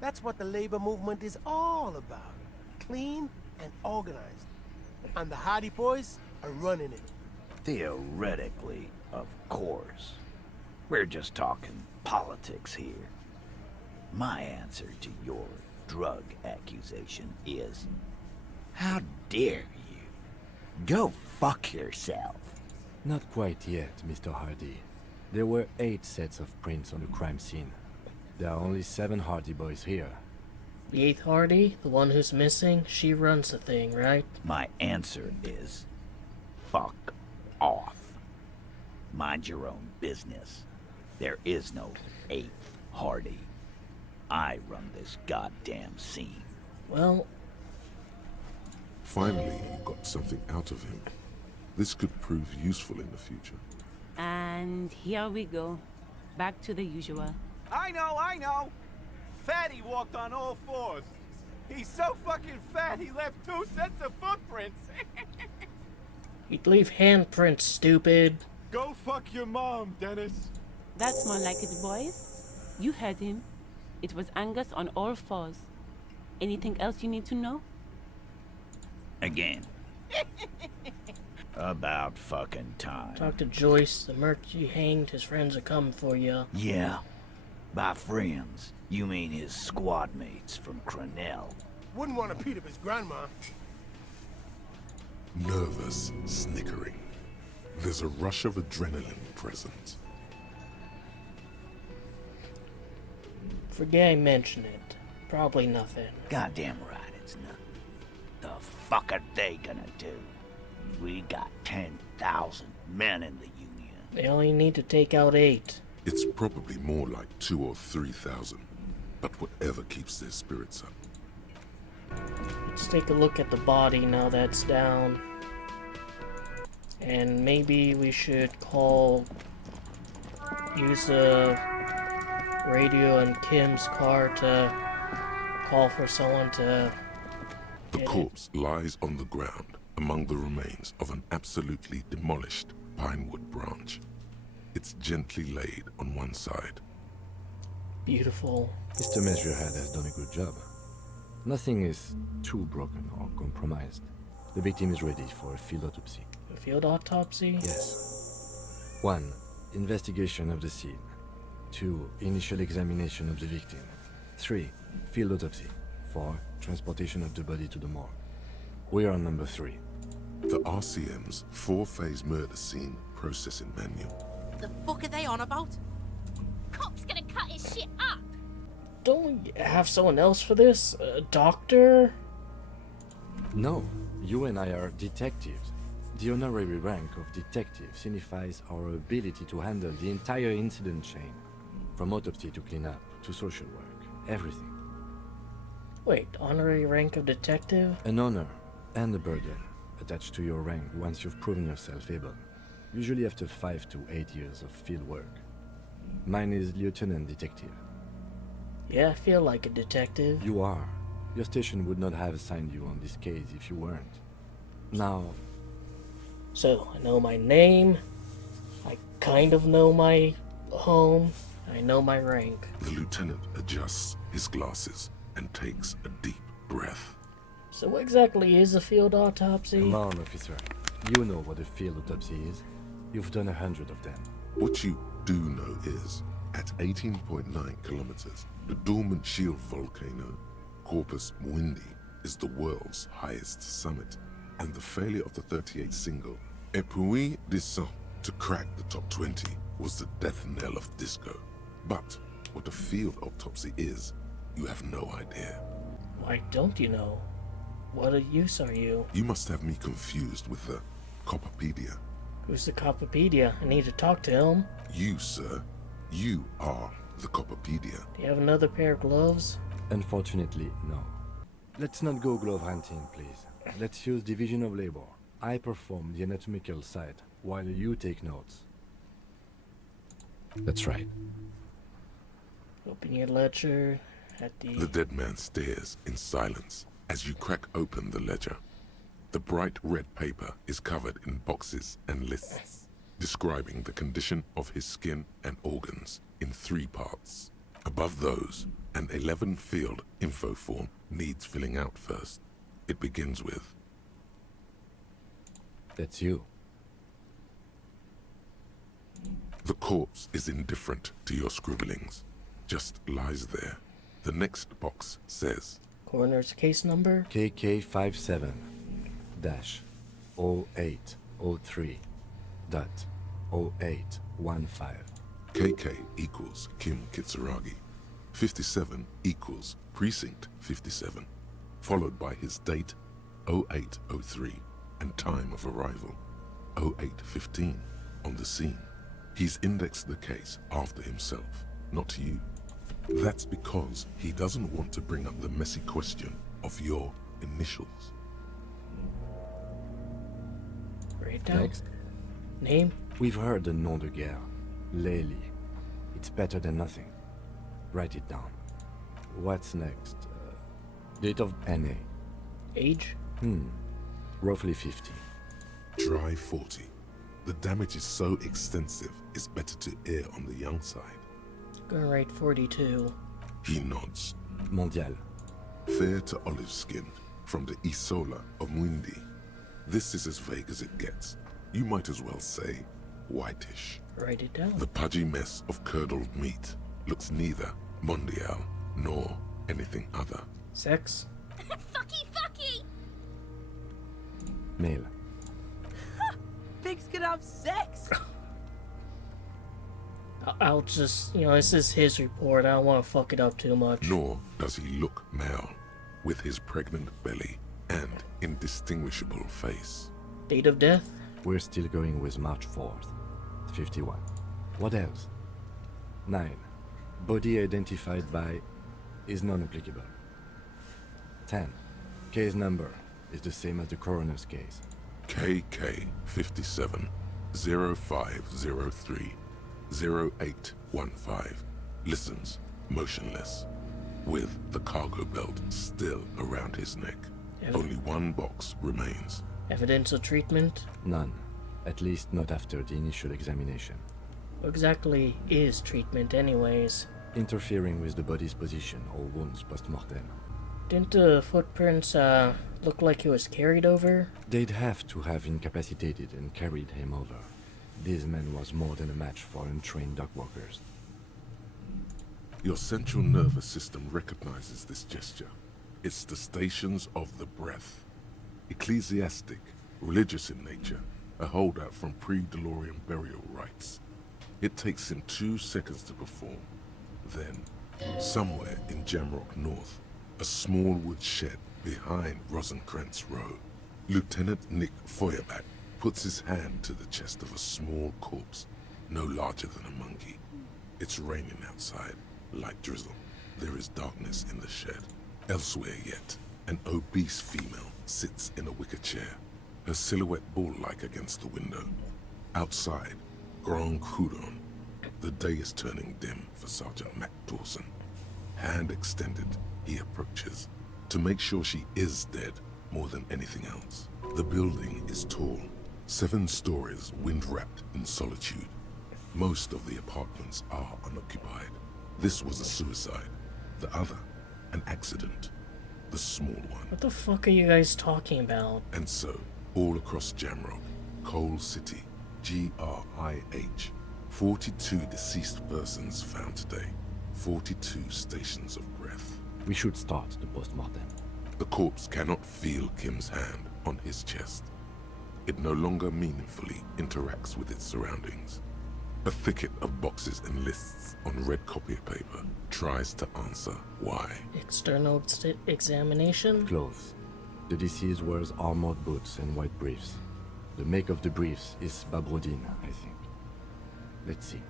that's what the labor movement is all about. Clean and organized. And the Hardy Boys are running it. Theoretically, of course. We're just talking politics here. My answer to your drug accusation is, how dare you? Go fuck yourself. Not quite yet, Mr. Hardy. There were 8 sets of prints on the crime scene. There are only 7 Hardy boys here. The 8th Hardy, the one who's missing, she runs the thing, right? My answer is, fuck off. Mind your own business. There is no 8th Hardy. I run this goddamn scene. Well... Finally, you got something out of him. This could prove useful in the future. And here we go. Back to the usual. I know! Fatty walked on all 4s. He's so fucking fat he left 2 sets of footprints. He'd leave handprints, stupid. Go fuck your mom, Dennis. That's more like it, boys. You heard him. It was Angus on all 4s. Anything else you need to know? Again. About fucking time. Talk to Joyce. The merc you hanged, his friends are coming for you. Yeah. By friends, you mean his squad mates from Cronell. Wouldn't want to beat up his grandma. Nervous, snickering. There's a rush of adrenaline present. Forget I mentioned it. Probably nothing. Goddamn right it's nothing. The fuck are they gonna do? We got 10,000 men in the Union. They only need to take out 8. It's probably more like 2,000 or 3,000. But whatever keeps their spirits up. Let's take a look at the body now that's down. And maybe we should use the radio in Kim's car to call for someone to The corpse lies on the ground among the remains of an absolutely demolished pinewood branch. It's gently laid on one side. Beautiful. Mr. Measurehead has done a good job. Nothing is too broken or compromised. The victim is ready for a field autopsy. A field autopsy? Yes. 1. Investigation of the scene. 2. Initial examination of the victim. 3. Field autopsy. 4. Transportation of the body to the morgue. We're on number 3. The RCM's 4-phase murder scene processing manual. The fuck are they on about? Cop's gonna cut his shit up. Don't we have someone else for this? A doctor? No, you and I are detectives. The honorary rank of detective signifies our ability to handle the entire incident chain, from autopsy to cleanup to social work, everything. Wait, honorary rank of detective? An honor and a burden attached to your rank once you've proven yourself able, usually after 5 to 8 years of field work. Mine is lieutenant detective. Yeah, I feel like a detective. You are. Your station would not have assigned you on this case if you weren't. Now... So, I know my name, I kind of know my home, I know my rank. The lieutenant adjusts his glasses and takes a deep breath. So what exactly is a field autopsy? Come on, officer. You know what a field autopsy is. You've done 100 of them. What you do know is, at 18.9 kilometers, the dormant shield volcano, Corpus Mundi, is the world's highest summit, and the failure of the 38 single, Et puis descend, to crack the top 20 was the death knell of disco. But what a field autopsy is, you have no idea. Why don't you know? What use are you? You must have me confused with the Copperpedia. Who's the Copperpedia? I need to talk to him. You, sir. You are the Copperpedia. Do you have another pair of gloves? Unfortunately, no. Let's not go glove hunting, please. Let's use division of labor. I perform the anatomical side, while you take notes. That's right. Open your ledger at the... The dead man stares in silence as you crack open the ledger. The bright red paper is covered in boxes and lists, describing the condition of his skin and organs in 3 parts. Above those, an 11-field info form needs filling out first. It begins with... That's you. The corpse is indifferent to your scribblings, just lies there. The next box says... Coroner's case number? KK57-0803.0815. KK equals Kim Kitsuragi. 57 equals Precinct 57, followed by his date 0803 and time of arrival 0815 on the scene. He's indexed the case after himself, not you. That's because he doesn't want to bring up the messy question of your initials. Write it down. Next. Name? We've heard the nom de guerre. Lely. It's better than nothing. Write it down. What's next? Date of NA. Age? Roughly 50. Dry 40. The damage is so extensive, it's better to err on the young side. Gonna write 42. He nods. Mondial. Fair to olive skin, from the Isola of Mundi. This is as vague as it gets. You might as well say whitish. Write it down. The pudgy mess of curdled meat looks neither mondial nor anything other. Sex? Fucky! Male. Pigs can have sex? I'll just, this is his report. I don't want to fuck it up too much. Nor does he look male, with his pregnant belly and indistinguishable face. Date of death? We're still going with March 4th. 51. What else? 9. Body identified by is non-applicable. 10. Case number is the same as the coroner's case. KK 57 0503 0815 listens motionless, with the cargo belt still around his neck. Only one box remains. Evidence of treatment? None. At least not after the initial examination. What exactly is treatment anyways? Interfering with the body's position or wounds post-mortem. Didn't the footprints, look like he was carried over? They'd have to have incapacitated and carried him over. This man was more than a match for untrained dog walkers. Your central nervous system recognizes this gesture. It's the stations of the breath. Ecclesiastic, religious in nature, a holdout from pre-DeLorean burial rites. It takes him 2 seconds to perform. Then, somewhere in Jamrock North, a small wood shed behind Rosencrantz Row, Lieutenant Nick Feuerbach puts his hand to the chest of a small corpse, no larger than a monkey. It's raining outside, light drizzle. There is darkness in the shed. Elsewhere yet, an obese female sits in a wicker chair, her silhouette bull-like against the window. Outside, Grand Coudon. The day is turning dim for Sergeant Mac Dawson. Hand extended, he approaches, to make sure she is dead more than anything else. The building is tall, 7 stories, wind-wrapped in solitude. Most of the apartments are unoccupied. This was a suicide. The other, an accident. The small one. What the fuck are you guys talking about? And so, all across Jamrock, Coal City, GRIH, 42 deceased persons found today. 42 stations of breath. We should start the post-mortem. The corpse cannot feel Kim's hand on his chest. It no longer meaningfully interacts with its surroundings. A thicket of boxes and lists on red copier paper tries to answer why. External examination? Clothes. The deceased wears armored boots and white briefs. The make of the briefs is Babrodine, I think. Let's see.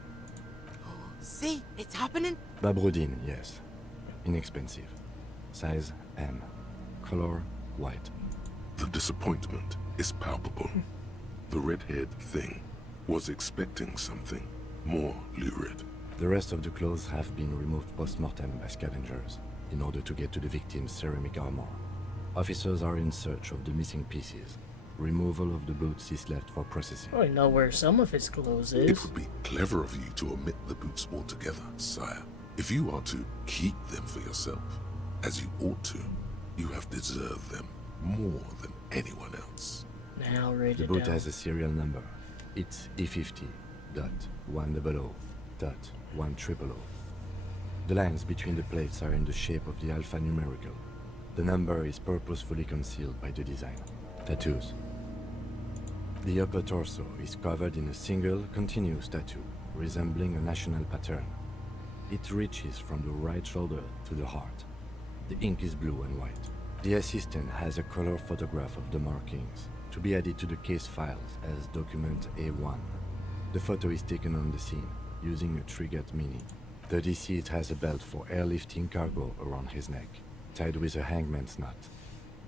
See? It's happening? Babrodine, yes. Inexpensive. Size M. Color white. The disappointment is palpable. The red-haired thing was expecting something more lurid. The rest of the clothes have been removed post-mortem by scavengers in order to get to the victim's ceramic armor. Officers are in search of the missing pieces. Removal of the boots is left for processing. Oh, I know where some of his clothes is. It would be clever of you to omit the boots altogether, sire. If you are to keep them for yourself, as you ought to, you have deserved them more than anyone else. Now read The it boot down. has a serial number. It's E50.100.100. The lines between the plates are in the shape of the alphanumerical. The number is purposefully concealed by the design. Tattoos. The upper torso is covered in a single, continuous tattoo, resembling a national pattern. It reaches from the right shoulder to the heart. The ink is blue and white. The assistant has a color photograph of the markings, to be added to the case files as document A1. The photo is taken on the scene, using a Trigat Mini. The deceased has a belt for airlifting cargo around his neck, tied with a hangman's knot.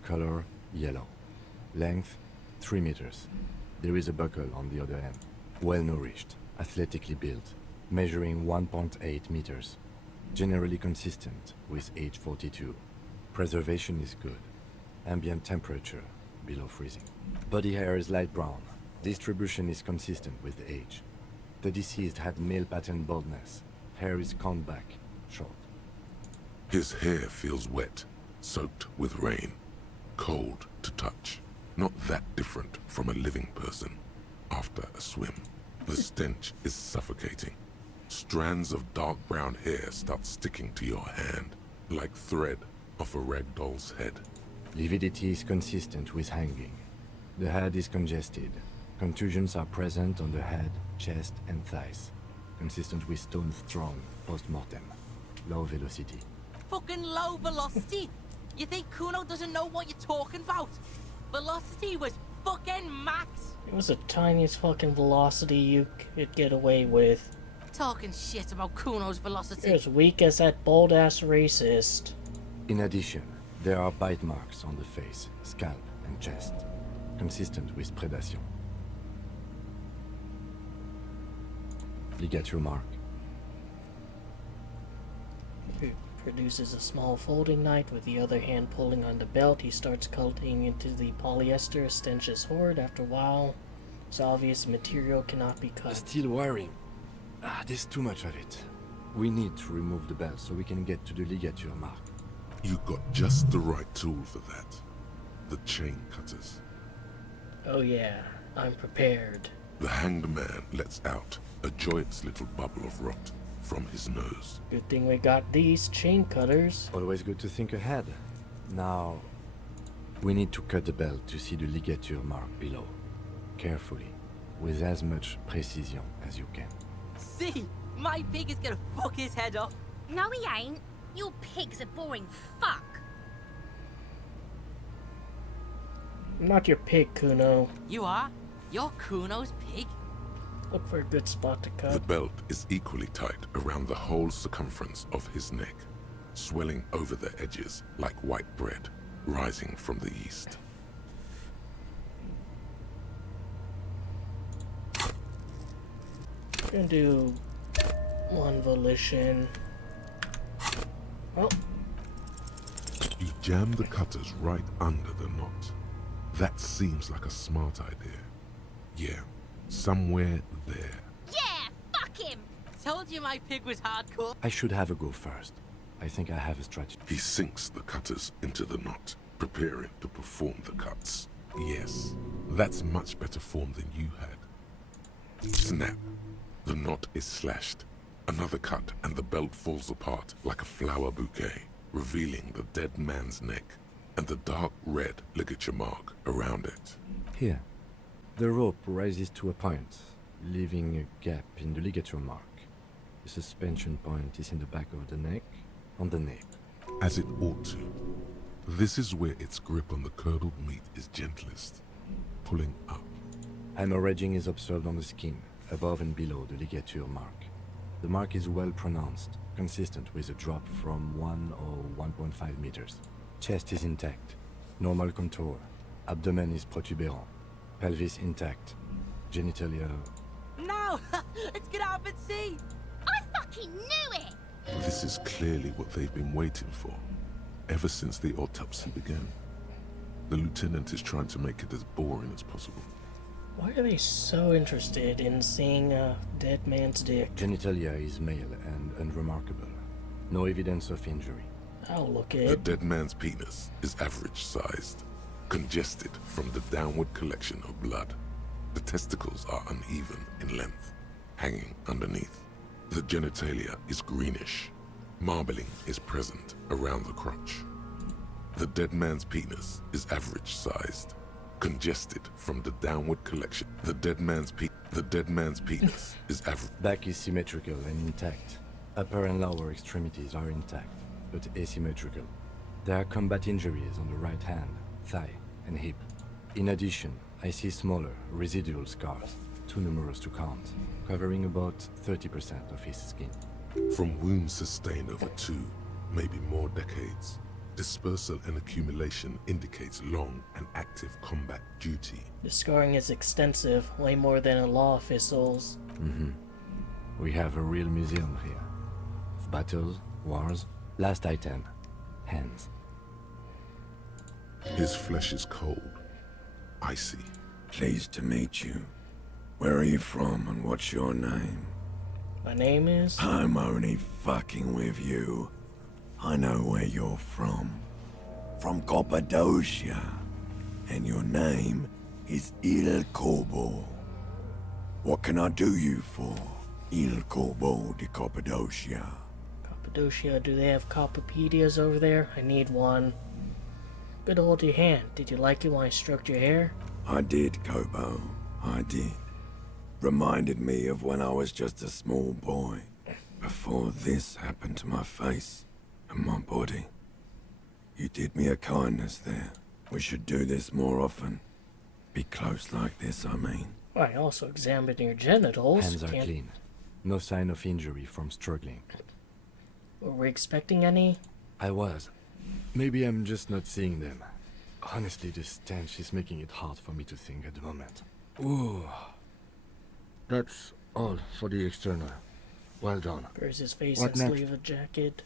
Color yellow. Length 3 meters. There is a buckle on the other end. Well-nourished, athletically built, measuring 1.8 meters. Generally consistent with age 42. Preservation is good. Ambient temperature below freezing. Body hair is light brown. Distribution is consistent with age. The deceased had male pattern baldness. Hair is combed back, short. His hair feels wet, soaked with rain, cold to touch. Not that different from a living person after a swim. The stench is suffocating. Strands of dark brown hair start sticking to your hand, like thread off a rag doll's head. Lividity is consistent with hanging. The head is congested. Contusions are present on the head, chest, and thighs. Consistent with stones thrown post-mortem. Low velocity. Fucking low velocity? You think Kuno doesn't know what you're talking about? Velocity was fucking max. It was the tiniest fucking velocity you could get away with. Talking shit about Kuno's velocity. You're as weak as that bald-ass racist. In addition, there are bite marks on the face, scalp, and chest, consistent with predation. Ligature mark. He produces a small folding knife with the other hand pulling on the belt. He starts cutting into the polyester stenches hoard. After a while, it's obvious material cannot be cut. Steel wiring. There's too much of it. We need to remove the belt so we can get to the ligature mark. You got just the right tool for that. The chain cutters. Oh yeah, I'm prepared. The hanged man lets out a joyous little bubble of rot from his nose. Good thing we got these chain cutters. Always good to think ahead. Now, We need to cut the belt to see the ligature mark below. Carefully, with as much precision as you can. See? My pig is gonna fuck his head off. No, he ain't. Your pig's a boring fuck. I'm not your pig, Kuno. You are? You're Kuno's pig? Look for a good spot to cut. The belt is equally tight around the whole circumference of his neck, swelling over the edges like white bread rising from the east. I'm gonna do one volition. Oh. You jam the cutters right under the knot. That seems like a smart idea. Yeah, somewhere there. Yeah, fuck him! Told you my pig was hardcore. I should have a go first. I think I have a strategy. He sinks the cutters into the knot, preparing to perform the cuts. Yes, that's much better form than you had. Snap. The knot is slashed. Another cut and the belt falls apart like a flower bouquet, revealing the dead man's neck and the dark red ligature mark around it. Here. The rope rises to a point, leaving a gap in the ligature mark. The suspension point is in the back of the neck, on the nape. As it ought to. This is where its grip on the curdled meat is gentlest, pulling up. Hemorrhaging is observed on the skin, above and below the ligature mark. The mark is well pronounced, consistent with a drop from 1 or 1.5 meters. Chest is intact, normal contour. Abdomen is protuberant. Pelvis intact. Genitalia... No! Let's get up and see! I fucking knew it! This is clearly what they've been waiting for, ever since the autopsy began. The lieutenant is trying to make it as boring as possible. Why are they so interested in seeing a dead man's dick? Genitalia is male and unremarkable. No evidence of injury. I'll look The it. dead man's penis is average-sized, congested from the downward collection of blood. The testicles are uneven in length, hanging underneath. The genitalia is greenish. Marbling is present around the crotch. The dead man's penis is average-sized, congested from the downward collection. The dead man's penis is average. Back is symmetrical and intact. Upper and lower extremities are intact, but asymmetrical. There are combat injuries on the right hand, thigh, and hip. In addition, I see smaller, residual scars, too numerous to count, covering about 30% of his skin. From wounds sustained over 2, maybe more decades, dispersal and accumulation indicates long and active combat duty. The scarring is extensive, way more than a law official's. We have a real museum here. Of battles, wars. Last item, hands. His flesh is cold, icy. Pleased to meet you. Where are you from and what's your name? My name is... I'm only fucking with you. I know where you're from. From Cappadocia. And your name is Il Corbo. What can I do you for, Il Corbo de Cappadocia? Cappadocia, do they have Coppopedias over there? I need one. Good to hold your hand. Did you like it when I stroked your hair? I did, Kobo. I did. Reminded me of when I was just a small boy. Before this happened to my face and my body. You did me a kindness there. We should do this more often. Be close like this, I mean. I also examined your genitals. Hands are clean. No sign of injury from struggling. Were we expecting any? I was. Maybe I'm just not seeing them. Honestly, this stench is making it hard for me to think at the moment. Ooh. That's all for the external. Well done. Bears his face What and next? sleeve a jacket.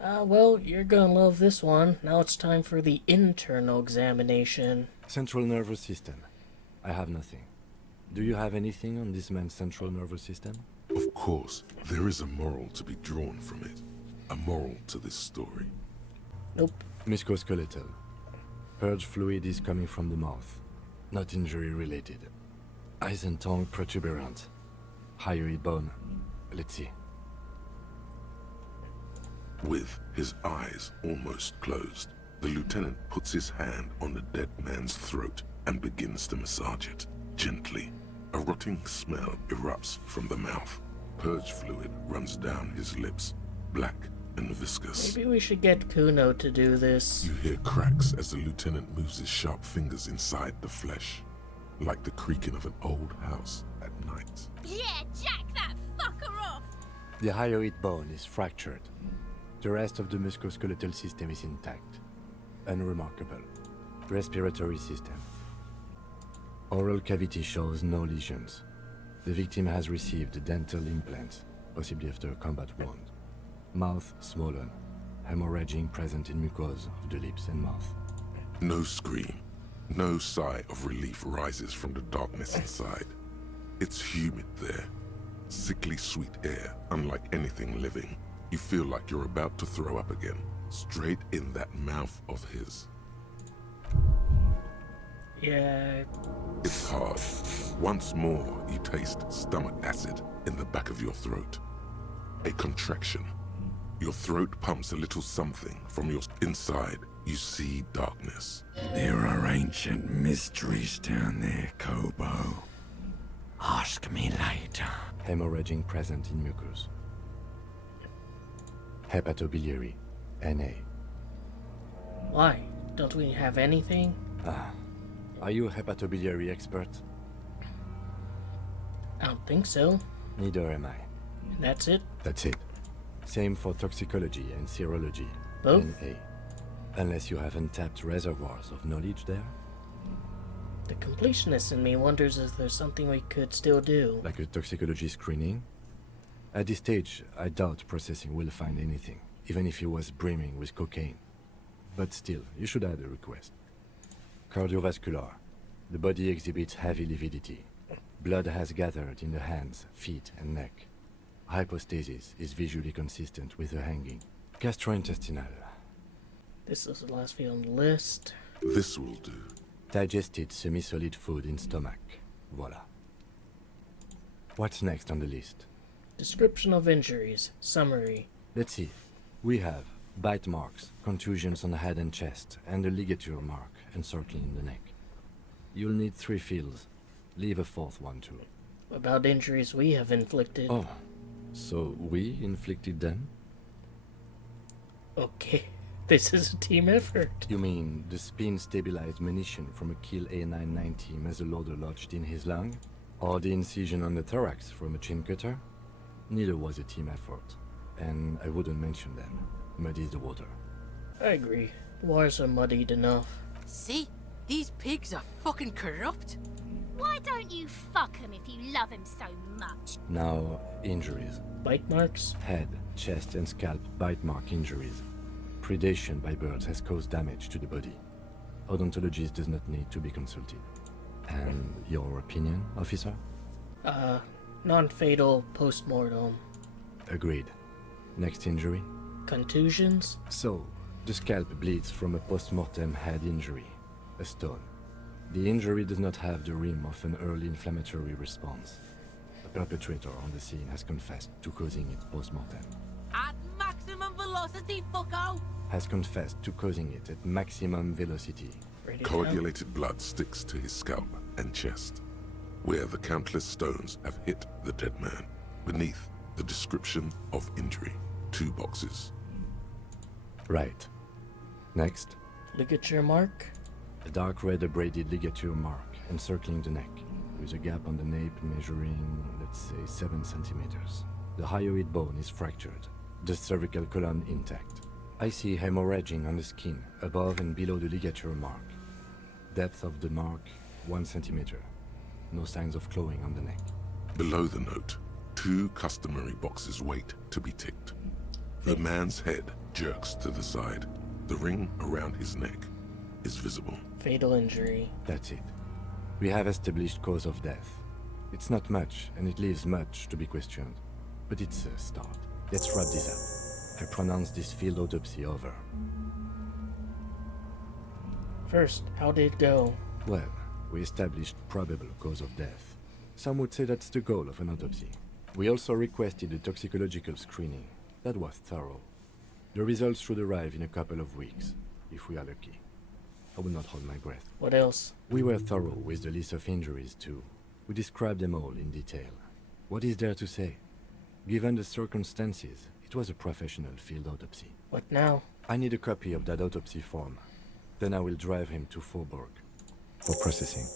Well, you're gonna love this one. Now it's time for the internal examination. Central nervous system. I have nothing. Do you have anything on this man's central nervous system? Of course, there is a moral to be drawn from it. A moral to this story. Nope. Musculoskeletal. Purge fluid is coming from the mouth. Not injury related. Eyes and tongue protuberant. Hyoid bone. Let's see. With his eyes almost closed, The lieutenant puts his hand on the dead man's throat and begins to massage it, gently. A rotting smell erupts from the mouth. Purge fluid runs down his lips, black and viscous. Maybe we should get Kuno to do this. You hear cracks as the lieutenant moves his sharp fingers inside the flesh, like the creaking of an old house at night. Yeah, jack that fucker off! The hyoid bone is fractured. The rest of the musculoskeletal system is intact. Unremarkable. Respiratory system. Oral cavity shows no lesions. The victim has received dental implants, possibly after a combat wound. Mouth swollen. Hemorrhaging present in mucosa of the lips and mouth. No scream. No sigh of relief rises from the darkness inside. It's humid there. Sickly sweet air, unlike anything living. You feel like you're about to throw up again, straight in that mouth of his. Yeah. It's hard. Once more, you taste stomach acid in the back of your throat. A contraction. Your throat pumps a little something from your inside. You see darkness. There are ancient mysteries down there, Kobo. Ask me later. Hemorrhaging present in mucus. Hepatobiliary, NA. Why? Don't we have anything? Are you a hepatobiliary expert? I don't think so. Neither am I. And that's it? That's it. Same for toxicology and serology. Both? NA. Unless you have untapped reservoirs of knowledge there. The completionist in me wonders if there's something we could still do. Like a toxicology screening? At this stage, I doubt processing will find anything, even if he was brimming with cocaine. But still, you should add a request. Cardiovascular. The body exhibits heavy lividity. Blood has gathered in the hands, feet, and neck. Hypostasis is visually consistent with the hanging. Gastrointestinal. This is the last field on the list. This will do. Digested semi-solid food in stomach. Voila. What's next on the list? Description of injuries. Summary. Let's see. We have bite marks, contusions on the head and chest, and a ligature mark encircling the neck. You'll need 3 fields. Leave a 4th one too. What about injuries we have inflicted? Oh, so we inflicted them? Okay, this is a team effort. You mean the spin-stabilized munition from a Kill A990 muzzleloader lodged in his lung? Or the incision on the thorax from a chin cutter? Neither was a team effort, and I wouldn't mention them. Muddies the water. I agree. The waters are muddied enough. See? These pigs are fucking corrupt. Why don't you fuck him if you love him so much? Now, injuries. Bite marks? Head, chest, and scalp bite mark injuries. Predation by birds has caused damage to the body. Odontologist does not need to be consulted. And your opinion, officer? Non-fatal post-mortem. Agreed. Next injury? Contusions? So, the scalp bleeds from a post-mortem head injury. A stone. The injury does not have the rim of an early inflammatory response. The perpetrator on the scene has confessed to causing it post-mortem. At maximum velocity, fucko! Has confessed to causing it at maximum velocity. Coagulated blood sticks to his scalp and chest, where the countless stones have hit the dead man. Beneath, the description of injury. 2 boxes. Right. Next. Ligature mark? A dark red abraded ligature mark encircling the neck, with a gap on the nape measuring, let's say, 7 centimeters. The hyoid bone is fractured, the cervical column intact. I see hemorrhaging on the skin, above and below the ligature mark. Depth of the mark, 1 centimeter. No signs of clawing on the neck. Below the note, 2 customary boxes wait to be ticked. The man's head jerks to the side. The ring around his neck is visible. Fatal injury. That's it. We have established cause of death. It's not much, and it leaves much to be questioned. But it's a start. Let's wrap this up. I pronounce this field autopsy over. First, how did it go? Well, we established probable cause of death. Some would say that's the goal of an autopsy. We also requested a toxicological screening. That was thorough. The results should arrive in a couple of weeks. if we are lucky. I will not hold my breath. What else? We were thorough with the list of injuries, too. We described them all in detail. What is there to say? Given the circumstances, it was a professional field autopsy. What now? I need a copy of that autopsy form. Then I will drive him to Faubourg for processing.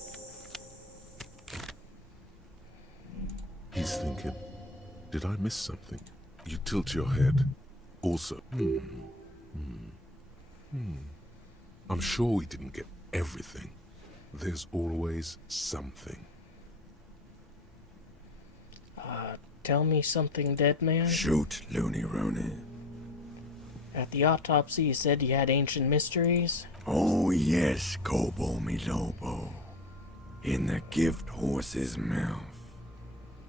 He's thinking, did I miss something? You tilt your head. Also, I'm sure we didn't get everything. There's always something. Tell me something, dead man. Shoot, Looney Rooney. At the autopsy, you said you had ancient mysteries? Oh yes, Kobo mi Lobo. In the gift horse's mouth.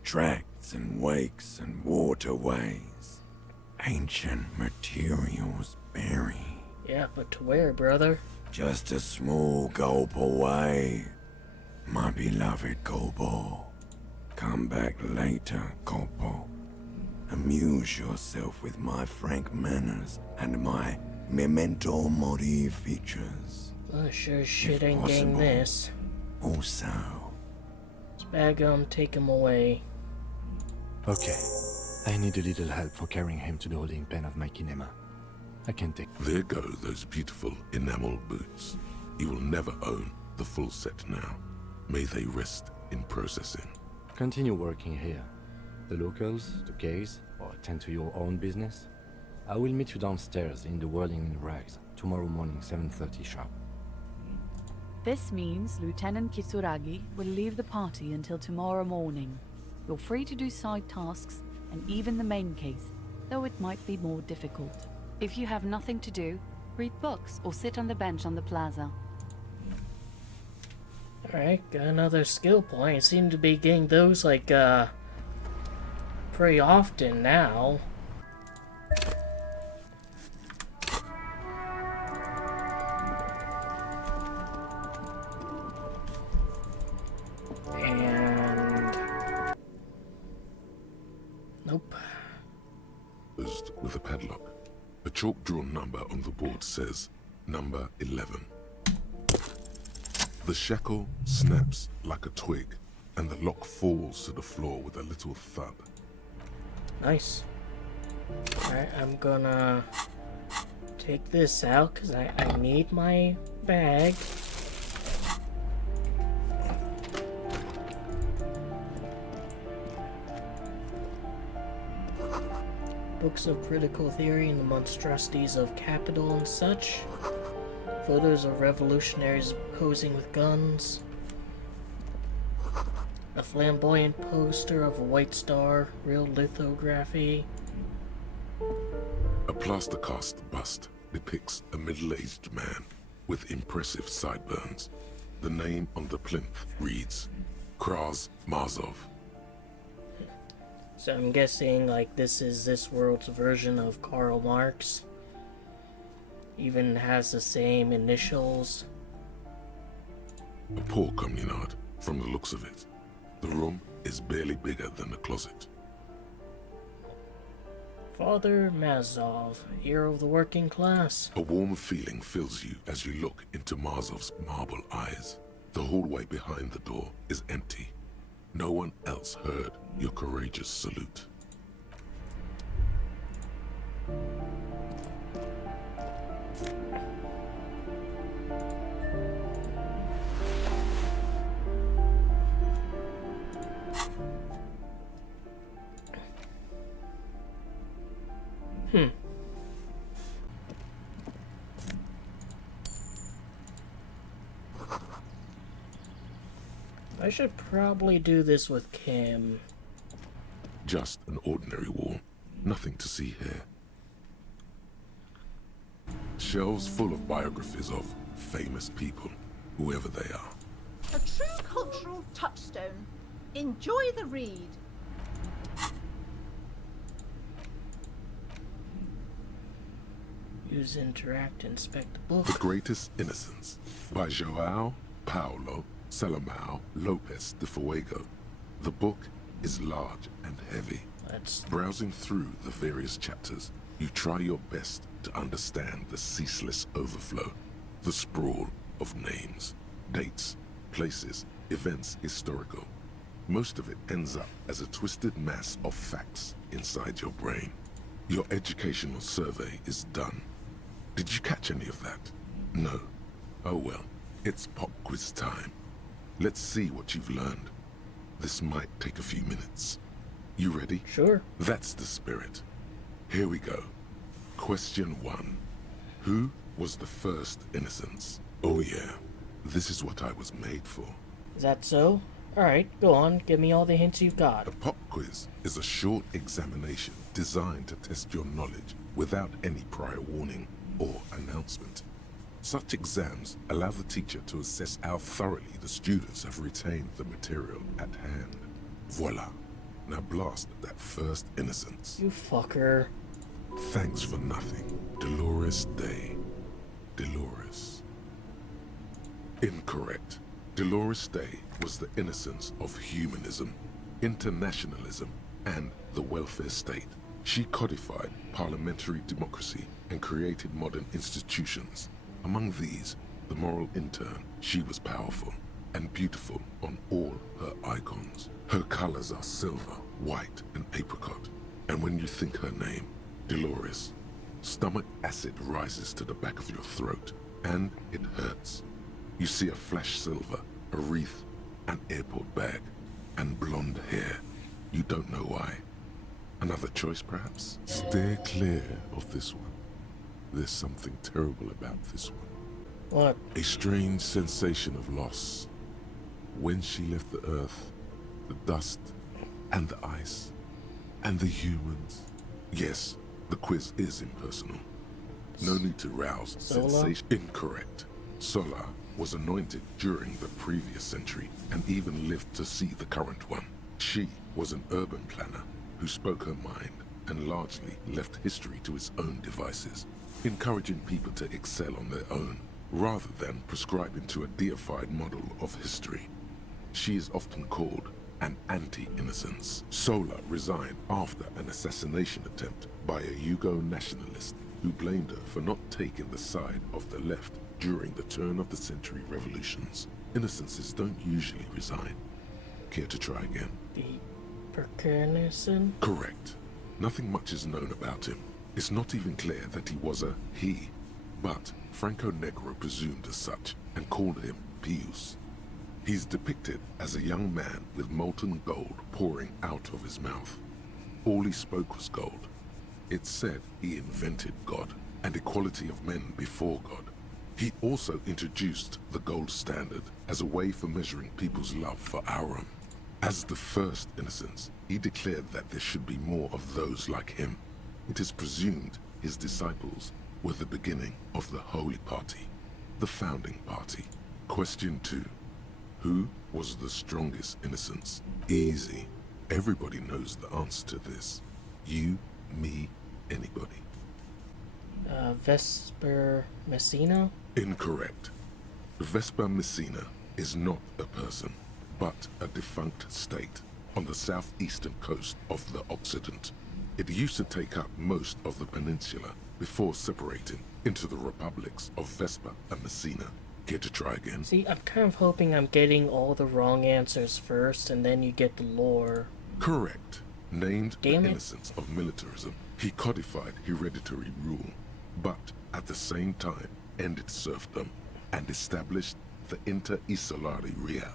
Tracts and wakes and waterways. Ancient materials buried. Yeah, but to where, brother? Just a small gulp away. My beloved Kobo. Come back later, Kobo. Amuse yourself with my frank manners and my memento mori features. Sure as shit ain't getting this. Also. Bag him, take him away. Okay. I need a little help for carrying him to the holding pen of my kinema. I can take... There go those beautiful enamel boots. You will never own the full set now. May they rest in processing. Continue working here. The locals, the case, or attend to your own business. I will meet you downstairs in the Whirling in Rags tomorrow morning, 7:30 sharp. This means Lieutenant Kitsuragi will leave the party until tomorrow morning. You're free to do side tasks, and even the main case, though it might be more difficult. If you have nothing to do, read books or sit on the bench on the plaza. Alright, got another skill point. I seem to be getting those, like, pretty often now. And... nope. Closed with a padlock. A chalk-drawn number on the board says, number 11. The shackle snaps like a twig, and the lock falls to the floor with a little thud. Nice. Alright, I'm gonna take this out, because I need my bag. Books of critical theory and the monstrosities of capital and such. Photos of revolutionaries posing with guns. A flamboyant poster of a white star, real lithography. A plaster cast bust depicts a middle-aged man with impressive sideburns. The name on the plinth reads, Kraz Marzov. So I'm guessing, like, this is this world's version of Karl Marx. Even has the same initials. A poor communard, from the looks of it. The room is barely bigger than a closet. Father Mazov, hero of the working class. A warm feeling fills you as you look into Marzov's marble eyes. The hallway behind the door is empty. No one else heard your courageous salute. I should probably do this with Kim. Just an ordinary wall. Nothing to see here. Shelves full of biographies of famous people, whoever they are. A true cultural touchstone. Enjoy the read. Use interact, inspect the book. The Greatest Innocence by João Paulo Salomão Lopes de Fuego. The book is large and heavy. Browsing through the various chapters, You try your best to understand the ceaseless overflow, the sprawl of names, dates, places, events historical. Most of it ends up as a twisted mass of facts inside your brain. Your educational survey is done. Did you catch any of that? No. Oh well, it's pop quiz time. Let's see what you've learned. This might take a few minutes. You ready? Sure. That's the spirit. Here we go. Question 1. Who was the first innocence? Oh yeah, this is what I was made for. Is that so? Alright, go on. Give me all the hints you've got. A pop quiz is a short examination designed to test your knowledge without any prior warning or announcement. Such exams allow the teacher to assess how thoroughly the students have retained the material at hand. Voila. Now blast that first innocence. You fucker. Thanks for nothing. Dolores Day. Dolores. Incorrect. Dolores Day was the innocence of humanism, internationalism, and the welfare state. She codified parliamentary democracy and created modern institutions. Among these, the moral intern, she was powerful and beautiful on all her icons. Her colors are silver, white, and apricot. And when you think her name, Dolores, stomach acid rises to the back of your throat, and it hurts. You see a flash silver, a wreath, an airport bag, and blonde hair. You don't know why. Another choice, perhaps? Steer clear of this one. There's something terrible about this one. What? A strange sensation of loss. When she left the earth, the dust, and the ice, and the humans. Yes, the quiz is impersonal. No need to rouse sensation. Incorrect. Sola was anointed during the previous century and even lived to see the current one. She was an urban planner who spoke her mind and largely left history to its own devices, encouraging people to excel on their own rather than prescribing to a deified model of history. She is often called an anti-innocence. Sola resigned after an assassination attempt by a Yugo nationalist who blamed her for not taking the side of the left during the turn-of-the-century revolutions. Innocences don't usually resign. Care to try again? Perkernison? Correct. Nothing much is known about him. It's not even clear that he was a he, but Franco Negro presumed as such and called him Pius. He's depicted as a young man with molten gold pouring out of his mouth. All he spoke was gold. It's said he invented God and equality of men before God. He also introduced the gold standard as a way for measuring people's love for Aurum. As the first innocence, he declared that there should be more of those like him. It is presumed his disciples were the beginning of the Holy Party, the founding party. Question 2. Who was the strongest innocence? Easy. Everybody knows the answer to this. You, me, anybody. Vesper Messina? Incorrect. Vesper Messina is not a person, but a defunct state on the southeastern coast of the Occident. It used to take up most of the peninsula before separating into the republics of Vesper and Messina. Care to try again? See, I'm kind of hoping I'm getting all the wrong answers first, and then you get the lore. Correct. Named the innocence of militarism, he codified hereditary rule, but at the same time ended serfdom and established the Inter-Isolari Real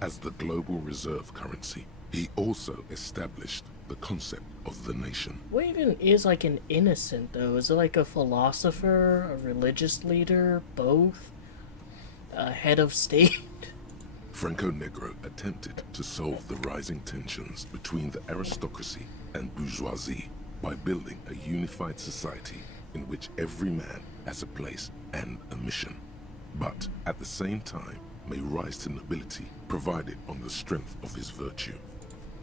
as the global reserve currency. He also established the concept of the nation. What even is like an innocent, though? Is it like a philosopher, a religious leader, both? A head of state? Franco Negro attempted to solve the rising tensions between the aristocracy and bourgeoisie by building a unified society in which every man has a place and a mission, but at the same time may rise to nobility provided on the strength of his virtue.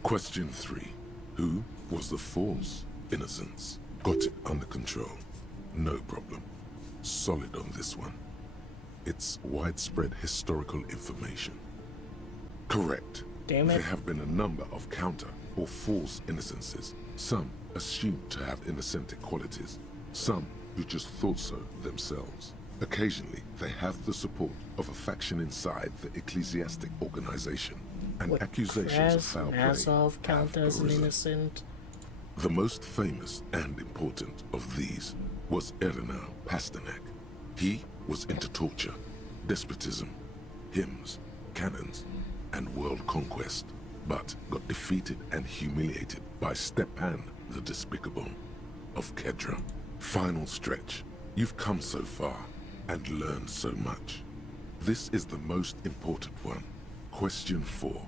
Question 3. Who was the false innocence? Got it under control. No problem. Solid on this one. It's widespread historical information. Correct. Damn it. There have been a number of counter or false innocences, some assumed to have innocent qualities, some who just thought so themselves. Occasionally, they have the support of a faction inside the ecclesiastic organization, and Would accusations of Kraz foul play Nazov count have as an arisen. innocent? The most famous and important of these was Erinau Pasternak. He was into torture, despotism, hymns, cannons, and world conquest, but got defeated and humiliated by Stepan the Despicable of Kedra. Final stretch. You've come so far and learned so much. This is the most important one. Question 4.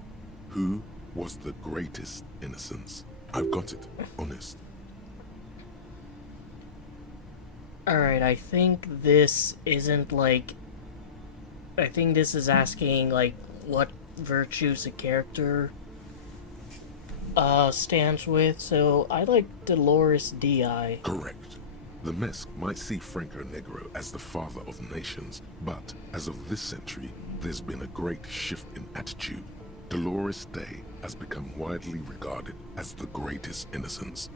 Who was the greatest innocence? I've got it. Honest. Alright, I think this isn't like... I think this is asking, like, what virtues a character stands with, so I like Dolores Di. Correct. The Mesk might see Franco Negro as the father of nations, but as of this century, there's been a great shift in attitude. Dolores Day has become widely regarded as the greatest innocence.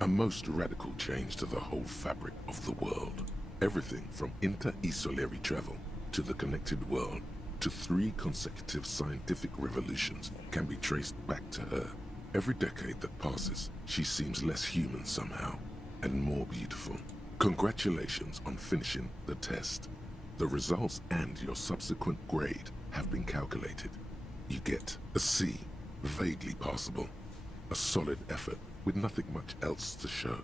A most radical change to the whole fabric of the world. Everything from inter-esolary travel to the connected world to 3 consecutive scientific revolutions can be traced back to her. Every decade that passes, she seems less human somehow, and more beautiful. Congratulations on finishing the test. The results and your subsequent grade have been calculated. You get a C, vaguely passable. A solid effort with nothing much else to show.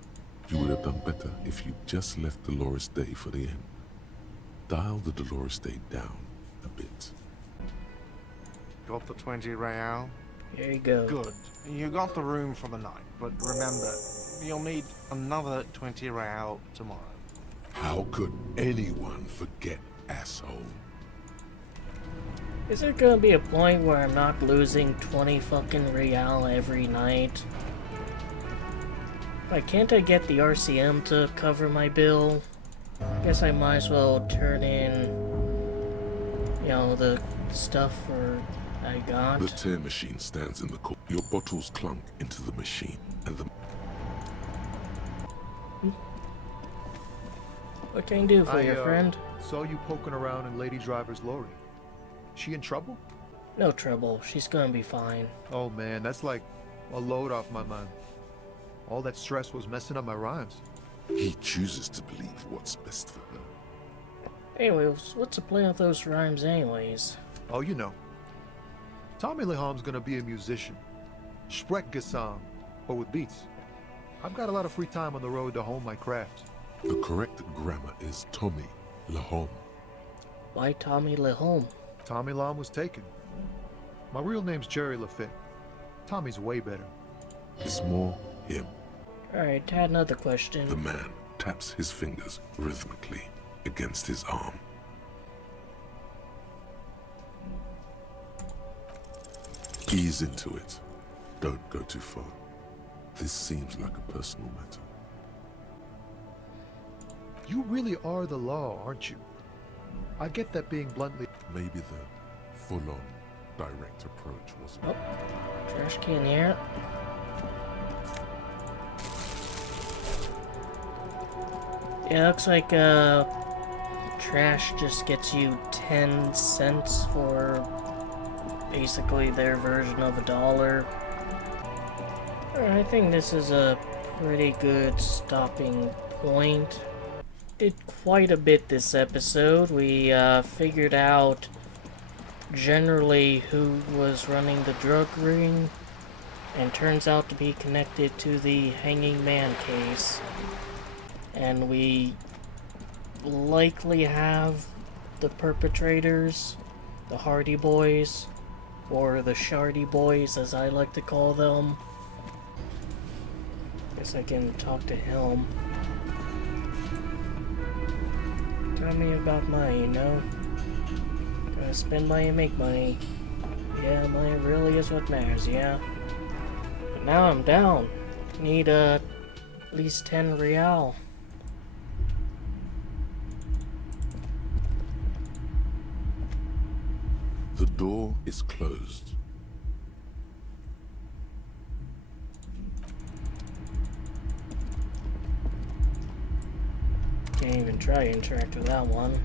You would have done better if you just left Dolores Day for the end. Dial the Dolores Day down a bit. Got the 20 real? There you go. Good. You got the room for the night, but remember, you'll need another 20 real tomorrow. How could anyone forget, asshole? Is there gonna be a point where I'm not losing 20 fucking real every night? Like, can't I get the RCM to cover my bill? Guess I might as well turn in, you know, the stuff I got. The tear machine stands in the corner. Your bottles clunk into the machine, and the... What can I do for your friend? Saw you poking around in Lady Driver's lorry. She in trouble? No trouble. She's gonna be fine. Oh man, that's like a load off my mind. All that stress was messing up my rhymes. He chooses to believe what's best for her. Anyways, what's the plan with those rhymes anyways? Oh, you know. Tommy Leham's gonna be a musician. Sprechgesang, but with beats. I've got a lot of free time on the road to hone my craft. The correct grammar is Tommy Lehom. Why Tommy Lehom? Tommy Lehom was taken. My real name's Jerry Lafitte. Tommy's way better. It's more him. Alright, had another question. The man taps his fingers rhythmically against his arm. Ease into it. Don't go too far. This seems like a personal matter. You really are the law, aren't you? I get that being bluntly... Maybe the full-on direct approach was... Oh, trash can here. Yeah, looks like trash just gets you 10 cents for basically their version of $1. I think this is a pretty good stopping point. Did quite a bit this episode. We figured out generally who was running the drug ring, and turns out to be connected to the Hanging Man case. And we likely have the perpetrators, the Hardy Boys, or the Shardy Boys as I like to call them. Guess I can talk to him. Tell me about money, you know? Gotta spend money and make money. Yeah, money really is what matters, yeah? But now I'm down. Need at least 10 real. The door is closed. Can't even try to interact with that one.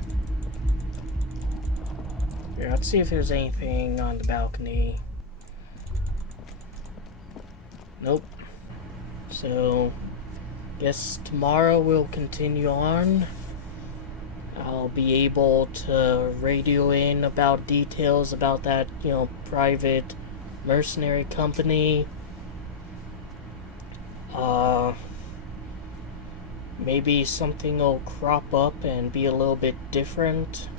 Here, let's see if there's anything on the balcony. Nope. So, guess tomorrow we'll continue on. I'll be able to radio in about details about that, private mercenary company. Maybe something will crop up and be a little bit different.